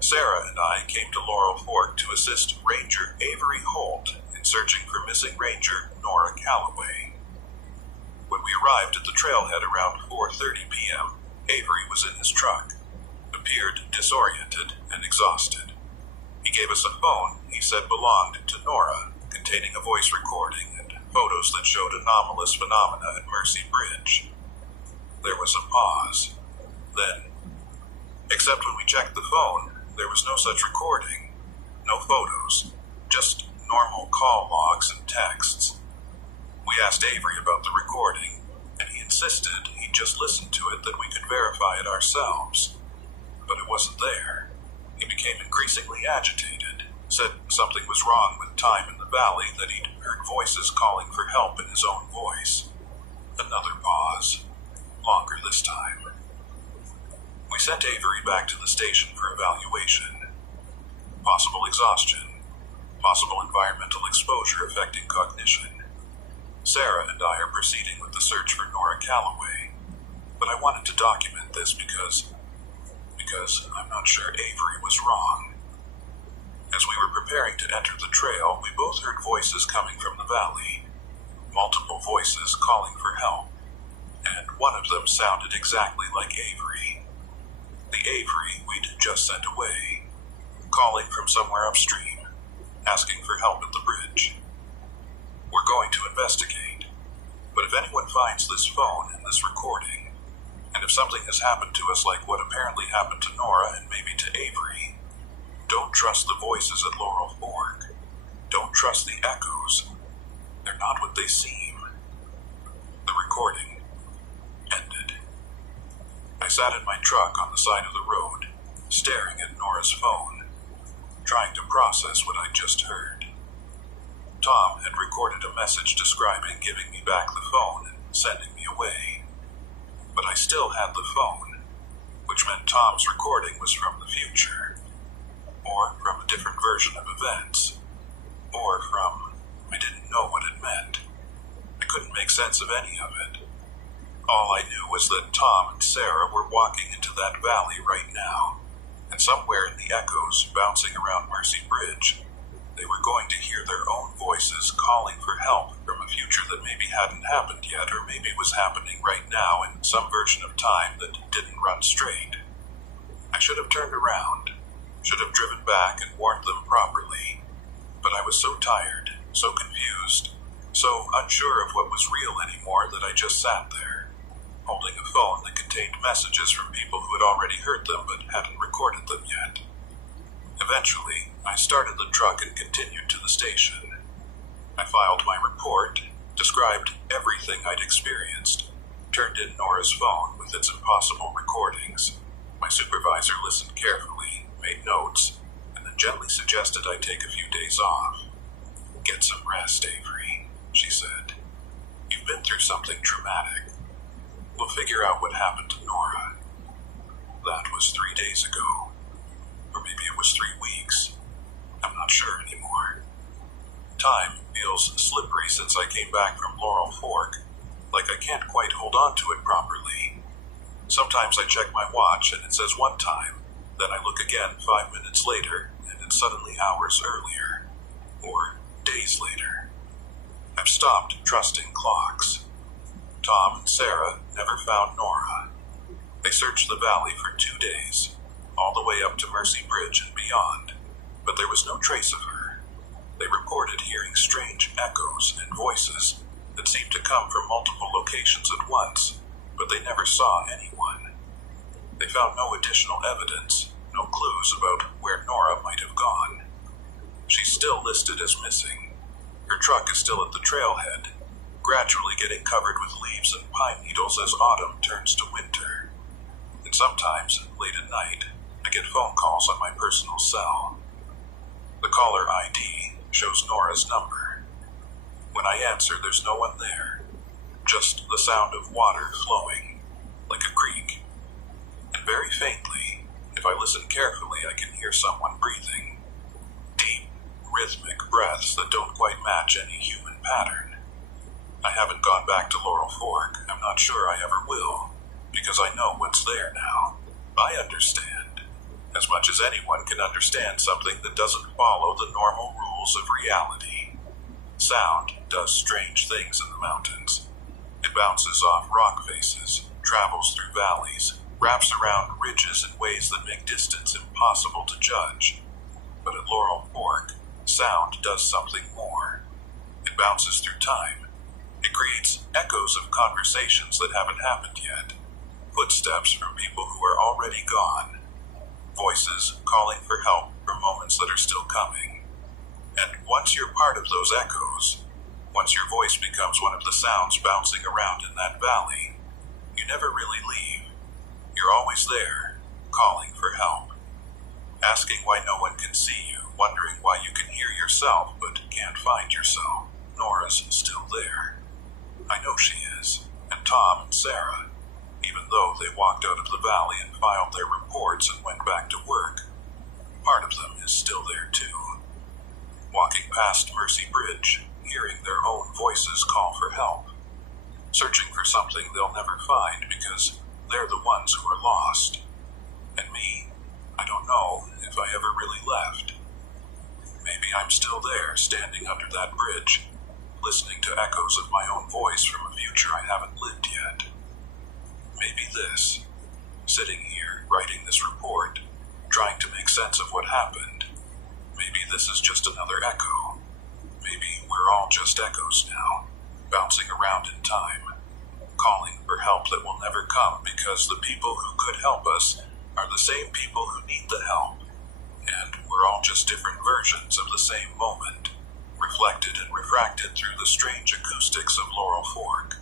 Sarah and I came to Laurel Fork to assist Ranger Avery Holt in searching for missing Ranger Nora Calloway. When we arrived at the trailhead around 4:30 p.m., Avery was in his truck, appeared disoriented and exhausted. He gave us a phone he said belonged to Nora, containing a voice recording and photos that showed anomalous phenomena at Mercy Bridge. There was a pause. Then, except when we checked the phone, there was no such recording, no photos, just normal call logs and texts. We asked Avery about the recording, and he insisted he'd just listened to it that we could verify it ourselves. But it wasn't there. He became increasingly agitated, Said something was wrong with time in the valley, that he'd heard voices calling for help in his own voice. Another pause. Longer this time. We sent Avery back to the station for evaluation. Possible exhaustion. Possible environmental exposure affecting cognition. Sarah and I are proceeding with the search for Nora Calloway. But I wanted to document this because I'm not sure Avery was wrong. As we were preparing to enter the trail, we both heard voices coming from the valley. Multiple voices calling for help. And one of them sounded exactly like Avery. The Avery we'd just sent away. Calling from somewhere upstream. Asking for help at the bridge. We're going to investigate. But if anyone finds this phone and this recording, and if something has happened to us like what apparently happened to Nora and maybe to Avery, don't trust the voices at Laurel Fork. Don't trust the echoes. They're not what they seem. The recording ended. I sat in my truck on the side of the road, staring at Nora's phone, trying to process what I'd just heard. Tom had recorded a message describing giving me back the phone and sending me away. But I still had the phone, which meant Tom's recording was from the future. Or from a different version of events. Or from, I didn't know what it meant. I couldn't make sense of any of it. All I knew was that Tom and Sarah were walking into that valley right now, and somewhere in the echoes bouncing around Mercy Bridge, they were going to hear their own voices calling for help from a future that maybe hadn't happened yet, or maybe was happening right now in some version of time that didn't run straight. I should have turned around. Should have driven back and warned them properly. But I was so tired, so confused, so unsure of what was real anymore that I just sat there, holding a phone that contained messages from people who had already heard them but hadn't recorded them yet. Eventually, I started the truck and continued to the station. I filed my report, described everything I'd experienced, turned in Nora's phone with its impossible recordings. My supervisor listened carefully, made notes, and then gently suggested I take a few days off. "Get some rest, Avery," she said. "You've been through something traumatic. We'll figure out what happened to Nora." That was 3 days ago. Or maybe it was 3 weeks. I'm not sure anymore. Time feels slippery since I came back from Laurel Fork, like I can't quite hold on to it properly. Sometimes I check my watch and it says one time. Then I look again 5 minutes later, and it's suddenly hours earlier. Or days later. I've stopped trusting clocks. Tom and Sarah never found Nora. They searched the valley for 2 days, all the way up to Mercy Bridge and beyond, but there was no trace of her. They reported hearing strange echoes and voices that seemed to come from multiple locations at once, but they never saw anyone. They found no additional evidence, no clues about where Nora might have gone. She's still listed as missing. Her truck is still at the trailhead, gradually getting covered with leaves and pine needles as autumn turns to winter. And sometimes, late at night, I get phone calls on my personal cell. The caller ID shows Nora's number. When I answer, there's no one there. Just the sound of water flowing, like a creek. And very faintly, if I listen carefully, I can hear someone breathing. Deep, rhythmic breaths that don't quite match any human pattern. I haven't gone back to Laurel Fork. I'm not sure I ever will, because I know what's there now. I understand, as much as anyone can understand something that doesn't follow the normal rules of reality. Sound does strange things in the mountains. It bounces off rock faces, travels through valleys, wraps around ridges in ways that make distance impossible to judge. But at Laurel Fork, sound does something more. It bounces through time. It creates echoes of conversations that haven't happened yet. Footsteps from people who are already gone. Voices calling for help from moments that are still coming. And once you're part of those echoes, once your voice becomes one of the sounds bouncing around in that valley, you never really leave. You're always there, calling for help. asking why no one can see you, wondering why you can hear yourself but can't find yourself. Nora's still there. I know she is. And Tom and Sarah, even though they walked out of the valley and filed their reports and went back to work, part of them is still there too. Walking past Mercy Bridge, hearing their own voices call for help, searching for something they'll never find because they're the ones who are lost. And me, I don't know if I ever really left. Maybe I'm still there, standing under that bridge, listening to echoes of my own voice from a future I haven't lived yet. Maybe this, sitting here, writing this report, trying to make sense of what happened, maybe this is just another echo. Maybe we're all just echoes now, bouncing around in time, calling for help that will never come because the people who could help us are the same people who need the help, and we're all just different versions of the same moment, reflected and refracted through the strange acoustics of Laurel Fork.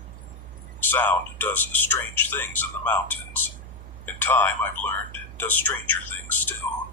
Sound does strange things in the mountains, and time, I've learned, does stranger things still.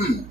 Huh.